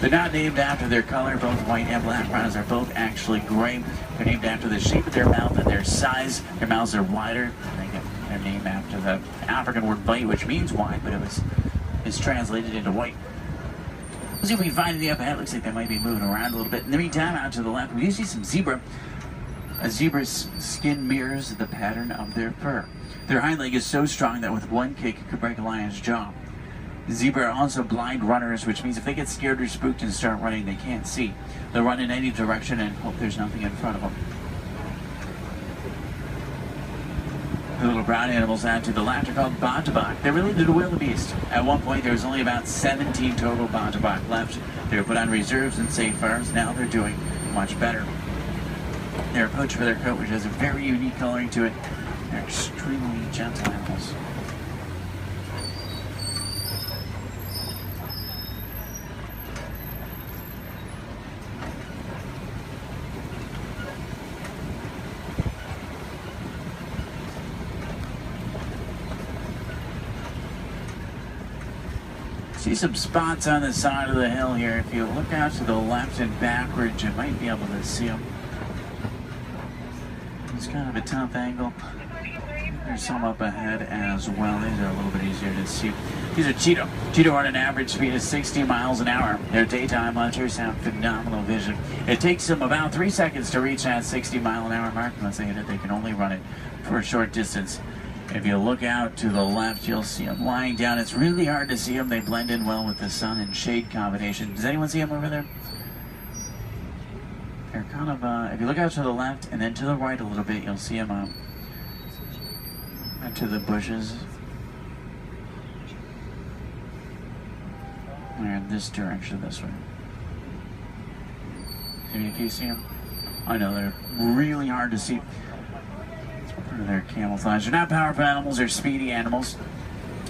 They're not named after their color. Both white and black rhinos are both actually gray. They're named after the shape of their mouth and their size. Their mouths are wider. They get their name after the African word bite, which means wide, but it's translated into white. Let's see if we can find any up ahead. Looks like they might be moving around a little bit. In the meantime, out to the left, we do see some zebra. A zebra's skin mirrors the pattern of their fur. Their hind leg is so strong that with one kick it could break a lion's jaw. Zebra are also blind runners, which means if they get scared or spooked and start running, they can't see. They'll run in any direction and hope there's nothing in front of them. The little brown animals out to the left are called bontebok. They're related to wildebeest. At one point, there was only about 17 total bontebok left. They were put on reserves and safe farms. Now they're doing much better. They're poached for their coat, which has a very unique coloring to it. They're extremely gentle animals. See some spots on the side of the hill here. If you look out to the left and backwards, you might be able to see them. It's kind of a tough angle. There's some up ahead as well. These are a little bit easier to see. These are Cheetah. Cheetah run an average speed of 60 miles an hour. Their daytime hunters have phenomenal vision. It takes them about 3 seconds to reach that 60-mile-an-hour mark. Once they hit it, they can only run it for a short distance. If you look out to the left, you'll see them lying down. It's really hard to see them. They blend in well with the sun and shade combination. Does anyone see them over there? They're kind of, if you look out to the left and then to the right a little bit, you'll see them into the bushes. They're in this direction, this way. If you see them? I know, they're really hard to see. They're camouflage. They're not powerful animals, they're speedy animals.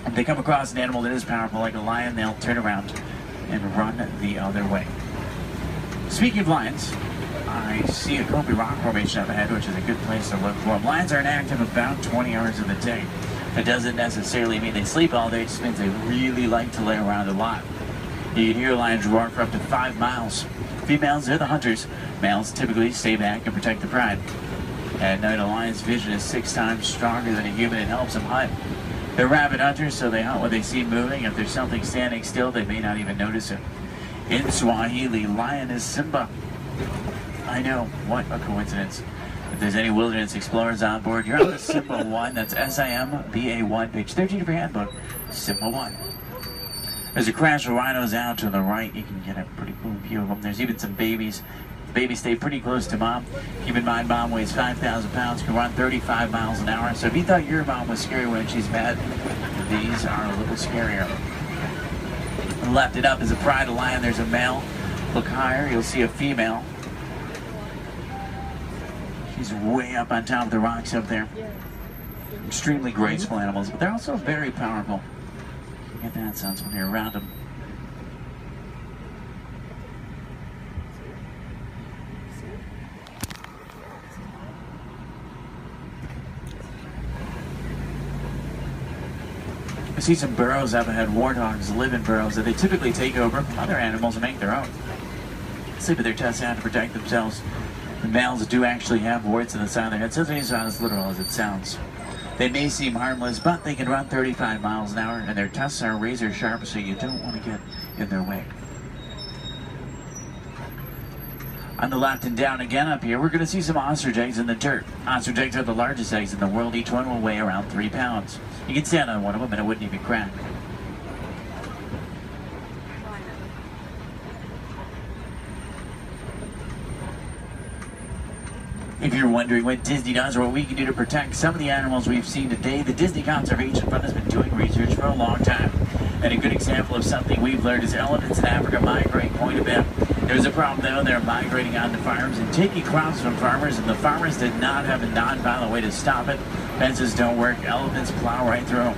If they come across an animal that is powerful, like a lion, they'll turn around and run the other way. Speaking of lions, I see a Kobe rock formation up ahead, which is a good place to look for them. Lions are inactive about 20 hours of the day. It doesn't necessarily mean they sleep all day, it just means they really like to lay around a lot. You can hear lions roar for up to 5 miles. Females, they're the hunters. Males typically stay back and protect the pride. At night, a lion's vision is 6 times stronger than a human and helps them hunt. They're rabid hunters, so they hunt what they see moving. If there's something standing still, they may not even notice it. In Swahili, lion is Simba. I know, what a coincidence. If there's any wilderness explorers on board, you're on the Simba 1. That's SIMBA1, page 13 of your handbook, Simba 1. There's a crash of rhinos out to the right. You can get a pretty cool view of them. There's even some babies. The babies stay pretty close to mom. Keep in mind, mom weighs 5,000 pounds, can run 35 miles an hour. So if you thought your mom was scary when she's mad, these are a little scarier. Left it up is a pride of lion. There's a male. Look higher, you'll see a female. She's way up on top of the rocks up there. Extremely graceful animals, but they're also very powerful. You get that sense when you're around them. I see some burrows up ahead. Warthogs live in burrows that they typically take over from other animals and make their own. Sleep with their tusks out to protect themselves. The males do actually have warts in the side of their head, so it's not as literal as it sounds. They may seem harmless, but they can run 35 miles an hour, and their tusks are razor sharp, so you don't want to get in their way. On the left and down again up here, we're going to see some ostrich eggs in the dirt. Ostrich eggs are the largest eggs in the world. Each one will weigh around 3 pounds. You can stand on one of them and it wouldn't even crack. If you're wondering what Disney does or what we can do to protect some of the animals we've seen today, the Disney Conservation Fund has been doing research for a long time. And a good example of something we've learned is elephants in Africa migrate quite a bit. There's a problem though, they're migrating onto farms and taking crops from farmers, and the farmers did not have a non-violent way to stop it. Fences don't work, elephants plow right through them.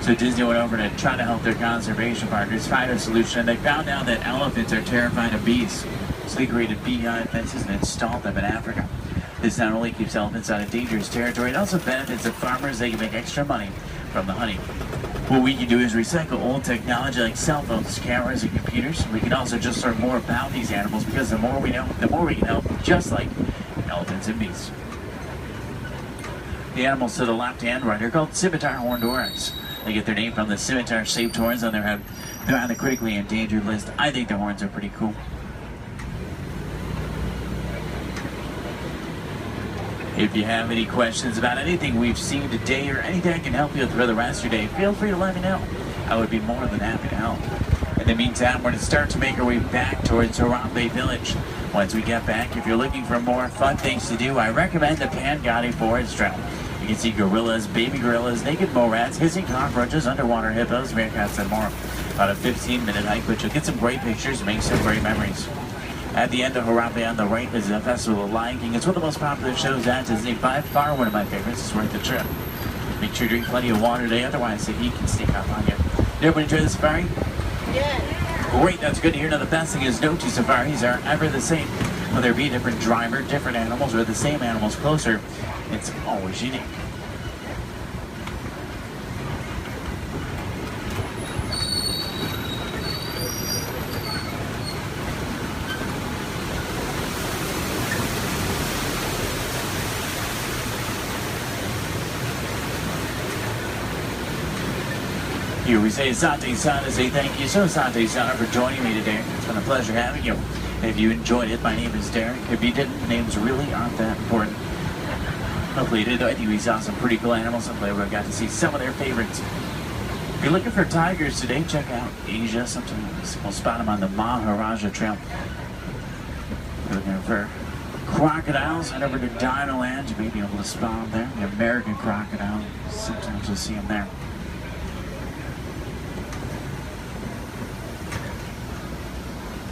So Disney went over to try to help their conservation partners find a solution, and they found out that elephants are terrified of bees. So they created bee-hive fences and installed them in Africa. This not only keeps elephants out of dangerous territory, it also benefits the farmers. They can make extra money from the honey. What we can do is recycle old technology like cell phones, cameras, and computers. We can also just learn more about these animals, because the more we know, the more we can help, just like elephants and bees. The animals to the left and right are called scimitar horned oryx. They get their name from the scimitar-shaped horns on their head. They're on the critically endangered list. I think the horns are pretty cool. If you have any questions about anything we've seen today or anything I can help you with for the rest of your day, feel free to let me know. I would be more than happy to help. In the meantime, we're going to start to make our way back towards Harambe Village. Once we get back, if you're looking for more fun things to do, I recommend the Pangati Forest Trail. You can see gorillas, baby gorillas, naked mole rats, hissing cockroaches, underwater hippos, meerkats, and more. About a 15-minute hike, but you'll get some great pictures, make some great memories. At the end of Harambe on the right is the Festival of Lion King. It's one of the most popular shows at Disney. By far one of my favorites. It's worth the trip. Make sure you drink plenty of water today, otherwise the heat can sneak up on you. Did everyone enjoy the safari? Yeah. Great, that's good to hear. Now the best thing is no two safaris are ever the same. Whether it be a different driver, different animals, or the same animals closer, it's always unique. Here we say Sante Sana, say thank you so Sante Sana for joining me today. It's been a pleasure having you. If you enjoyed it, my name is Derek. If you didn't, names really aren't that important. Hopefully you did. I think we saw some pretty cool animals. Hopefully we got to see some of their favorites. If you're looking for tigers today, check out Asia sometimes. We'll spot them on the Maharaja Trail. If you're looking for crocodiles, head over to Dinoland. You may be able to spot them there. The American crocodile. Sometimes you'll see them there.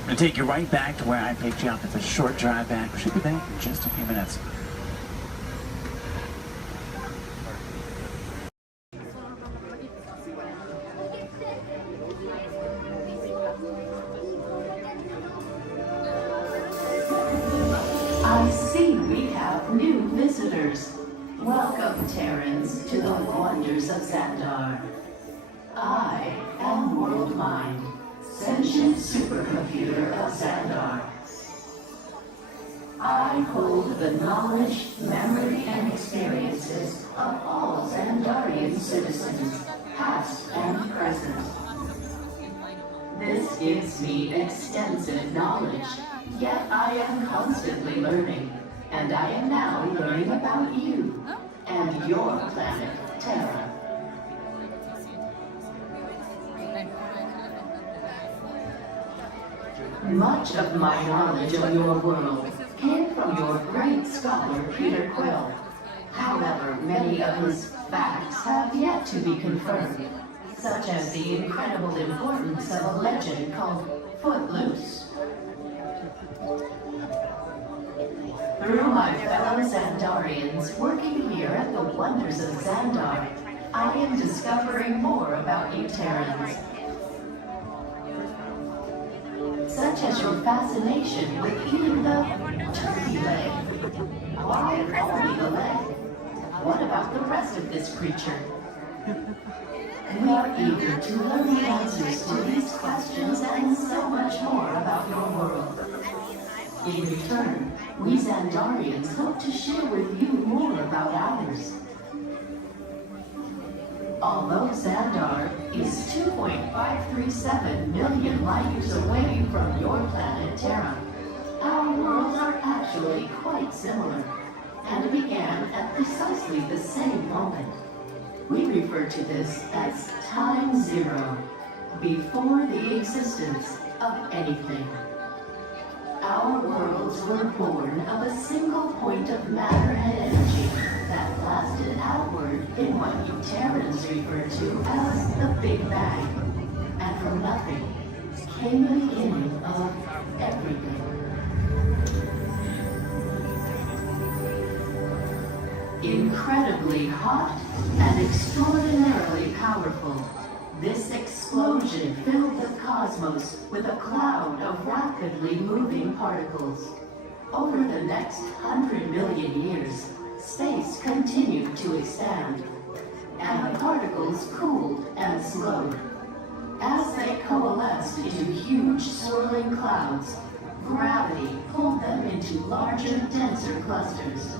I'm going to take you right back to where I picked you up. It's a short drive back. We should be back in just a few minutes. I see we have new visitors. Welcome, Terrans, to the wonders of Xandar. I am World Mind, sentient supercomputer of Xandar. I hold the knowledge, memory, and experiences of all Xandarian citizens, past and present. This gives me extensive knowledge, yet I am constantly learning, and I am now learning about you and your planet, Terra. Much of my knowledge of your world came from your great scholar, Peter Quill. However, many of his facts have yet to be confirmed, such as the incredible importance of a legend called Footloose. Through my fellow Xandarians working here at the Wonders of Xandar, I am discovering more about you Terrans. Such as your fascination with eating the turkey leg. Why only the leg? What about the rest of this creature? We are eager to learn the answers to these questions and so much more about your world. In return, we Xandarians hope to share with you more about ours. Although Xandar is 2.537 million light years away from your planet Terra, our worlds are actually quite similar, and began at precisely the same moment. We refer to this as Time Zero, before the existence of anything. Our worlds were born of a single point of matter and energy that blasted outward in what you Terrans refer to as the Big Bang. And from nothing came the beginning of everything. Incredibly hot and extraordinarily powerful, this explosion filled the cosmos with a cloud of rapidly moving particles. Over the next 100 million years, space continued to expand, and the particles cooled and slowed. As they coalesced into huge swirling clouds, gravity pulled them into larger, denser clusters.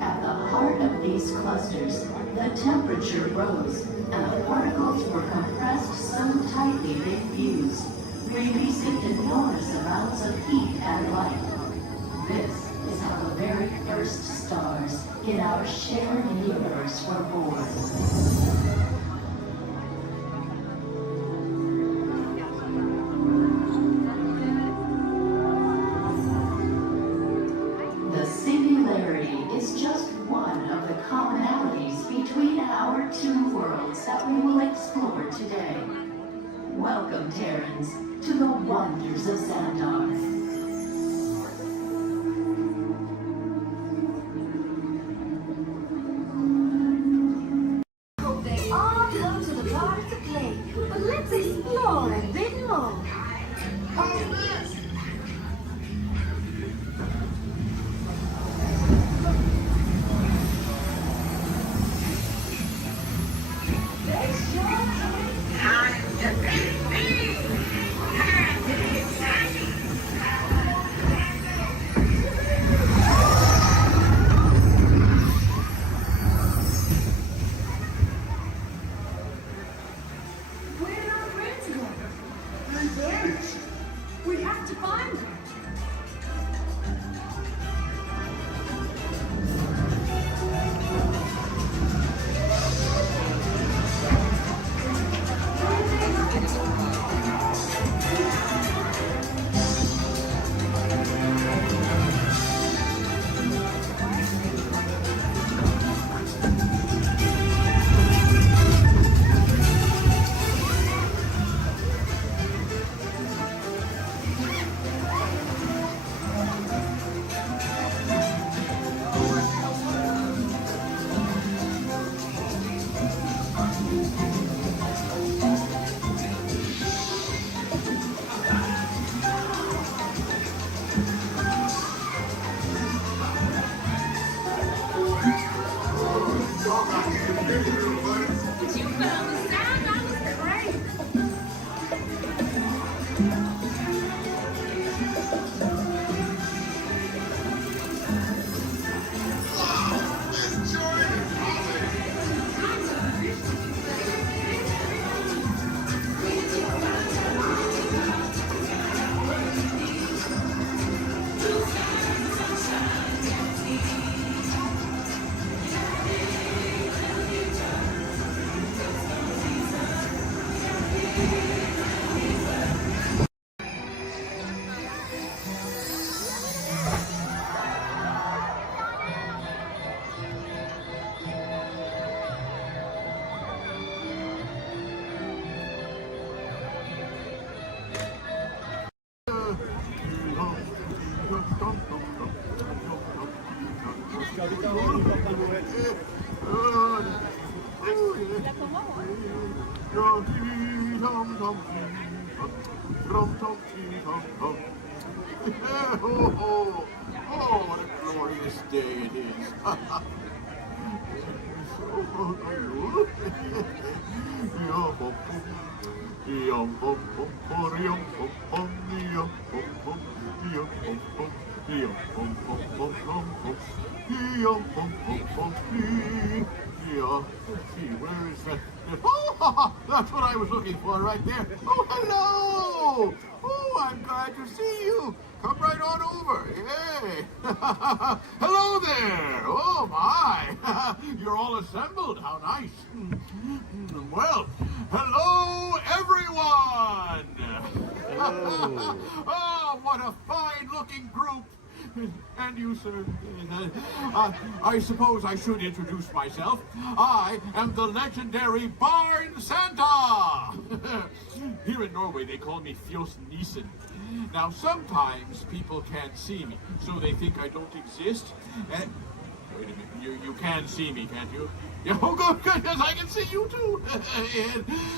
At the heart of these clusters, the temperature rose and the particles were compressed so tightly they fused, releasing enormous amounts of heat and light. This is how the very first stars in our shared universe were born. The singularity is just one of the commonalities between our two worlds that we will explore today. Welcome, Terrans, to the wonders of Xandar. They all come to the park to play, but let's explore a bit more. Where did our friends go? They vanished. We have to find them. Oh, what a glorious day it is. Let's see, where is that? Oh, that's what I was looking for right there. Oh, hello! Oh, I'm glad to see you. Come right on over. Yay! Hello there! Oh, my! You're all assembled. How nice. Well, hello, everyone! Hello. Oh, what a fine-looking group. And you, sir? I suppose I should introduce myself. I am the legendary Barn Santa! Here in Norway, they call me Fjos Nissen. Now, sometimes people can't see me, so they think I don't exist. Wait a minute, you can see me, can't you? Yeah, oh, good, yes, I can see you too.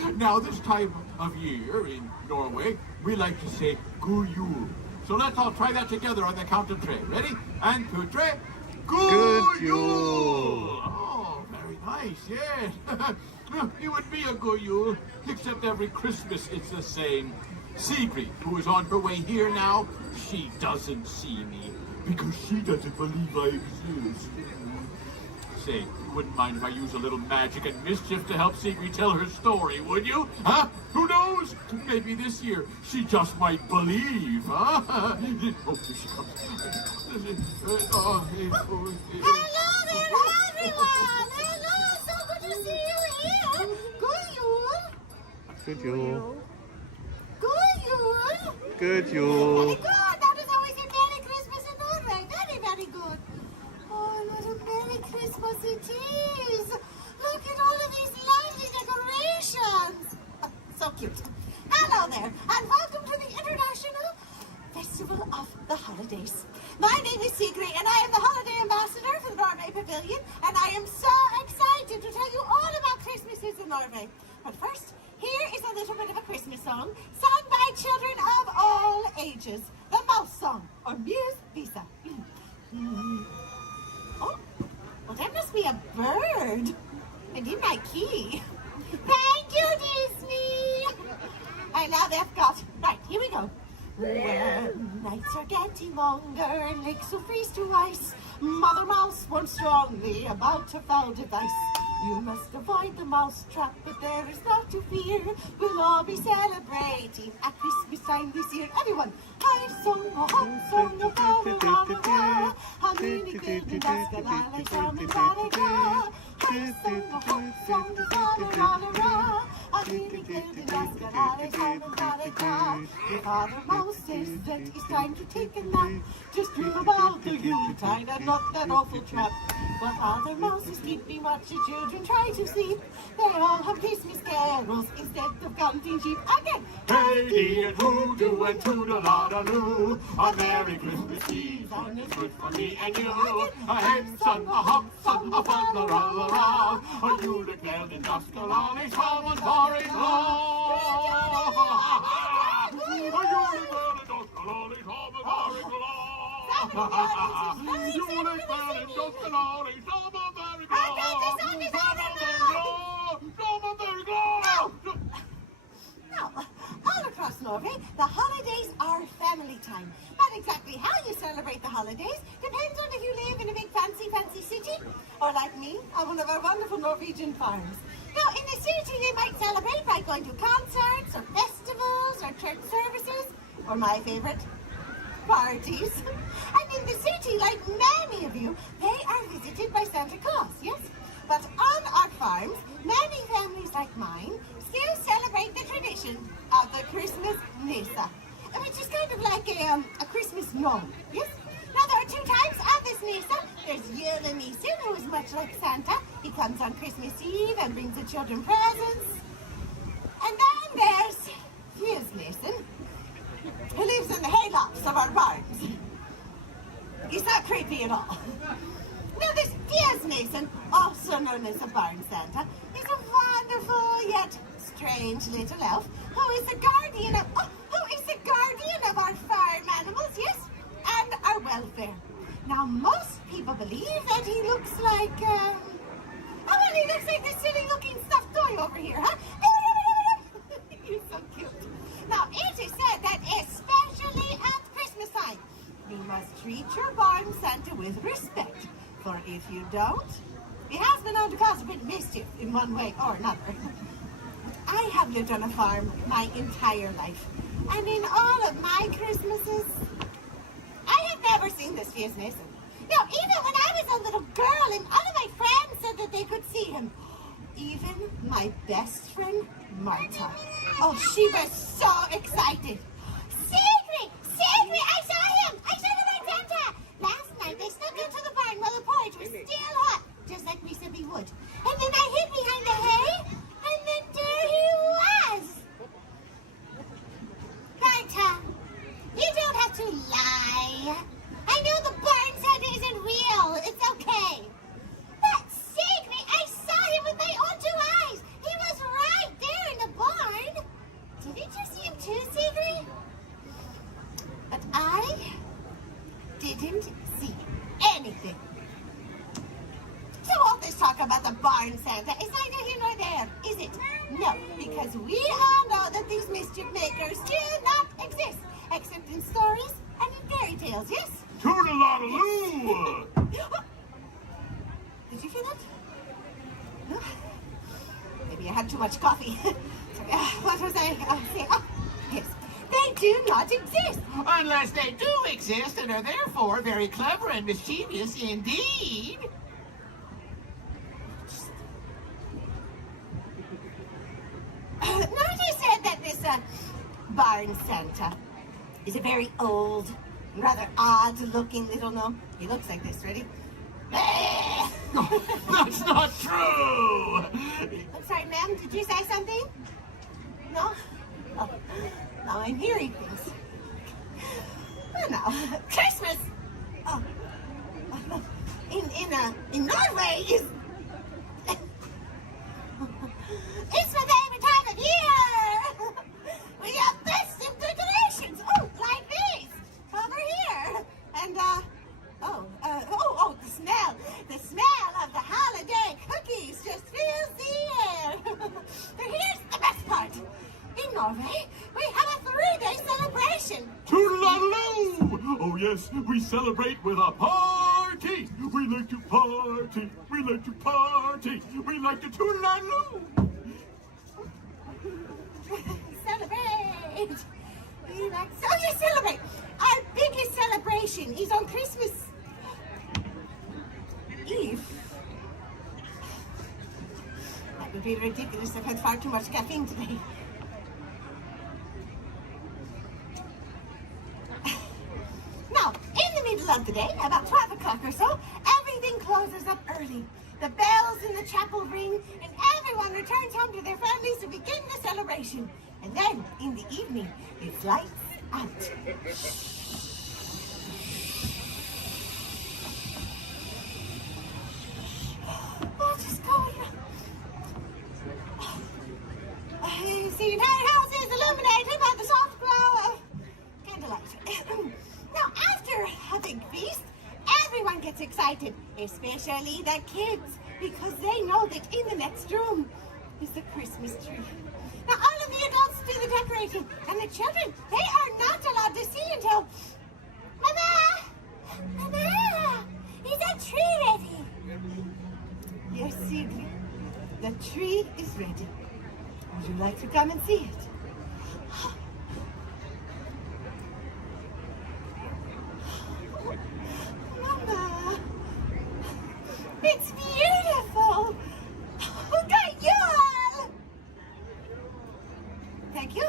And now, this time of year in Norway, we like to say God jul. So let's all try that together on the count of three. Ready? And two, three. God jul! Oh, very nice, yes. You would be a God jul, except every Christmas it's the same. Sigrid, who is on her way here now, she doesn't see me. because she doesn't believe I exist. Say, you wouldn't mind if I use a little magic and mischief to help Secret tell her story, would you? Huh? Who knows? Maybe this year she just might believe, huh? Oh, here she comes. Hello there, everyone! Hello, so good to see you here! Good Yule! Good Yule. Good Yule! Good Very Yule. good! That is always a Merry Christmas in Norway. Very, very good. Oh, what a Merry Christmas it is! Look at all of these lovely decorations! Oh, so cute. Hello there, and welcome to the International Festival of the Holidays. My name is Sigrid, and I am the Holiday Ambassador for the Norway Pavilion, and I am so excited to tell you all about Christmases in Norway. But first, here is a little bit of a Christmas song sung by children of all ages. The Mouse Song, or Muse Visa. Oh, well, that must be a bird. And in my key. Thank you, Disney. I love Epcot. Right, here we go. When nights are getting longer and lakes will freeze to ice, Mother Mouse warns strongly about her foul device. You must avoid the mouse trap, but there is not to fear. We'll all be celebrating at Christmas time this year. Everyone, I sung a hot song of la-la-la-la-la. A mini building that's la-la-la, la-la-la-la. I sung a hot song of la-la-la-la. A mini building that's la-la-la-la-la. If Father Mouse says that it's time to take a nap, just dream about the Yuletide and not that awful trap. But Father Mouse is keeping watch the children try to sleep. They all have Christmas carols instead of counting sheep. Again! Hey, and hoodoo and toodle-la-la-loo. A Merry Christmas Eve, and it's good for me and you. A hen son, a hop son, a fun-la-la-la-la. A Yule-cloud and Duskalani, Salmon, Porridge, law. A Yule-cloud and Duskalani, Salmon, Porridge, law. Yule-cloud and Duskalani, Salmon, Porridge, law. Now, all across Norway, the holidays are family time. But exactly how you celebrate the holidays depends on if you live in a big fancy city, or like me, on one of our wonderful Norwegian farms. Now, in the city, they might celebrate by going to concerts, or festivals, or church services, or my favorite, parties. And in the city, like many of you, they are visited by Santa Claus, yes? But on our farms, many families like mine still celebrate the tradition of the Christmas Nissa, which is kind of like a Christmas gnome, yes? Now, there are two types of this Nissa. There's Julenissen, who is much like Santa. He comes on Christmas Eve and brings the children presents. And then there's Fjusnissen, who lives in the haylofts of our barns. He's not creepy at all. Now, this Fjusnissen, also known as a barn Santa, is a wonderful yet strange little elf who is the guardian of our farm animals, yes, and our welfare. Now, most people believe that he looks like, he looks like this silly-looking stuffed toy over here, huh? He's so cute. Now, it is said that especially at Christmas time, you must treat your barn Santa with respect. For if you don't, he has been known to cause a bit of mischief in one way or another. I have lived on a farm my entire life, and in all of my Christmases, I have never seen this Fjusnissen. Now, even when I was a little girl and all of my friends said that they could see him, even my best friend, Marta. Oh, she was so excited. Sigrid! I saw him! I saw the Red Santa! Last night they snuck into the barn while the porridge was still hot, just like we said we would. And then I hid behind the hay, and then there he was! Marta, you don't have to lie. I know the barn Santa isn't real. It's okay. But Sigrid, I saw him with my own two eyes. He was right there in the barn. Didn't you see him too, Sigrid? But I didn't see anything. So all this talk about the barn Santa is neither here nor there, is it? No, because we all know that these mischief makers do not exist, except in stories and in fairy tales, yes? Toodaloo! Did you hear that? No? Maybe I had too much coffee. What was I saying? Oh, yes. They do not exist. Unless they do exist and are therefore very clever and mischievous indeed. Marty said that this barn Santa is a very old, rather odd-looking little gnome. He looks like this. Ready? That's not true! I'm sorry, ma'am. Did you say something? No? Oh, now I'm hearing things. Well, now, Christmas! Oh. In Norway is... It's my favorite time of year! We have festive decorations! Oh, like these! Over here! And, the smell! The smell of the holiday cookies just fills the air! But here's the best part! In Norway, we have a 3-day celebration! Toodaloo! Oh yes, we celebrate with a party! We like to party! We like to party! We like to toodaloo! Celebrate! We like... So you celebrate! Our biggest celebration is on Christmas Eve. That would be ridiculous. I've had far too much caffeine today. Now, in the middle of the day, about 12 o'clock or so, everything closes up early. The bells in the chapel ring, and everyone returns home to their families to begin the celebration. And then, in the evening, it's lights out. Oh, just go. You see, the entire house is illuminated by the soft glow of candlelight. Now, after a big feast, everyone gets excited, especially the kids, because they know that in the next room is the Christmas tree. Now, all of the adults do the decorating, and the children, they are not allowed to see until... Mama! Mama! Is that tree ready? Yes, Sigrid. The tree is ready. Would you like to come and see it? Mama! It's beautiful! Look at you all! Thank you.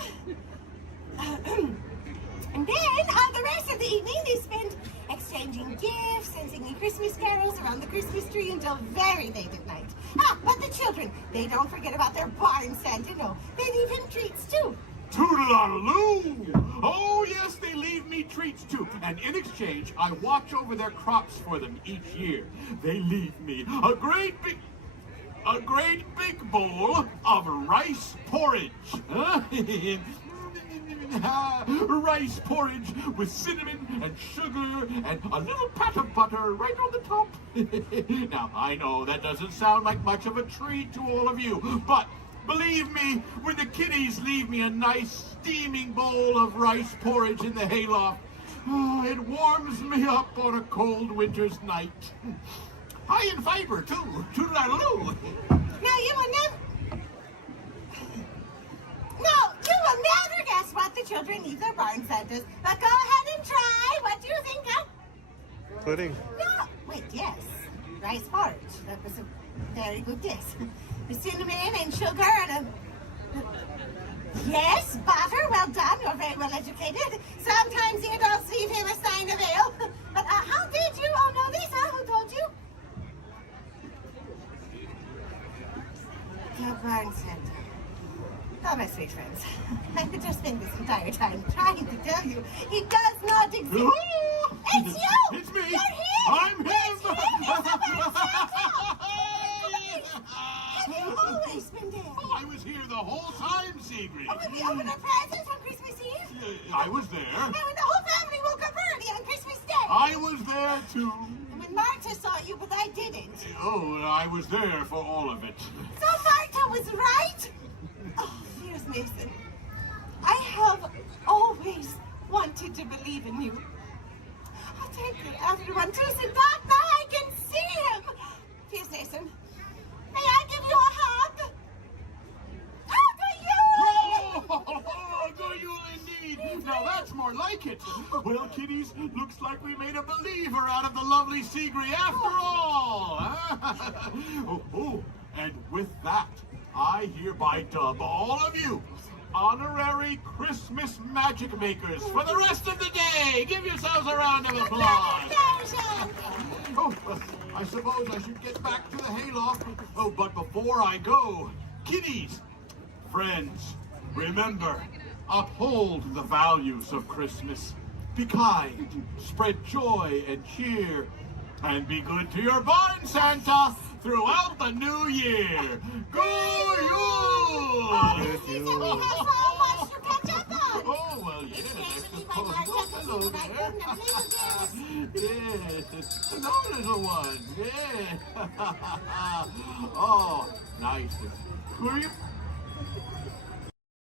And then, the rest of the evening, they spend exchanging gifts and singing Christmas carols around the Christmas tree until very late at night. But the children, they don't forget about their barn Santa, no. They leave him treats, too. Toodaloo! Oh, yes, they leave me treats, too. And in exchange, I watch over their crops for them each year. They leave me a great big bowl of rice porridge. Rice porridge with cinnamon and sugar and a little pat of butter right on the top. Now, I know that doesn't sound like much of a treat to all of you, but believe me, when the kiddies leave me a nice steaming bowl of rice porridge in the hayloft, it warms me up on a cold winter's night. High in fiber, too. Toodaloo. Now, you will never guess what the children leave their barn Santas. But go ahead and try. What do you think, huh? Pudding. No, wait, yes. Rice porridge. That was a very good guess. With cinnamon and sugar and Yes, butter. Well done. You're very well educated. Sometimes the adults leave him a sign of ale. But how did you all know this, huh? Who told you? The barn Santa. Oh, my sweet friends. I could just spend this entire time trying to tell you he does not exist. It's you! It's me! You're him! I'm him! It's him! It's the barn Santa! Have you always been dead? Oh, I was here the whole time, Sigrid. Oh, when we opened our presents on Christmas Eve? I was there. And when the whole family woke up early on Christmas Day? I was there, too. And when Marta saw you, but I didn't. Oh, I was there for all of it. So Marta was right? Oh, here's Mason. I have always wanted to believe in you. take everyone to the back that I can see him. Please listen. May I give you a hug? Do you indeed? Now that's more like it. Well, kiddies, looks like we made a believer out of the lovely Seagree after all. And with that, I hereby dub all of you honorary Christmas magic makers for the rest of the day. Give yourselves a round of applause. Oh, well, I suppose I should get back to the hayloft. Oh, but before I go, kiddies, friends, remember, uphold the values of Christmas. Be kind, spread joy and cheer, and be good to your barn Santa throughout the new year. Go Yule! Oh, well, yes. Hello there. Yes, hello, little one. Yeah. Oh, nice. Were you?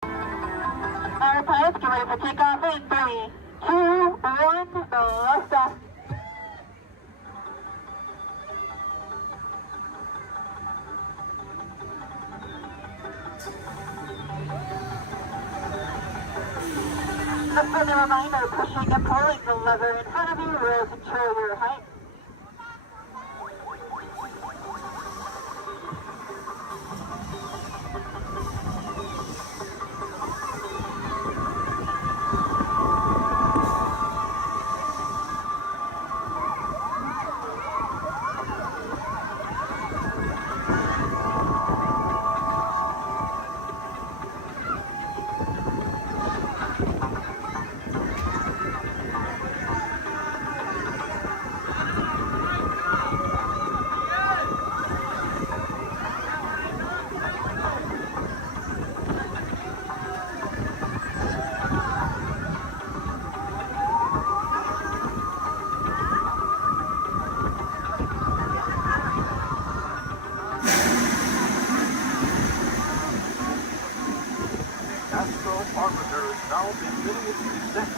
Our pilots get ready for takeoff in 3, 2, 1, blast off. A friendly reminder, pushing and pulling the lever in front of you will control your height. now beginning its descent.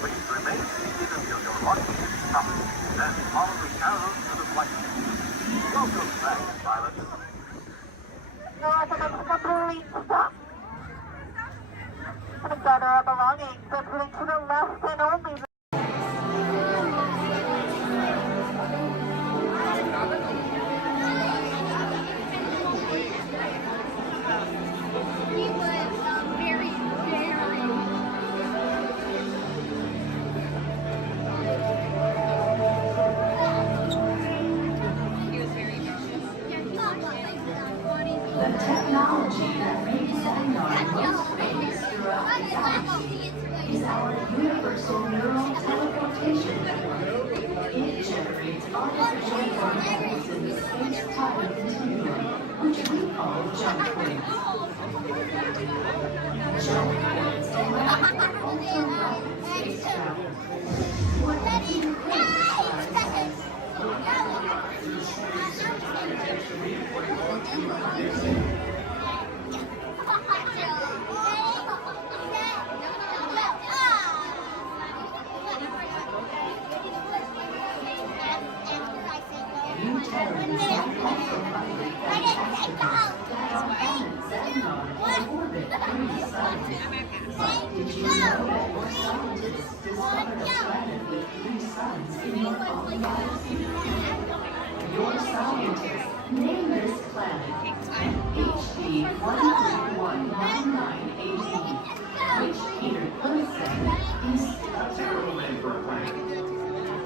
Please remain seated until your launch is stopped, and follow the arrows to the flight. Welcome back, pilots. North of Mexico, please stop. And gather our belongings, but putting to the left and only the technology that makes sonar most famous throughout the galaxy is our universal neural teleportation network. It generates artificial particles in the space-time continuum, which we call jump points. Jump points allow for ultra-rapid space travel. What makes it great Your scientists name this planet HD 13199AZ, which Peter Quinn said is a terrible name for a planet.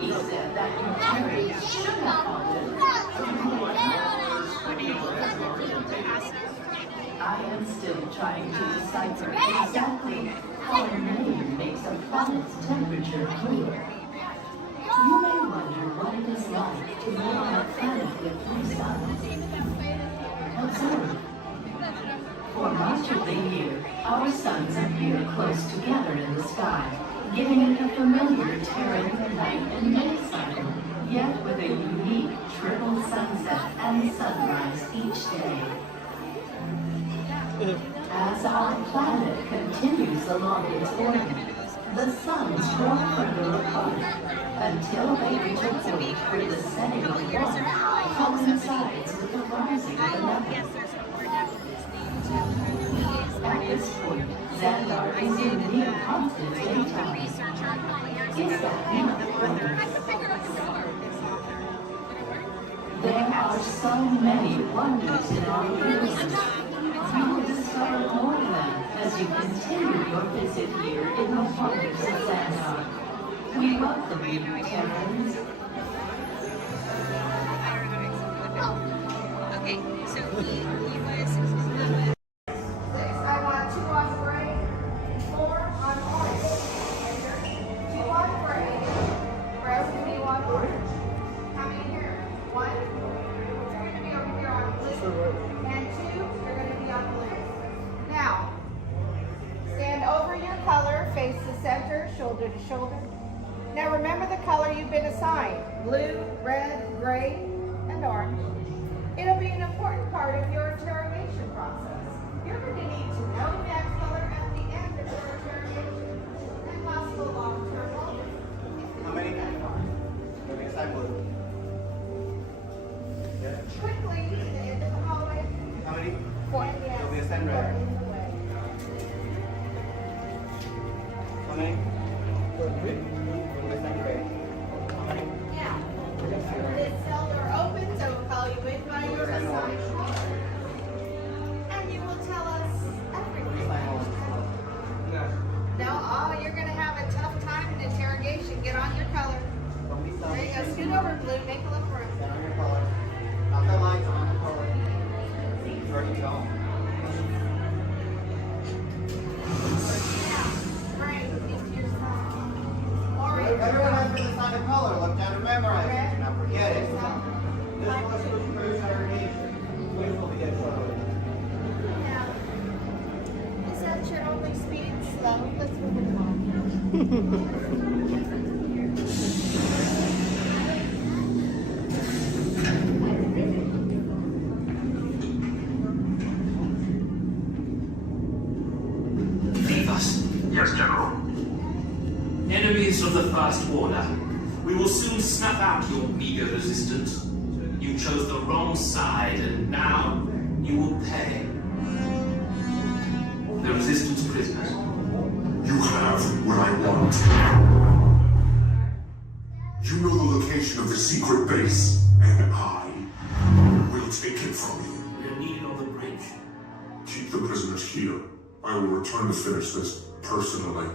He said that you terrorists should have called it. I am still trying to decipher exactly how a name makes a planet's temperature cooler. You may wonder what it is like to live on a planet with 3 suns. Observe. For much of the year, our suns appear close together in the sky, giving it a familiar terran night and day cycle, yet with a unique triple sunset and sunrise each day. As our planet continues along its orbit, the suns draw further apart until wait for the setting of Walt coincides with the rising of the nether. At this point, Xandar is in near constant daytime. Is that not wonders? There are so many wonders in our universe. You will discover more of them as you continue your visit here in the wonders of Xandar. We welcome you, Terrans. Okay, so he was. I want 2 on gray, 4 on orange. 2 on gray. Where else do you want orange? How many here? 1. You're going to be over here on blue. And 2, you're going to be on blue. Now, stand over your color, face the center, shoulder to shoulder. Now remember the color you've been assigned. Blue, red, gray, and orange. It'll be an important part of your interrogation process. You're going to need to know that color at the end of your interrogation and possible long-term motive. How many? Maybe assign blue. Yeah. Quickly to the end of the hallway. How many? 4. You'll be assigned red. How many? 3. You'll be assigned gray. Yeah. This cell door opens, so we'll call you in by your assigned color. And you will tell us everything. No, oh, you're going to have a tough time in interrogation. Get on your color. There you go. Scoot over, blue. Make a little room. Stand on your color. Not that light, on your color. Ready to go. Yeah. Right. Into your side. Orange. Everyone has been assigned a color. Look down and memorize it. Do not forget it. This was for interrogation. Which will be get shortly. Now, is that your only speed? Slow. Let's move it along. Leave us. Yes, General. Enemies of the First Order. We will soon snuff out your meager resistance. You chose the wrong side, and now you will pay. The Resistance prisoners. You have what I want. You know the location of the secret base, and I will take it from you. We'll need it on the bridge. Keep the prisoners here. I will return to finish this personally.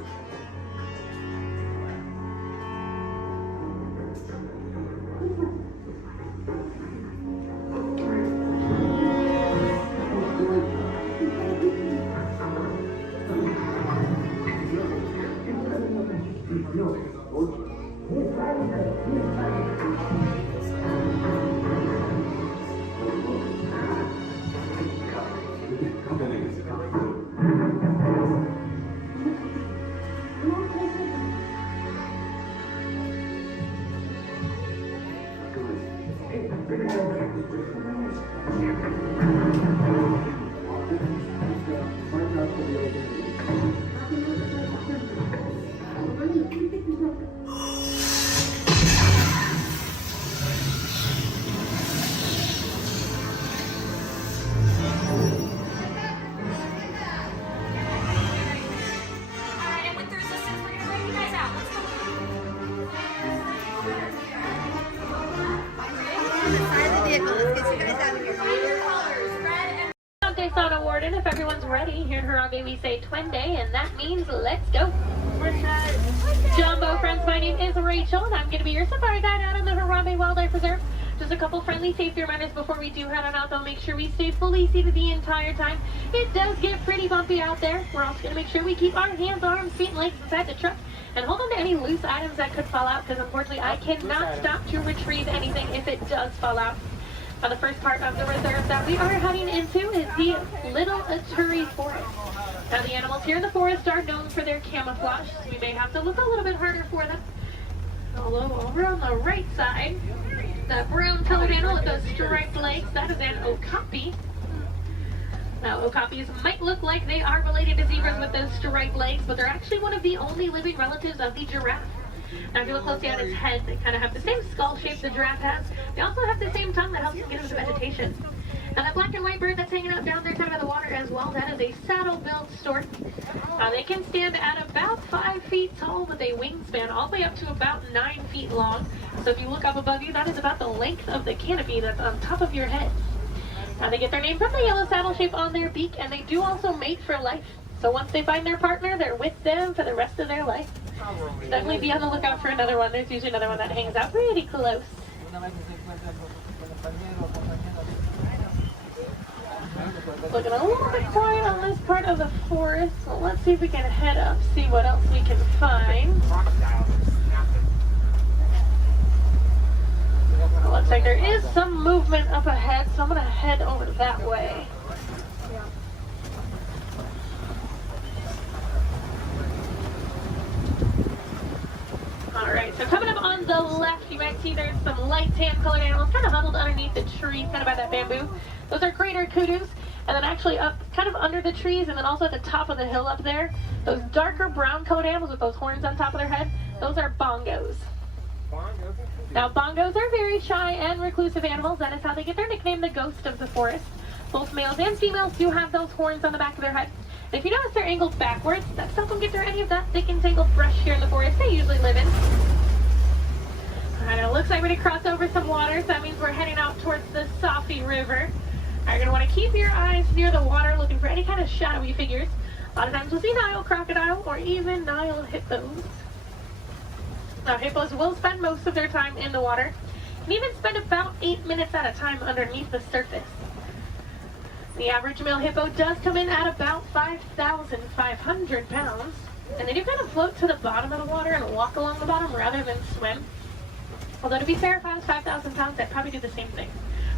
Warden, if everyone's ready, here in Harambe we say Twende, and that means let's go. Jumbo friends, my name is Rachel, and I'm going to be your safari guide out on the Harambe Wildlife Reserve. Just a couple friendly safety reminders before we do head on out, though. Make sure we stay fully seated the entire time. It does get pretty bumpy out there. We're also going to make sure we keep our hands, arms, feet, and legs inside the truck, and hold on to any loose items that could fall out, because unfortunately I cannot stop to retrieve anything if it does fall out. Now, the first part of the reserve that we are heading into is the Little Aturi Forest. Now, the animals here in the forest are known for their camouflage, so we may have to look a little bit harder for them. Although over on the right side, the brown-colored animal with those striped legs, that is an okapi. Now, okapis might look like they are related to zebras with those striped legs, but they're actually one of the only living relatives of the giraffe. Now if you look closely at its head, they kind of have the same skull shape the giraffe has. They also have the same tongue that helps them get into the vegetation. Now that black and white bird that's hanging out down there kind of in the water as well, that is a saddle-billed stork. They can stand at about 5 feet tall with a wingspan all the way up to about 9 feet long. So if you look up above you, that is about the length of the canopy that's on top of your head. Now they get their name from the yellow saddle shape on their beak, and they do also mate for life. So once they find their partner, they're with them for the rest of their life. So definitely be on the lookout for another one. There's usually another one that hangs out pretty close. Looking a little bit quiet on this part of the forest, so let's see if we can head up, see what else we can find. Looks like there is some movement up ahead, so I'm going to head over that way. Alright, so coming up on the left, you might see there's some light tan colored animals kind of huddled underneath the tree, kind of by that bamboo. Those are greater kudus. And then actually up kind of under the trees and then also at the top of the hill up there, those darker brown colored animals with those horns on top of their head, those are bongos. Now bongos are very shy and reclusive animals. That is how they get their nickname, the ghost of the forest. Both males and females do have those horns on the back of their head. And if you notice they're angled backwards, that's to help them get through any of that thick and tangled brush here in the forest they usually live in. Alright, it looks like we're going to cross over some water, so that means we're heading out towards the Safi River. You're going to want to keep your eyes near the water looking for any kind of shadowy figures. A lot of times you'll see Nile crocodile or even Nile hippos. Now hippos will spend most of their time in the water and even spend about 8 minutes at a time underneath the surface. The average male hippo does come in at about 5,500 pounds, and they do kind of float to the bottom of the water and walk along the bottom rather than swim. Although to be fair, if I was 5,000 pounds, I'd probably do the same thing.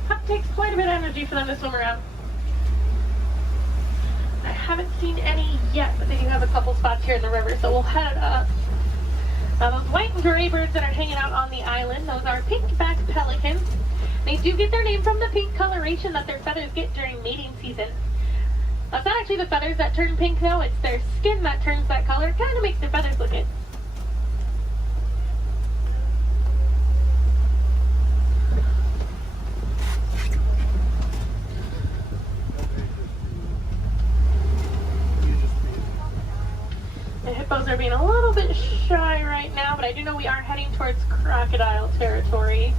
It takes quite a bit of energy for them to swim around. I haven't seen any yet, but they do have a couple spots here in the river, so we'll head up. Now those white and gray birds that are hanging out on the island, those are pink-backed pelicans. They do get their name from the pink coloration that their feathers get during mating season. That's not actually the feathers that turn pink though, it's their skin that turns that color. It kind of makes their feathers look good. The hippos are being a little bit shy right now, but I do know we are heading towards crocodile territory.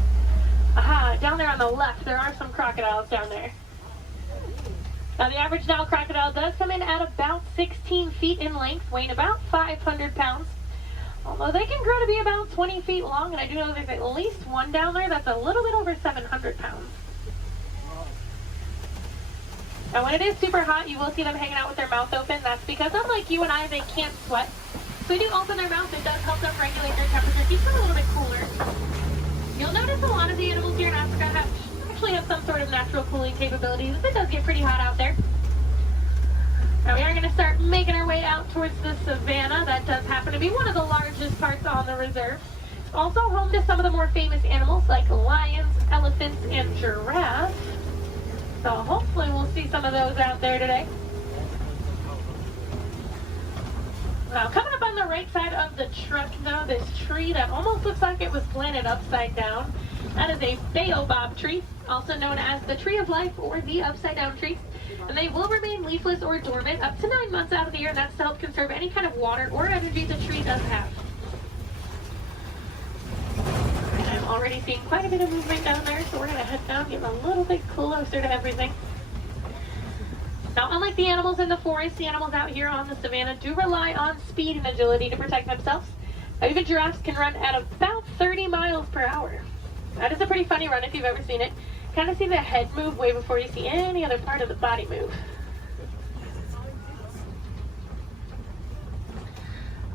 Aha, down there on the left, there are some crocodiles down there. Now the average Nile crocodile does come in at about 16 feet in length, weighing about 500 pounds. Although they can grow to be about 20 feet long, and I do know there's at least one down there that's a little bit over 700 pounds. Now when it is super hot, you will see them hanging out with their mouth open. That's because unlike you and I, they can't sweat. So they do open their mouth. It does help them regulate their temperature, keep them a little bit cooler. You'll notice a lot of the animals here in Africa actually have some sort of natural cooling capabilities. It does get pretty hot out there. Now we are going to start making our way out towards the savannah. That does happen to be one of the largest parts on the reserve. It's also home to some of the more famous animals like lions, elephants, and giraffes. So hopefully we'll see some of those out there today. Now coming up on the right side of the truck though, this tree that almost looks like it was planted upside down. That is a baobab tree, also known as the tree of life or the upside down tree. And they will remain leafless or dormant up to 9 months out of the year, and that's to help conserve any kind of water or energy the tree does have. And I'm already seeing quite a bit of movement down there, so we're going to head down, get a little bit closer to everything. Now, unlike the animals in the forest, the animals out here on the savannah do rely on speed and agility to protect themselves. Now, even giraffes can run at about 30 miles per hour. That is a pretty funny run if you've ever seen it. Kind of see the head move way before you see any other part of the body move.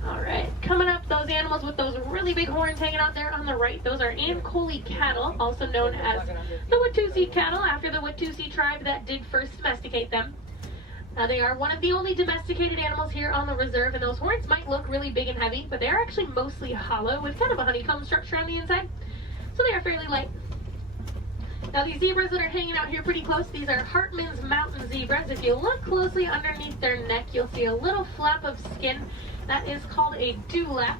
Alright, coming up, those animals with those really big horns hanging out there on the right, those are Ankole cattle, also known as the Watusi cattle, after the Watusi tribe that did first domesticate them. Now, they are one of the only domesticated animals here on the reserve, and those horns might look really big and heavy, but they are actually mostly hollow with kind of a honeycomb structure on the inside, so they are fairly light. Now, these zebras that are hanging out here pretty close, these are Hartman's mountain zebras. If you look closely underneath their neck, you'll see a little flap of skin. That is called a dewlap.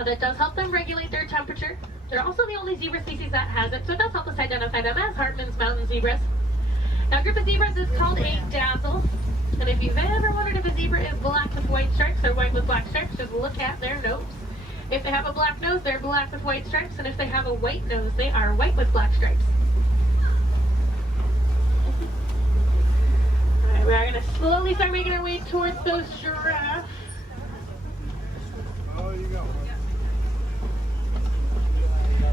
Now that does help them regulate their temperature. They're also the only zebra species that has it, so it does help us identify them as Hartman's mountain zebras. Now a group of zebras is called a dazzle. And if you've ever wondered if a zebra is black with white stripes or white with black stripes, just look at their nose. If they have a black nose, they're black with white stripes, and if they have a white nose, they are white with black stripes. Alright, we are going to slowly start making our way towards those giraffes. Oh, you go.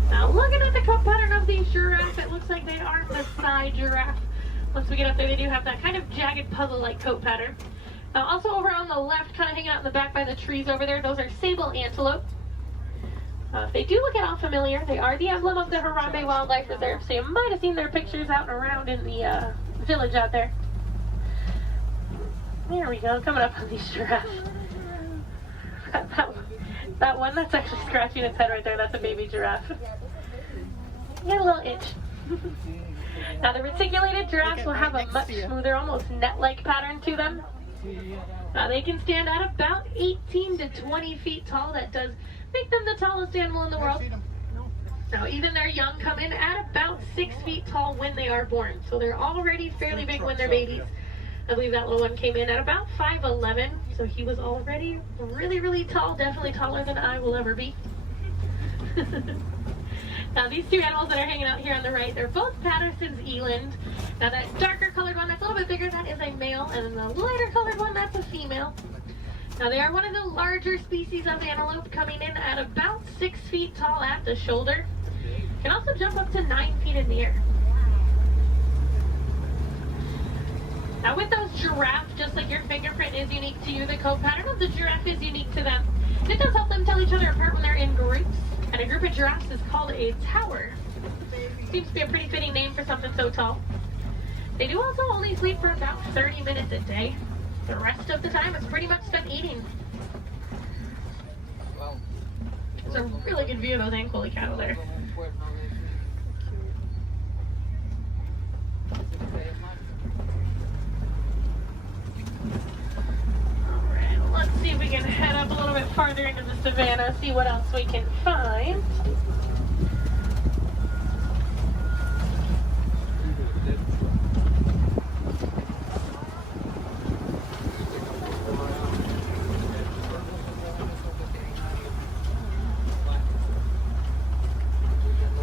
Now looking at the coat pattern of these giraffes, it looks like they are Maasai giraffe. Once we get up there, they do have that kind of jagged puzzle-like coat pattern. Now also over on the left, kind of hanging out in the back by the trees over there, those are sable antelope. If they do look at all familiar, they are the emblem of the Harambe Wildlife Reserve, so you might have seen their pictures out and around in the village out there. There we go, coming up on these giraffes. That one that's actually scratching its head right there, that's a baby giraffe. Get a little itch. Now the reticulated giraffes will have a much smoother, almost net-like pattern to them. They can stand at about 18 to 20 feet tall. That does make them the tallest animal in the world. Now even their young come in at about 6 feet tall when they are born. So they're already fairly big when they're babies. I believe that little one came in at about 5'11", so he was already really, really tall, definitely taller than I will ever be. Now these two animals that are hanging out here on the right, they're both Patterson's eland. Now that darker colored one that's a little bit bigger, that is a male, and then the lighter colored one, that's a female. Now they are one of the larger species of antelope, coming in at about 6 feet tall at the shoulder. Can also jump up to 9 feet in the air. Now with those giraffes, just like your fingerprint is unique to you, the coat pattern of the giraffe is unique to them. And it does help them tell each other apart when they're in groups. And a group of giraffes is called a tower. Seems to be a pretty fitting name for something so tall. They do also only sleep for about 30 minutes a day. The rest of the time is pretty much spent eating. There's a really good view of those Ankole cattle there. Let's see if we can head up a little bit farther into the savannah, see what else we can find.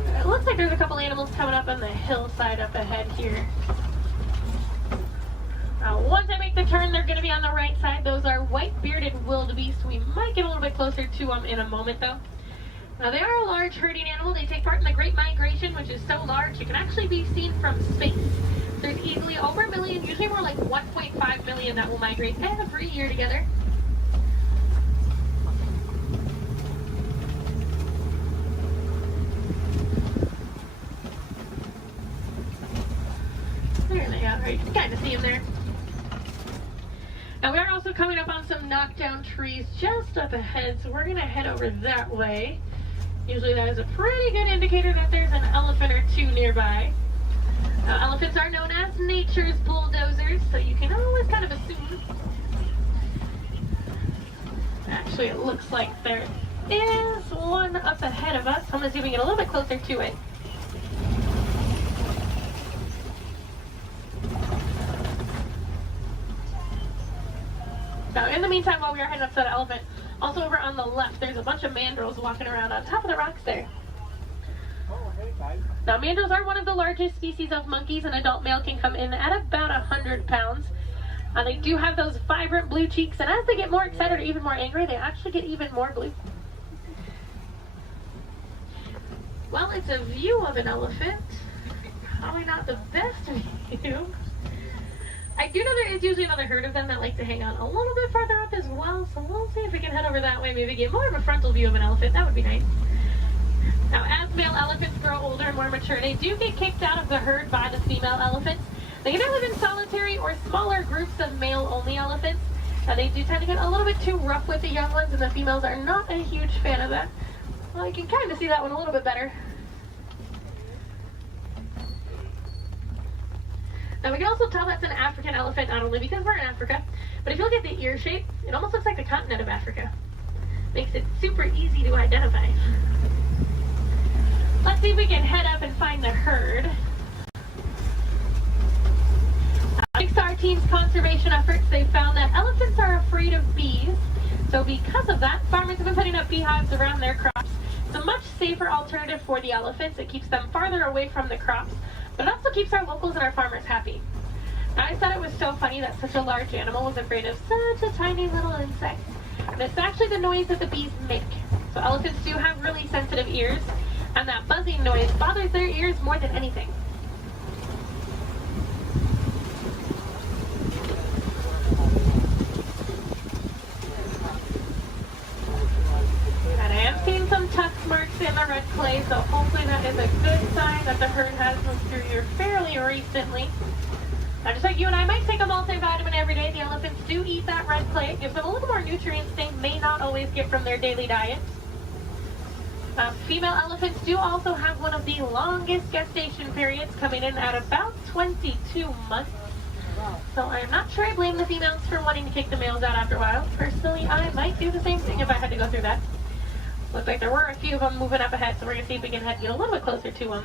It looks like there's a couple animals coming up on the hillside up ahead here. Once I make the turn, they're going to be on the right side. Those are white-bearded wildebeest. We might get a little bit closer to them in a moment, though. Now, they are a large herding animal. They take part in the Great Migration, which is so large it can actually be seen from space. There's easily over 1 million, usually more like 1.5 million that will migrate every year together. There they are. You can kind of see them there. Now we are also coming up on some knockdown trees just up ahead, so we're going to head over that way. Usually that is a pretty good indicator that there's an elephant or two nearby. Now elephants are known as nature's bulldozers, so you can always kind of assume. Actually, it looks like there is one up ahead of us. I'm going to see if we can get a little bit closer to it. Now, in the meantime, while we are heading up to that elephant, also over on the left, there's a bunch of mandrills walking around on top of the rocks there. Now, mandrills are one of the largest species of monkeys. An adult male can come in at about 100 pounds. They do have those vibrant blue cheeks, and as they get more excited or even more angry, they actually get even more blue. Well, it's a view of an elephant. Probably not the best view. I do know there is usually another herd of them that like to hang on a little bit farther up as well, so we'll see if we can head over that way, maybe get more of a frontal view of an elephant. That would be nice. Now, as male elephants grow older and more mature, they do get kicked out of the herd by the female elephants. They can either live in solitary or smaller groups of male-only elephants. Now, they do tend to get a little bit too rough with the young ones, and the females are not a huge fan of that. Well, you can kind of see that one a little bit better. Now we can also tell that's an African elephant, not only because we're in Africa, but if you look at the ear shape, it almost looks like the continent of Africa. Makes it super easy to identify. Let's see if we can head up and find the herd. Thanks to our team's conservation efforts, they found that elephants are afraid of bees. So because of that, farmers have been putting up beehives around their crops. It's a much safer alternative for the elephants. It keeps them farther away from the crops, but it also keeps our locals and our farmers happy. Now, I thought it was so funny that such a large animal was afraid of such a tiny little insect. And it's actually the noise that the bees make. So elephants do have really sensitive ears, and that buzzing noise bothers their ears more than anything. And I am seeing some tusk marks in the red clay, so hopefully that is a good sign that the herd has moved through here fairly recently. Now, just like you and I might take a multivitamin every day, the elephants do eat that red clay. It gives them a little more nutrients they may not always get from their daily diet. Female elephants do also have one of the longest gestation periods, coming in at about 22 months. So I'm not sure I blame the females for wanting to kick the males out after a while. Personally, I might do the same thing if I had to go through that. Looks like there were a few of them moving up ahead, so we're going to see if we can get a little bit closer to them.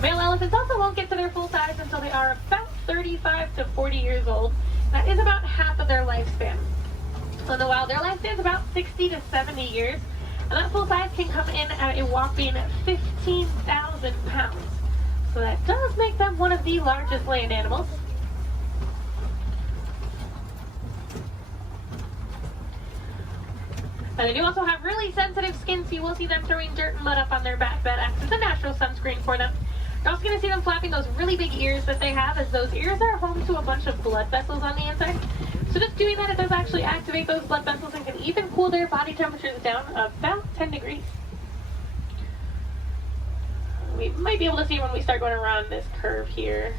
Male elephants also won't get to their full size until they are about 35 to 40 years old. That is about half of their lifespan. So in the wild, their lifespan is about 60 to 70 years, and that full size can come in at a whopping 15,000 pounds. So that does make them one of the largest land animals. Now, they do also have really sensitive skin, so you will see them throwing dirt and mud up on their back. That acts as a natural sunscreen for them. You're also going to see them flapping those really big ears that they have, as those ears are home to a bunch of blood vessels on the inside. So just doing that, it does actually activate those blood vessels and can even cool their body temperatures down about 10 degrees. We might be able to see when we start going around this curve here.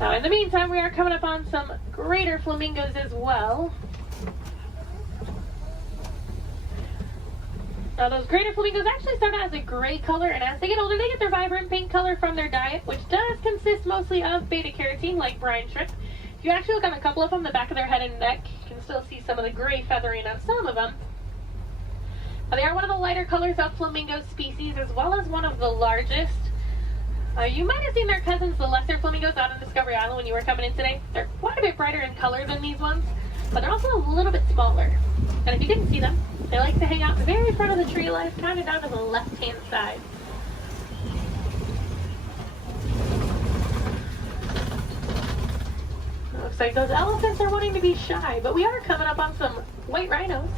Now, in the meantime, we are coming up on some greater flamingos as well. Now, those greater flamingos actually start out as a gray color, and as they get older, they get their vibrant pink color from their diet, which does consist mostly of beta-carotene, like brine shrimp. If you actually look on a couple of them, the back of their head and neck, you can still see some of the gray feathering on some of them. Now, they are one of the lighter colors of flamingo species, as well as one of the largest. You might have seen their cousins, the lesser flamingos, out on Discovery Island when you were coming in today. They're quite a bit brighter in color than these ones, but they're also a little bit smaller. And if you didn't see them, they like to hang out the very front of the tree line, kind of down to the left-hand side. Looks like those elephants are wanting to be shy, but we are coming up on some white rhinos.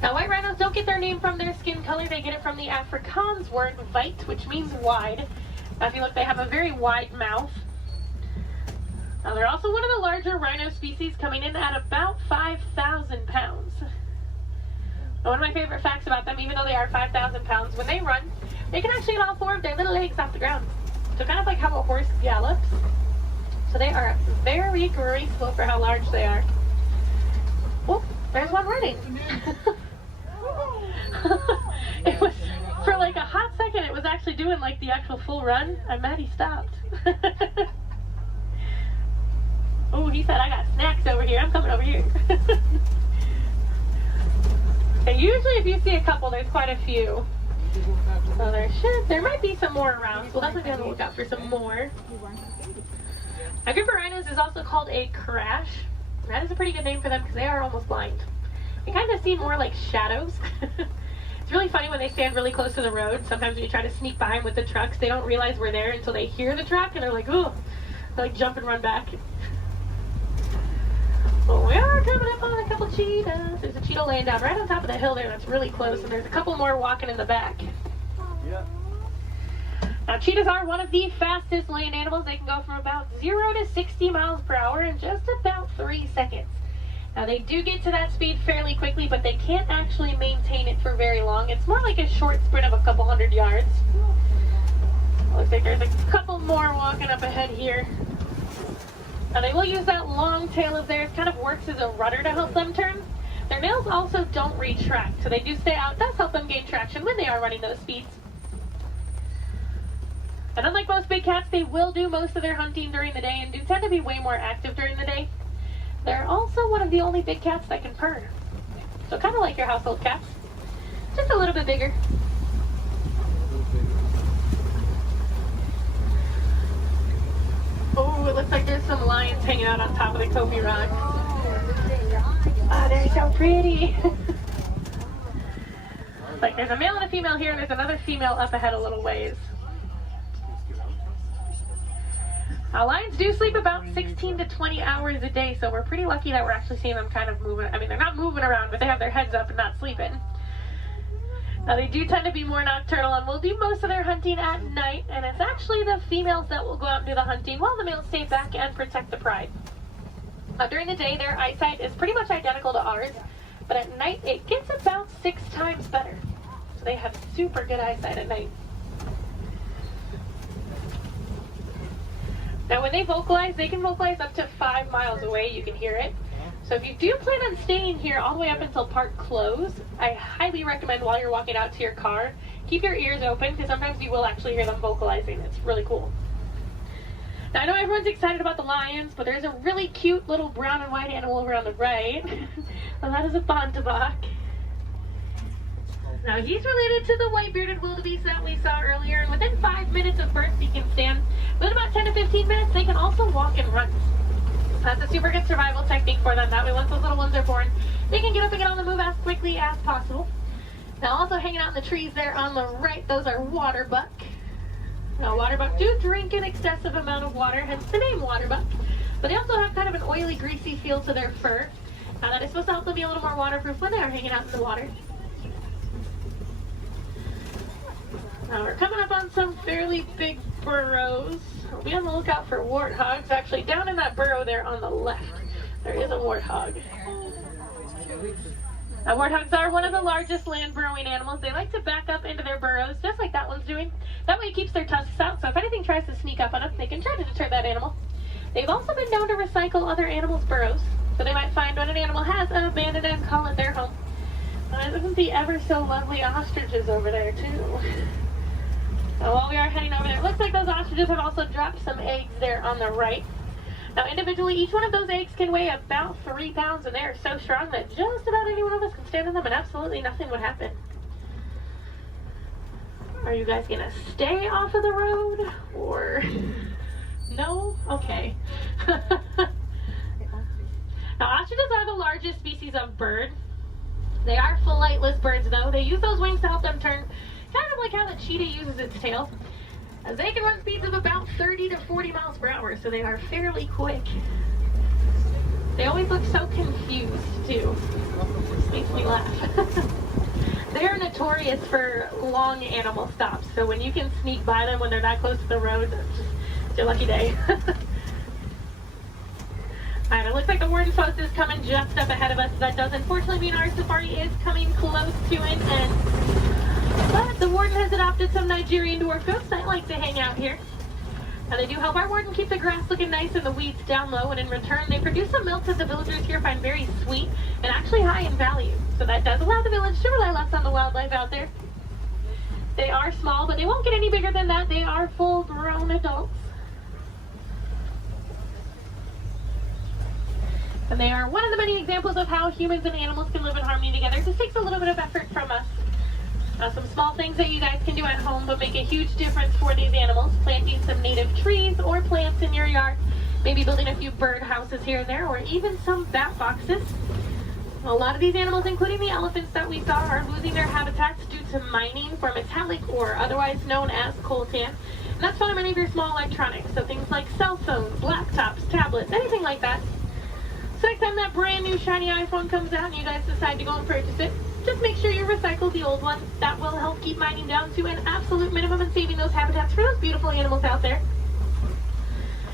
Now, white rhinos don't get their name from their skin color. They get it from the Afrikaans word weit, which means wide. Now, if you look, they have a very wide mouth. Now, they're also one of the larger rhino species, coming in at about 5,000 pounds. Now, one of my favorite facts about them, even though they are 5,000 pounds, when they run, they can actually get all four of their little legs off the ground. So kind of like how a horse gallops. So they are very graceful for how large they are. Oh, there's one running. It was, for like a hot second, it was actually doing like the actual full run. I'm mad he stopped. Oh, he said, I got snacks over here. I'm coming over here. And usually if you see a couple, there's quite a few. So there might be some more around. So we'll definitely be on the lookout for some more. A group of rhinos is also called a crash. That is a pretty good name for them because they are almost blind. They kind of seem more like shadows. It's really funny when they stand really close to the road. Sometimes when you try to sneak by them with the trucks, they don't realize we're there until they hear the truck and they're like, oh, they like jump and run back. Well, we are coming up on a couple cheetahs. There's a cheetah laying down right on top of the hill there that's really close, and there's a couple more walking in the back. Yeah. Now, cheetahs are one of the fastest land animals. They can go from about 0 to 60 miles per hour in just about 3 seconds. Now, they do get to that speed fairly quickly, but they can't actually maintain it for very long. It's more like a short sprint of a couple hundred yards. Looks like there's a couple more walking up ahead here. Now, they will use that long tail of theirs, kind of works as a rudder to help them turn. Their nails also don't retract, so they do stay out. It does help them gain traction when they are running those speeds. And unlike most big cats, they will do most of their hunting during the day and do tend to be way more active during the day. They're also one of the only big cats that can purr. So kind of like your household cats, just a little bit bigger. Oh, it looks like there's some lions hanging out on top of the Kobe rock. Oh, they're so pretty. Like there's a male and a female here, and there's another female up ahead a little ways. Now, lions do sleep about 16 to 20 hours a day, so we're pretty lucky that we're actually seeing them kind of moving. I mean, they're not moving around, but they have their heads up and not sleeping. Now, they do tend to be more nocturnal and will do most of their hunting at night, and it's actually the females that will go out and do the hunting while the males stay back and protect the pride. During the day, their eyesight is pretty much identical to ours, but at night, it gets about 6 times better. So they have super good eyesight at night. Now, when they vocalize, they can vocalize up to 5 miles away. You can hear it. So if you do plan on staying here all the way up until park close, I highly recommend while you're walking out to your car, keep your ears open because sometimes you will actually hear them vocalizing. It's really cool. Now, I know everyone's excited about the lions, but there's a really cute little brown and white animal over on the right. And that is a bontebok. Now, he's related to the white-bearded wildebeest that we saw earlier, and within 5 minutes of birth, he can stand. Within about 10 to 15 minutes, they can also walk and run. That's a super good survival technique for them. That way, once those little ones are born, they can get up and get on the move as quickly as possible. Now, also hanging out in the trees there on the right, those are waterbuck. Now, waterbuck do drink an excessive amount of water, hence the name waterbuck. But they also have kind of an oily, greasy feel to their fur. Now, that is supposed to help them be a little more waterproof when they are hanging out in the water. Now, we're coming up on some fairly big burrows. We'll be on the lookout for warthogs. Actually, down in that burrow there on the left, there is a warthog. Now, warthogs are one of the largest land burrowing animals. They like to back up into their burrows, just like that one's doing. That way it keeps their tusks out, so if anything tries to sneak up on them, they can try to deter that animal. They've also been known to recycle other animals' burrows, so they might find when an animal has abandoned and call it their home. Isn't the ever so lovely ostriches over there, too? Now, while we are heading over there, it looks like those ostriches have also dropped some eggs there on the right. Now, individually, each one of those eggs can weigh about 3 pounds, and they are so strong that just about any one of us can stand on them and absolutely nothing would happen. Are you guys going to stay off of the road, or no? Okay. Now, ostriches are the largest species of bird. They are flightless birds, though. They use those wings to help them turn, kind of like how the cheetah uses its tail. As they can run speeds of about 30 to 40 miles per hour, so they are fairly quick. They always look so confused, too. This makes me laugh. They are notorious for long animal stops, so when you can sneak by them when they're that close to the road, it's your lucky day. Alright, it looks like the warden's post is coming just up ahead of us. That does unfortunately mean our safari is coming close to an end. But the warden has adopted some Nigerian dwarf goats that like to hang out here. Now, they do help our warden keep the grass looking nice and the weeds down low, and in return, they produce some milk that the villagers here find very sweet and actually high in value. So that does allow the village to rely less on the wildlife out there. They are small, but they won't get any bigger than that. They are full-grown adults. And they are one of the many examples of how humans and animals can live in harmony together. It just takes a little bit of effort from us. Some small things that you guys can do at home but make a huge difference for these animals. Planting some native trees or plants in your yard. Maybe building a few bird houses here and there, or even some bat boxes. A lot of these animals, including the elephants that we saw, are losing their habitats due to mining for metallic ore, otherwise known as coltan. And that's found in many of your small electronics, so things like cell phones, laptops, tablets, anything like that. So next time that brand new shiny iPhone comes out and you guys decide to go and purchase it, just make sure you recycle the old one. That will help keep mining down to an absolute minimum and saving those habitats for those beautiful animals out there.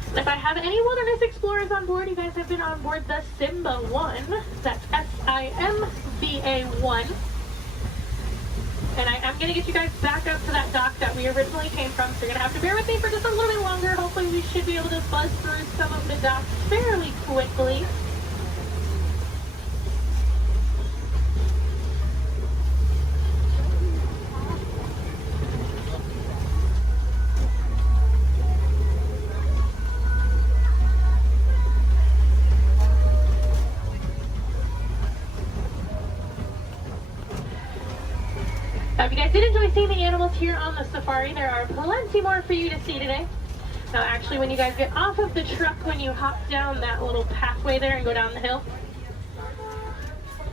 And if I have any wilderness explorers on board, you guys have been on board the Simba 1. That's S-I-M-B-A 1. And I am going to get you guys back up to that dock that we originally came from, so you're going to have to bear with me for just a little bit longer. Hopefully we should be able to buzz through some of the docks fairly quickly. see the animals here on the safari. There are plenty more for you to see today. Now actually, when you guys get off of the truck, when you hop down that little pathway there and go down the hill,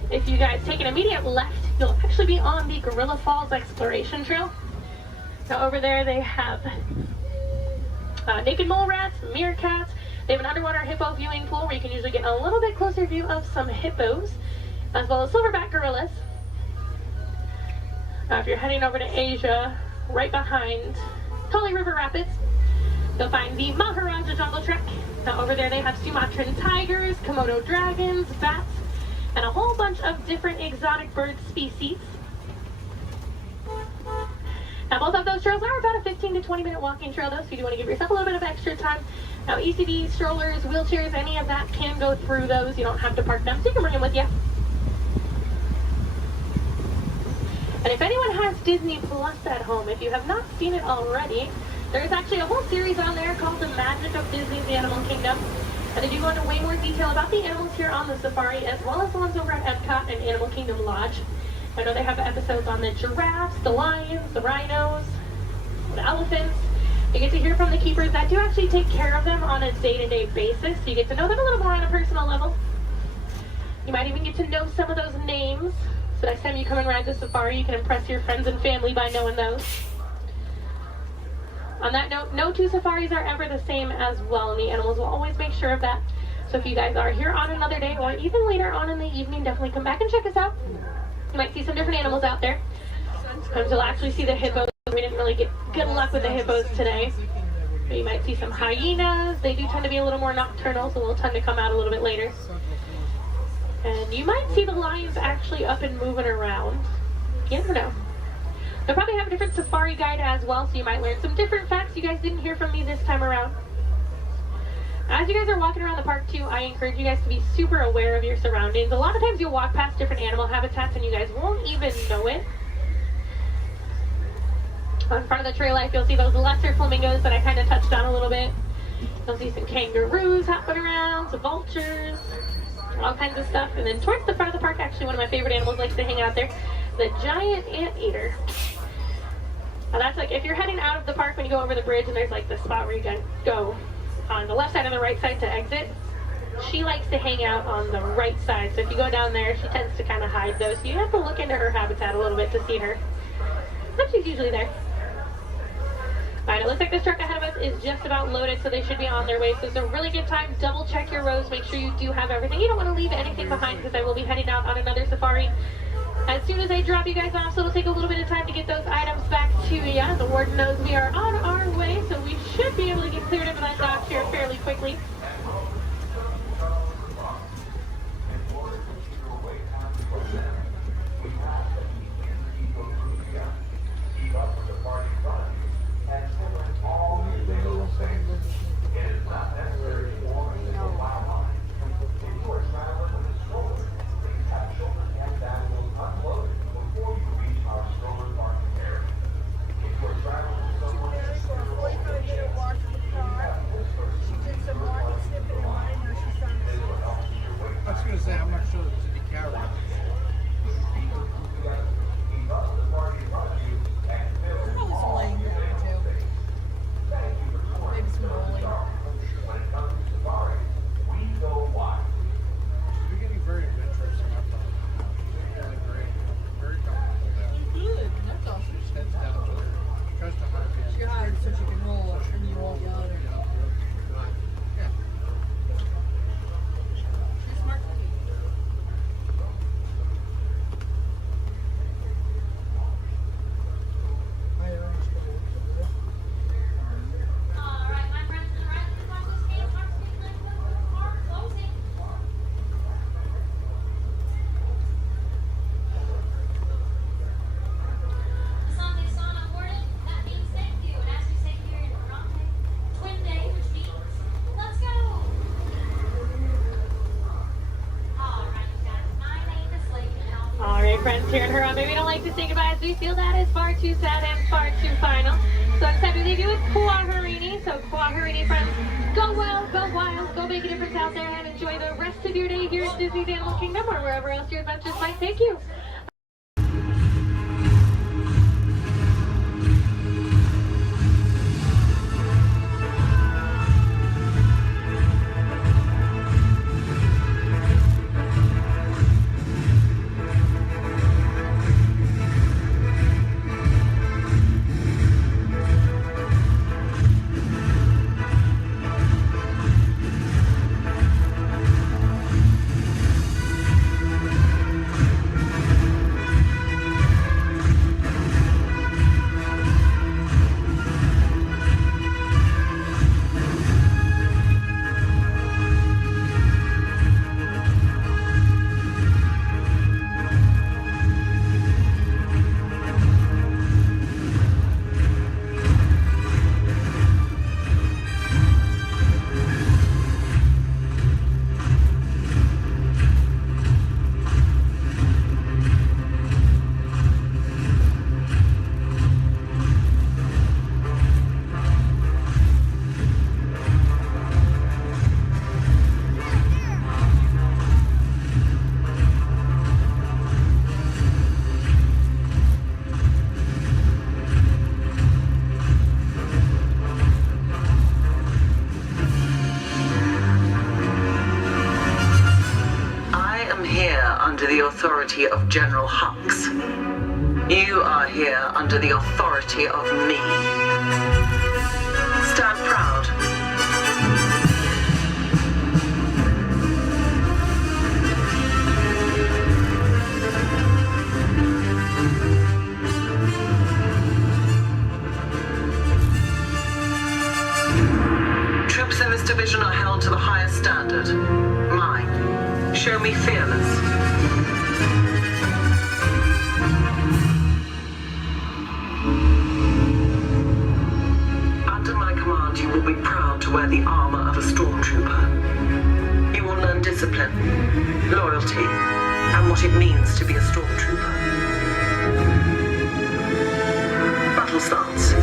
if you guys take an immediate left, you'll actually be on the Gorilla Falls Exploration Trail. Now over there they have naked mole rats, meerkats. They have an underwater hippo viewing pool where you can usually get a little bit closer view of some hippos, as well as silverback gorillas. Now if you're heading over to Asia, right behind Tully River Rapids, you'll find the Maharaja Jungle Trek. Now over there they have Sumatran tigers, Komodo dragons, bats, and a whole bunch of different exotic bird species. Now both of those trails are about a 15 to 20 minute walking trail though, so you do want to give yourself a little bit of extra time. Now ECDs, strollers, wheelchairs, any of that can go through those. You don't have to park them, so you can bring them with you. And if anyone has Disney Plus at home, if you have not seen it already, there's actually a whole series on there called The Magic of Disney's Animal Kingdom. And they do go into way more detail about the animals here on the safari, as well as the ones over at Epcot and Animal Kingdom Lodge. I know they have episodes on the giraffes, the lions, the rhinos, the elephants. You get to hear from the keepers that do actually take care of them on a day-to-day basis. So you get to know them a little more on a personal level. You might even get to know some of those names. So next time you come and ride the safari, you can impress your friends and family by knowing those. On that note, no two safaris are ever the same as well, and the animals will always make sure of that. So if you guys are here on another day or even later on in the evening, definitely come back and check us out. You might see some different animals out there. Sometimes you'll actually see the hippos. We didn't really get good luck with the hippos today. But you might see some hyenas. They do tend to be a little more nocturnal, so they'll tend to come out a little bit later. And you might see the lions actually up and moving around. You never know. They'll probably have a different safari guide as well, so you might learn some different facts you guys didn't hear from me this time around. As you guys are walking around the park too, I encourage you guys to be super aware of your surroundings. A lot of times you'll walk past different animal habitats and you guys won't even know it. On front of the trail life, you'll see those lesser flamingos that I kind of touched on a little bit. You'll see some kangaroos hopping around, some vultures, all kinds of stuff. And then towards the front of the park, actually one of my favorite animals likes to hang out there, the giant anteater. Now that's like, if you're heading out of the park when you go over the bridge and there's like the spot where you can go on the left side and the right side to exit, she likes to hang out on the right side. So if you go down there, she tends to kind of hide those. So you have to look into her habitat a little bit to see her. But she's usually there. Alright, it looks like this truck ahead of us is just about loaded, so they should be on their way. So it's a really good time. Double check your rows. Make sure you do have everything. You don't want to leave anything behind because I will be heading out on another safari as soon as I drop you guys off, so it'll take a little bit of time to get those items back to you. The warden knows we are on our way, so we should be able to get cleared of that dock here fairly quickly. I'm not sure there's any carrots. Probably some laying down too. Maybe some rolling. You're getting very adventurous in our park. You're really great. Very comfortable there. Good. That's awesome. Just heads down to her. Tries to hide you. She hides so she can roll and you won't yell at her. Yeah. She's smart. Friends here in Harambe, we don't like to say goodbye as we feel that is far too sad and far too final. So instead we leave you with Kuaharini. So Kuaharini friends, go well, go wild, go make a difference out there and enjoy the rest of your day here at Disney's Animal Kingdom or wherever else your adventures might take you. the authority of General Hux. You are here under the authority of me. Stand proud. Troops in this division are held to the highest standard. Mine. Show me fearless. Under my command, you will be proud to wear the armor of a stormtrooper. You will learn discipline, loyalty, and what it means to be a stormtrooper. Battle stance.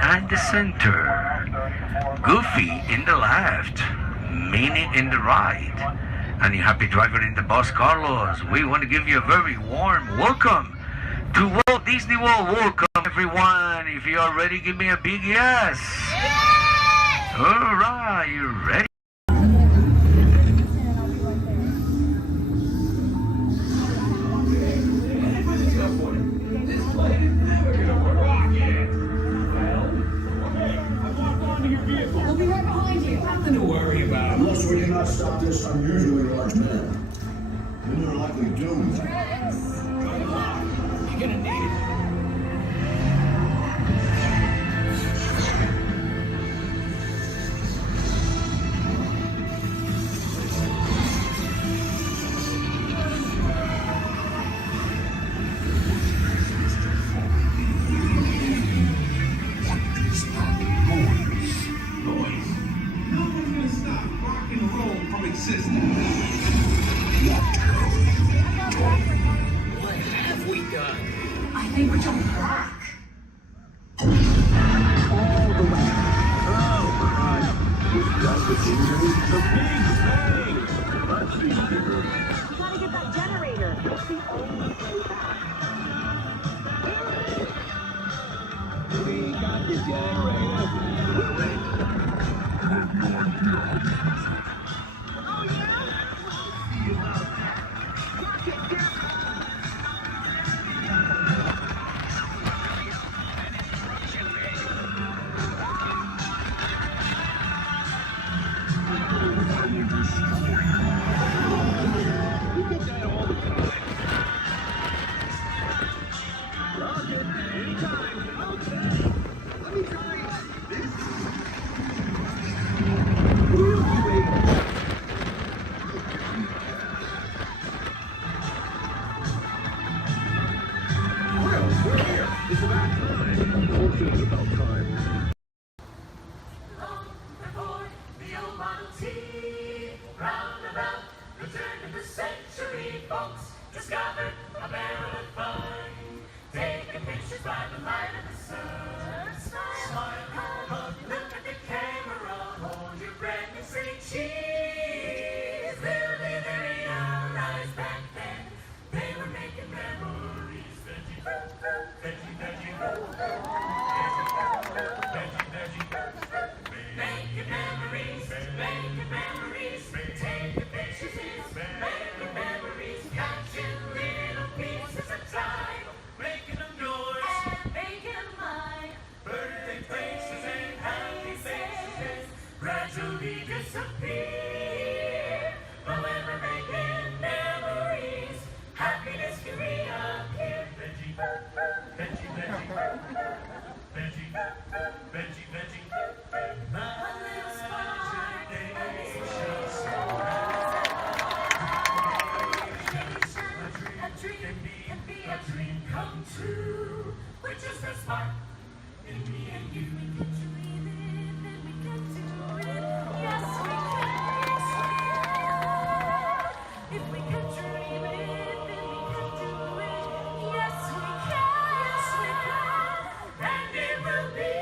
At the center, Goofy in the left, Minnie in the right, and your happy driver in the bus, Carlos. We want to give you a very warm welcome to Walt Disney World. Welcome, everyone. If you are ready, give me a big yes. Yes! All right, you ready? Nothing to worry about. Unless we cannot stop this unusually large man. Then you're likely doomed. Good luck. You're gonna need it. What have we done? I think we're jumping back. All the way. Oh, Christ. We've got the big bang. Let's see bigger. We gotta get that generator. It's the only way back. We got the generator. We're ready. I have no idea. Oh, yeah? discovered a barrel of fun. Taking pictures by the light of the sun. Smile, hug, look at the camera, hold your breath and say cheese. Little did they realize back then they were making memories. Veggie, veggie, veggie, veggie, veggie, veggie. Making memories, making memories. Taking pictures is making memories. Catching little pieces of time, making them yours and making them mine. Birthday faces and happy faces gradually disappear. But when we're making memories, happiness can reappear. Veggie, veggie, veggie, veggie, veggie, veggie. My little spark, a dream can be a dream come true. We're just a spark in me and you. We can dream it, then we can do it. Yes, we can. Yes, we can. If we can dream it, then we can do it. Yes, we can. Yes, we can. And it will be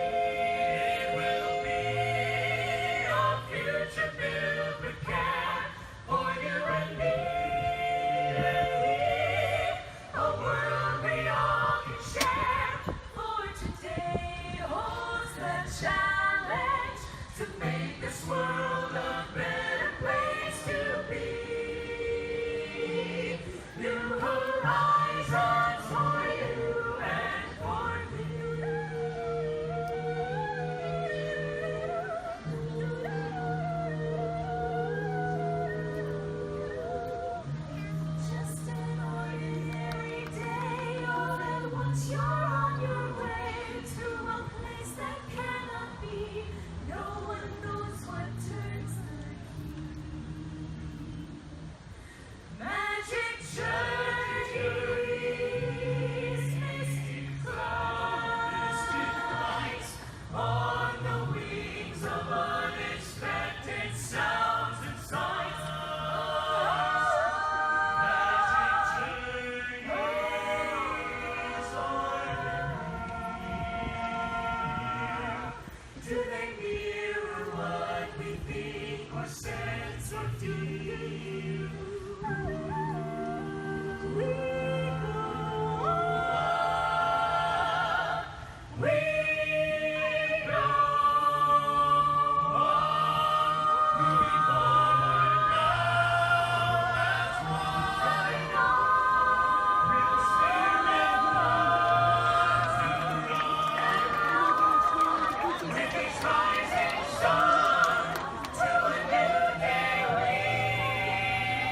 our future filled with care for you and me. A world we all can share. For today holds the challenge to make this world a better place to be. New horizons for you and for just an ordinary day, all at once you're on your way to a place that cannot be. No one knows what turns the key. Magic journeys, mystic clouds, on the wings of unexpected sounds and sights. Do they mirror what we think or sense or feel? We go on. We go on. Moving forward now as one. We'll spirit with each rising sun to a new day we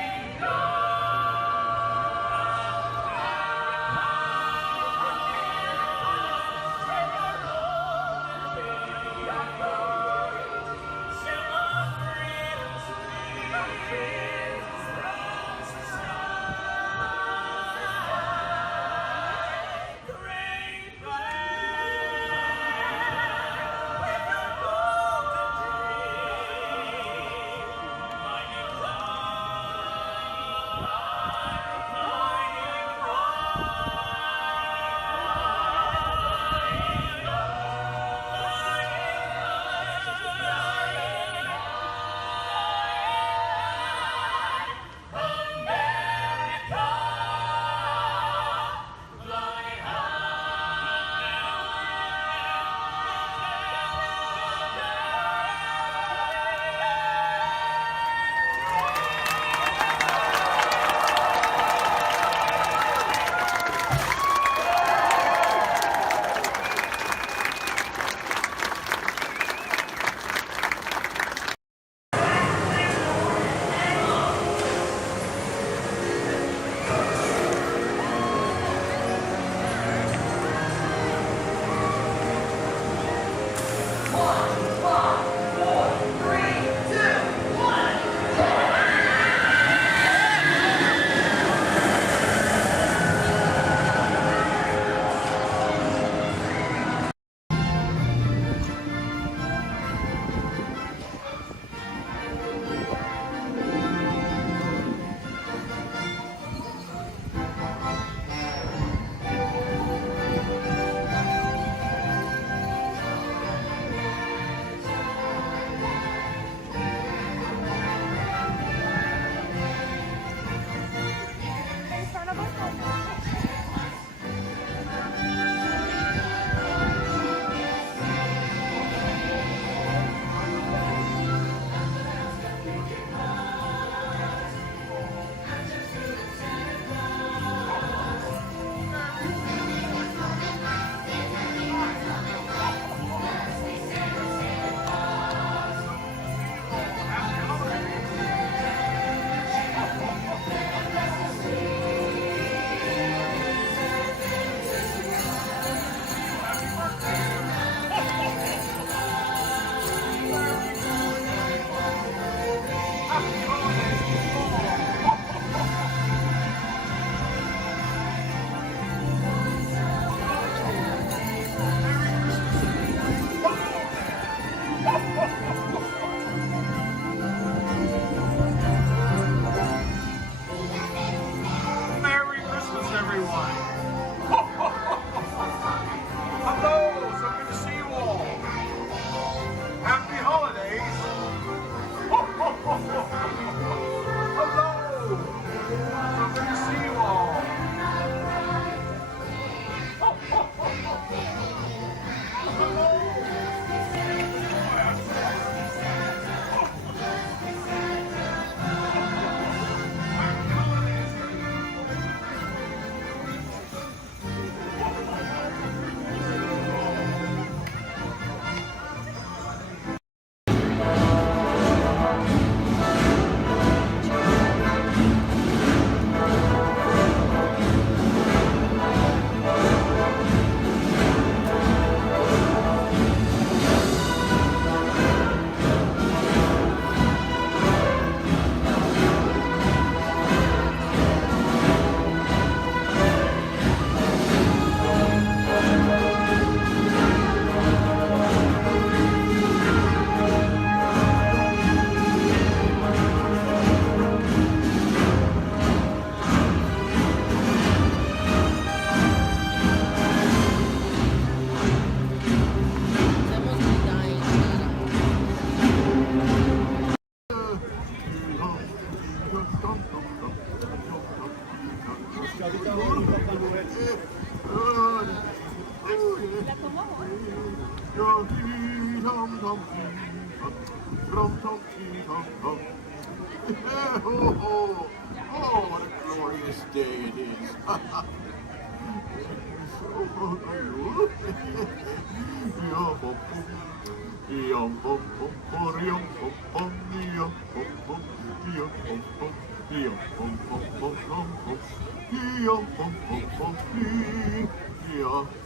Oh, what a glorious day it is.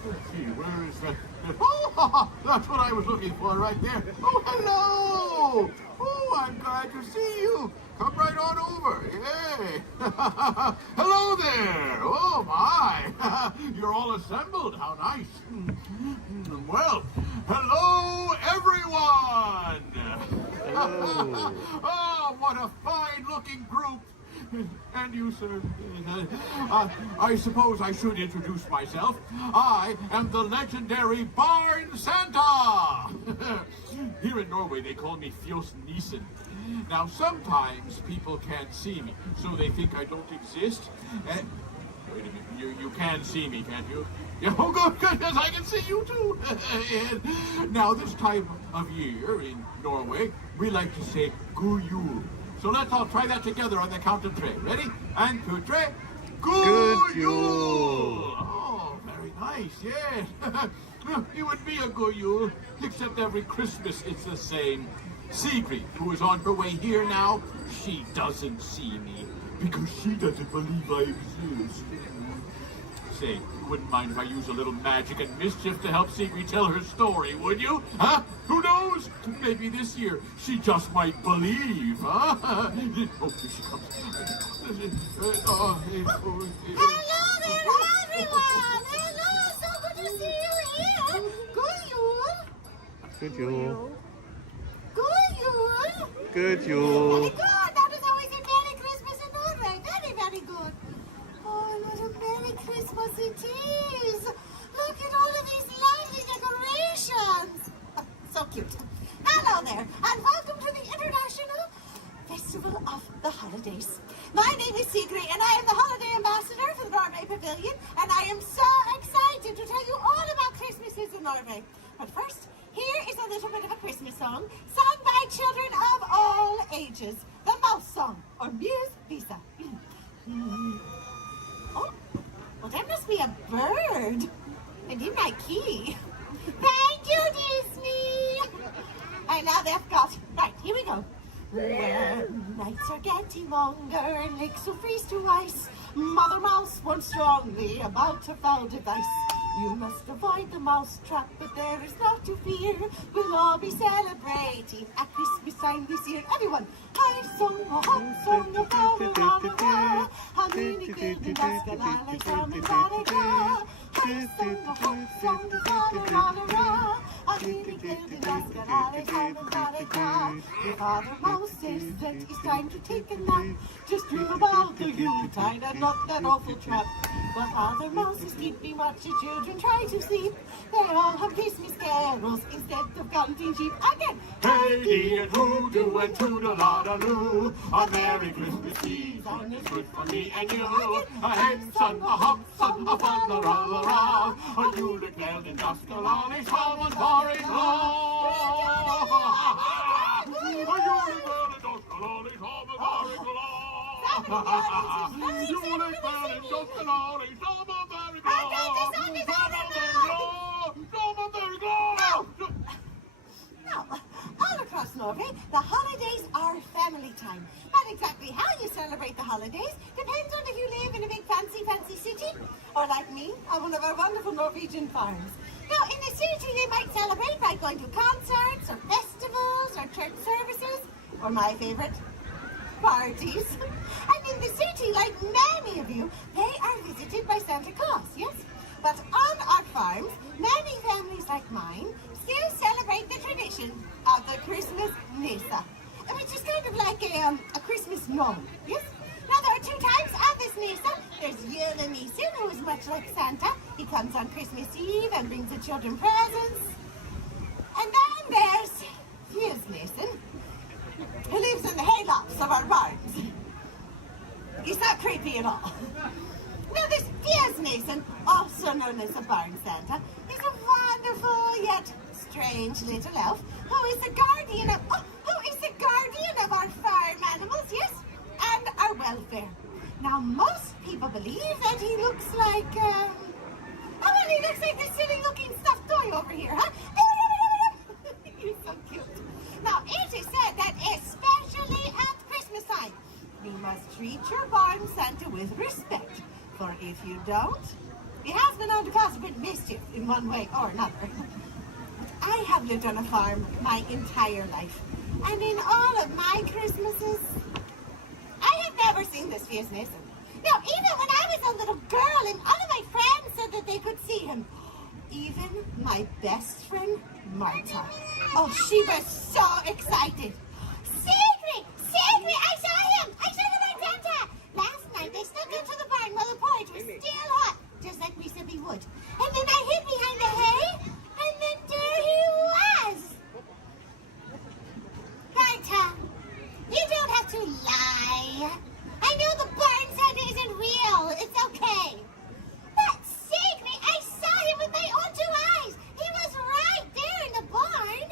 Let's see, where is that? Oh, that's what I was looking for right there. Oh, hello! Oh, I'm glad to see you. Come right on over. Hey. Hello there. Oh, my. You're all assembled. How nice. Well, hello, everyone. Hello. Oh, what a fine-looking group. And you, sir? I suppose I should introduce myself. I am the legendary Barn Santa. Here in Norway, they call me Fjos Nissen. Now, sometimes people can't see me, so they think I don't exist. Wait a minute, you can see me, can't you? Yeah, oh, good, goodness, I can see you too. And now, this time of year in Norway, we like to say God Jul. So let's all try that together on the count of three. Ready? And two, three. God Jul! Oh, very nice, yes. It would be a God Jul, except every Christmas it's the same. Sigrid, who is on her way here now, she doesn't see me because she doesn't believe I exist. Say, you wouldn't mind if I use a little magic and mischief to help Sigrid tell her story, would you? Huh? Who knows? Maybe this year she just might believe, huh? Oh, here she comes. Hello there, everyone! Hello, so good to see you here! God Jul! Good Jul. God Jul! Good Very Jul. good! That is always a Merry Christmas in Norway. Very, very good. Oh, what a Merry Christmas it is! Look at all of these lovely decorations! Oh, so cute. Hello there, and welcome to the International Festival of the Holidays. My name is Sigrid, and I am the Holiday Ambassador for the Norway Pavilion, and I am so excited to tell you all about Christmases in Norway. But first, here is a little bit of a Christmas song sung by children of all ages. The Mouse Song, or Muse Visa. Oh, well, that must be a bird. And in my key. Thank you, Disney. And now they've got, right, here we go. When nights are getting longer and lakes will freeze to ice, Mother Mouse warns strongly about her foul device. You must avoid the mouse trap, but there is not to fear. We'll all be celebrating at Christmas time this year. Everyone, I sung a hot song of la-la-la-la-la. How many gilded mascalalais from in la-la-la. I sung a hot song of la-la-la-la. How many gilded mascalalais from in la-la-la. Your Father Mouse says that it's time to take a nap. Just dream about the Yuletide and not that awful trap. But Father Mouse is keeping watch the children try to sleep. They all have Christmas carols instead of counting sheep. Again! Hey, and hoodoo and toodle-la-da-loo. A Merry Christmas season is good for me and you. A hen son, a hop son, a fa-la-la-la-la. A Yule-Knell and Duskalani, Schwalman, Porridge, Law. A Yule-Knell and Duskalani, Schwalman, Porridge, Law. Yule-Knell and Duskalani, Schwalman, Porridge, Law. Now, all across Norway, the holidays are family time. But exactly how you celebrate the holidays depends on if you live in a big fancy city, or like me, on one of our wonderful Norwegian farms. Now, in the city, they might celebrate by going to concerts, or festivals, or church services, or my favorite, parties. And in the city, like many of you, they are visited by Santa Claus, yes? But on our farms, many families like mine still celebrate the tradition of the Christmas Nissa, which is kind of like a Christmas gnome, yes? Now, there are two types of this Nissa. There's Jule Nissen, who is much like Santa. He comes on Christmas Eve and brings the children presents. And then there's Fjus Nissen, who lives in the haylofts of our barns. He's not creepy at all. Now this Fierce Mason, also known as the Barn Santa, is a wonderful yet strange little elf who is the guardian of our farm animals, yes, and our welfare. Now most people believe that he looks like he looks like this silly looking stuffed toy over here, huh? He's so cute. Now it is said that especially at Christmas time, you must treat your barn Santa with respect. For if you don't, he has been known to cause a bit of mischief in one way or another. I have lived on a farm my entire life, and in all of my Christmases, I have never seen this Fierce Mason. Now, even when I was a little girl and all of my friends said that they could see him, even my best friend, Marta. Oh, she was so excited. Secret! Secret! I saw him! I saw the Barn Santa! Last night they snuck into the barn while the porridge was still hot, just like we said we would. And then I hid behind the hay, and then there he was! Marta, you don't have to lie. I know the Barn Santa isn't real. It's okay. But Secret, I saw him with my own 2 eyes. He was right there in the barn.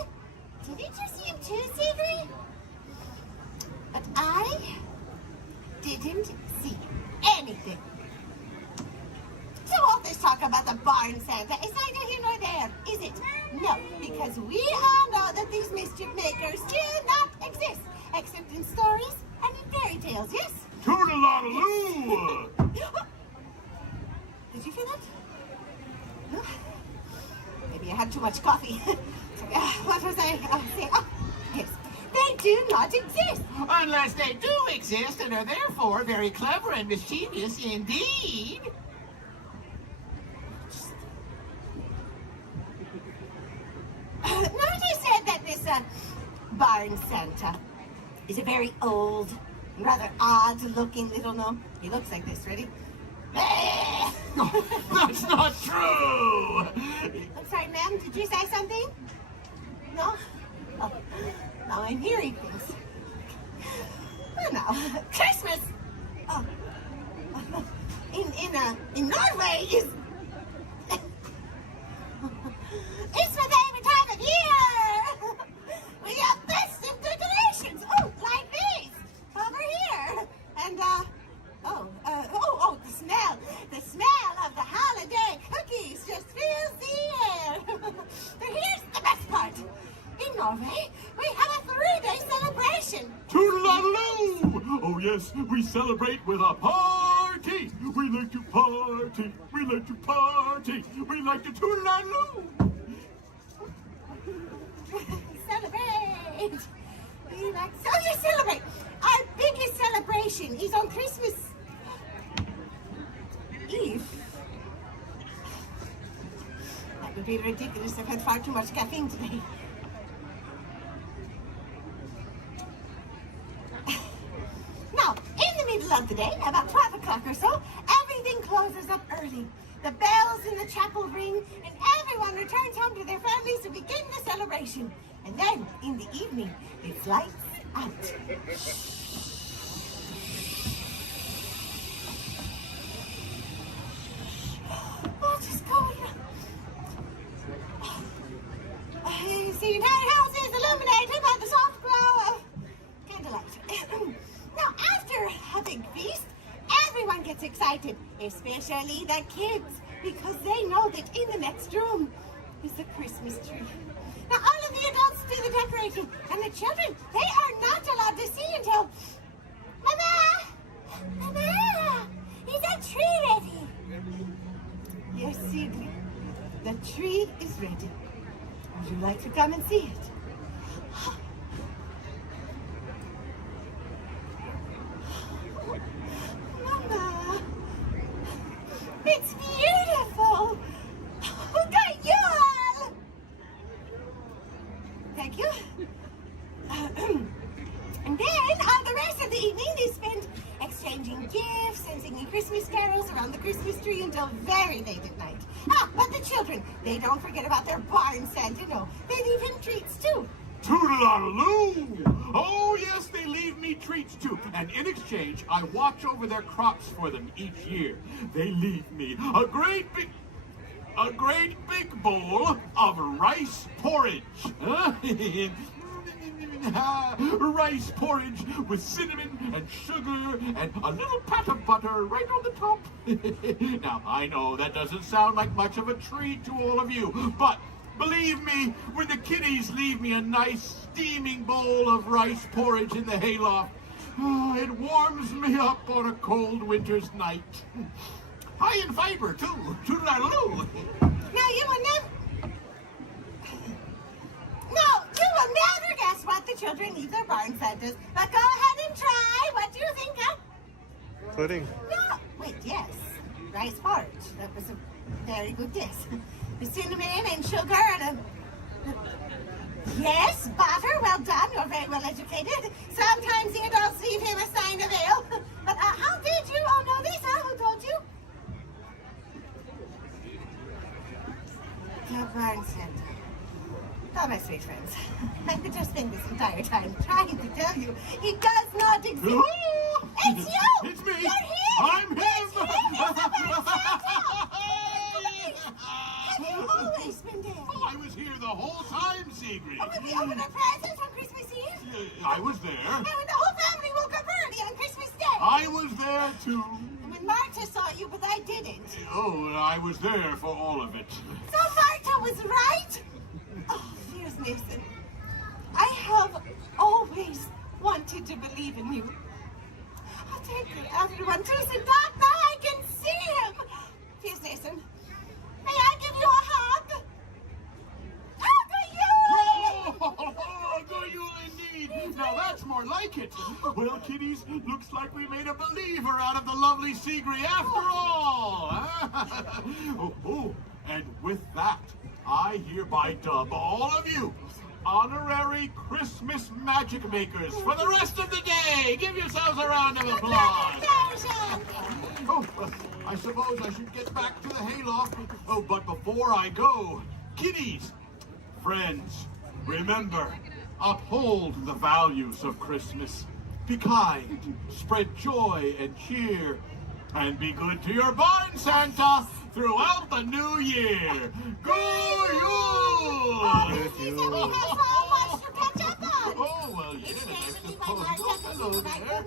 Didn't you see him too, Secret? But I didn't see anything. So all this talk about the Barn Santa is neither here nor there, is it? No, because we all know that these mischief makers do not exist, except in stories and in fairy tales, yes? Toodaloo! Did you feel that? No? Maybe I had too much coffee. What was I saying? Oh, yes. They do not exist. Unless they do exist and are therefore very clever and mischievous indeed. Notice said that this Barn Santa is a very old, rather odd-looking little gnome. He looks like this. Ready? That's not true! I'm sorry, ma'am. Did you say something? No? Oh, now I'm hearing things. Oh, no. Christmas! Oh. In Norway is... It's my favorite time of year! We have festive decorations! Oh, like these! Over here! And, the smell! The smell of the holiday cookies just fills the air! But here's the best part! In Norway, we have a 3-day celebration! Toodaloo! Oh yes, we celebrate with a party! We like to party! We like to party! We like to toodaloo! Celebrate! We like... So you celebrate! Our biggest celebration is on Christmas Eve. That would be ridiculous. I've had far too much caffeine today. Now, in the middle of the day, about 12 o'clock or so, everything closes up early. The bells in the chapel ring, and everyone returns home to their families to begin the celebration. And then, in the evening, it's lights out. Oh, just go here. The entire house is illuminated by the soft glow of candlelight. Now, after a big feast, everyone gets excited, especially the kids, because they know that in the next room is the Christmas tree. Now, all of the adults do the decorating, and the children, they are not allowed to see until... Mama, is that tree ready? Yes, Sigrid, the tree is ready. Would you like to come and see it? Mama, it's beautiful. Look at you all. Thank you. And then all the rest of the evening is spent exchanging gifts and singing Christmas carols around the Christmas tree until very late at night. Ah, but the children, they don't forget about their barn Santa, no. They leave him treats too. Toodle-oodle-oo! Oh, yes, they leave me treats too. And in exchange, I watch over their crops for them each year. They leave me a great big bowl of rice porridge. Rice porridge with cinnamon and sugar and a little pat of butter right on the top. Now, I know that doesn't sound like much of a treat to all of you, but believe me, when the kiddies leave me a nice steaming bowl of rice porridge in the hayloft, it warms me up on a cold winter's night. High in fiber, too. Toodle-oodle-oo. Now, you will never guess what the children eat their barn Santas. But go ahead and try. What do you think of? Pudding. No, wait, yes. Rice porridge. That was a very good guess. With cinnamon and sugar and yes, butter. Well done. You're very well educated. Sometimes the adults leave him a sign of ale. But how did you? Oh, no, Lisa, who told you? The barn Santa. Oh, my sweet friends. I could just spend this entire time trying to tell you he does not exist. It's you! It's me! You're him! I'm him! It's him! It's the barn Santa! Have you always been there? Oh, I was here the whole time, Sigrid. Oh, when we opened our presents on Christmas Eve? I was there. And when the whole family woke up early on Christmas Day? I was there, too. And when Marta saw you, but I didn't. Oh, I was there for all of it. So Marta was right? Oh, dearest Nathan, I have always wanted to believe in you. Oh, thank you, everyone. Tuesday, Doc, now I can see him. Dearest Nathan, may I give you a hug? Oh, do you indeed? Now that's more like it. Well, kiddies, looks like we made a believer out of the lovely Sigrid after all. And with that, I hereby dub all of you honorary Christmas magic makers for the rest of the day. Give yourselves a round of applause. Oh, I suppose I should get back to the hayloft. Oh, but before I go, kiddies, friends, remember, uphold the values of Christmas. Be kind, spread joy and cheer, and be good to your barn Santa throughout the new year. Go you! Oh, well, yes, I suppose. Hello there.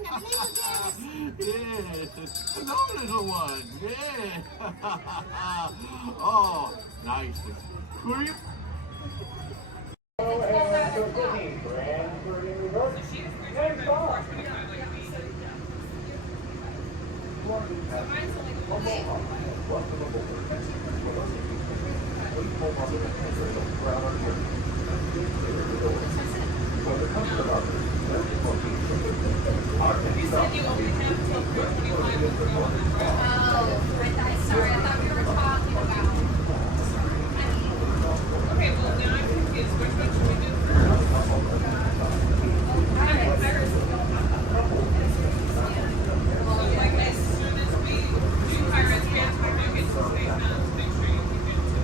Yes, hello, little one. Yeah. Oh, nice. Who are you? Sorry, I thought we were talking about. Okay, well, now I'm confused. Which one should we do first? Well, like as soon as we do Pirates Dance, we're going to get some space now to make sure you can get to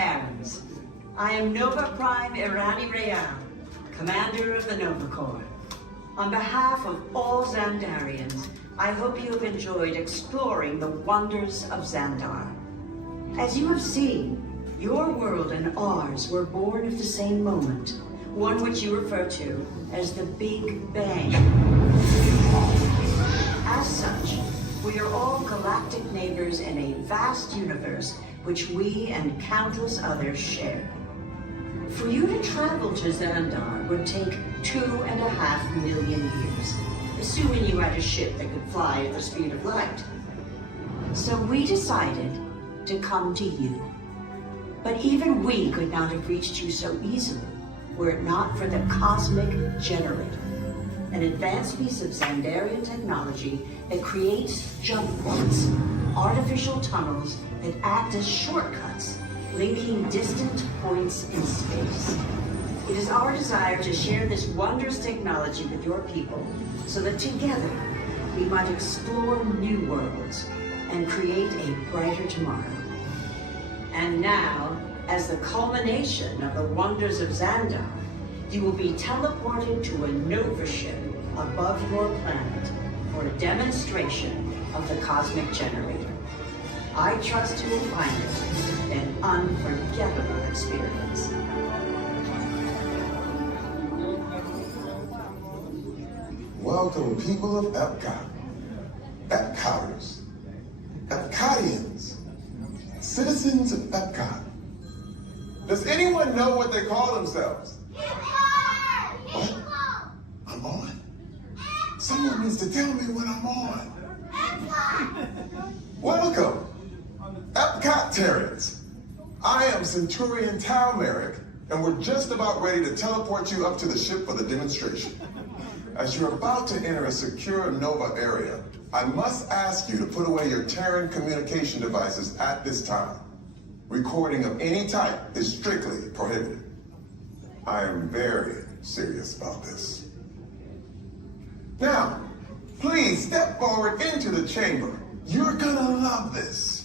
Terrans. I am Nova Prime Irani Real, commander of the Nova Corps. On behalf of all Xandarians, I hope you have enjoyed exploring the wonders of Xandar. As you have seen, your world and ours were born of the same moment, one which you refer to as the Big Bang. As such, we are all galactic neighbors in a vast universe which we and countless others share. For you to travel to Xandar would take 2.5 million years, assuming you had a ship that could fly at the speed of light. So we decided to come to you. But even we could not have reached you so easily were it not for the Cosmic Generator, an advanced piece of Xandarian technology that creates jump points, artificial tunnels that act as shortcuts, linking distant points in space. It is our desire to share this wondrous technology with your people so that together we might explore new worlds and create a brighter tomorrow. And now, as the culmination of the wonders of Xandar, you will be teleported to a Nova ship above your planet for a demonstration of the Cosmic Generator. I trust you will find it an unforgettable experience. Welcome, people of Epcot, Epcoters, Epcotians, citizens of Epcot. Does anyone know what they call themselves? What? I'm on? Someone needs to tell me when I'm on. Welcome, Epcot Terrans. I am Centurion Tal Merrick, and we're just about ready to teleport you up to the ship for the demonstration. As you're about to enter a secure Nova area, I must ask you to put away your Terran communication devices at this time. Recording of any type is strictly prohibited. I am very serious about this. Now, please step forward into the chamber. You're gonna love this.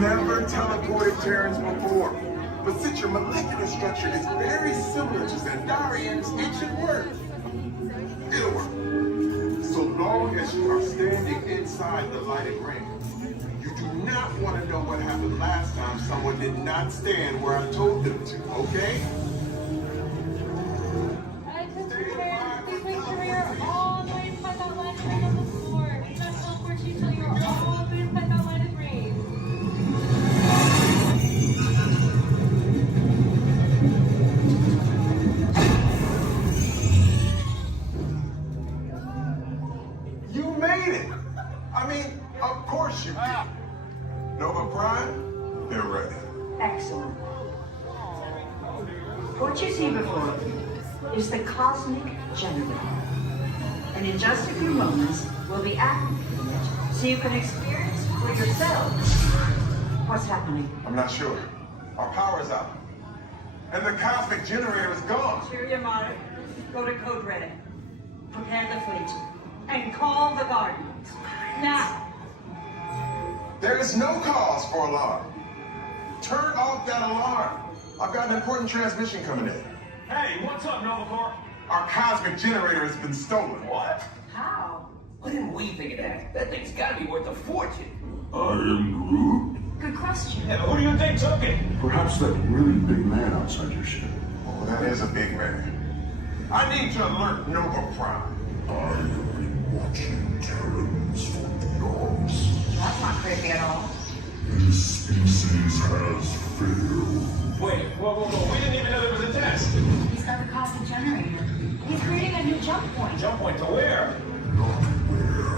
Never teleported Terrans before, but since your molecular structure is very similar to Xandarian's, it should work. It'll work. So long as you are standing inside the lighted ring. You do not want to know what happened last time someone did not stand where I told them to, okay? Please make sure you're all the way inside that lighted ring on the floor. Do not teleport you till you're all the way inside that lighted ring. Of course you did. Nova Prime, they're ready. Excellent. What you see before you is the Cosmic Generator. And in just a few moments, we'll be activating it so you can experience for yourself what's happening. I'm not sure. Our power's out. And the Cosmic Generator is gone. Cheer your motto. Go to Code Red. Prepare the fleet. And call the Guardians. Now. There is no cause for alarm. Turn off that alarm. I've got an important transmission coming in. Hey, what's up, Nova Corps? Our Cosmic Generator has been stolen. What? How? What didn't we think of that? That thing's gotta be worth a fortune. I am Groot. Good question. Yeah, who do you think took it? Perhaps that really big man outside your ship. Oh, that is a big man. I need to alert Nova Prime. I have been watching Terrans for eons. That's not creepy at all. This species has failed. Wait, whoa. We didn't even know there was a test. He's got the Cosmic Generator. He's creating a new jump point. Jump point to where? Not where.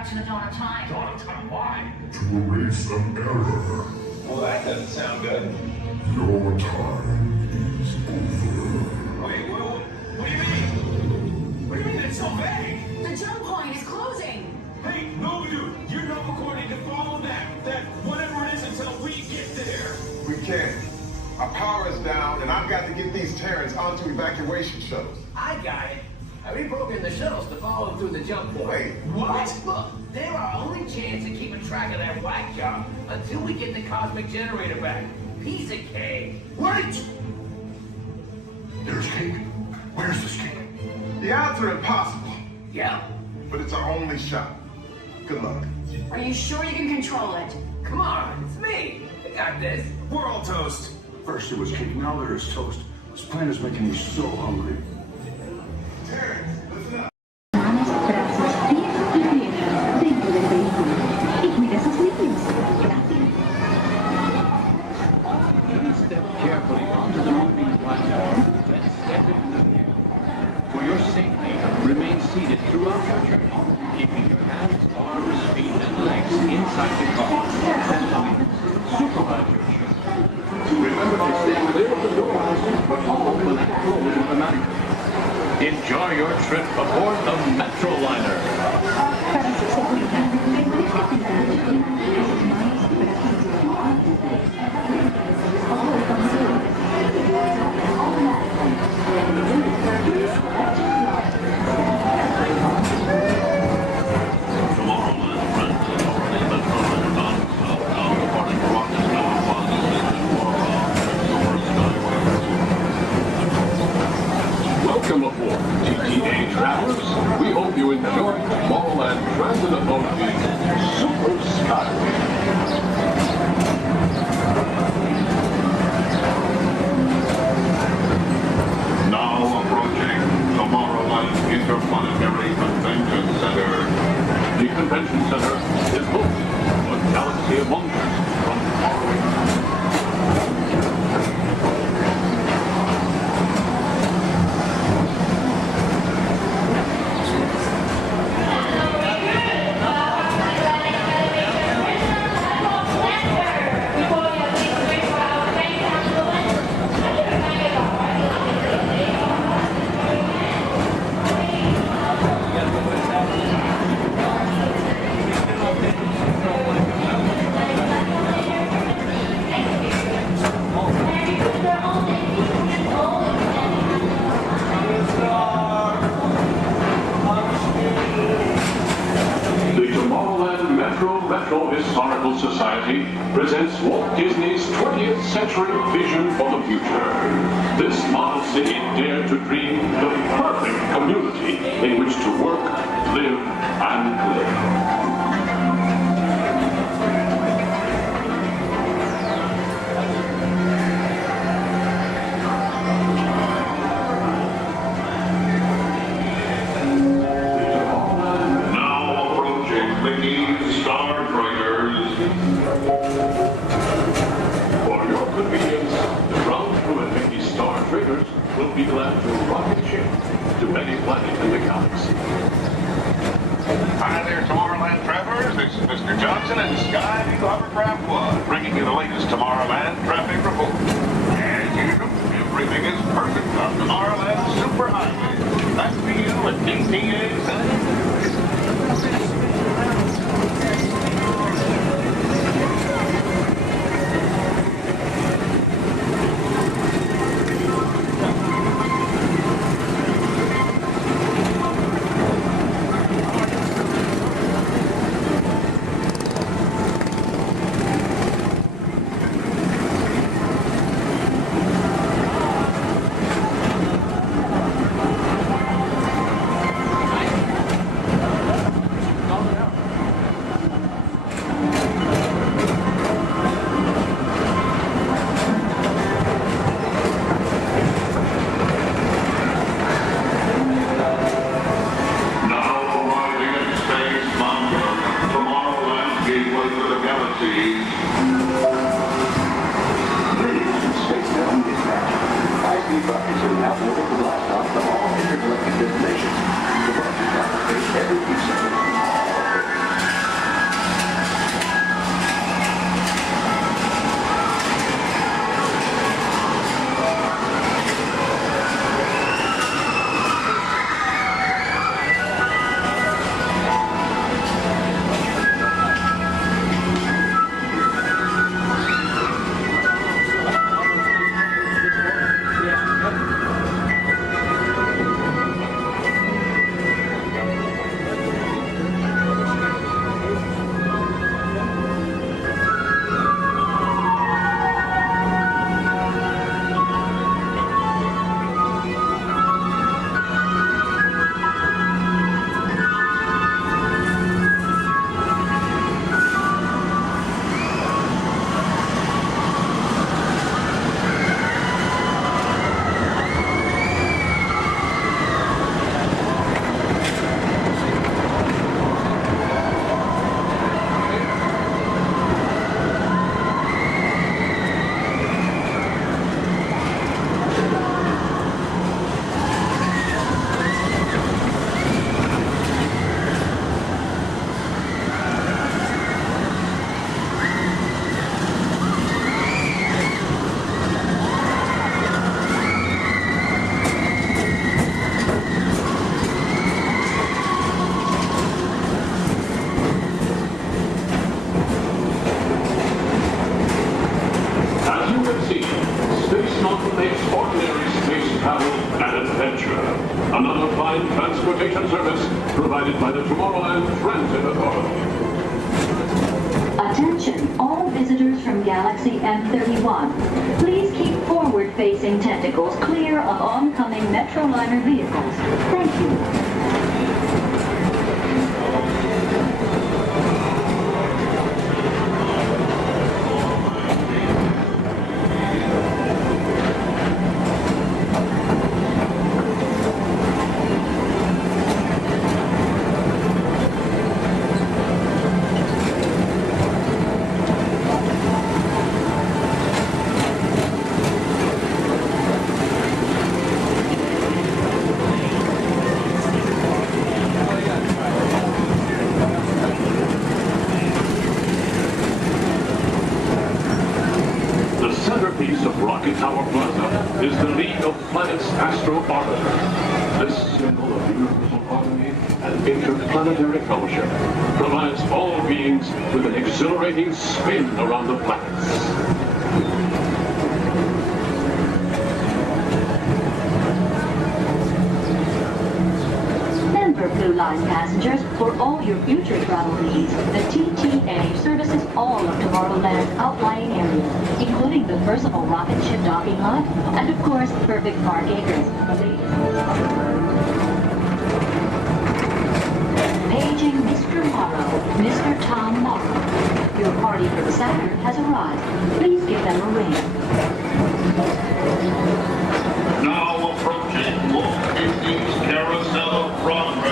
back to the dawn of time. Dawn of time, why? To erase an error. Well, that doesn't sound good. Your time is over. Wait, what do you mean? What do you mean it's so vague? The jump point is closing. Hey, no, dude, you're not recording to follow that whatever it is until we get there. We can't. Our power is down, and I've got to get these Terrans onto evacuation shuttles. I got it. I reprogrammed the shuttles to follow them through the jump point. Wait, what? Look, they're our only chance of keeping track of that whack job until we get the cosmic generator back. Piece of cake. Wait! There's cake. Where's this cake? The odds are impossible. Yeah. But it's our only shot. Good luck. Are you sure you can control it? Come on, it's me. I got this. We're all toast. First it was cake, now there is toast. This plan is making me so hungry. Terrans, listen up. Manos, brazos, pies y piernas dentro del vehículo. Y cuida a sus niños. Gracias. Please step carefully onto the moving platform and step in. For your safety, remain seated throughout your journey, keeping your hands, arms, feet, and legs inside the car. And supervise your children. Remember to stay clear of the doors, but open and close automatically. Enjoy your trip aboard the Metro Liner. Para su seguridad, permanezca sentado y mantenga sus manos, Welcome aboard, TTA travelers. We hope you enjoy Tomorrowland Transit Authority's Super Skyway. Now approaching Tomorrowland Interplanetary Convention Center. The convention center is home to a galaxy of wonders from faraway. Metro Historical Society presents Walt Disney's 20th century vision for the future. This model city dared to dream the perfect community in which to work, live, and play. Will be glad to rocket ship to many planets in the galaxy. Hi there, Tomorrowland travelers. This is Mr. Johnson and Sky Hovercraft One, bringing you the latest Tomorrowland traffic report. As usual, everything is perfect on Tomorrowland Superhighway. That's for you at DTA Center. Another fine transportation service provided by the Tomorrowland Transit Authority. Attention, all visitors from Galaxy M31. Please keep forward-facing tentacles clear of oncoming Metroliner vehicles. Thank you. Is the League of Planets Astro Orbiter. This symbol of universal harmony and interplanetary fellowship provides all beings with an exhilarating spin around the planets. Blue Line passengers, for all your future travel needs, the TTA services all of Tomorrowland's outlying areas, including the personal rocket ship docking lot, and of course, perfect park acres. Paging Mr. Morrow, Mr. Tom Morrow. Your party from Saturn has arrived. Please give them a ring. Now approaching Walt Disney's Carousel of Progress.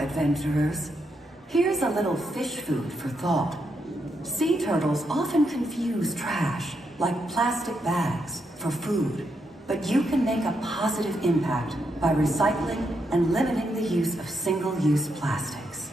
Adventurers. Here's a little fish food for thought. Sea turtles often confuse trash, like plastic bags, for food. But you can make a positive impact by recycling and limiting the use of single-use plastics.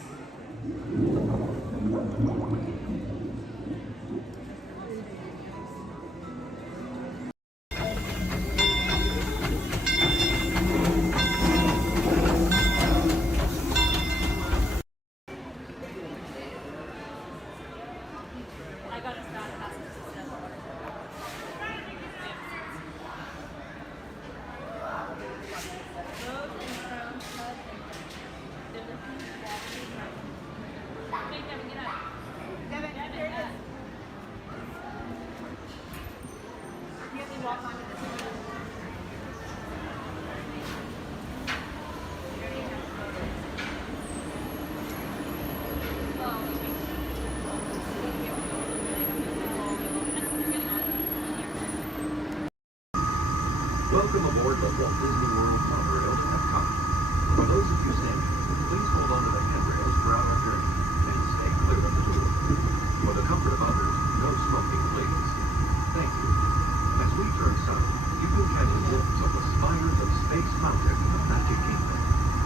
Welcome aboard the Walt Disney World monorail to Epcot. For those of you standing, please hold on to the handrails throughout our journey and stay clear of the door. For the comfort of others, no smoking, please. Thank you. As we turn south, you can catch a glimpse of the spires of Space Mountain in the Magic Kingdom.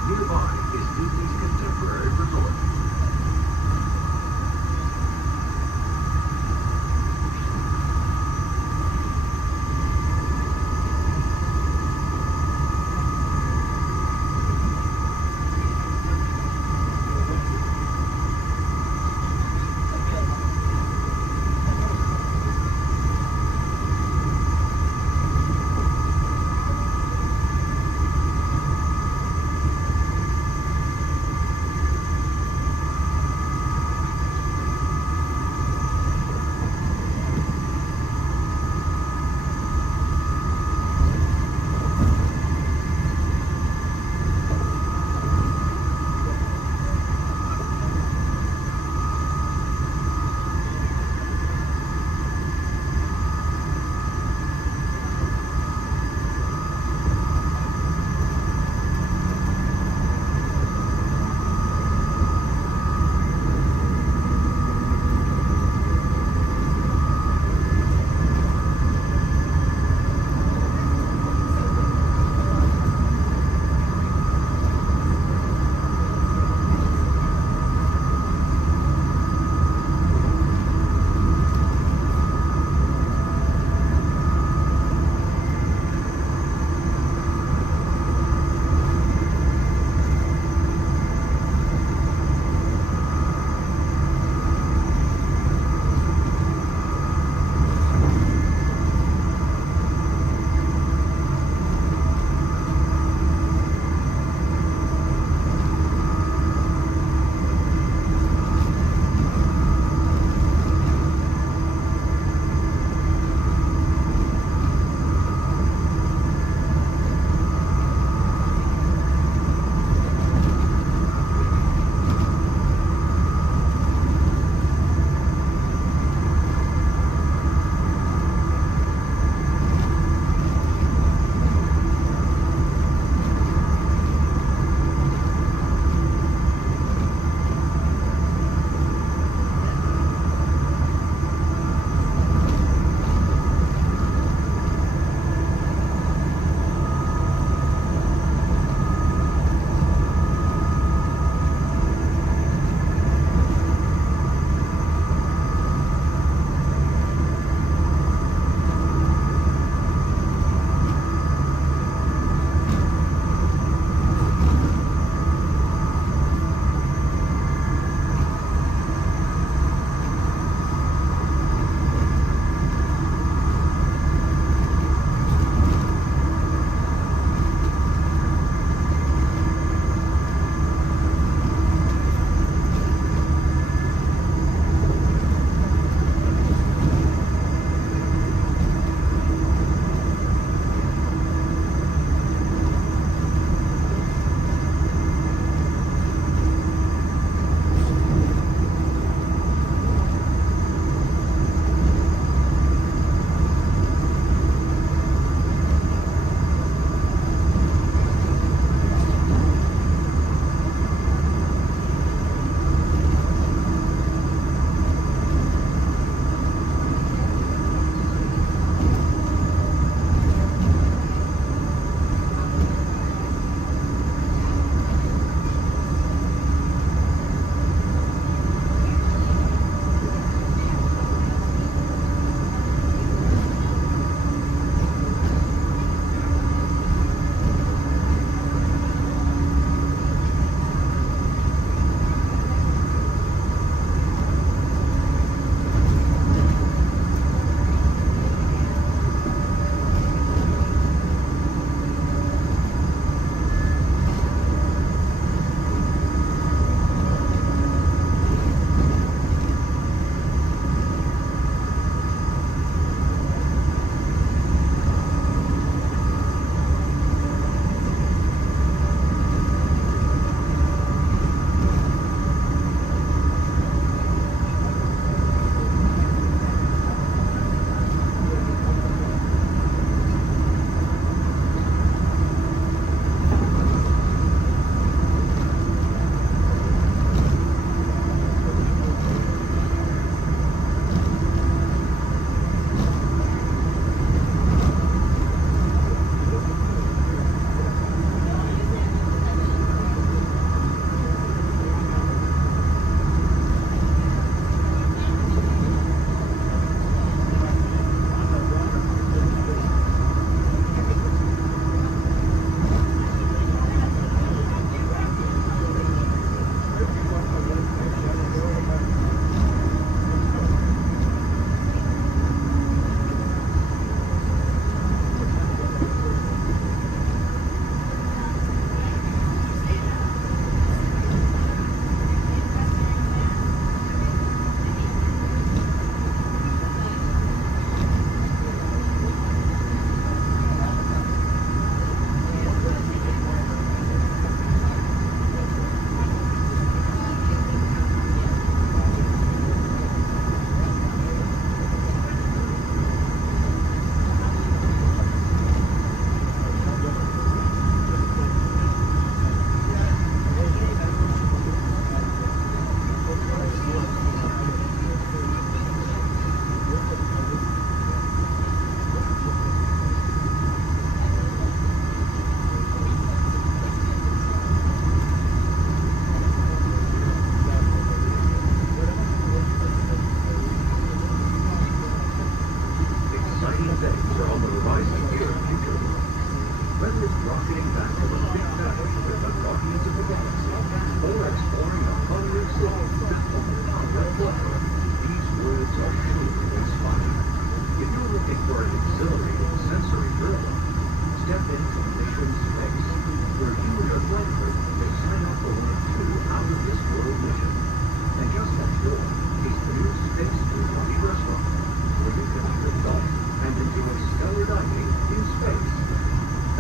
Nearby is Disney's contemporary resort. just rocketing back from a big battle with the Guardians of the Galaxy, or exploring a fun new city that's on the power of love, these words are sure to inspire. If you're looking for an exhilarating sensory thriller, step into Mission Space, where you and your flight crew will sign up for one of 2 out-of-this-world missions. And just next door is the new Space 220 restaurant, where you can eat adult and enjoy stellar dining in space.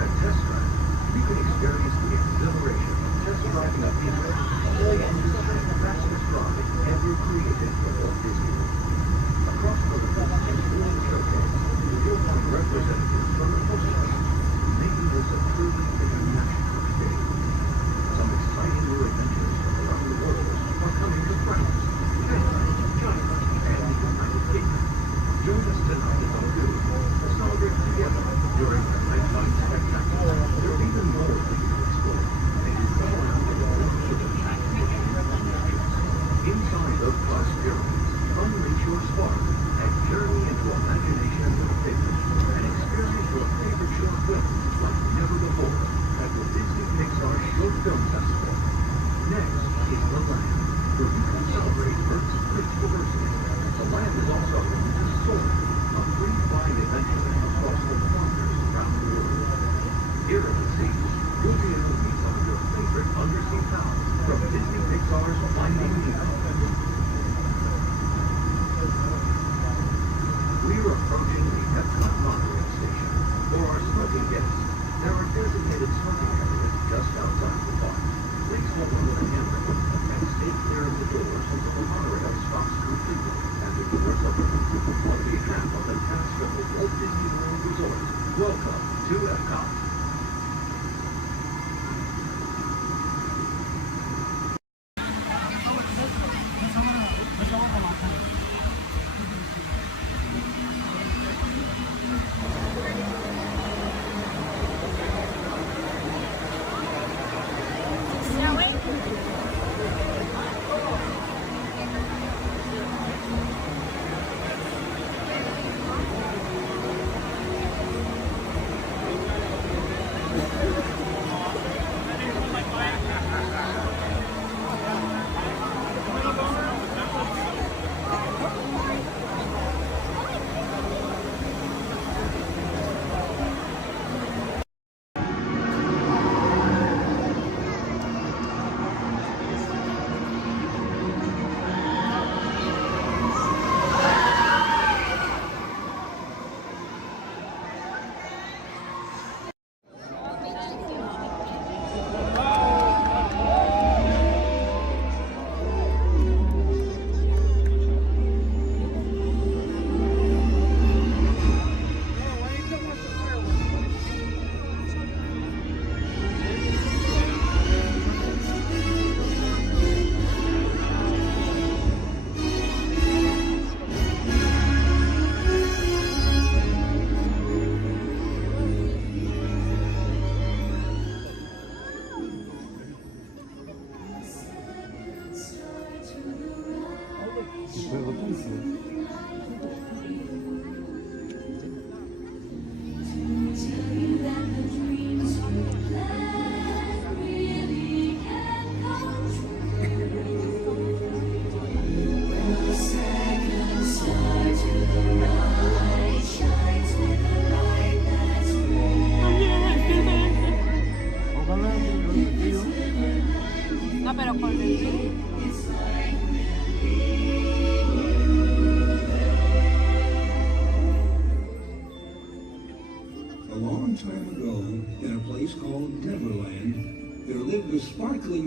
At Test Drive, you can experience the exhilaration of test driving a vehicle all on the fastest ride ever created for Walt Disney. Across the river and World Showcase, you'll find representatives from the postcard, making this a truly international experience. Some exciting new adventures from around the world are coming to France, Canada, China, and the United Kingdom. Join us tonight at our booth to celebrate together during the nighttime spectacular. There's even more for you to explore, and you come around the world to the inside the Plus Pyramids, unleash your spark and journey into imagination with pictures and experience your favorite short films like never before at the Disney Pixar Short Film Festival. Next is the Land, where you can celebrate Earth's great diversity. The Land is also home to Soarin', a free flying adventure across the wonders around the world. Here at the sea, you'll be able to meet some of your favorite undersea pals from Disney Pixar's Finding Nemo. We're approaching the Epcot monorail station. For our smoking guests, there are designated smoking areas just outside the park. Please hold on to the handrail and stay clear of the doors until the monorail stops completely and the doors open. On behalf of the cast of the Walt Disney World Resort, welcome to Epcot.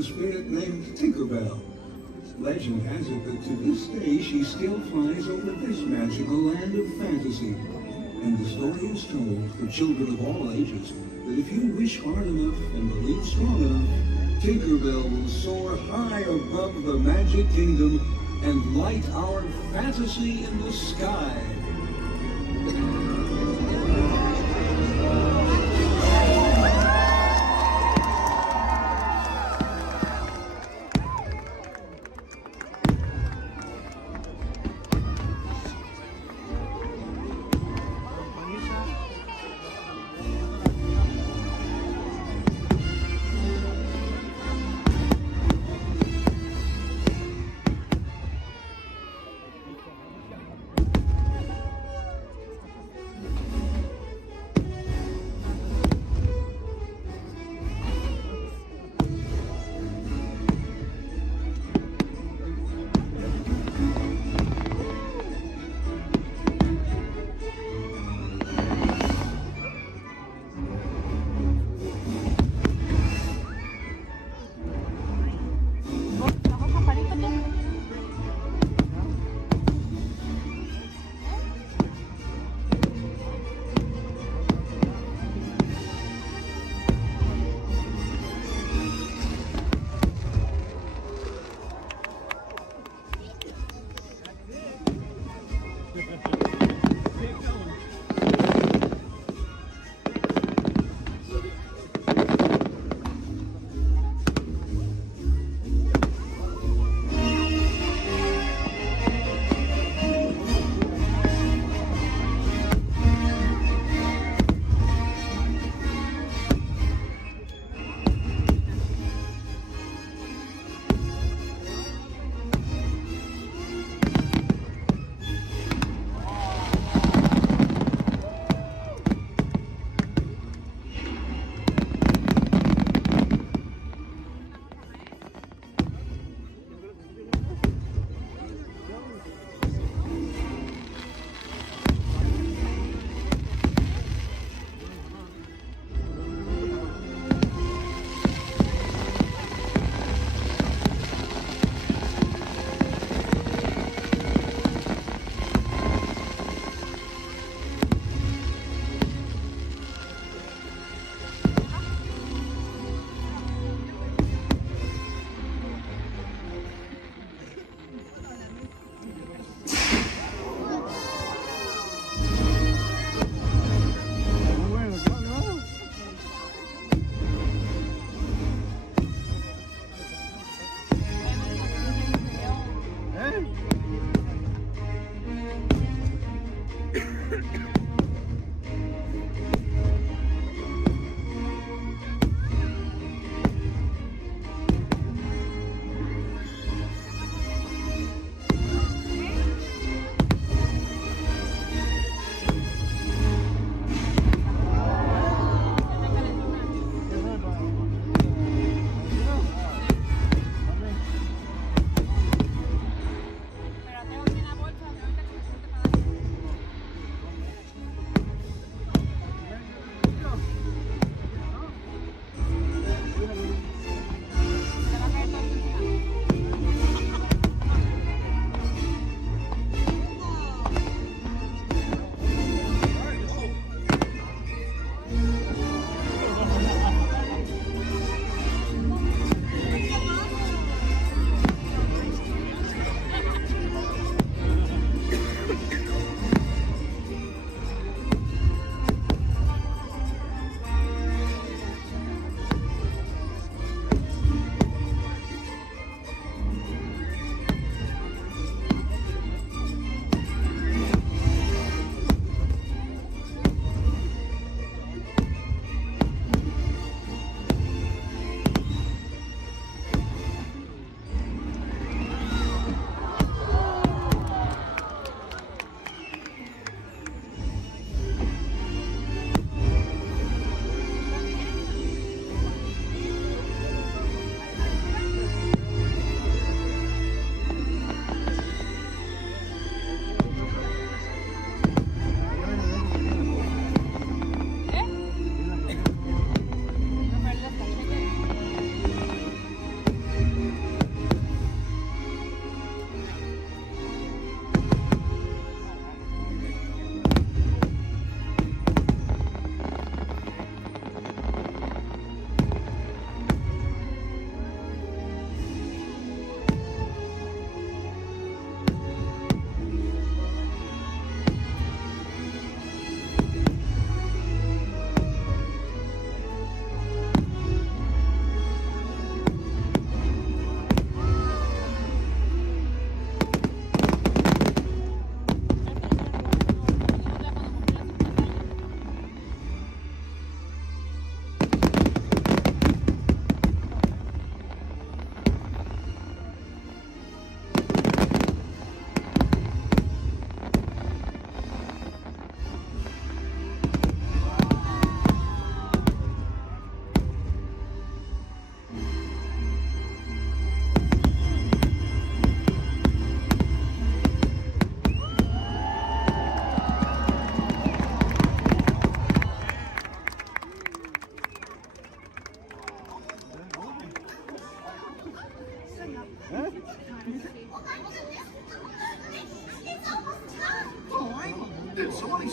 Spirit named Tinkerbell. Legend has it that to this day she still flies over this magical land of fantasy. And the story is told for children of all ages that if you wish hard enough and believe strong enough, Tinkerbell will soar high above the magic kingdom and light our fantasy in the sky.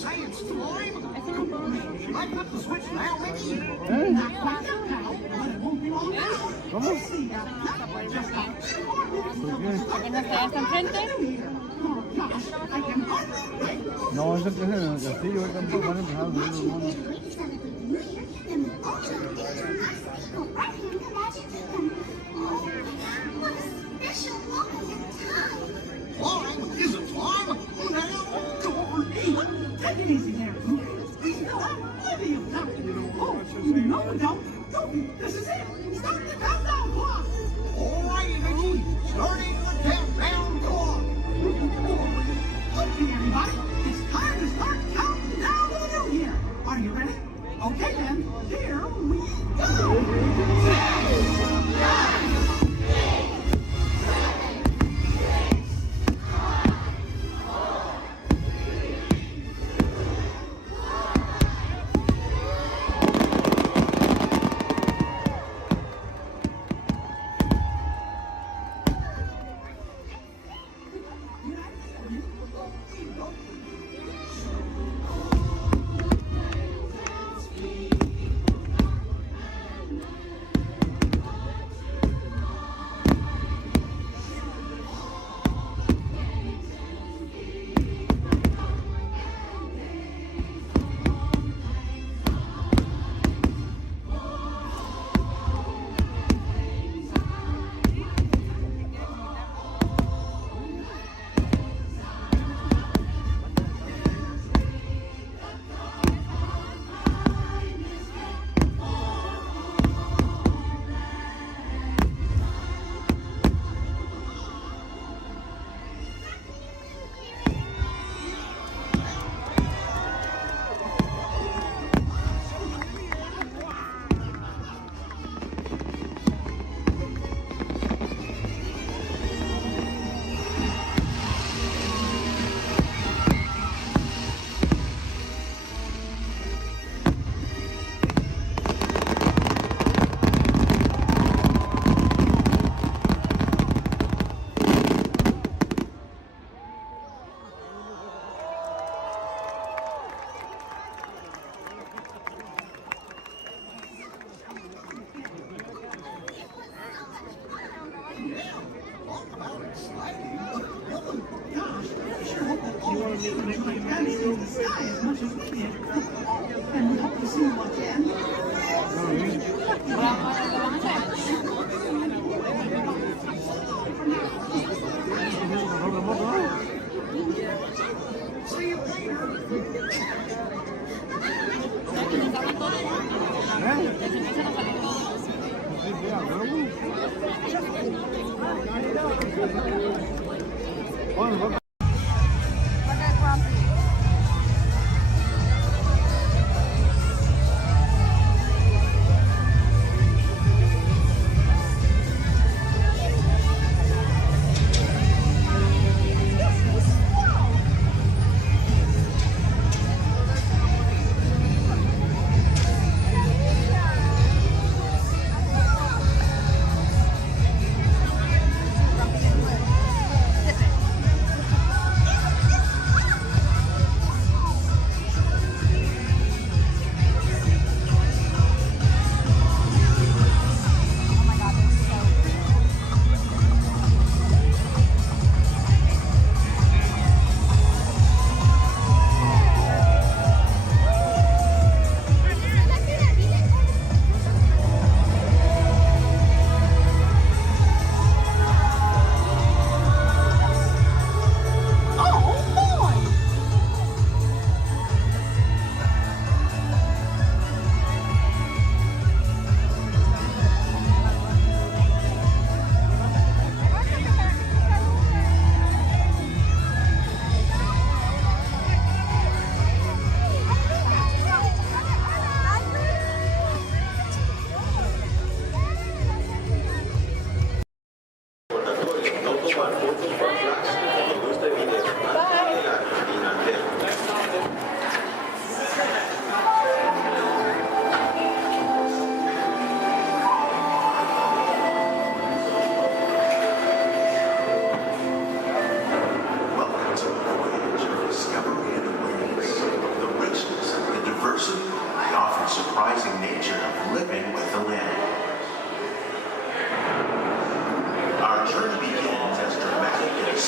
say it's time? Should I flip the switch now, Mickey? ¿Eh? Not quite sure how, but it won't be long now. ¿Cómo? See, just like ¿Por qué? ¿Apenas te das enfrente? No, eso que es en el castillo, ahorita tampoco van a empezar a subir los monos. Time? Is it time? Now? Go over. Hey, take it easy there. Please, no, plenty of time. Oh, no, don't. Don't. This is it. Start the countdown clock. All right, Mickey. Starting the countdown clock. Okay, everybody. It's time to start counting down the new year. Are you ready? Okay, then. Here we go. 10, 9,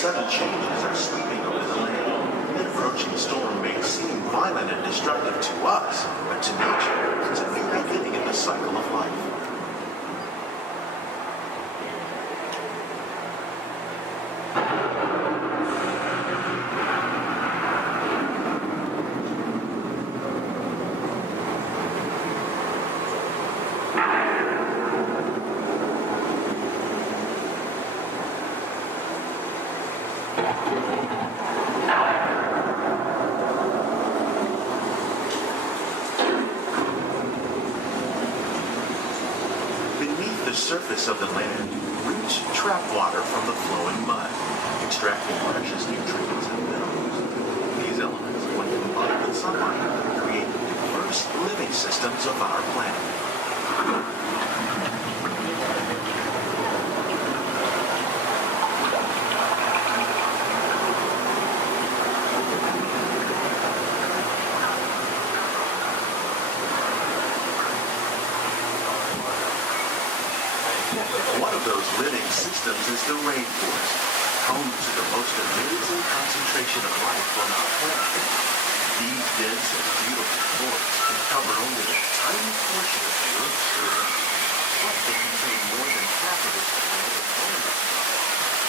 sudden changes are sweeping over the land. An approaching storm may seem violent and destructive to us, but to nature, it's a new beginning in the cycle of life. Beneath the surface of the land, roots trap water from the flowing mud, extracting precious nutrients and minerals. These elements, when combined with sunlight, create the diverse living systems of our planet. One of those living systems is the rainforest, home to the most amazing concentration of life on our planet. These dense and beautiful forests cover only a tiny portion of the Earth's surface, but they contain more than half of its planet environment.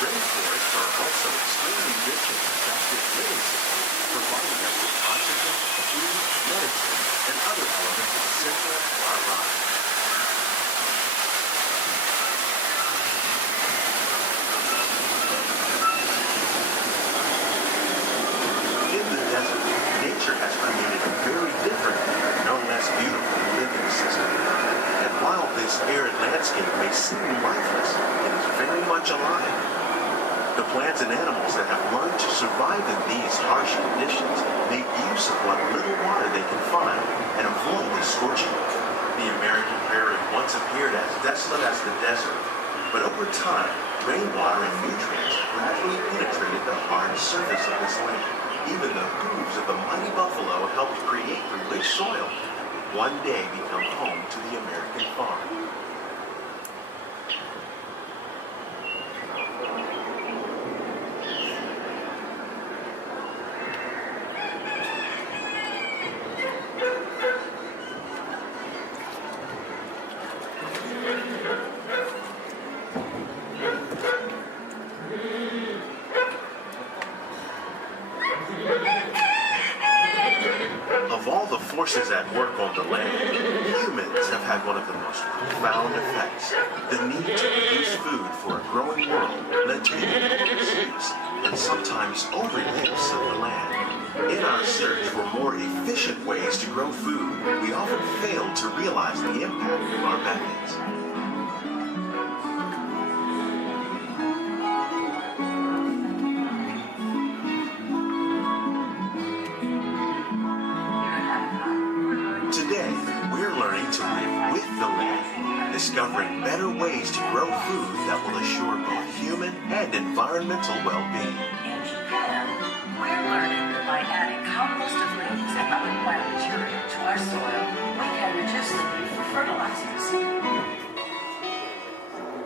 Rainforests are also extremely rich and productive living systems, providing us with oxygen, food, medicine, and other elements essential to our lives. Nature has created a very different, no less beautiful living system. And while this arid landscape may seem lifeless, it is very much alive. The plants and animals that have learned to survive in these harsh conditions make use of what little water they can find and avoid the scorching. The American prairie once appeared as desolate as the desert, but over time, rainwater and nutrients gradually penetrated the hard surface of this land. Even the hooves of the mighty buffalo helped create the rich soil that would one day become home to the American farm. Of all the forces at work on the land, humans have had one of the most profound effects. The need to produce food for a growing world led to the enormous use and sometimes overuse of the land. In our search for more efficient ways to grow food, we often fail to realize the impact of our methods. Today, we're learning to live with the land, discovering better ways to grow food that will assure both human and environmental well-being. In Japan, we're learning that by adding compost of leaves and other plant material to our soil, we can reduce the need for fertilizers.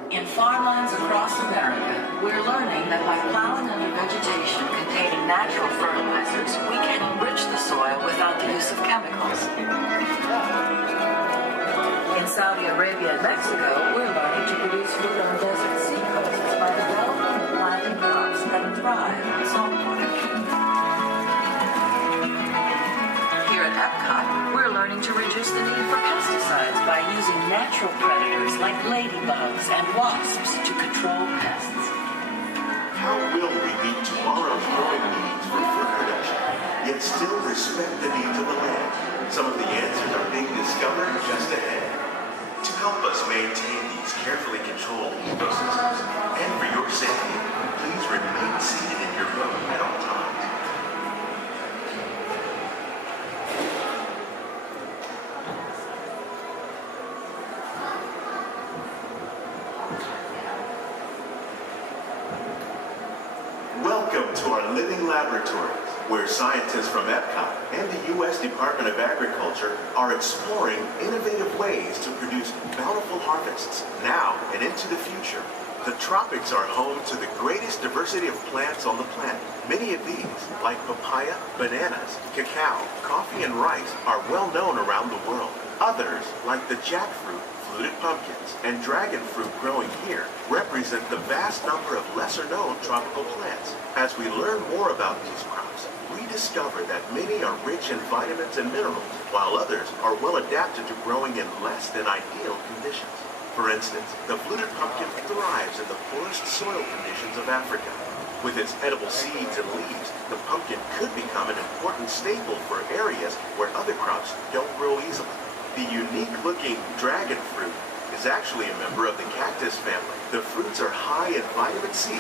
In farmlands across America, we're learning that by plowing under vegetation containing natural fertilizers, we can enrich the soil without the use of chemicals. In Saudi Arabia and Mexico, we're learning to produce food on desert seacoasts by developing and planting crops that thrive on saltwater. Here at Epcot, we're learning to reduce the need for pesticides by using natural predators like ladybugs and wasps to control pests. How will we meet tomorrow's growing needs for food production, yet still respect the needs of the land? Some of the answers are being discovered just ahead. To help us maintain these carefully controlled ecosystems, and for your safety, please remain seated in your boat at all times. Welcome to our living laboratories, where scientists from Epcot and the U.S. Department of Agriculture are exploring innovative ways to produce bountiful harvests now and into the future. The tropics are home to the greatest diversity of plants on the planet. Many of these, like papaya, bananas, cacao, coffee, and rice, are well known around the world. Others, like the jackfruit, fluted pumpkins, and dragon fruit growing here, represent the vast number of lesser-known tropical plants. As we learn more about these crops, we discover that many are rich in vitamins and minerals, while others are well adapted to growing in less than ideal conditions. For instance, the fluted pumpkin thrives in the poorest soil conditions of Africa. With its edible seeds and leaves, the pumpkin could become an important staple for areas where other crops don't grow easily. The unique-looking dragon fruit is actually a member of the cactus family. The fruits are high in vitamin C,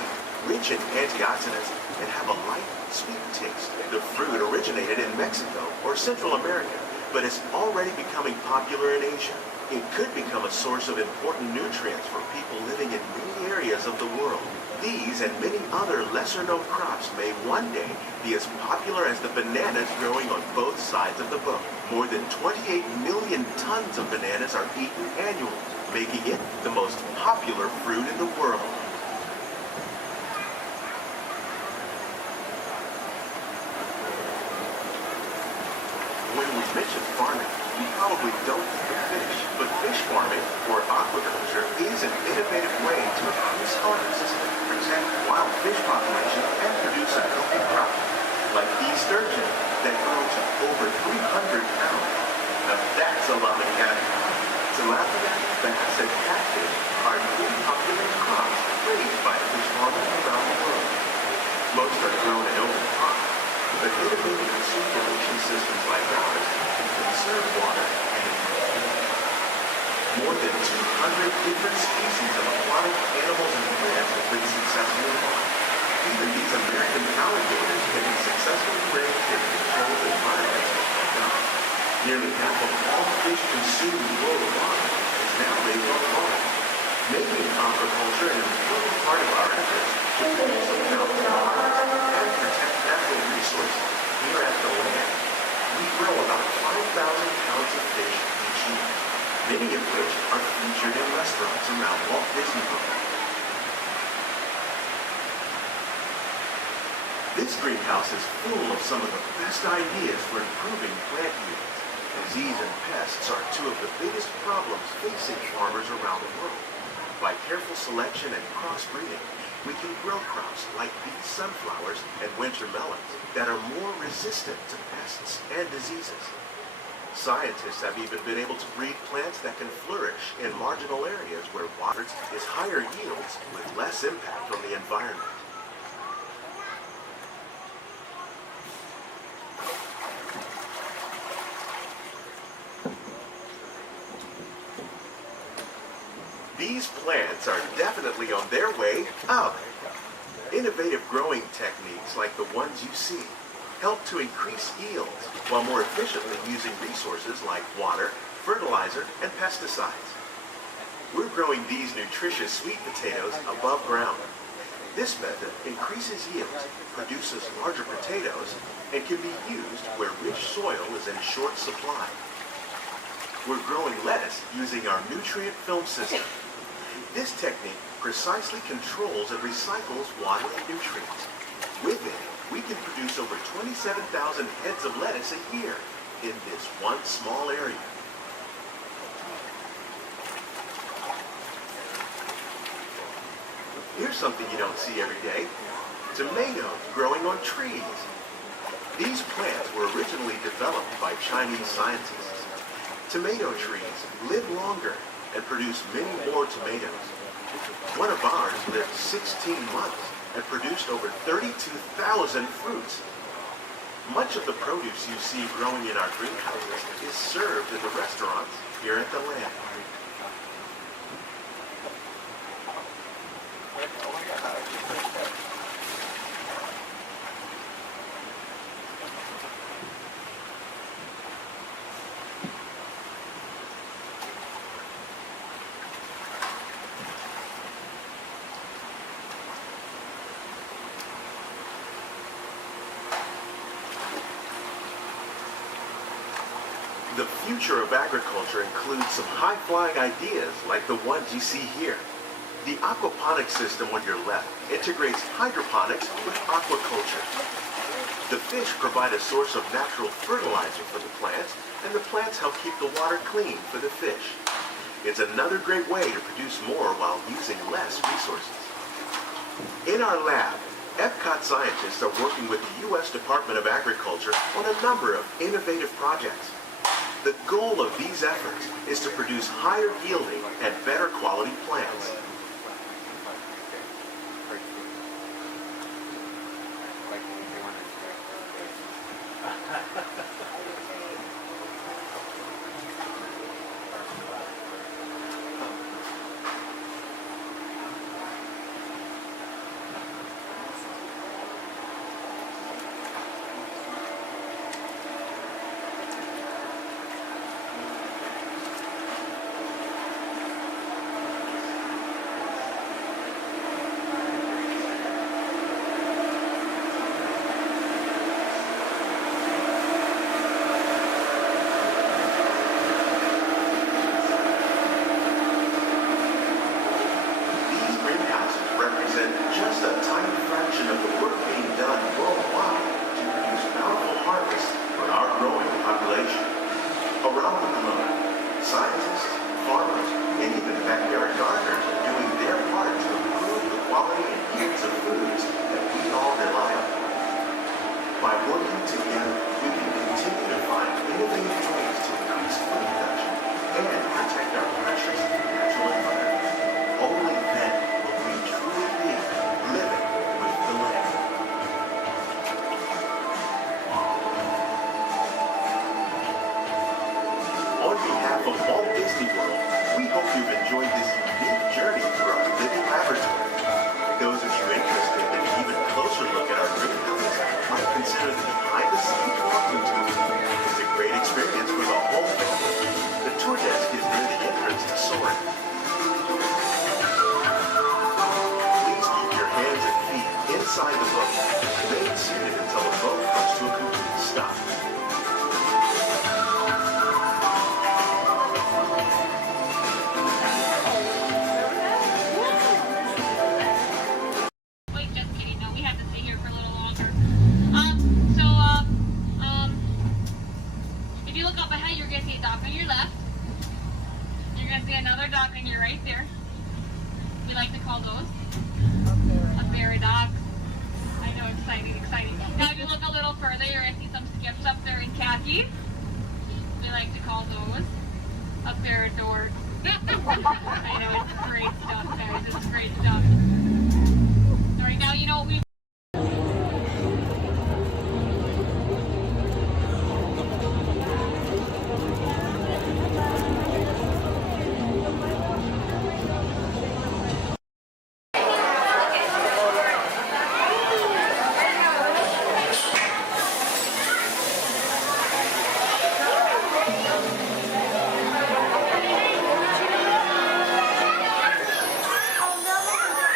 rich in antioxidants, and have a light, sweet taste. The fruit originated in Mexico or Central America, but is already becoming popular in Asia. It could become a source of important nutrients for people living in many areas of the world. These and many other lesser-known crops may one day be as popular as the bananas growing on both sides of the boat. More than 28 million tons of bananas are eaten annually, making it the most popular fruit in the world. When we mention farming, we probably don't think of fish, but fish farming, or aquaculture, is an innovative way to increase harvests, protect wild fish population, and produce a healthy crop, like these sturgeon that grow to over 300 pounds. Now that's a lot of cattle. Tilapia, bass, and catfish are three popular crops raised by fish farmers around the world. Most are grown in open ponds, but innovative recirculation systems like ours can conserve water and improve food. More than 200 different species of aquatic animals and plants have been successfully farmed. Even these American alligators can be successfully raised in controlled environments like ours. Nearly half of all fish consumed worldwide is now raised on farms. Making aquaculture an important part of our efforts will also help and protect natural resources here at the land. We grow about 5,000 pounds of fish each year, many of which are featured in restaurants around Walt Disney World. This greenhouse is full of some of the best ideas for improving plant yields. Disease and pests are two of the biggest problems facing farmers around the world. By careful selection and crossbreeding, we can grow crops like these sunflowers and winter melons that are more resistant to pests and diseases. Scientists have even been able to breed plants that can flourish in marginal areas where water is higher yields with less impact on the environment. These plants are definitely on their way up. Innovative growing techniques like the ones you see help to increase yields while more efficiently using resources like water, fertilizer, and pesticides. We're growing these nutritious sweet potatoes above ground. This method increases yields, produces larger potatoes, and can be used where rich soil is in short supply. We're growing lettuce using our nutrient film system. This technique precisely controls and recycles water and nutrients. With it, we can produce over 27,000 heads of lettuce a year in this one small area. Here's something you don't see every day. Tomatoes growing on trees. These plants were originally developed by Chinese scientists. Tomato trees live longer and produce many more tomatoes. One of ours lived 16 months and produced over 32,000 fruits. Much of the produce you see growing in our greenhouses is served in the restaurants here at the land. The future of agriculture includes some high-flying ideas like the ones you see here. The aquaponics system on your left integrates hydroponics with aquaculture. The fish provide a source of natural fertilizer for the plants, and the plants help keep the water clean for the fish. It's another great way to produce more while using less resources. In our lab, Epcot scientists are working with the U.S. Department of Agriculture on a number of innovative projects. The goal of these efforts is to produce higher yielding and better quality plants. Just a tiny fraction of the work being done worldwide to produce bountiful harvests for our growing population. Around the globe, scientists, farmers, and even backyard gardeners are doing their part to improve the quality and yields of foods that we all rely on. By working together, we can continue to find innovative ways to increase food production and protect our precious natural environment. Only then will we truly be living with the land. On behalf of Walt Disney World, we hope you've enjoyed this unique journey through our living laboratory. Those of you interested in an even closer look at our greenhouses might consider the behind-the-scenes walking tour. It's a great experience for the whole family. The tour desk is near the entrance to Soaring. Hands and feet inside the boat. Remain seated until the boat comes to a complete stop. Wait, just kidding. No, we have to stay here for a little longer. If you look up ahead, you're going to see a dock on your left. You're going to see another dock on your right there. We like to call those Berry docks. I know, exciting. Now if you look a little further, you're going to see some skips up there in khaki. We like to call those a bear door. I know, it's great stuff, guys. It's great stuff. Alright, now you know what we Oh no!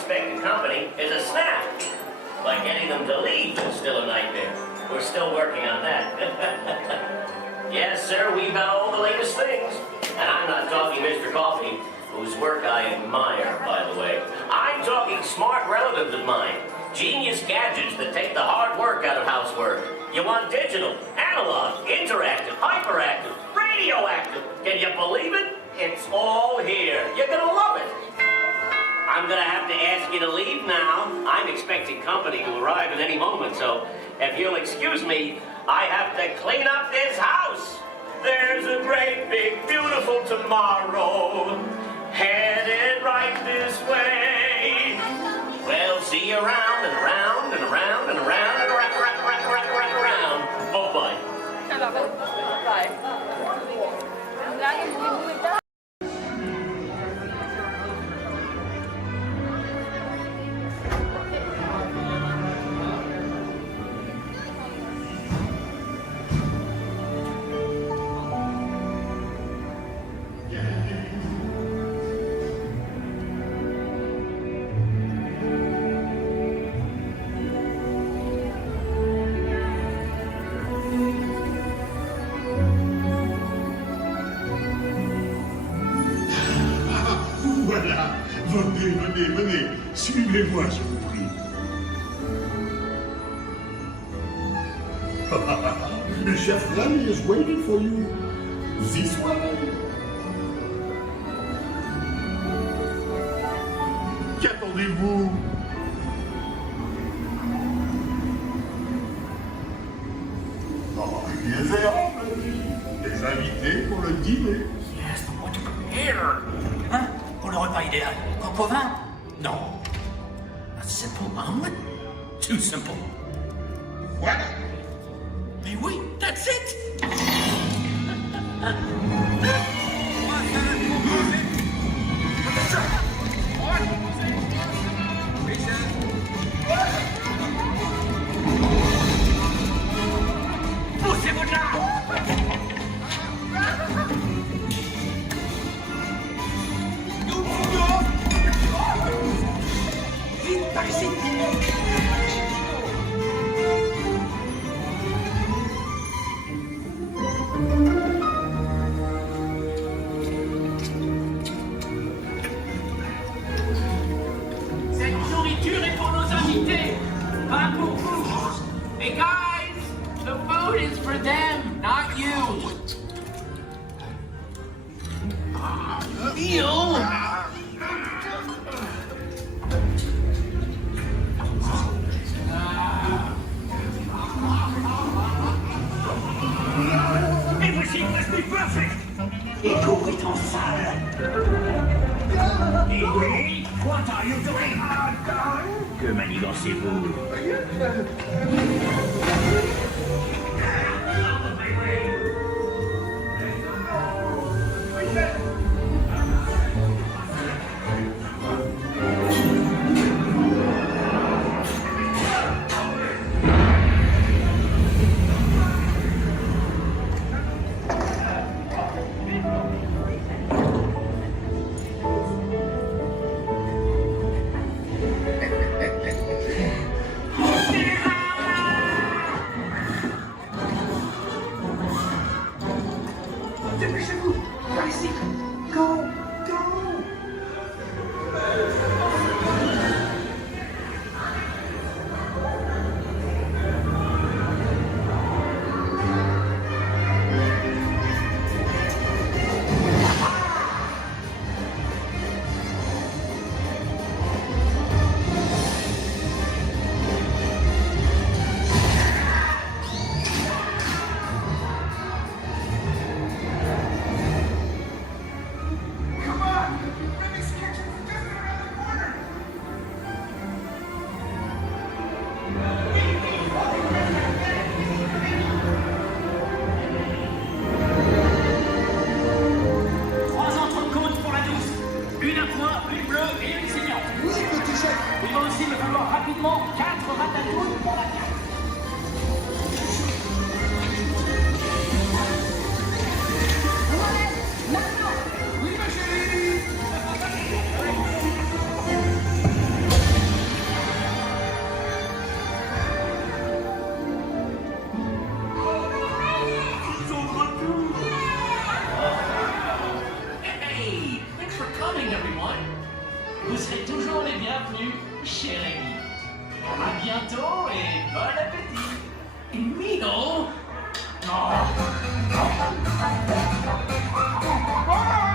unexpected company is a snap. But getting them to leave is still a nightmare. We're still working on that. Yes, sir, we've got all the latest things. And I'm not talking Mr. Coffee, whose work I admire, by the way. I'm talking smart relatives of mine. Genius gadgets that take the hard work out of housework. You want digital, analog, interactive, hyperactive, radioactive. Can you believe it? It's all here. You're gonna love it. I'm gonna have to ask you to leave now. I'm expecting company to arrive at any moment, so if you'll excuse me, I have to clean up this house. There's a great, big, beautiful tomorrow headed right this way. Well, see you around and around and around and around and around. Bye-bye. Voilà, venez, suivez-moi, je vous prie. The chef Remy is waiting for you. This way. Qu'attendez-vous? Oh, des invités pour le dîner. Yes, but what to prepare? Hein? Pour le repas idéal, coq au vin? No. A simple omelet? Too simple. What? Mais oui, that's it! Poussez-vous de là! Vite, par ici! Cette nourriture est pour nos invités, pas pour vous. Hey guys, the food is for them, not you. Everything must be perfect! Écho est en salle. Et oui, what are you doing? Que manigancez-vous? Dépêchez-vous! Par ici! Go! Go! rapidement 4 ratatouilles pour la carte. Maintenant! Oui, ma chérie! chérie. À bientôt et bon appétit. Mino. Oh. Au revoir.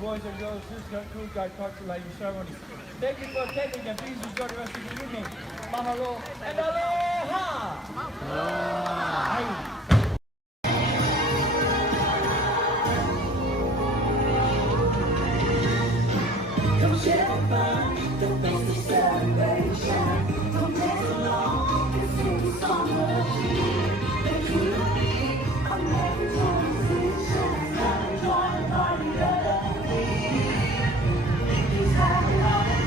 Boys and girls, this concludes our cultural ceremony. Thank you for attending and please enjoy the rest of the evening. Mahalo and aloha! Aloha. Come share fun, the best of celebration. Come dance along and sing the song of cheer. The unity of every transition. Come and join the party of me. He's having all the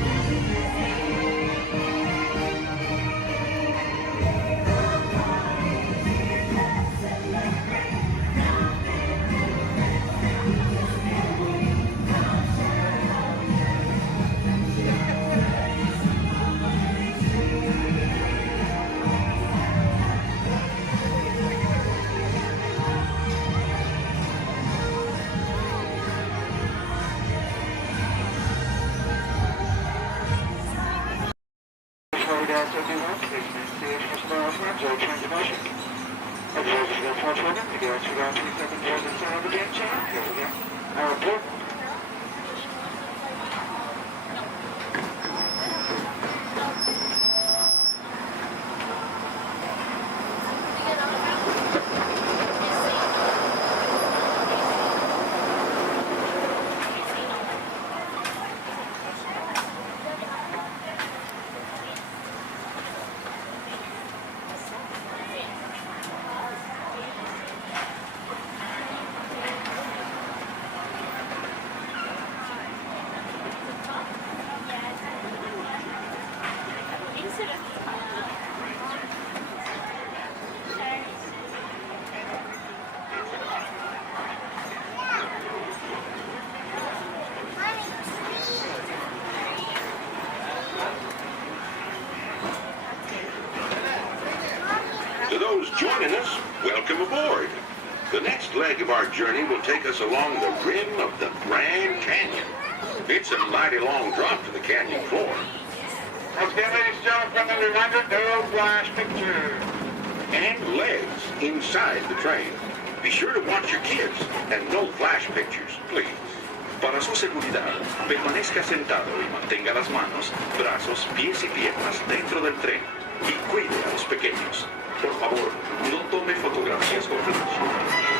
To those joining us, welcome aboard. The next leg of our journey will take us along the rim of the Grand Canyon. It's a mighty long drop to the canyon floor. Okay, ladies and gentlemen, friendly reminder, no flash pictures. And legs inside the train. Be sure to watch your kids and no flash pictures, please. Para su seguridad, permanezca sentado y mantenga las manos, brazos, pies y piernas dentro del tren. Y cuide a los pequeños. Por favor, no tome fotografías con flash.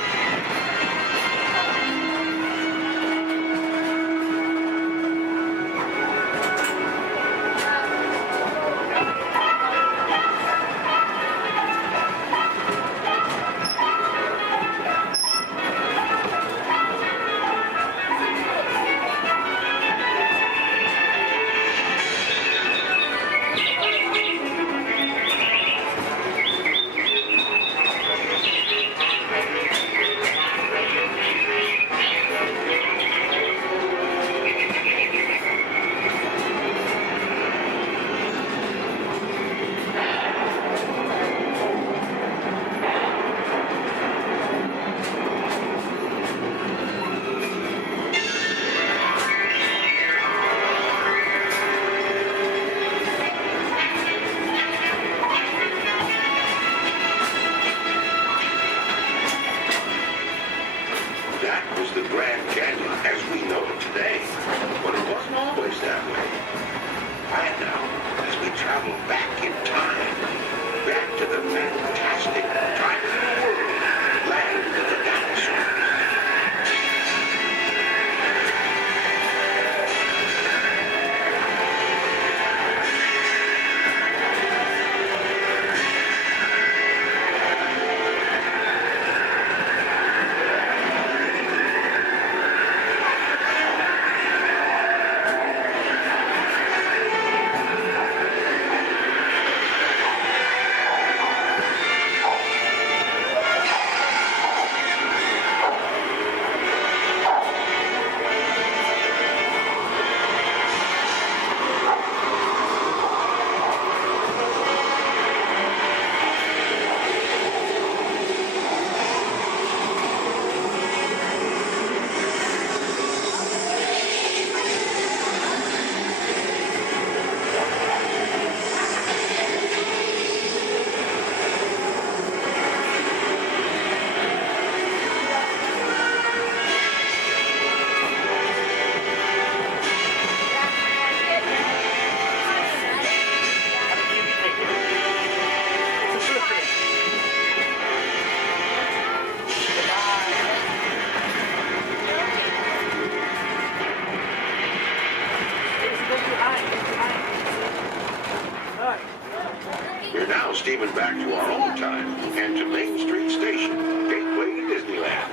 We're now steaming back to our own time and to Main Street Station, gateway to Disneyland.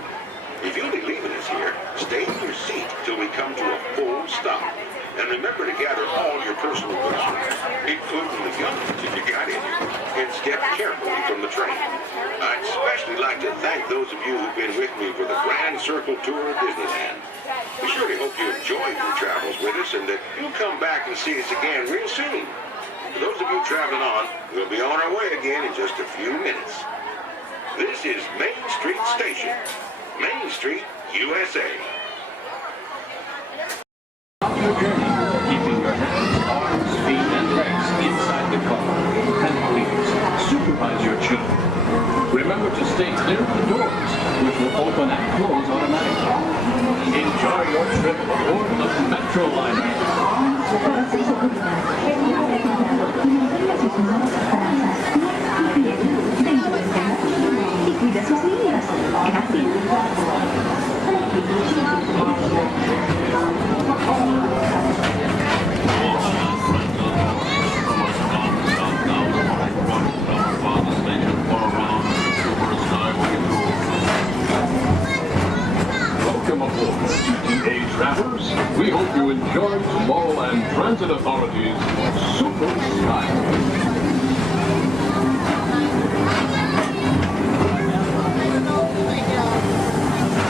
If you'll be leaving us here, stay in your seat till we come to a full stop. And remember to gather all your personal belongings, including the guns if you got any, and step carefully from the train. I'd especially like to thank those of you who've been with me for the Grand Circle Tour of Disneyland. We surely hope you enjoyed your travels with us and that you'll come back and see us again real soon. For those of you traveling on, we'll be on our way again in just a few minutes. This is Main Street Station, Main Street, USA. Keeping your hands, arms, feet, and legs inside the car. And please, supervise your children. Remember to stay clear of the doors, which will open and close automatically. Enjoy your trip aboard the Metroliner. Y cuida sus niños. Welcome aboard, CTA travelers. We hope you enjoy Tomorrow and Transit Authority's Super Sky.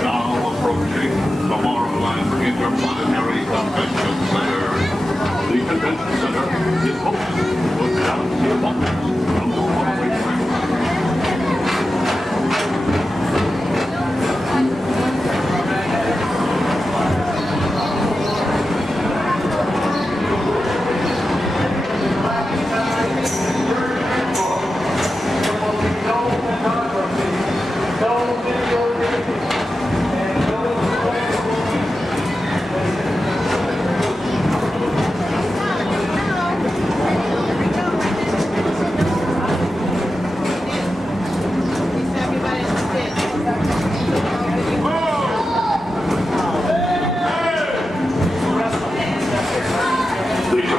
Now approaching Tomorrowland Interplanetary Convention Center. The convention center is home to a galaxy of wonders from the faraway planets.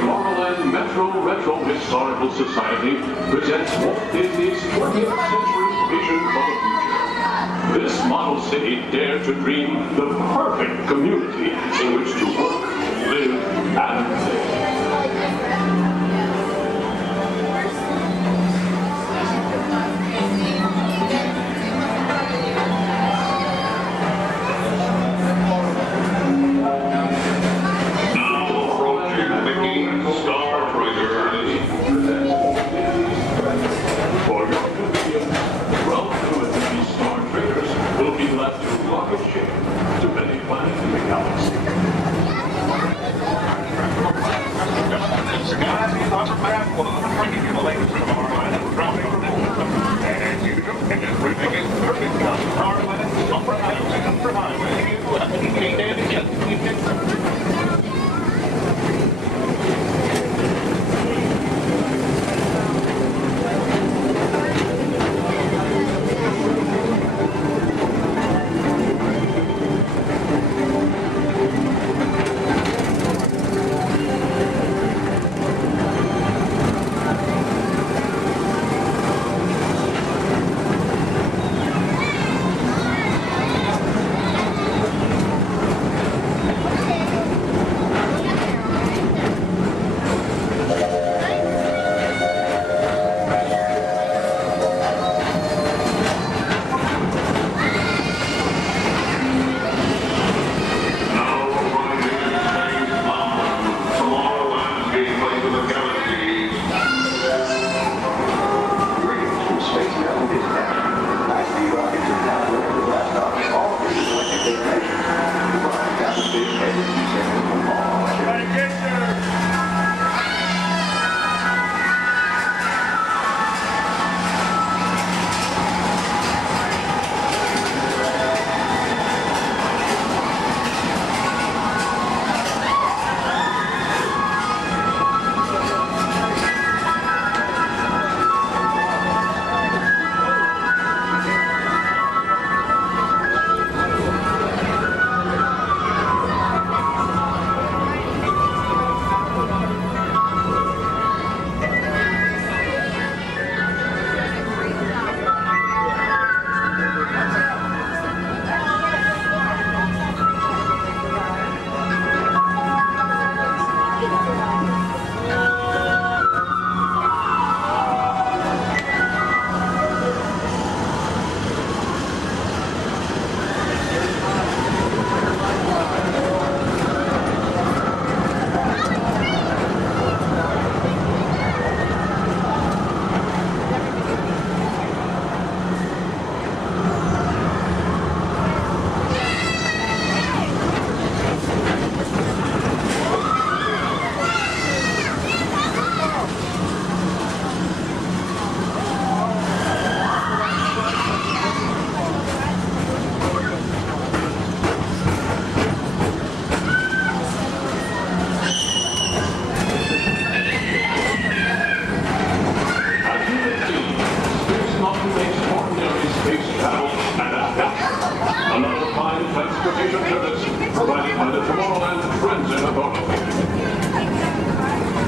Tomorrowland Metro Retro Historical Society presents Walt Disney's 20th century vision for the future. This model city dared to dream the perfect community in which to work, live, and play. To many planets in the galaxy.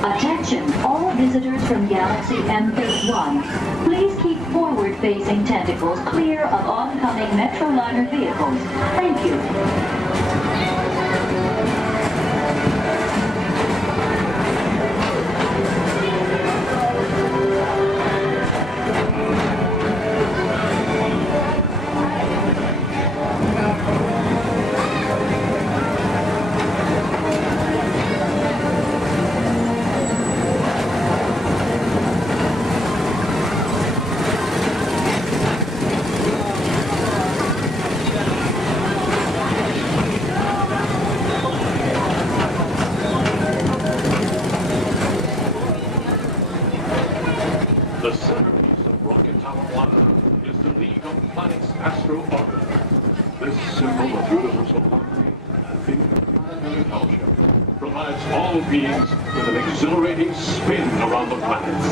Attention, all visitors from Galaxy M31. Please keep forward-facing tentacles clear of oncoming Metroliner vehicles. Thank you. The centerpiece of Rocket Tower 1 is the League of Planets Astro Orbiter. This symbol of universal harmony and interplanetary fellowship provides all beings with an exhilarating spin around the planets.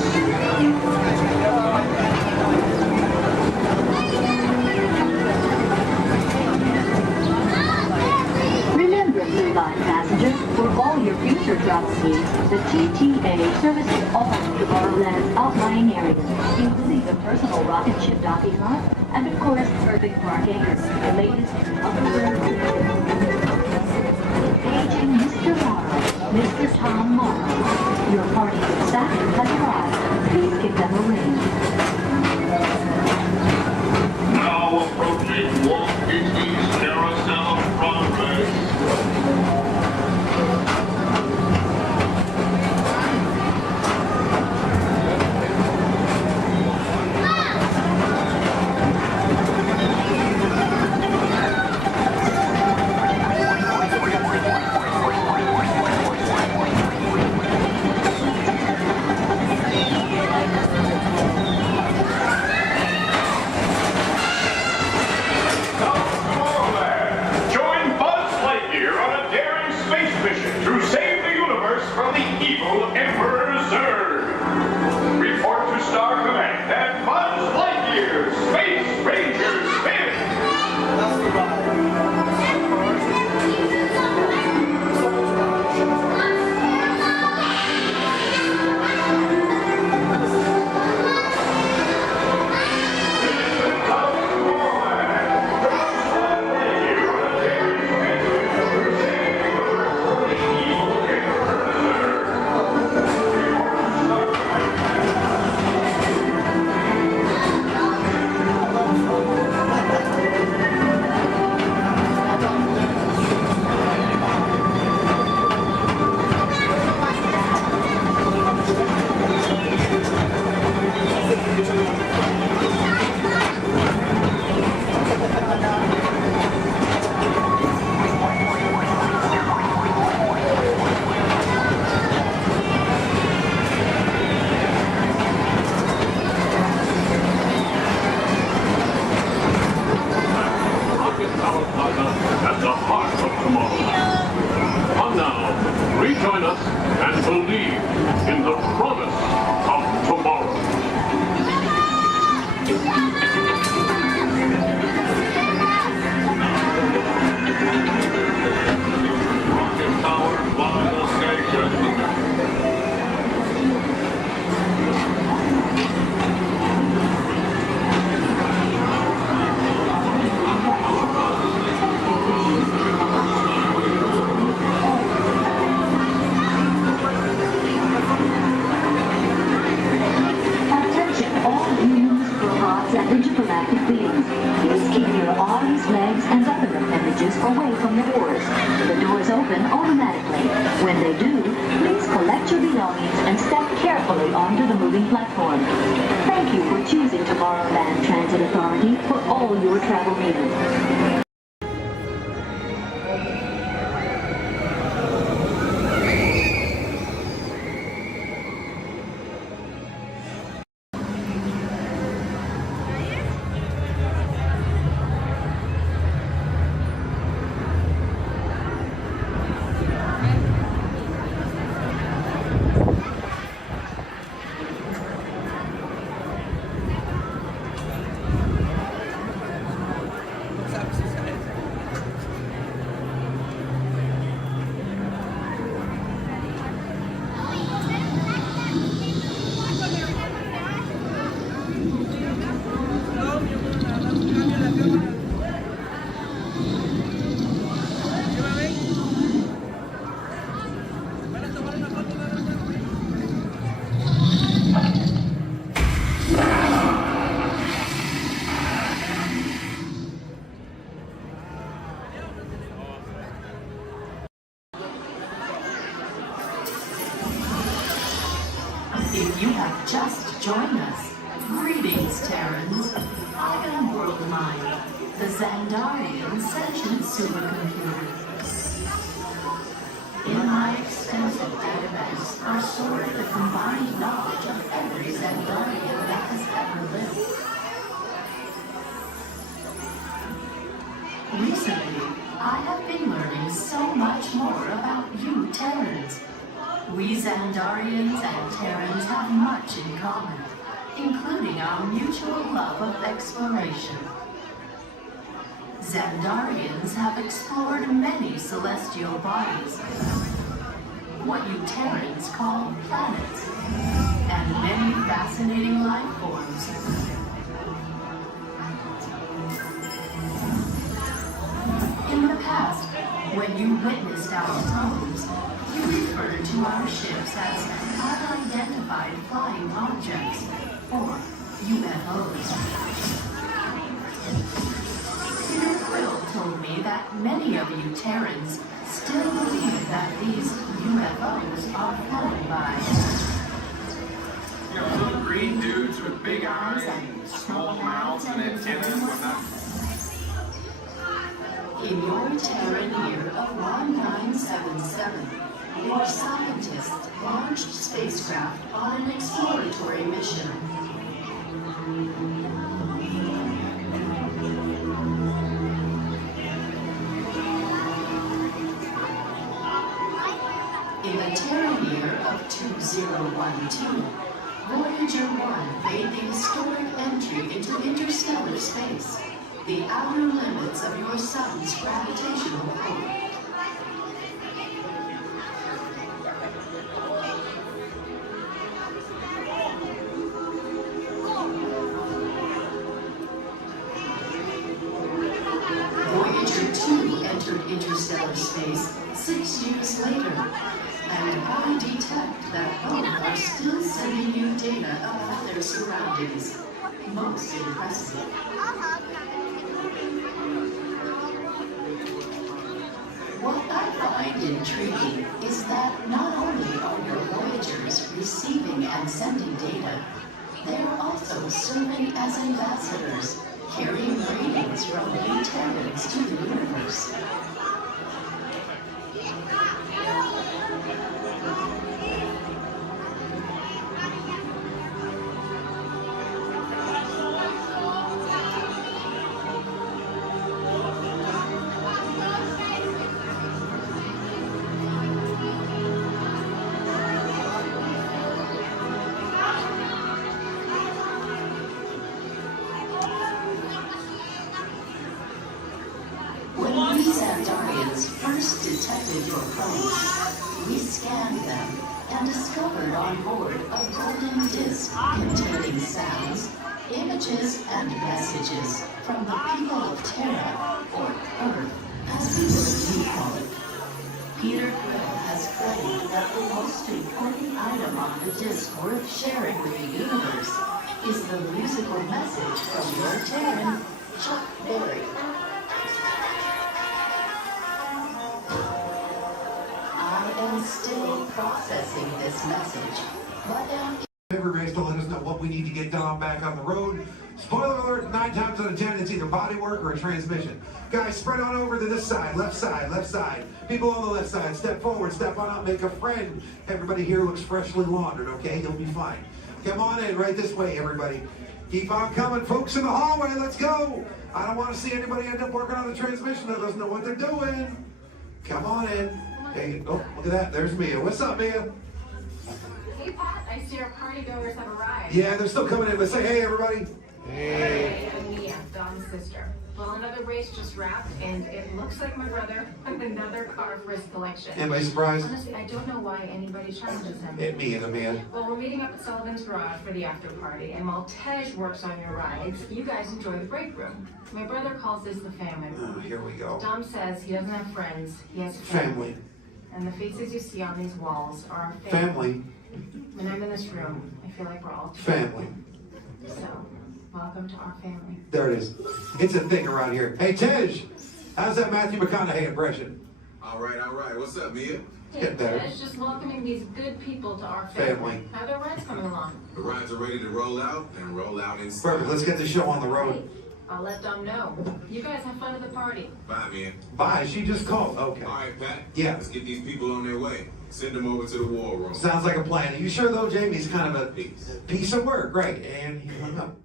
Remember, Remember, Blue Line passengers, for all your future travel needs, the TTA services all of Tomorrowland's outlying areas, including the personal rocket ship docking lot, and of course, perfect parking, the latest Paging Mr. Morrow, Mr. Tom Morrow. Your party staff has arrived. Please give them a ring. Now approaching Walt Disney's Carousel of Progress. At the heart of tomorrow. Come now, rejoin us and believe in the promise of tomorrow. Rocket Tower final station. Intergalactic beings. Please keep your arms, legs, and other appendages away from the doors. The doors open automatically. When they do, please collect your belongings and step carefully onto the moving platform. Thank you for choosing Tomorrowland Transit Authority for all your travel needs. If you have just joined us, greetings, Terrans. I am World Mind, the Xandarian sentient supercomputer. In my extensive database are stored the combined knowledge of every Xandarian that has ever lived. Recently, I have been learning so much more about you, Terrans. We Xandarians and Terrans have much in common, including our mutual love of exploration. Xandarians have explored many celestial bodies, what you Terrans call planets, and many fascinating life forms. In the past, when you witnessed our tones, you referred to our ships as unidentified flying objects, or UFOs. Peter Quill told me that many of you Terrans still believe that these UFOs are flown by. You know, little green dudes with big eyes and small mouths and antennas and whatnot. In your Terran year of 1977, your scientists launched spacecraft on an exploratory mission. In the Terran year of 2012, Voyager 1 made the historic entry into interstellar space, the outer limits of your sun's gravitational pull. Voyager 2 entered interstellar space 6 years later, and I detect that both are still sending you data about their surroundings. Most impressive. What I find intriguing is that not only are your Voyagers receiving and sending data, they are also serving as ambassadors, carrying greetings from you Terrans to the universe. When we Xandarians first detected your planes, we scanned them and discovered on board a golden disc containing sounds, images, and messages from the people of Terra, or Earth, as people you call it. Peter Quill has claimed that the most important item on the disc worth sharing with the universe is the musical message from your Terran, Chuck Berry. I am still processing this message, but am Everybody's to let us know what we need to get done back on the road. Spoiler alert, 9 times out of 10, it's either body work or a transmission. Guys, spread on over to this side, left side, left side. People on the left side, step forward, step on up, make a friend. Everybody here looks freshly laundered, okay? You'll be fine. Come on in, right this way, everybody. Keep on coming, folks in the hallway, let's go. I don't want to see anybody end up working on the transmission that doesn't know what they're doing. Come on in. Hey, oh, look at that, there's Mia. What's up, Mia? Hey, Pat, I see our partygoers have arrived. Yeah, they're still coming in, but say hey, everybody. Hey. I'm Mia, Dom's sister. Well, another race just wrapped, and it looks like my brother with another car for his collection. Anybody surprised? Honestly, I don't know why anybody challenges him. Hit me and Mia. Well, we're meeting up at Sullivan's Garage for the after party, and while Tej works on your rides, you guys enjoy the break room. My brother calls this the family room. Oh, here we go. Dom says he doesn't have friends, he has Family. And the faces you see on these walls are our Family. When I'm in this room, I feel like we're all Family. So, welcome to our family. There it is. It's a thing around here. Hey, Tej, how's that Matthew McConaughey impression? All right, all right. What's up, Mia? Get better. It's just welcoming these good people to our family. Family. How are their rides coming along? The rides are ready to roll out and roll out inside. Perfect. Let's get the show on the road. I'll let Dom know. You guys have fun at the party. Bye, Mia. Bye. She just called. Okay. All right, Pat. Yeah. Let's get these people on their way. Send them over to the war room. Sounds like a plan. Are you sure, though, Jamie's kind of a piece of work? Right. And he hung up.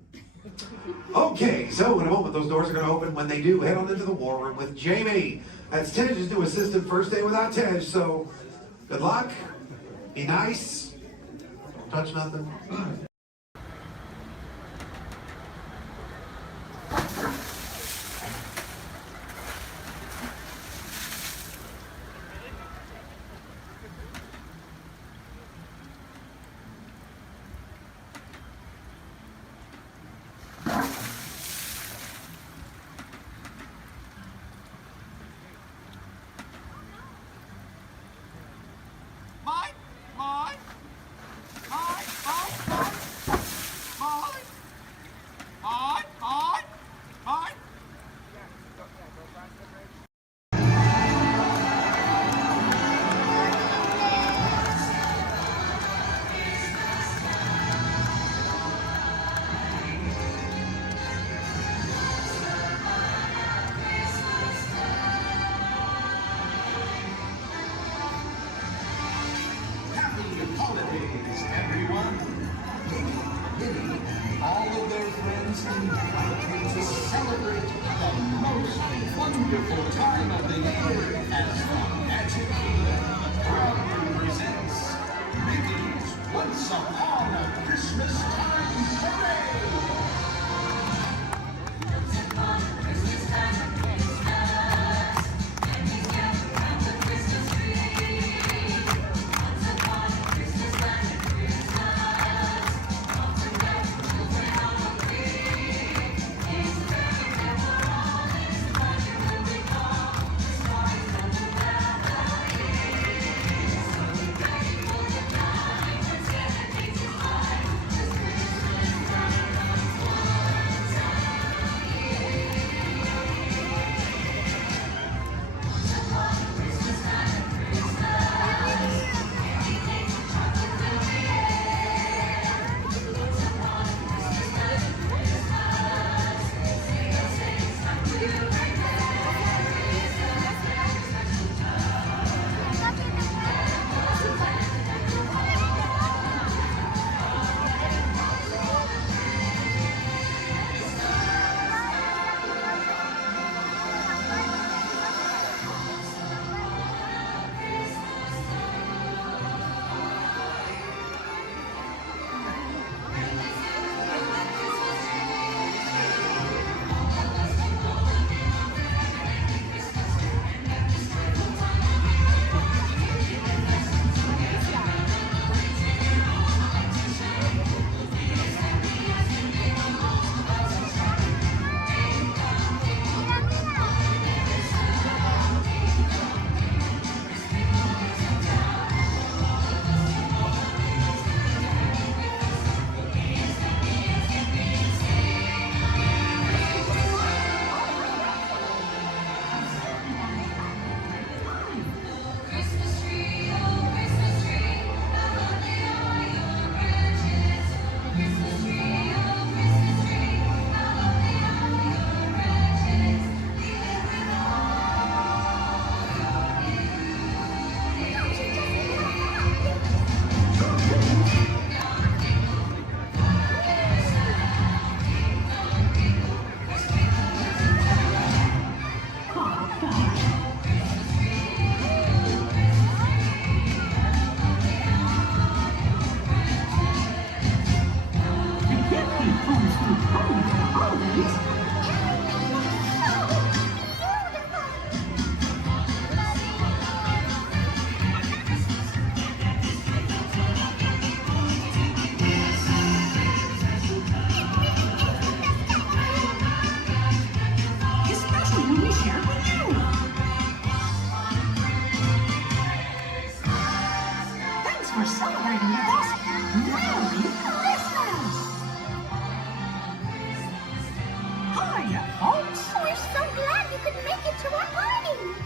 Okay, so in a moment, those doors are going to open. When they do, head on into the war room with Jamie. That's Tej's new assistant, first day without Tej, so good luck. Be nice. Don't touch nothing. friends invite you to celebrate the most wonderful time of the year as the Magic Kingdom proudly presents Mickey's Once Upon a Christmas Time Parade. For celebrating with us. Merry Christmas! Hiya, folks! We're so glad you could make it to our party!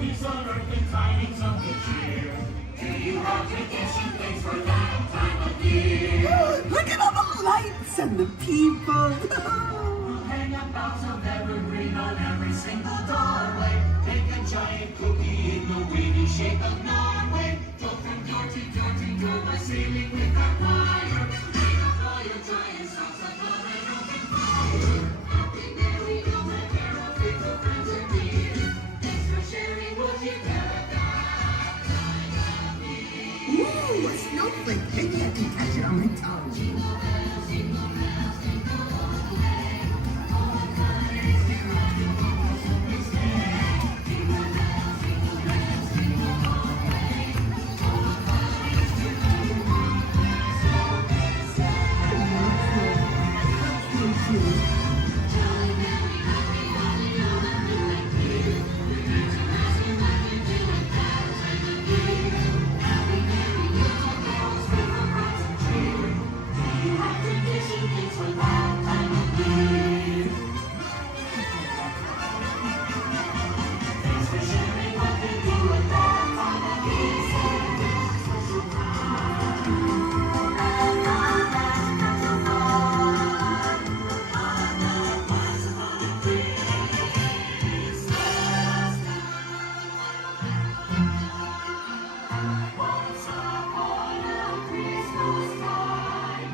Peace on earth and tidings of good cheer. Do you have tradition things for that time of year? Look at all the lights and the people. We'll hang up boughs of evergreen on every single doorway. Make a giant cookie in the wavy shape of Norway. Go from door to door to door by sailing with our choir. Make a fire giant songs of love and open fire. Happy Merry Open Carol, faithful friends and dear. Thanks for sharing what you've got that time of year. Ooh, a snowflake. Maybe I can catch it on my tongue. Jingle bells, jingle all the way. All fun is here on the walls of this day. Jingle bells, jingle all the way. All fun is here on the walls of this day. Jolly, merry, happy, holly, all the new and clear. We're here to ask you what you're doing that time of year. Happy, merry, little carols full of hearts and cheer. Do you have tradition things for that time of year? Thanks for sharing what you do at that time of year. Special time. And on that special fun. On that once upon a Christmas time. Once upon a Christmas time.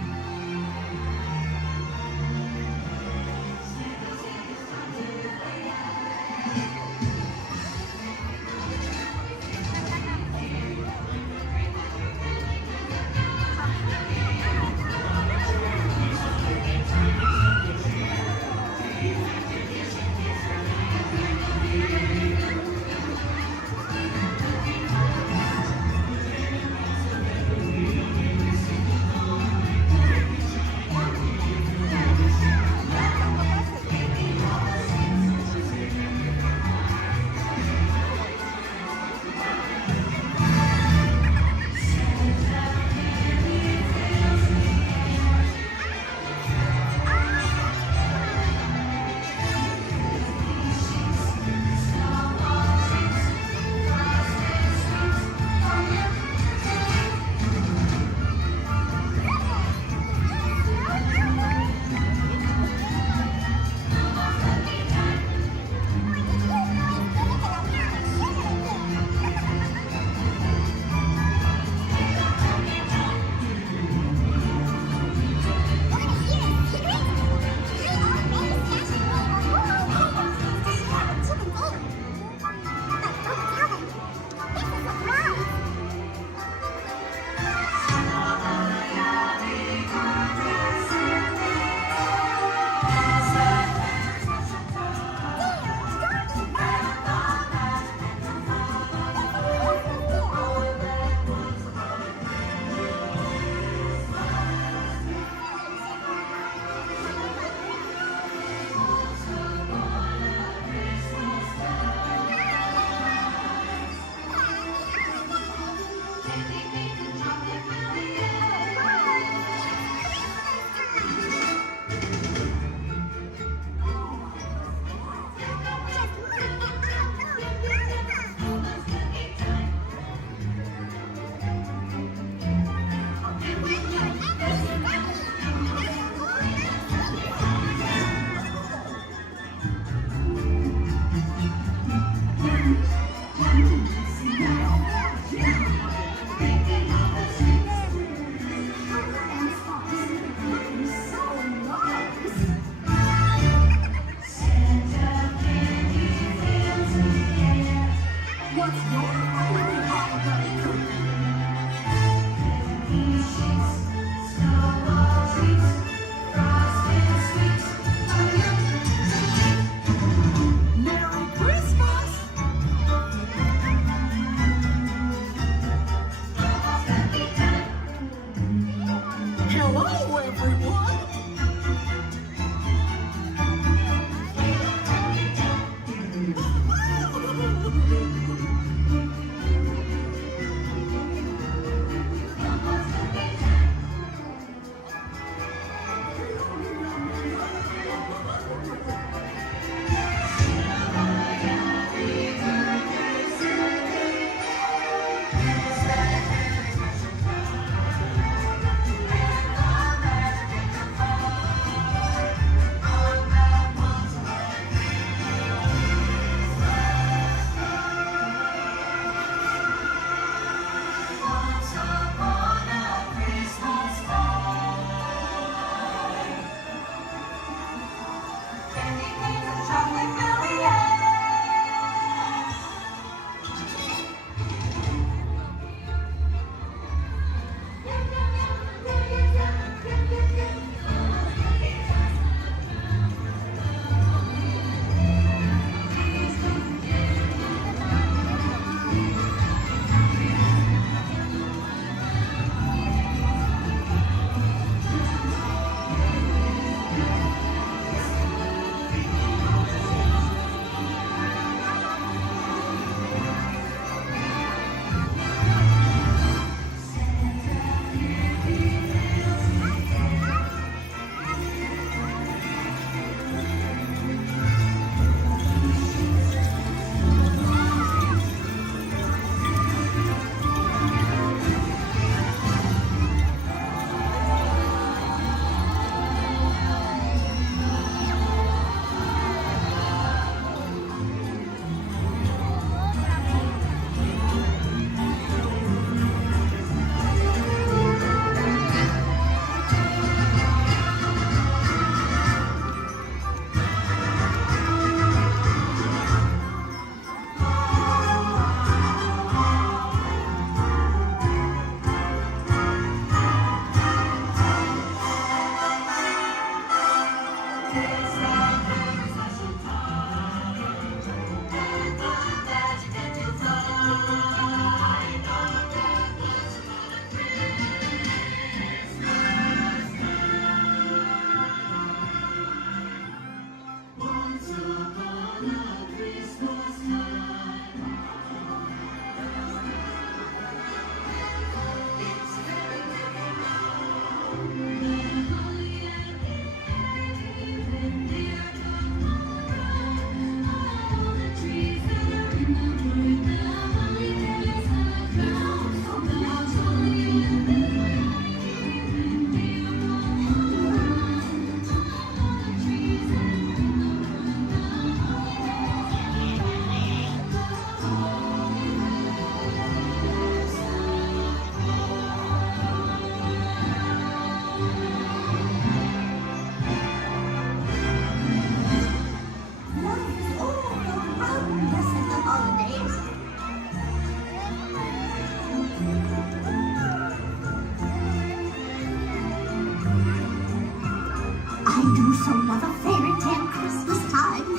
so love a fairy tale Christmas time.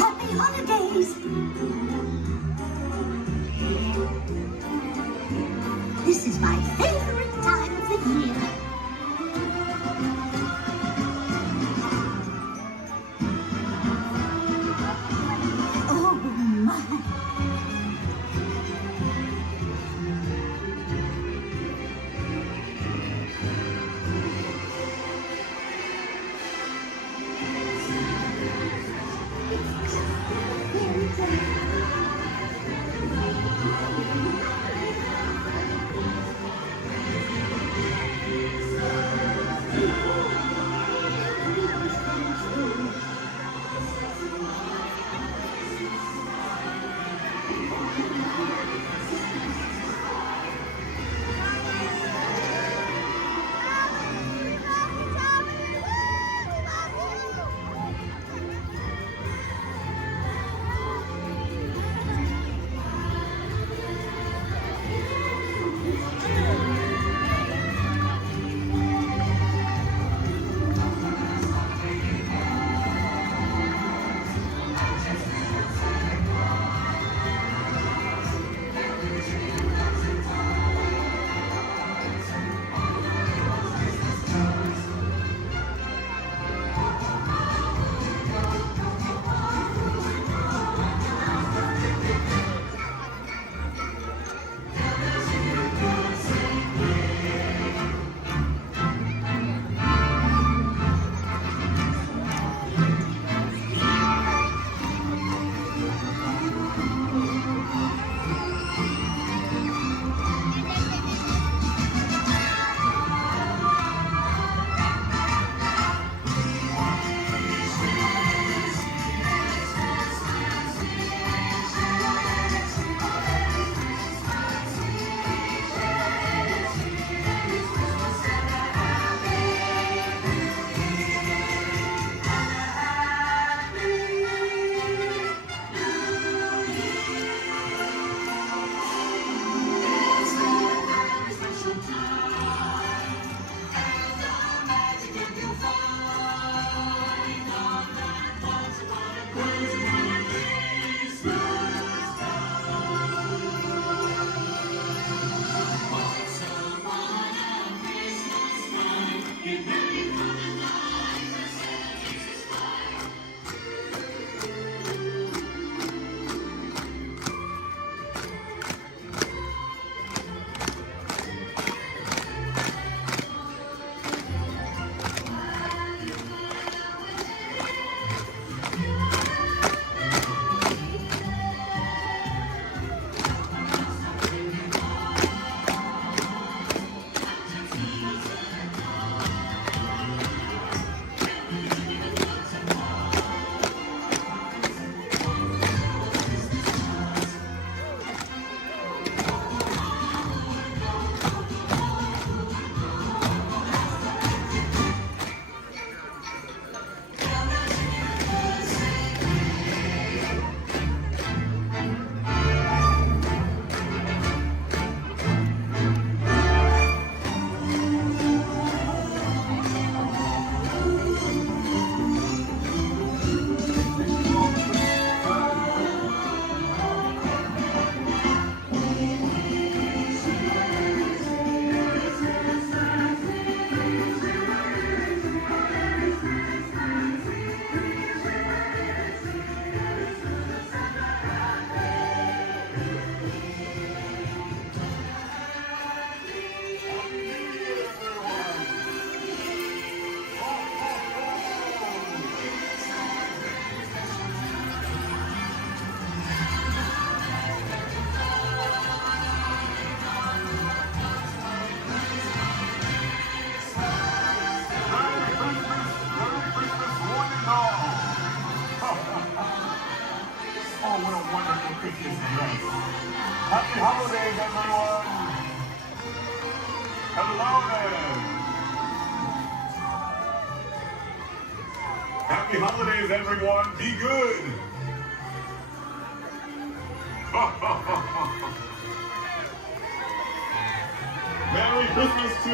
Happy holidays. This is my favorite time of the year. Oh my. Happy holidays, everyone! Hello there! Happy holidays, everyone! Be good! This was